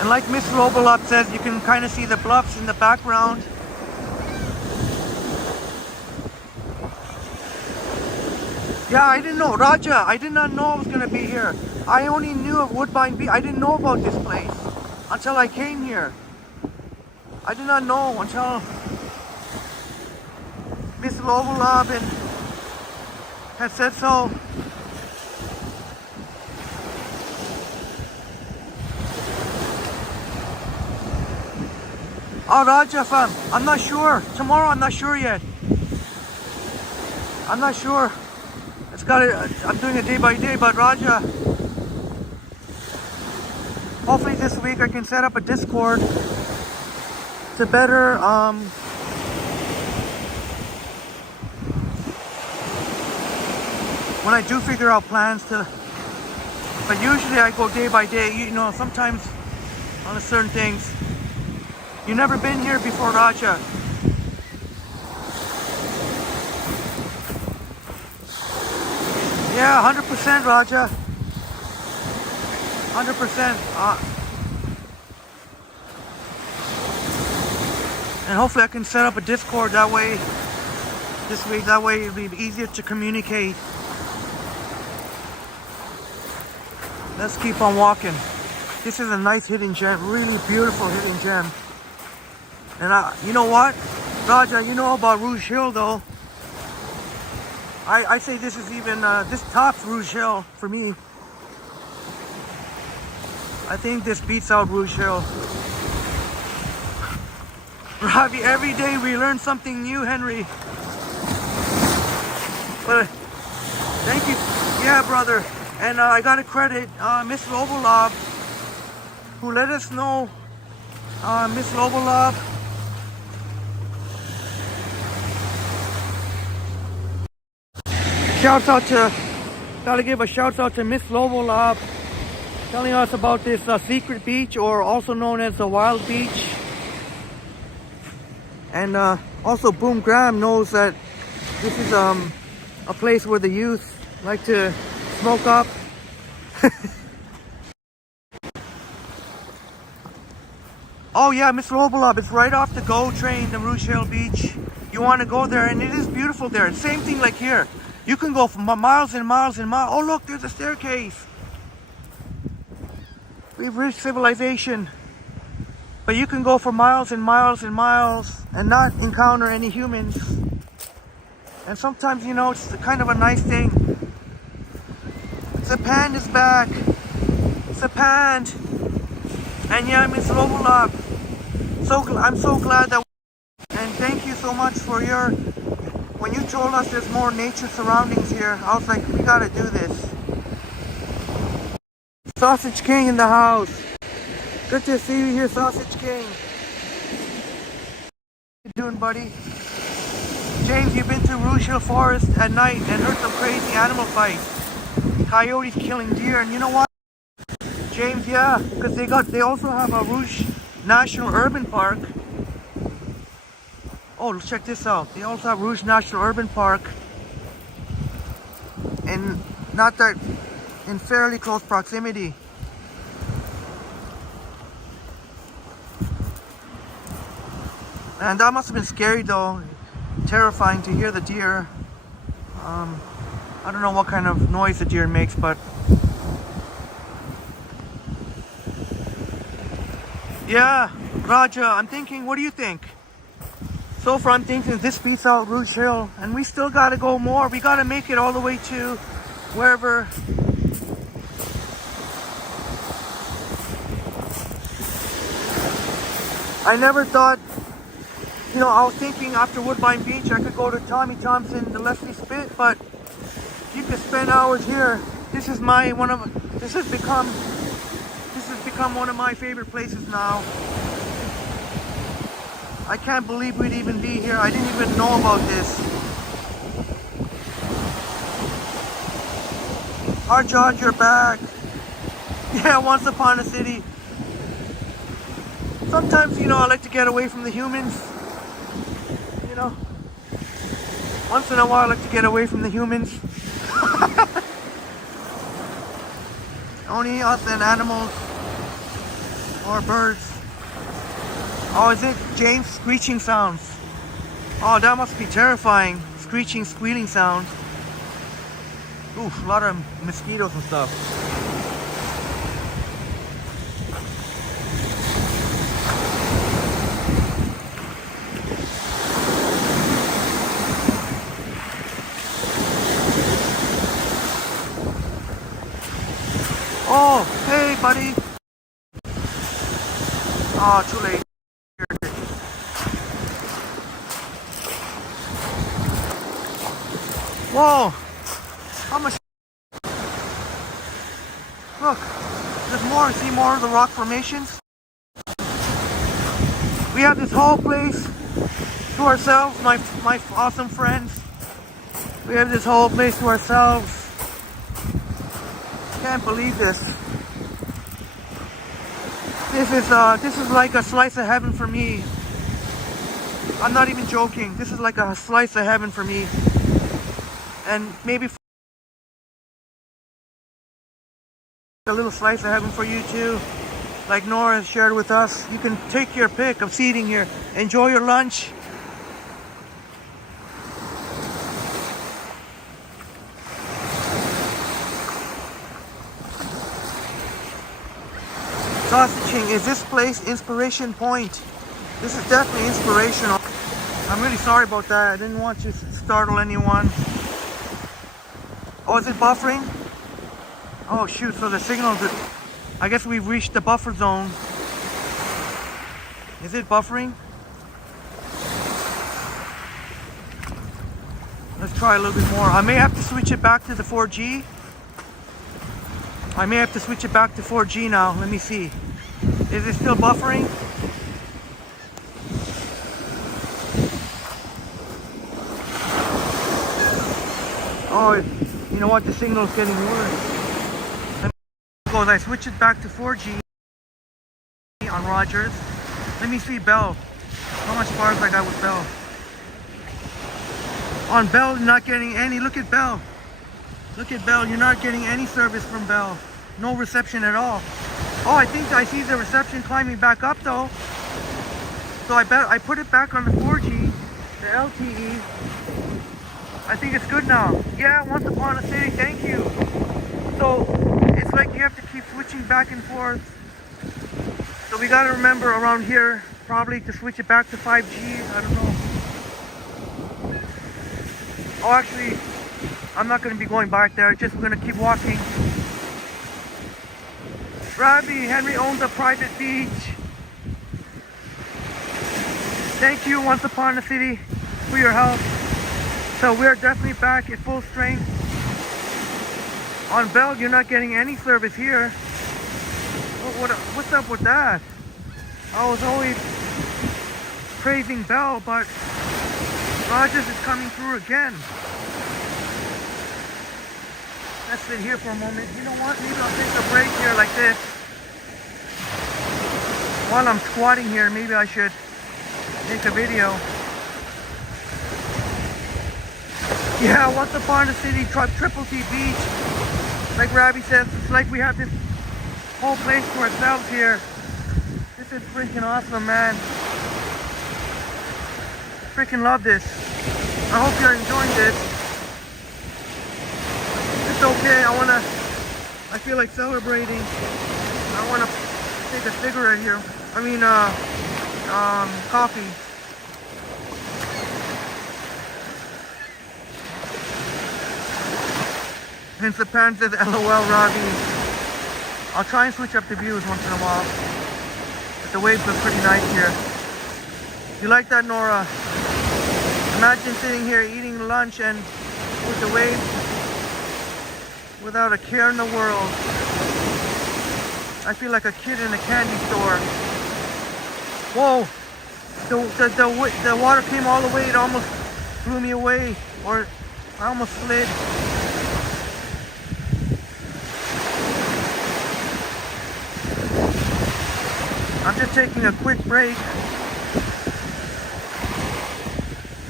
And like Miss Lobolop says, you can kind of see the bluffs in the background. Yeah, I didn't know, Raja, I did not know I was gonna be here. I only knew of Woodbine Beach. I didn't know about this place until I came here. I did not know until Miss Lobolop had said so. Oh, Raja fam, I'm not sure. Tomorrow I'm not sure yet. I'm not sure. I'm doing it day by day, but Raja, hopefully this week I can set up a Discord to better when I do figure out plans to, but usually I go day by day, you know, sometimes on certain things. You've never been here before, Raja. Yeah, 100% Raja. 100%. And hopefully I can set up a Discord that way, this week, that way it'll be easier to communicate. Let's keep on walking. This is a nice hidden gem, really beautiful hidden gem. And you know what, Raja, you know about Rouge Hill though. I say this is even, this tops Rouge Hill for me. I think this beats out Rouge Hill. Ravi, every day we learn something new, Henry. But thank you, yeah, brother. And I got to credit Miss Lobolop, who let us know. Miss Lobolop. Shouts out to, gotta give a shout out to Miss Lobolop, telling us about this secret beach, or also known as the Wild Beach. And also Boom Graham knows that this is a place where the youth like to smoke up. Oh yeah, Miss Lobolop, it's right off the GO train, the Rouge Hill Beach. You want to go there, and it is beautiful there. Same thing like here. You can go for miles and miles and miles. Oh look, there's a staircase. We've reached civilization. But you can go for miles and miles and miles and not encounter any humans. And sometimes, you know, it's kind of a nice thing. Zapan is back. Zapan. And yeah, Miss Lobolop. I'm so glad that. And thank you so much for your. When you told us there's more nature surroundings here, I was like, we gotta do this. Sausage King in the house. Good to see you here, Sausage King. How you doing, buddy? James, you've been to Rouge Hill Forest at night and heard some crazy animal fights. Coyotes killing deer, and you know what? James, yeah, because they also have a Rouge National Urban Park. Oh, check this out. They also have Rouge National Urban Park, and not that in fairly close proximity. And that must have been scary though, terrifying to hear the deer. I don't know what kind of noise the deer makes, but yeah, Raja, I'm thinking, what do you think? So far I'm thinking this beats out Rouge Hill, and we still gotta go more. We gotta make it all the way to wherever. I never thought, you know, I was thinking after Woodbine Beach I could go to Tommy Thompson, the Leslie Spit, but you could spend hours here. This has become one of my favorite places now. I can't believe we'd even be here. I didn't even know about this. Our George, you're back. Yeah, once upon a city. Sometimes, you know, I like to get away from the humans. You know, once in a while I like to get away from the humans. Only us and animals. More birds. Oh, is it James? Screeching sounds. Oh, that must be terrifying. Screeching, squealing sounds. Oof, a lot of mosquitoes and stuff. Oh, hey, buddy. Oh, too late. Whoa! How much? Look, there's more. See more of the rock formations? We have this whole place to ourselves, my awesome friends. We have this whole place to ourselves. Can't believe this. This is like a slice of heaven for me. I'm not even joking. This is like a slice of heaven for me. And maybe a little slice of heaven for you too. Like Nora has shared with us. You can take your pick of seating here. Enjoy your lunch. Sausaging, is this place Inspiration Point? This is definitely inspirational. I'm really sorry about that. I didn't want to startle anyone. Oh, is it buffering? Oh shoot, so the signal, I guess we've reached the buffer zone. Is it buffering? Let's try a little bit more. I may have to switch it back to the 4G. I may have to switch it back to 4G now. Let me see. Is it still buffering? Oh, you know what? The signal is getting worse. As I switch it back to 4G on Rogers. Let me see Bell. How much bars I got with Bell? On Bell, not getting any. Look at Bell. Look at Bell. You're not getting any service from Bell. No reception at all. Oh, I think I see the reception climbing back up though. So I bet I put it back on the 4G, the LTE. I think it's good now. Yeah, once upon a city, thank you. So it's like you have to keep switching back and forth. So we gotta remember around here, probably to switch it back to 5G. I don't know. Oh, actually, I'm not gonna be going back there. Just gonna keep walking. Robbie, Henry owns a private beach. Thank you, Once Upon a City, for your help. So we're definitely back at full strength. On Bell, you're not getting any service here. What's up with that? I was always praising Bell, but Rogers is coming through again. Let's sit here for a moment. You know what? Maybe I'll take a break here like this. While I'm squatting here, maybe I should make a video. Yeah, Once Upon a City, Triple T Beach. Like Robbie says, it's like we have this whole place to ourselves here. This is freaking awesome, man. Freaking love this. I hope you're enjoying this. It's okay. I feel like celebrating. I want to take a cigarette here. I mean, coffee. Vince the Pan says, LOL, Robbie. I'll try and switch up the views once in a while. But the waves look pretty nice here. You like that, Nora? Imagine sitting here eating lunch and with the waves without a care in the world. I feel like a kid in a candy store. Whoa! The water came all the way, it almost blew me away. Or I almost slid. I'm just taking a quick break.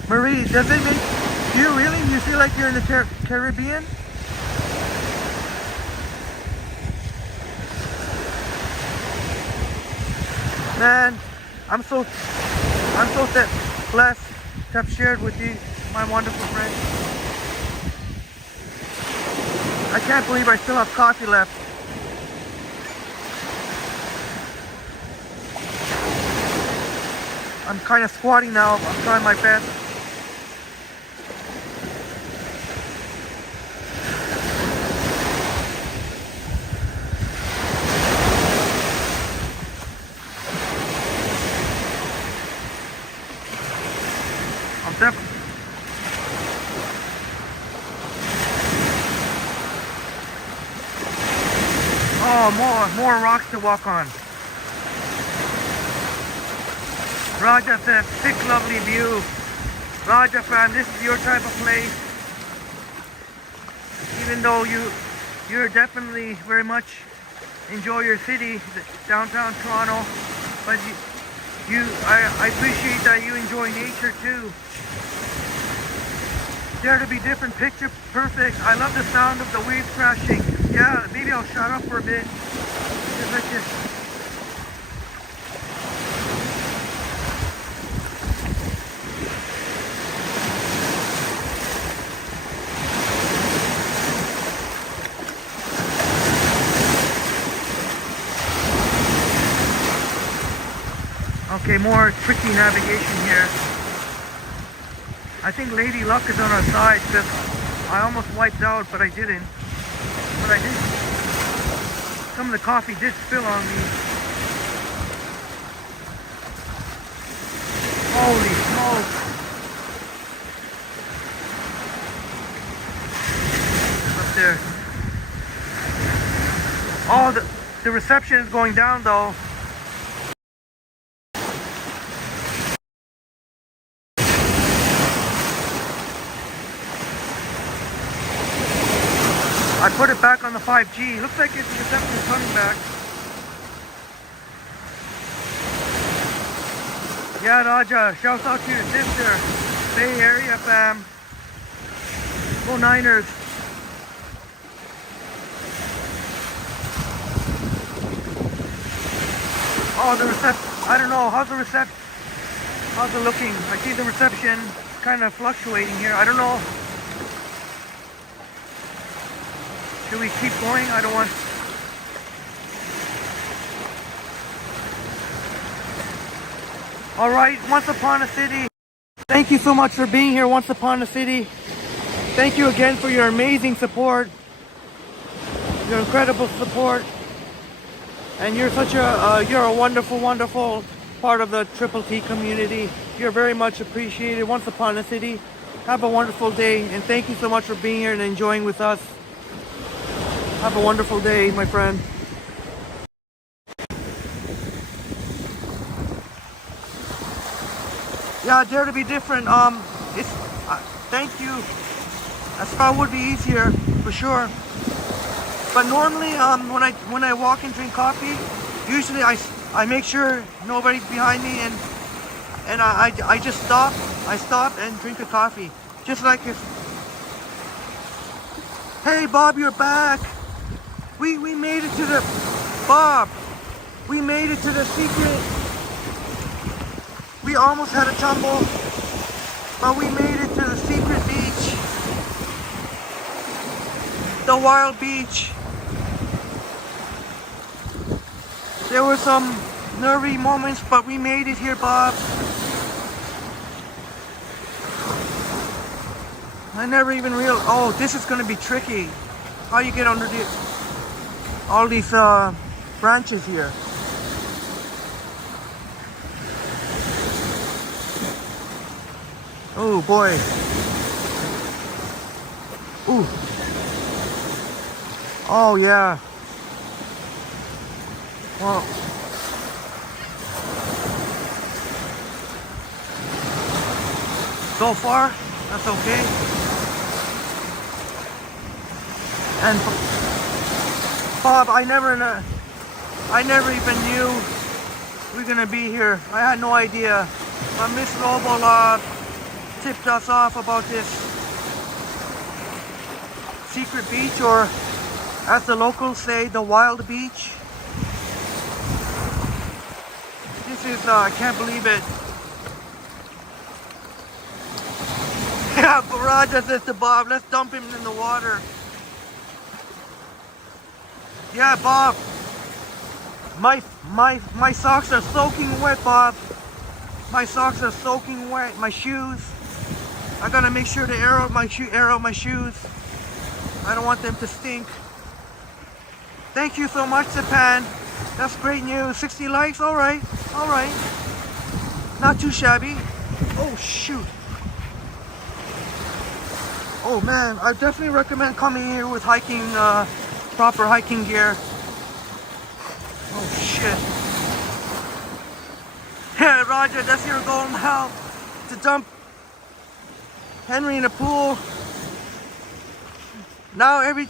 Marie, does it make you feel like you're in the Caribbean? Man, I'm so blessed to have shared with you, my wonderful friends. I can't believe I still have coffee left. I'm kind of squatting now. I'm trying my best. Oh, more rocks to walk on. Raja says, thick, lovely view. Raja fam, this is your type of place. Even though you're definitely very much enjoy your city, downtown Toronto, but I appreciate that you enjoy nature too. Dare to be different, picture perfect. I love the sound of the waves crashing. Yeah, maybe I'll shut up for a bit. Because I just... Okay, more tricky navigation here. I think Lady Luck is on our side because I almost wiped out, but I didn't. But I did. Some of the coffee did spill on me. Holy smoke. Up there. Oh, the reception is going down though. I put it back on the 5G. Looks like it's reception is coming back. Yeah, Raja, shouts out to your sister. Bay Area fam. Go Niners. Oh, the reception. I don't know. How's the reception? How's it looking? I see the reception kind of fluctuating here. I don't know. Should we keep going? I don't want... Alright, Once Upon a City. Thank you so much for being here, Once Upon a City. Thank you again for your amazing support. Your incredible support. And you're such you're a wonderful, wonderful part of the Triple T community. You're very much appreciated. Once Upon a City. Have a wonderful day. And thank you so much for being here and enjoying with us. Have a wonderful day, my friend. Yeah, dare to be different. It's thank you. I thought it would be easier for sure. But normally, when I walk and drink coffee, usually I make sure nobody's behind me, and I just stop. I stop and drink a coffee, just like if. Hey, Bob, you're back. We made it to the... Bob! We made it to the secret... We almost had a tumble, but we made it to the secret beach. The wild beach. There were some nervy moments, but we made it here, Bob. I never even realized... Oh, this is going to be tricky. How you get under all these branches here. Oh boy. Ooh. Oh yeah. Well. So far, that's okay. And Bob, I never even knew we were gonna be here. I had no idea. But Miss Robo tipped us off about this secret beach, or as the locals say, the wild beach. This This is, I can't believe it. Yeah, Baraja says to Bob, let's dump him in the water. Yeah, Bob. My socks are soaking wet, Bob. My socks are soaking wet. My shoes. I gotta make sure to air out my shoes. I don't want them to stink. Thank you so much, Japan. That's great news. 60 likes. All right. All right. Not too shabby. Oh shoot. Oh man, I definitely recommend coming here with hiking, proper hiking gear. Oh shit. Yeah, Roger, that's your goal now. To dump Henry in the pool. Now every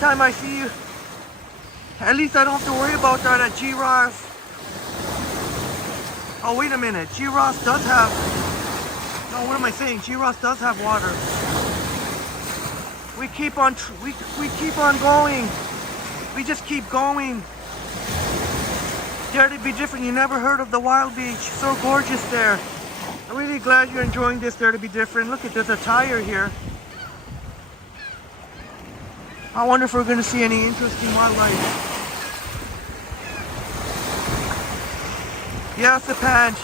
time I see you, at least I don't have to worry about that at G-Ross. Oh wait a minute, G-Ross does have, no, what am I saying? G-Ross does have water. We keep on going. We just keep going. Dare to be different. You never heard of the Wild Beach. So gorgeous there. I'm really glad you're enjoying this Dare to be different. Look at, there's a tire here. I wonder if we're going to see any interesting wildlife. Yes, the Panch.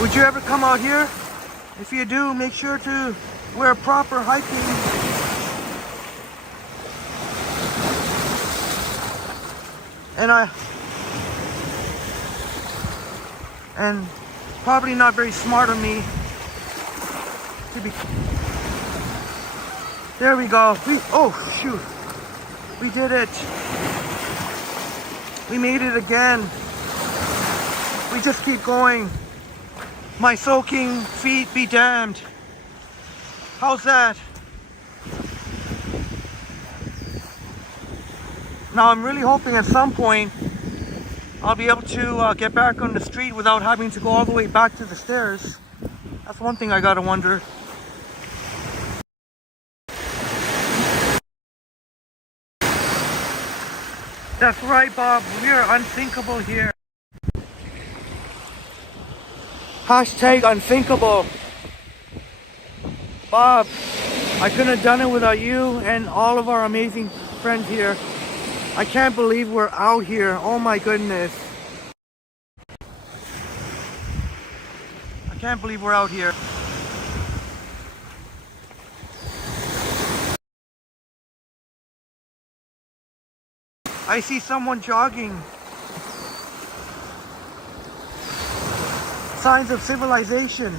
Would you ever come out here? If you do, make sure to wear proper hiking. And probably not very smart of me to be. There we go. Oh shoot. We did it. We made it again. We just keep going. My soaking feet be damned. How's that? Now I'm really hoping at some point I'll be able to get back on the street without having to go all the way back to the stairs. That's one thing I gotta wonder. That's right, Bob. We are unthinkable here. Hashtag unthinkable. Bob, I couldn't have done it without you and all of our amazing friends here. I can't believe we're out here. Oh my goodness. I can't believe we're out here. I see someone jogging. Signs of civilization.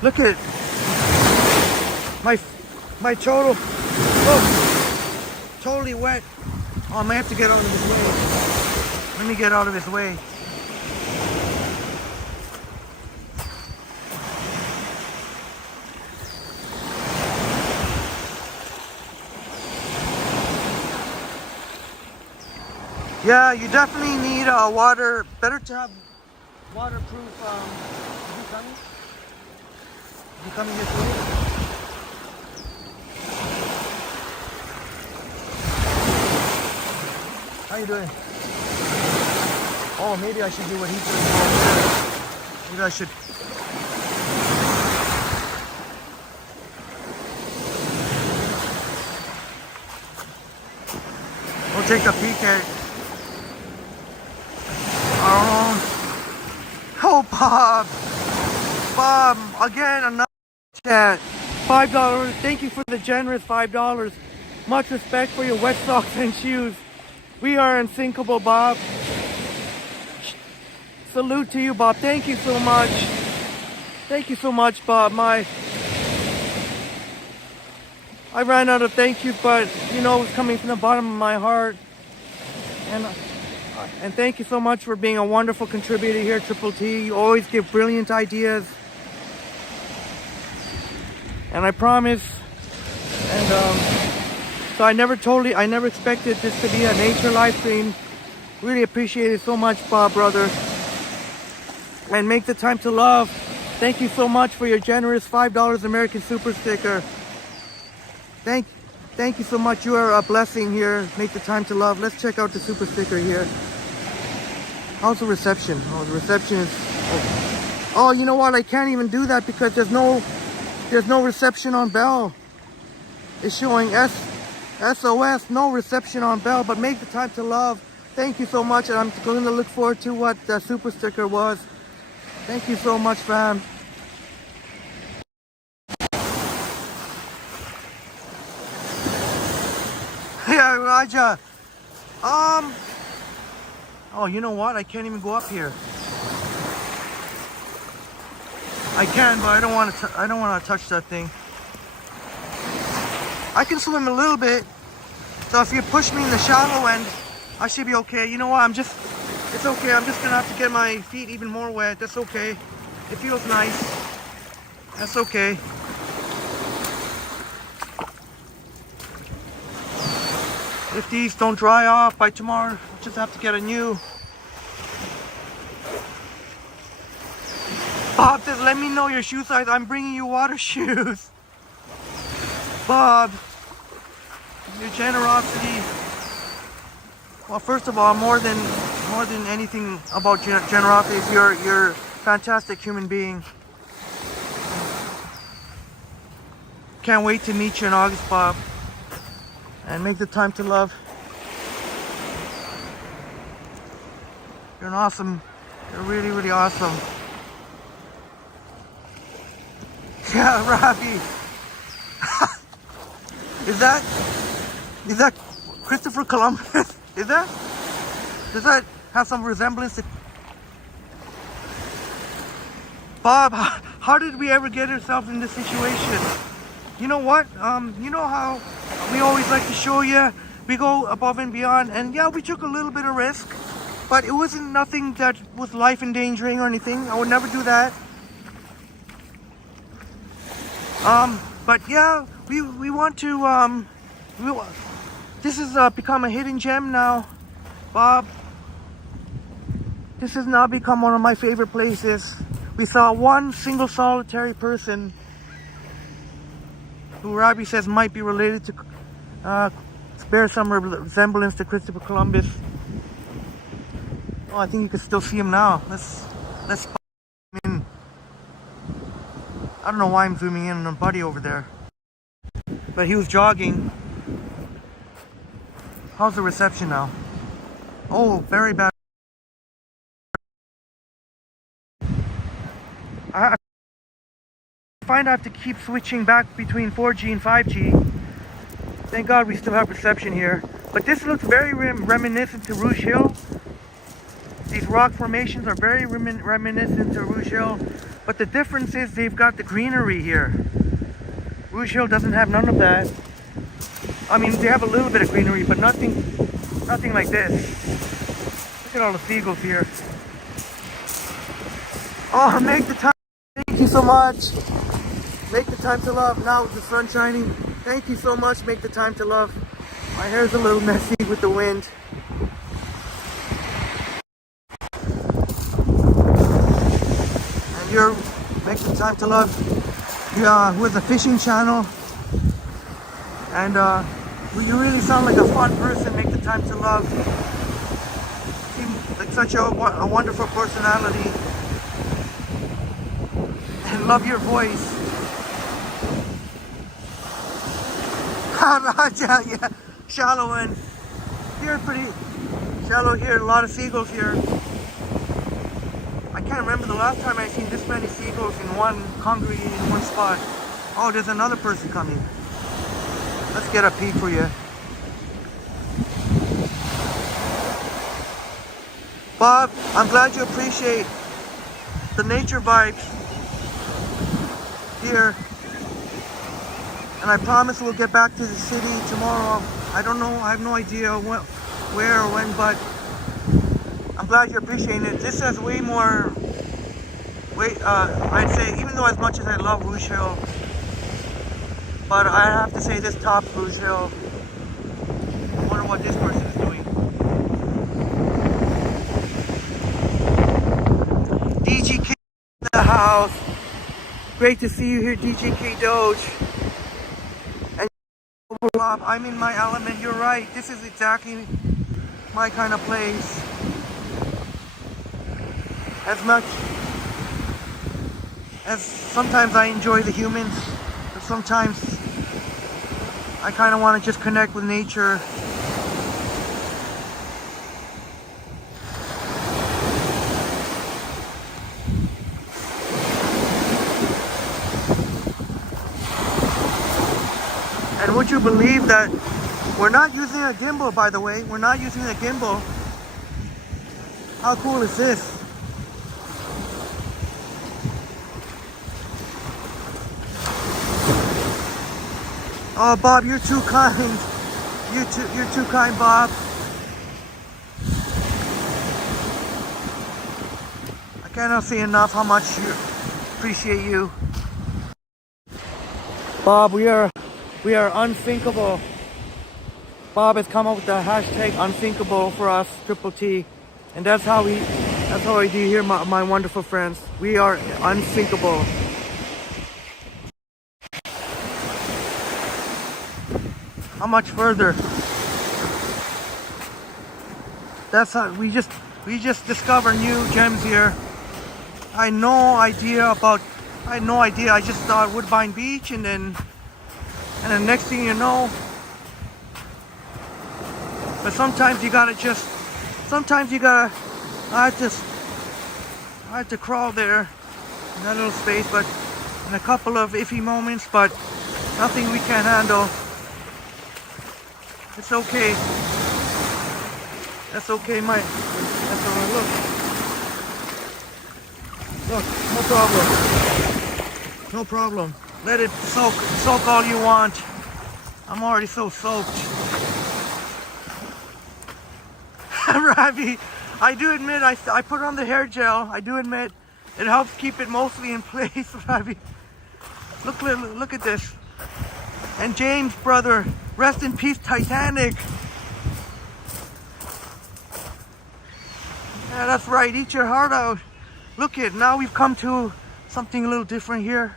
Look at my total. Oh, totally wet. Oh, I might have to get out of his way. Let me get out of his way. Yeah, you definitely need water. Better to have waterproof. Is he coming? Is he coming this way? How you doing? Oh, maybe I should do what he's doing. Maybe I should. We'll take a peek at. Oh, Bob. Bob, again, another chat. $5. Thank you for the generous $5. Much respect for your wet socks and shoes. We are unthinkable, Bob. Salute to you, Bob. Thank you so much. Thank you so much, Bob. I ran out of thank you, but you know it's coming from the bottom of my heart. And thank you so much for being a wonderful contributor here at Triple T. You always give brilliant ideas. And I promise. And so I never expected this to be a nature live stream. Really appreciate it so much, Bob, brother. And make the time to love. Thank you so much for your generous $5 American Super Sticker. Thank Thank you so much. You are a blessing here. Make the time to love. Let's check out the super sticker here. How's the reception? Oh, the reception is... Oh, you know what? I can't even do that because there's no reception on Bell. It's showing SOS, no reception on Bell, but make the time to love. Thank you so much, and I'm going to look forward to what the super sticker was. Thank you so much, fam. Yeah, Raja. Oh, you know what? I can't even go up here. I can, but I don't want to. I don't want to touch that thing. I can swim a little bit, so if you push me in the shallow end, I should be okay. You know what? It's okay. I'm just gonna have to get my feet even more wet. That's okay. It feels nice. That's okay. If these don't dry off by tomorrow, I'll just have to get a new. Bob says, let me know your shoe size. I'm bringing you water shoes. Bob, your generosity. Well, first of all, more than anything about generosity is you're a fantastic human being. Can't wait to meet you in August, Bob. And make the time to love. You're an awesome. You're really, really awesome. Yeah, Robbie. Is that Christopher Columbus? Does that have some resemblance to Bob? How did we ever get ourselves in this situation? You know what? You know how we always like to show you we go above and beyond, and yeah, we took a little bit of risk, but it wasn't nothing that was life endangering or anything. I would never do that. But yeah, we want to, this has become a hidden gem now, Bob. This has now become one of my favorite places. We saw one single solitary person who Robbie says might be related to, bear some resemblance to Christopher Columbus. Oh, I think you can still see him now. Let's zoom in. I don't know why I'm zooming in on a buddy over there. But he was jogging. How's the reception now? Oh, very bad. I find I have to keep switching back between 4G and 5G. Thank God we still have reception here. But this looks very reminiscent to Rouge Hill. These rock formations are very reminiscent to Rouge Hill. But the difference is they've got the greenery here. Rouge Hill doesn't have none of that. I mean, they have a little bit of greenery, but nothing like this. Look at all the seagulls here. Oh, make the time. Thank you so much. Make the time to love. Now with the sun shining. Thank you so much. Make the time to love. My hair's a little messy with the wind. And you're make the time to love. Yeah, with a fishing channel. And you really sound like a fun person. Make the time to love. You seem like such a wonderful personality. And love your voice. Yeah, shallow end. Here, pretty shallow here. A lot of seagulls here. I can't remember the last time I seen this many seagulls in one congregated in one spot. Oh, there's another person coming. Let's get a peek for you. Bob, I'm glad you appreciate the nature vibes here. And I promise we'll get back to the city tomorrow. I don't know, I have no idea where or when, but I'm glad you're appreciating it. This has way more, I'd say, even though as much as I love Rouge Hill, but I have to say this tops Rouge Hill. I wonder what this person is doing. DGK in the house. Great to see you here, DGK Doge. And Bob. I'm in my element. You're right. This is exactly my kind of place. As much as sometimes I enjoy the humans, but sometimes I kind of want to just connect with nature. And would you believe that we're not using a gimbal, by the way? We're not using a gimbal. How cool is this? Oh, Bob, you're too kind. You're too kind, Bob. I cannot say enough how much you appreciate you. Bob, we are unthinkable. Bob has come up with the hashtag unthinkable for us, Triple T. And that's how I do here, my wonderful friends. We are unthinkable. How much further? That's how we just discover new gems here. I had no idea. I just thought Woodbine Beach, and then next thing you know. But sometimes you gotta. I had to crawl there in that little space, but in a couple of iffy moments, but nothing we can't handle. It's okay. That's okay, Mike. That's all right. Look, no problem. No problem. Let it soak all you want. I'm already so soaked. Ravi, I do admit I put on the hair gel. I do admit it helps keep it mostly in place, Ravi. Look at this. And James, brother, rest in peace, Titanic. Yeah, that's right. Eat your heart out. Look it. Now we've come to something a little different here.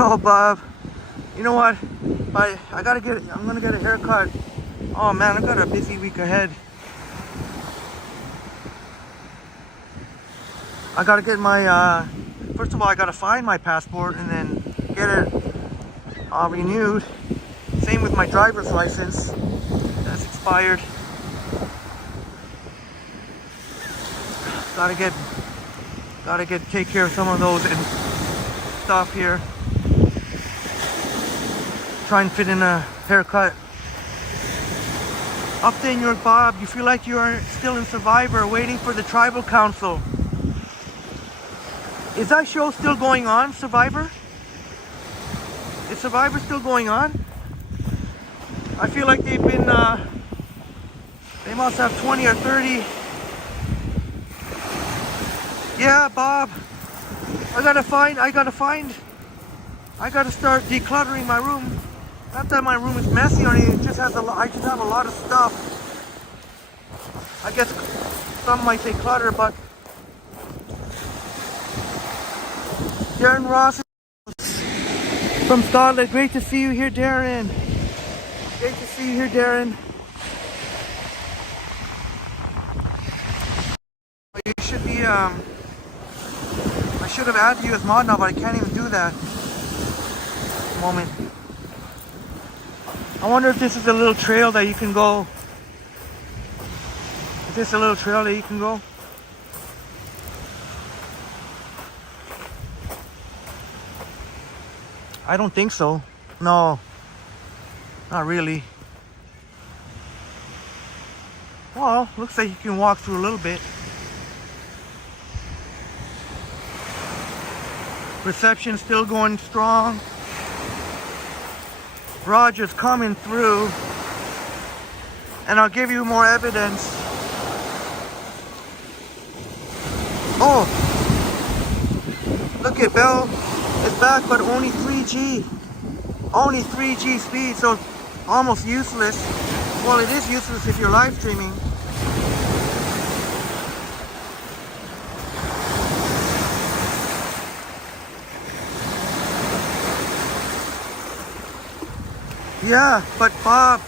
Oh, Bob. You know what? I'm gonna get a haircut. Oh man, I got a busy week ahead. I gotta get my, first of all, I gotta find my passport and then get it renewed. Same with my driver's license. That's expired. Gotta take care of some of those and stuff here. Try and fit in a haircut. Update New York, Bob. You feel like you are still in Survivor, waiting for the tribal council. Is that show still going on, Survivor? Is Survivor still going on? I feel like they've been, they must have 20 or 30. Yeah, Bob. I gotta start decluttering my room. Not that my room is messy or anything, I just have a lot of stuff. I guess some might say clutter, but Darren Ross from Scotland. Great to see you here, Darren. Great to see you here, Darren. You should be, I should have added you as mod now, but I can't even do that. Moment. I wonder if this is a little trail that you can go. Is this a little trail that you can go? I don't think so. No. Not really. Well, looks like you can walk through a little bit. Reception still going strong. Roger's coming through. And I'll give you more evidence. Oh! Look at Bell. It's back, but only 3G. Only 3G speed, so almost useless. Well, it is useless if you're live streaming. Yeah, but Bob,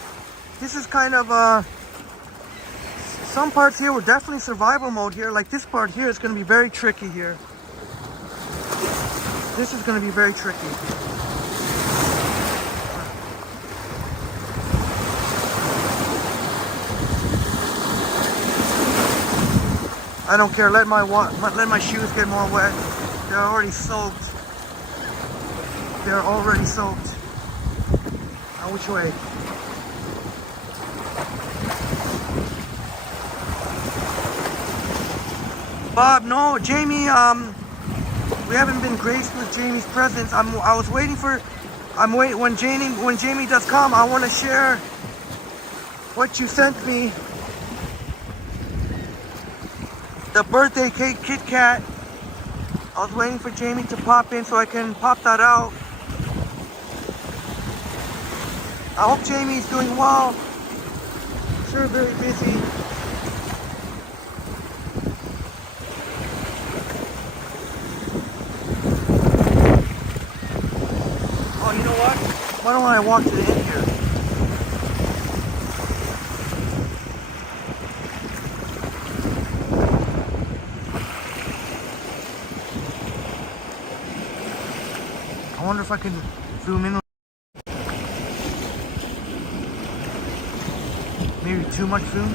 this is kind of some parts here were definitely survival mode here. Like this part here is going to be very tricky here. This is going to be very tricky. I don't care. Let my shoes get more wet. They're already soaked. They're already soaked. Now which way? Bob, no, Jamie. We haven't been graced with Jamie's presence. I'm waiting when Jamie does come. I want to share what you sent me. The birthday cake Kit Kat. I was waiting for Jamie to pop in so I can pop that out. I hope Jamie's doing well. Sure, very busy. Oh, you know what? Why don't I walk to the end here? I wonder if I can zoom in. Maybe too much zoom.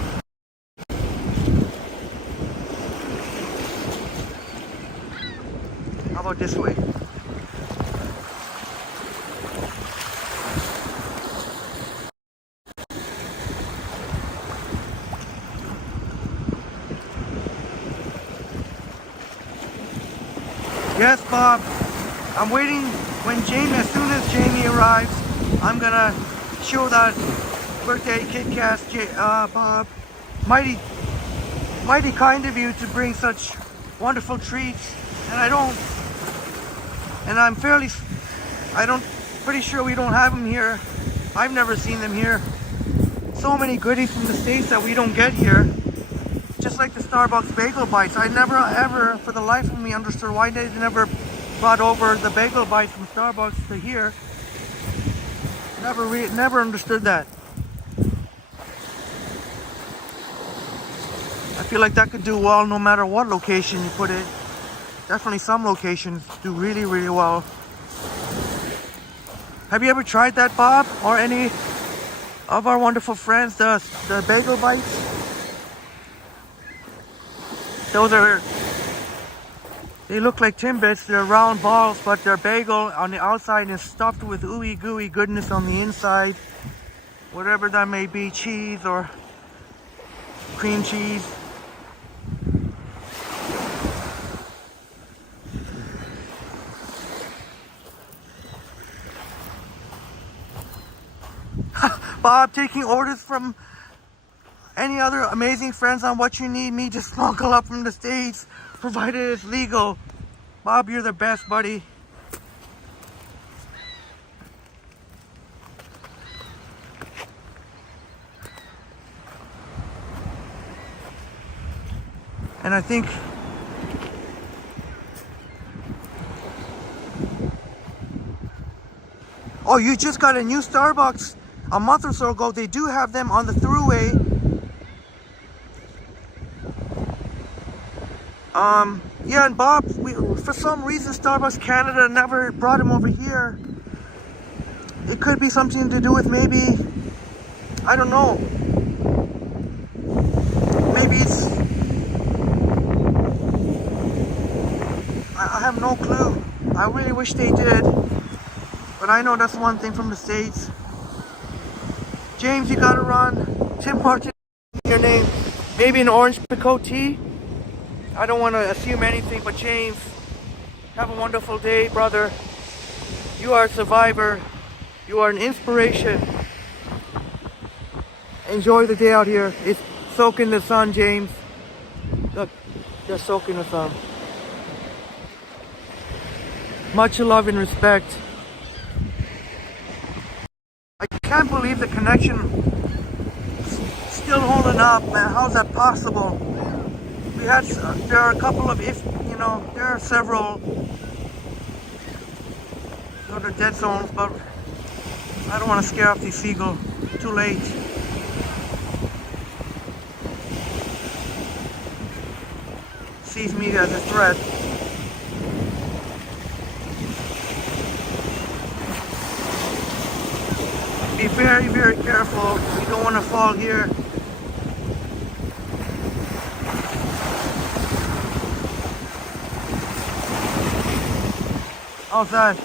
How about this way? Yes, Bob. I'm waiting as soon as Jamie arrives, I'm gonna show that birthday Kit Kat, Bob. Mighty kind of you to bring such wonderful treats. And pretty sure we don't have them here. I've never seen them here. So many goodies from the States that we don't get here. Just like the Starbucks bagel bites. I never ever, for the life of me, understood why they never brought over the bagel bites from Starbucks to here. Never understood that. I feel like that could do well no matter what location you put it. Definitely some locations do really, really well. Have you ever tried that, Bob? Or any of our wonderful friends, the bagel bites? They look like Timbits. They're round balls, but their bagel on the outside is stuffed with ooey gooey goodness on the inside. Whatever that may be, cheese or cream cheese. Bob, taking orders from any other amazing friends on what you need me to smuggle up from the States, provided it's legal. Bob, you're the best, buddy. And I think oh, you just got a new Starbucks a month or so ago. They do have them on the thruway. Yeah, and Bob, for some reason Starbucks Canada never brought them over here. It could be something to do with maybe, I don't know. Maybe it's, I have no clue. I really wish they did. But I know that's one thing from the States. James, you gotta run. Tim Martin, your name. Maybe an orange Pico tea? I don't want to assume anything, but James, have a wonderful day, brother. You are a survivor. You are an inspiration. Enjoy the day out here. It's soaking the sun, James. Look, they're soaking the sun. Much love and respect. I can't believe the connection still holding up, man. How's that possible? We had, there are a couple of, there are several other dead zones, but I don't want to scare off these seagulls. Too late. Sees me as a threat. Be very, very careful. You don't want to fall here. How's that?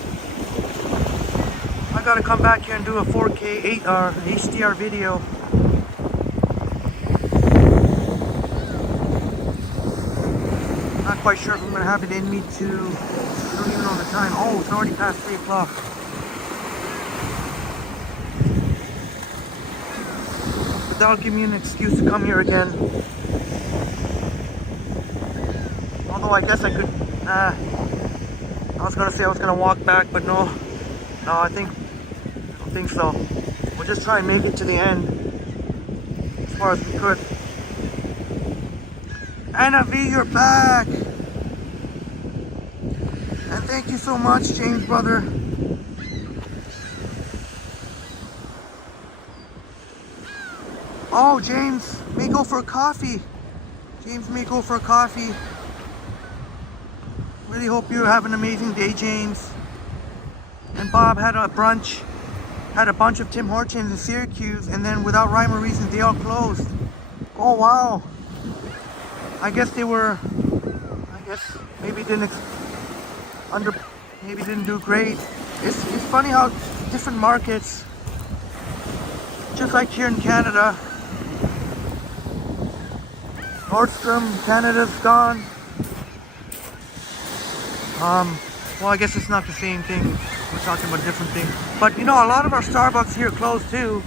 I gotta come back here and do a 4K HDR video. Not quite sure if I'm gonna have it in me to, I don't even know the time. Oh, it's already past 3 o'clock. But that'll give me an excuse to come here again. Although I guess I could, I was gonna say I was gonna walk back, but no, I don't think so. We'll just try and make it to the end as far as we could. Anna V, you're back. And thank you so much, James, brother. Oh, James may go for a coffee. James may go for a coffee. Really hope you have an amazing day, James. And Bob had a brunch, had a bunch of Tim Hortons in Syracuse, and then without rhyme or reason, they all closed. Oh, wow. I guess they were, maybe didn't do great. It's funny how different markets, just like here in Canada, Nordstrom, Canada's gone. Well, I guess it's not the same thing. We're talking about different things. But a lot of our Starbucks here closed too.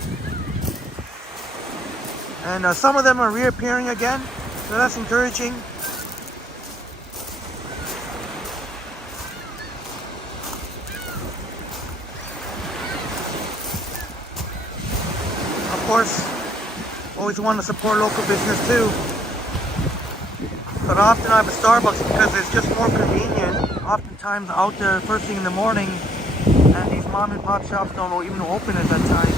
And some of them are reappearing again. So that's encouraging. Of course, always want to support local business too. But often I have a Starbucks because it's just more convenient. Oftentimes out there first thing in the morning, and these mom and pop shops don't even open at that time.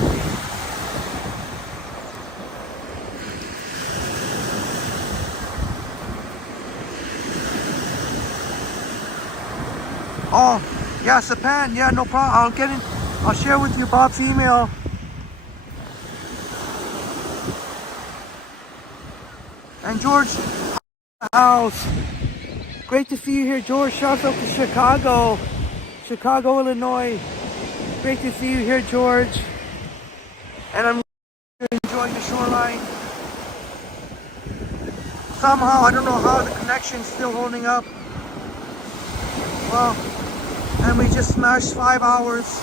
Oh, yeah, Sapan, yeah, no problem. I'll share with you Bob's email. And George, house. Great to see you here, George. Shouts out to Chicago, Illinois. Great to see you here, George. And I'm enjoying the shoreline. Somehow, I don't know how the connection's still holding up. Well, and we just smashed 5 hours,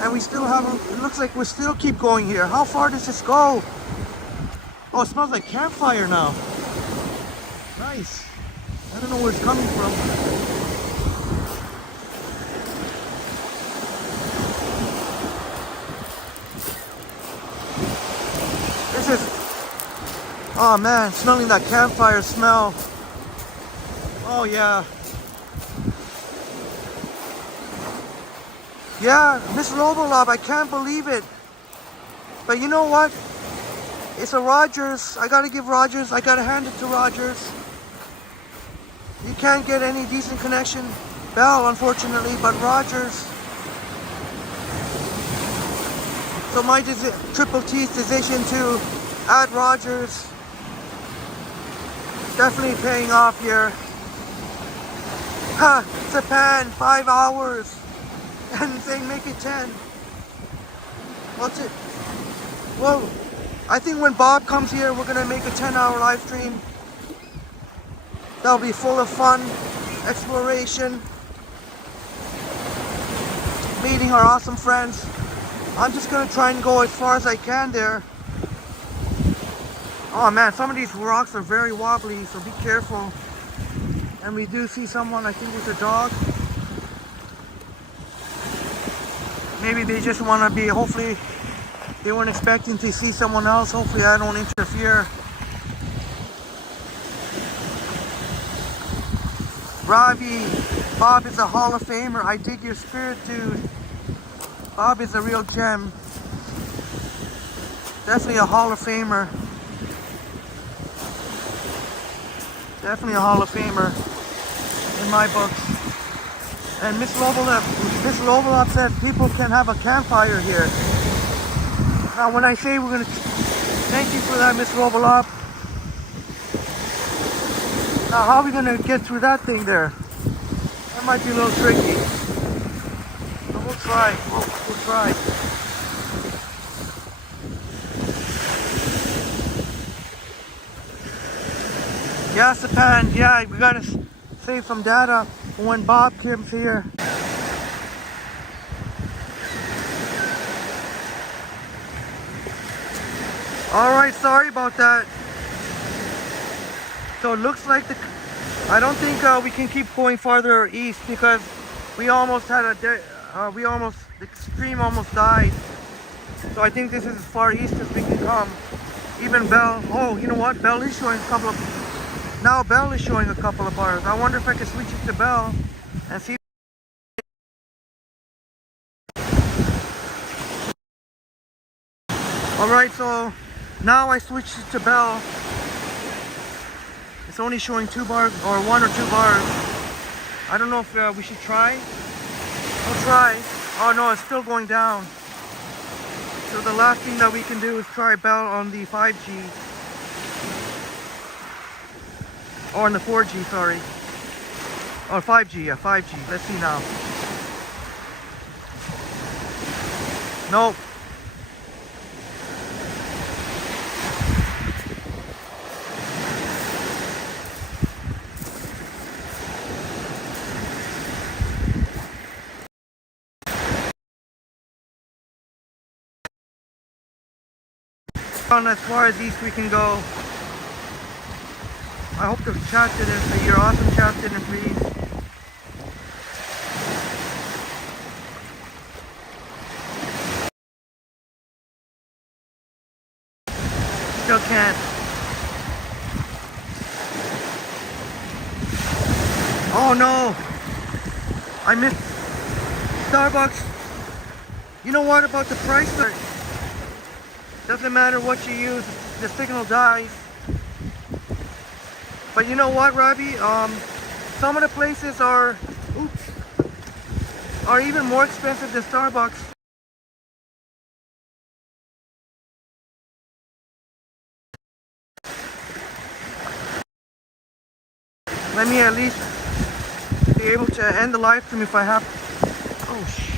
and we still have. It looks like we still keep going here. How far does this go? Oh, it smells like campfire now. Nice. I don't know where it's coming from. This is, oh man, smelling that campfire smell. Oh yeah. Yeah, Miss Robolob, I can't believe it. But you know what? It's a Rogers. I gotta hand it to Rogers. You can't get any decent connection. Bell, unfortunately, but Rogers. So my Triple T's decision to add Rogers definitely paying off here. Ha! Japan, 5 hours. And saying make it 10. What's it? Well, I think when Bob comes here, we're gonna make a 10-hour live stream. That'll be full of fun, exploration, meeting our awesome friends. I'm just gonna try and go as far as I can there. Oh man, some of these rocks are very wobbly, so be careful. And we do see someone, I think with a dog. Maybe they just want to be, hopefully They weren't expecting to see someone else. Hopefully I don't interfere. Robbie, Bob is a Hall of Famer. I dig your spirit, dude. Bob is a real gem. Definitely a Hall of Famer. Definitely a Hall of Famer in my books. And Miss Lovelop said people can have a campfire here. Now when I say we're gonna, thank you for that, Miss Lovelop. Now how are we gonna get through that thing there? That might be a little tricky. But we'll try. We'll try. Yeah, Sapan, yeah, we gotta save some data when Bob comes here. Alright, sorry about that. So it looks like I don't think we can keep going farther east because we almost had the stream almost died. So I think this is as far east as we can come. Even Bell, oh, you know what? Bell is showing a couple of bars. I wonder if I can switch it to Bell and see. Alright, so now I switched it to Bell. It's only showing 2 bars or 1 or 2 bars. I don't know if we should try. We'll try. Oh no, it's still going down. So the last thing that we can do is try Bell on the 5G. Or on the 4G, sorry. Or 5G, yeah, 5G. Let's see now. Nope. As far as east we can go. I hope the chat didn't, your awesome chat didn't freeze. Still can't. Oh no! I missed Starbucks. You know what about the price? Doesn't matter what you use, the signal dies. But you know what, Robbie? Some of the places are even more expensive than Starbucks. Let me at least be able to end the live stream if I have. Oh shit.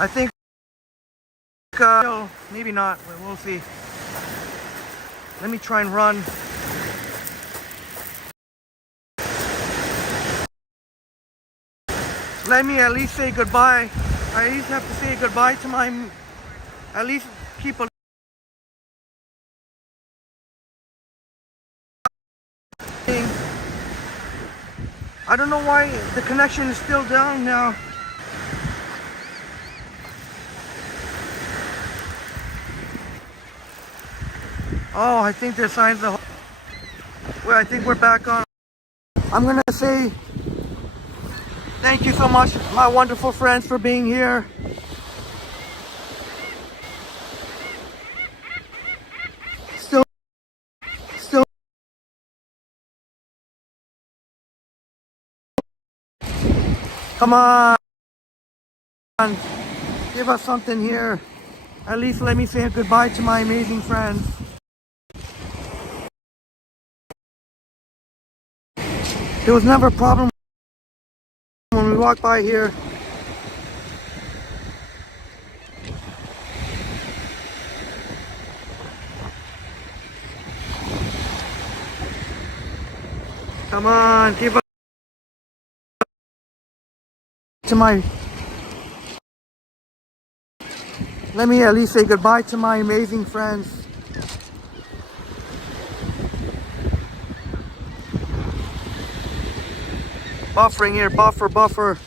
I think, maybe not, but we'll see. Let me try and run. Let me at least say goodbye. I at least have to say goodbye to my, at least keep a I don't know why the connection is still down now. Oh, I think there's signs of. Well, I think we're back on. I'm gonna say thank you so much, my wonderful friends, for being here. Still. Come on. Give us something here. At least let me say goodbye to my amazing friends. There was never a problem when we walked by here. Come on, give us to my. Let me at least say goodbye to my amazing friends. Buffering here, buffer.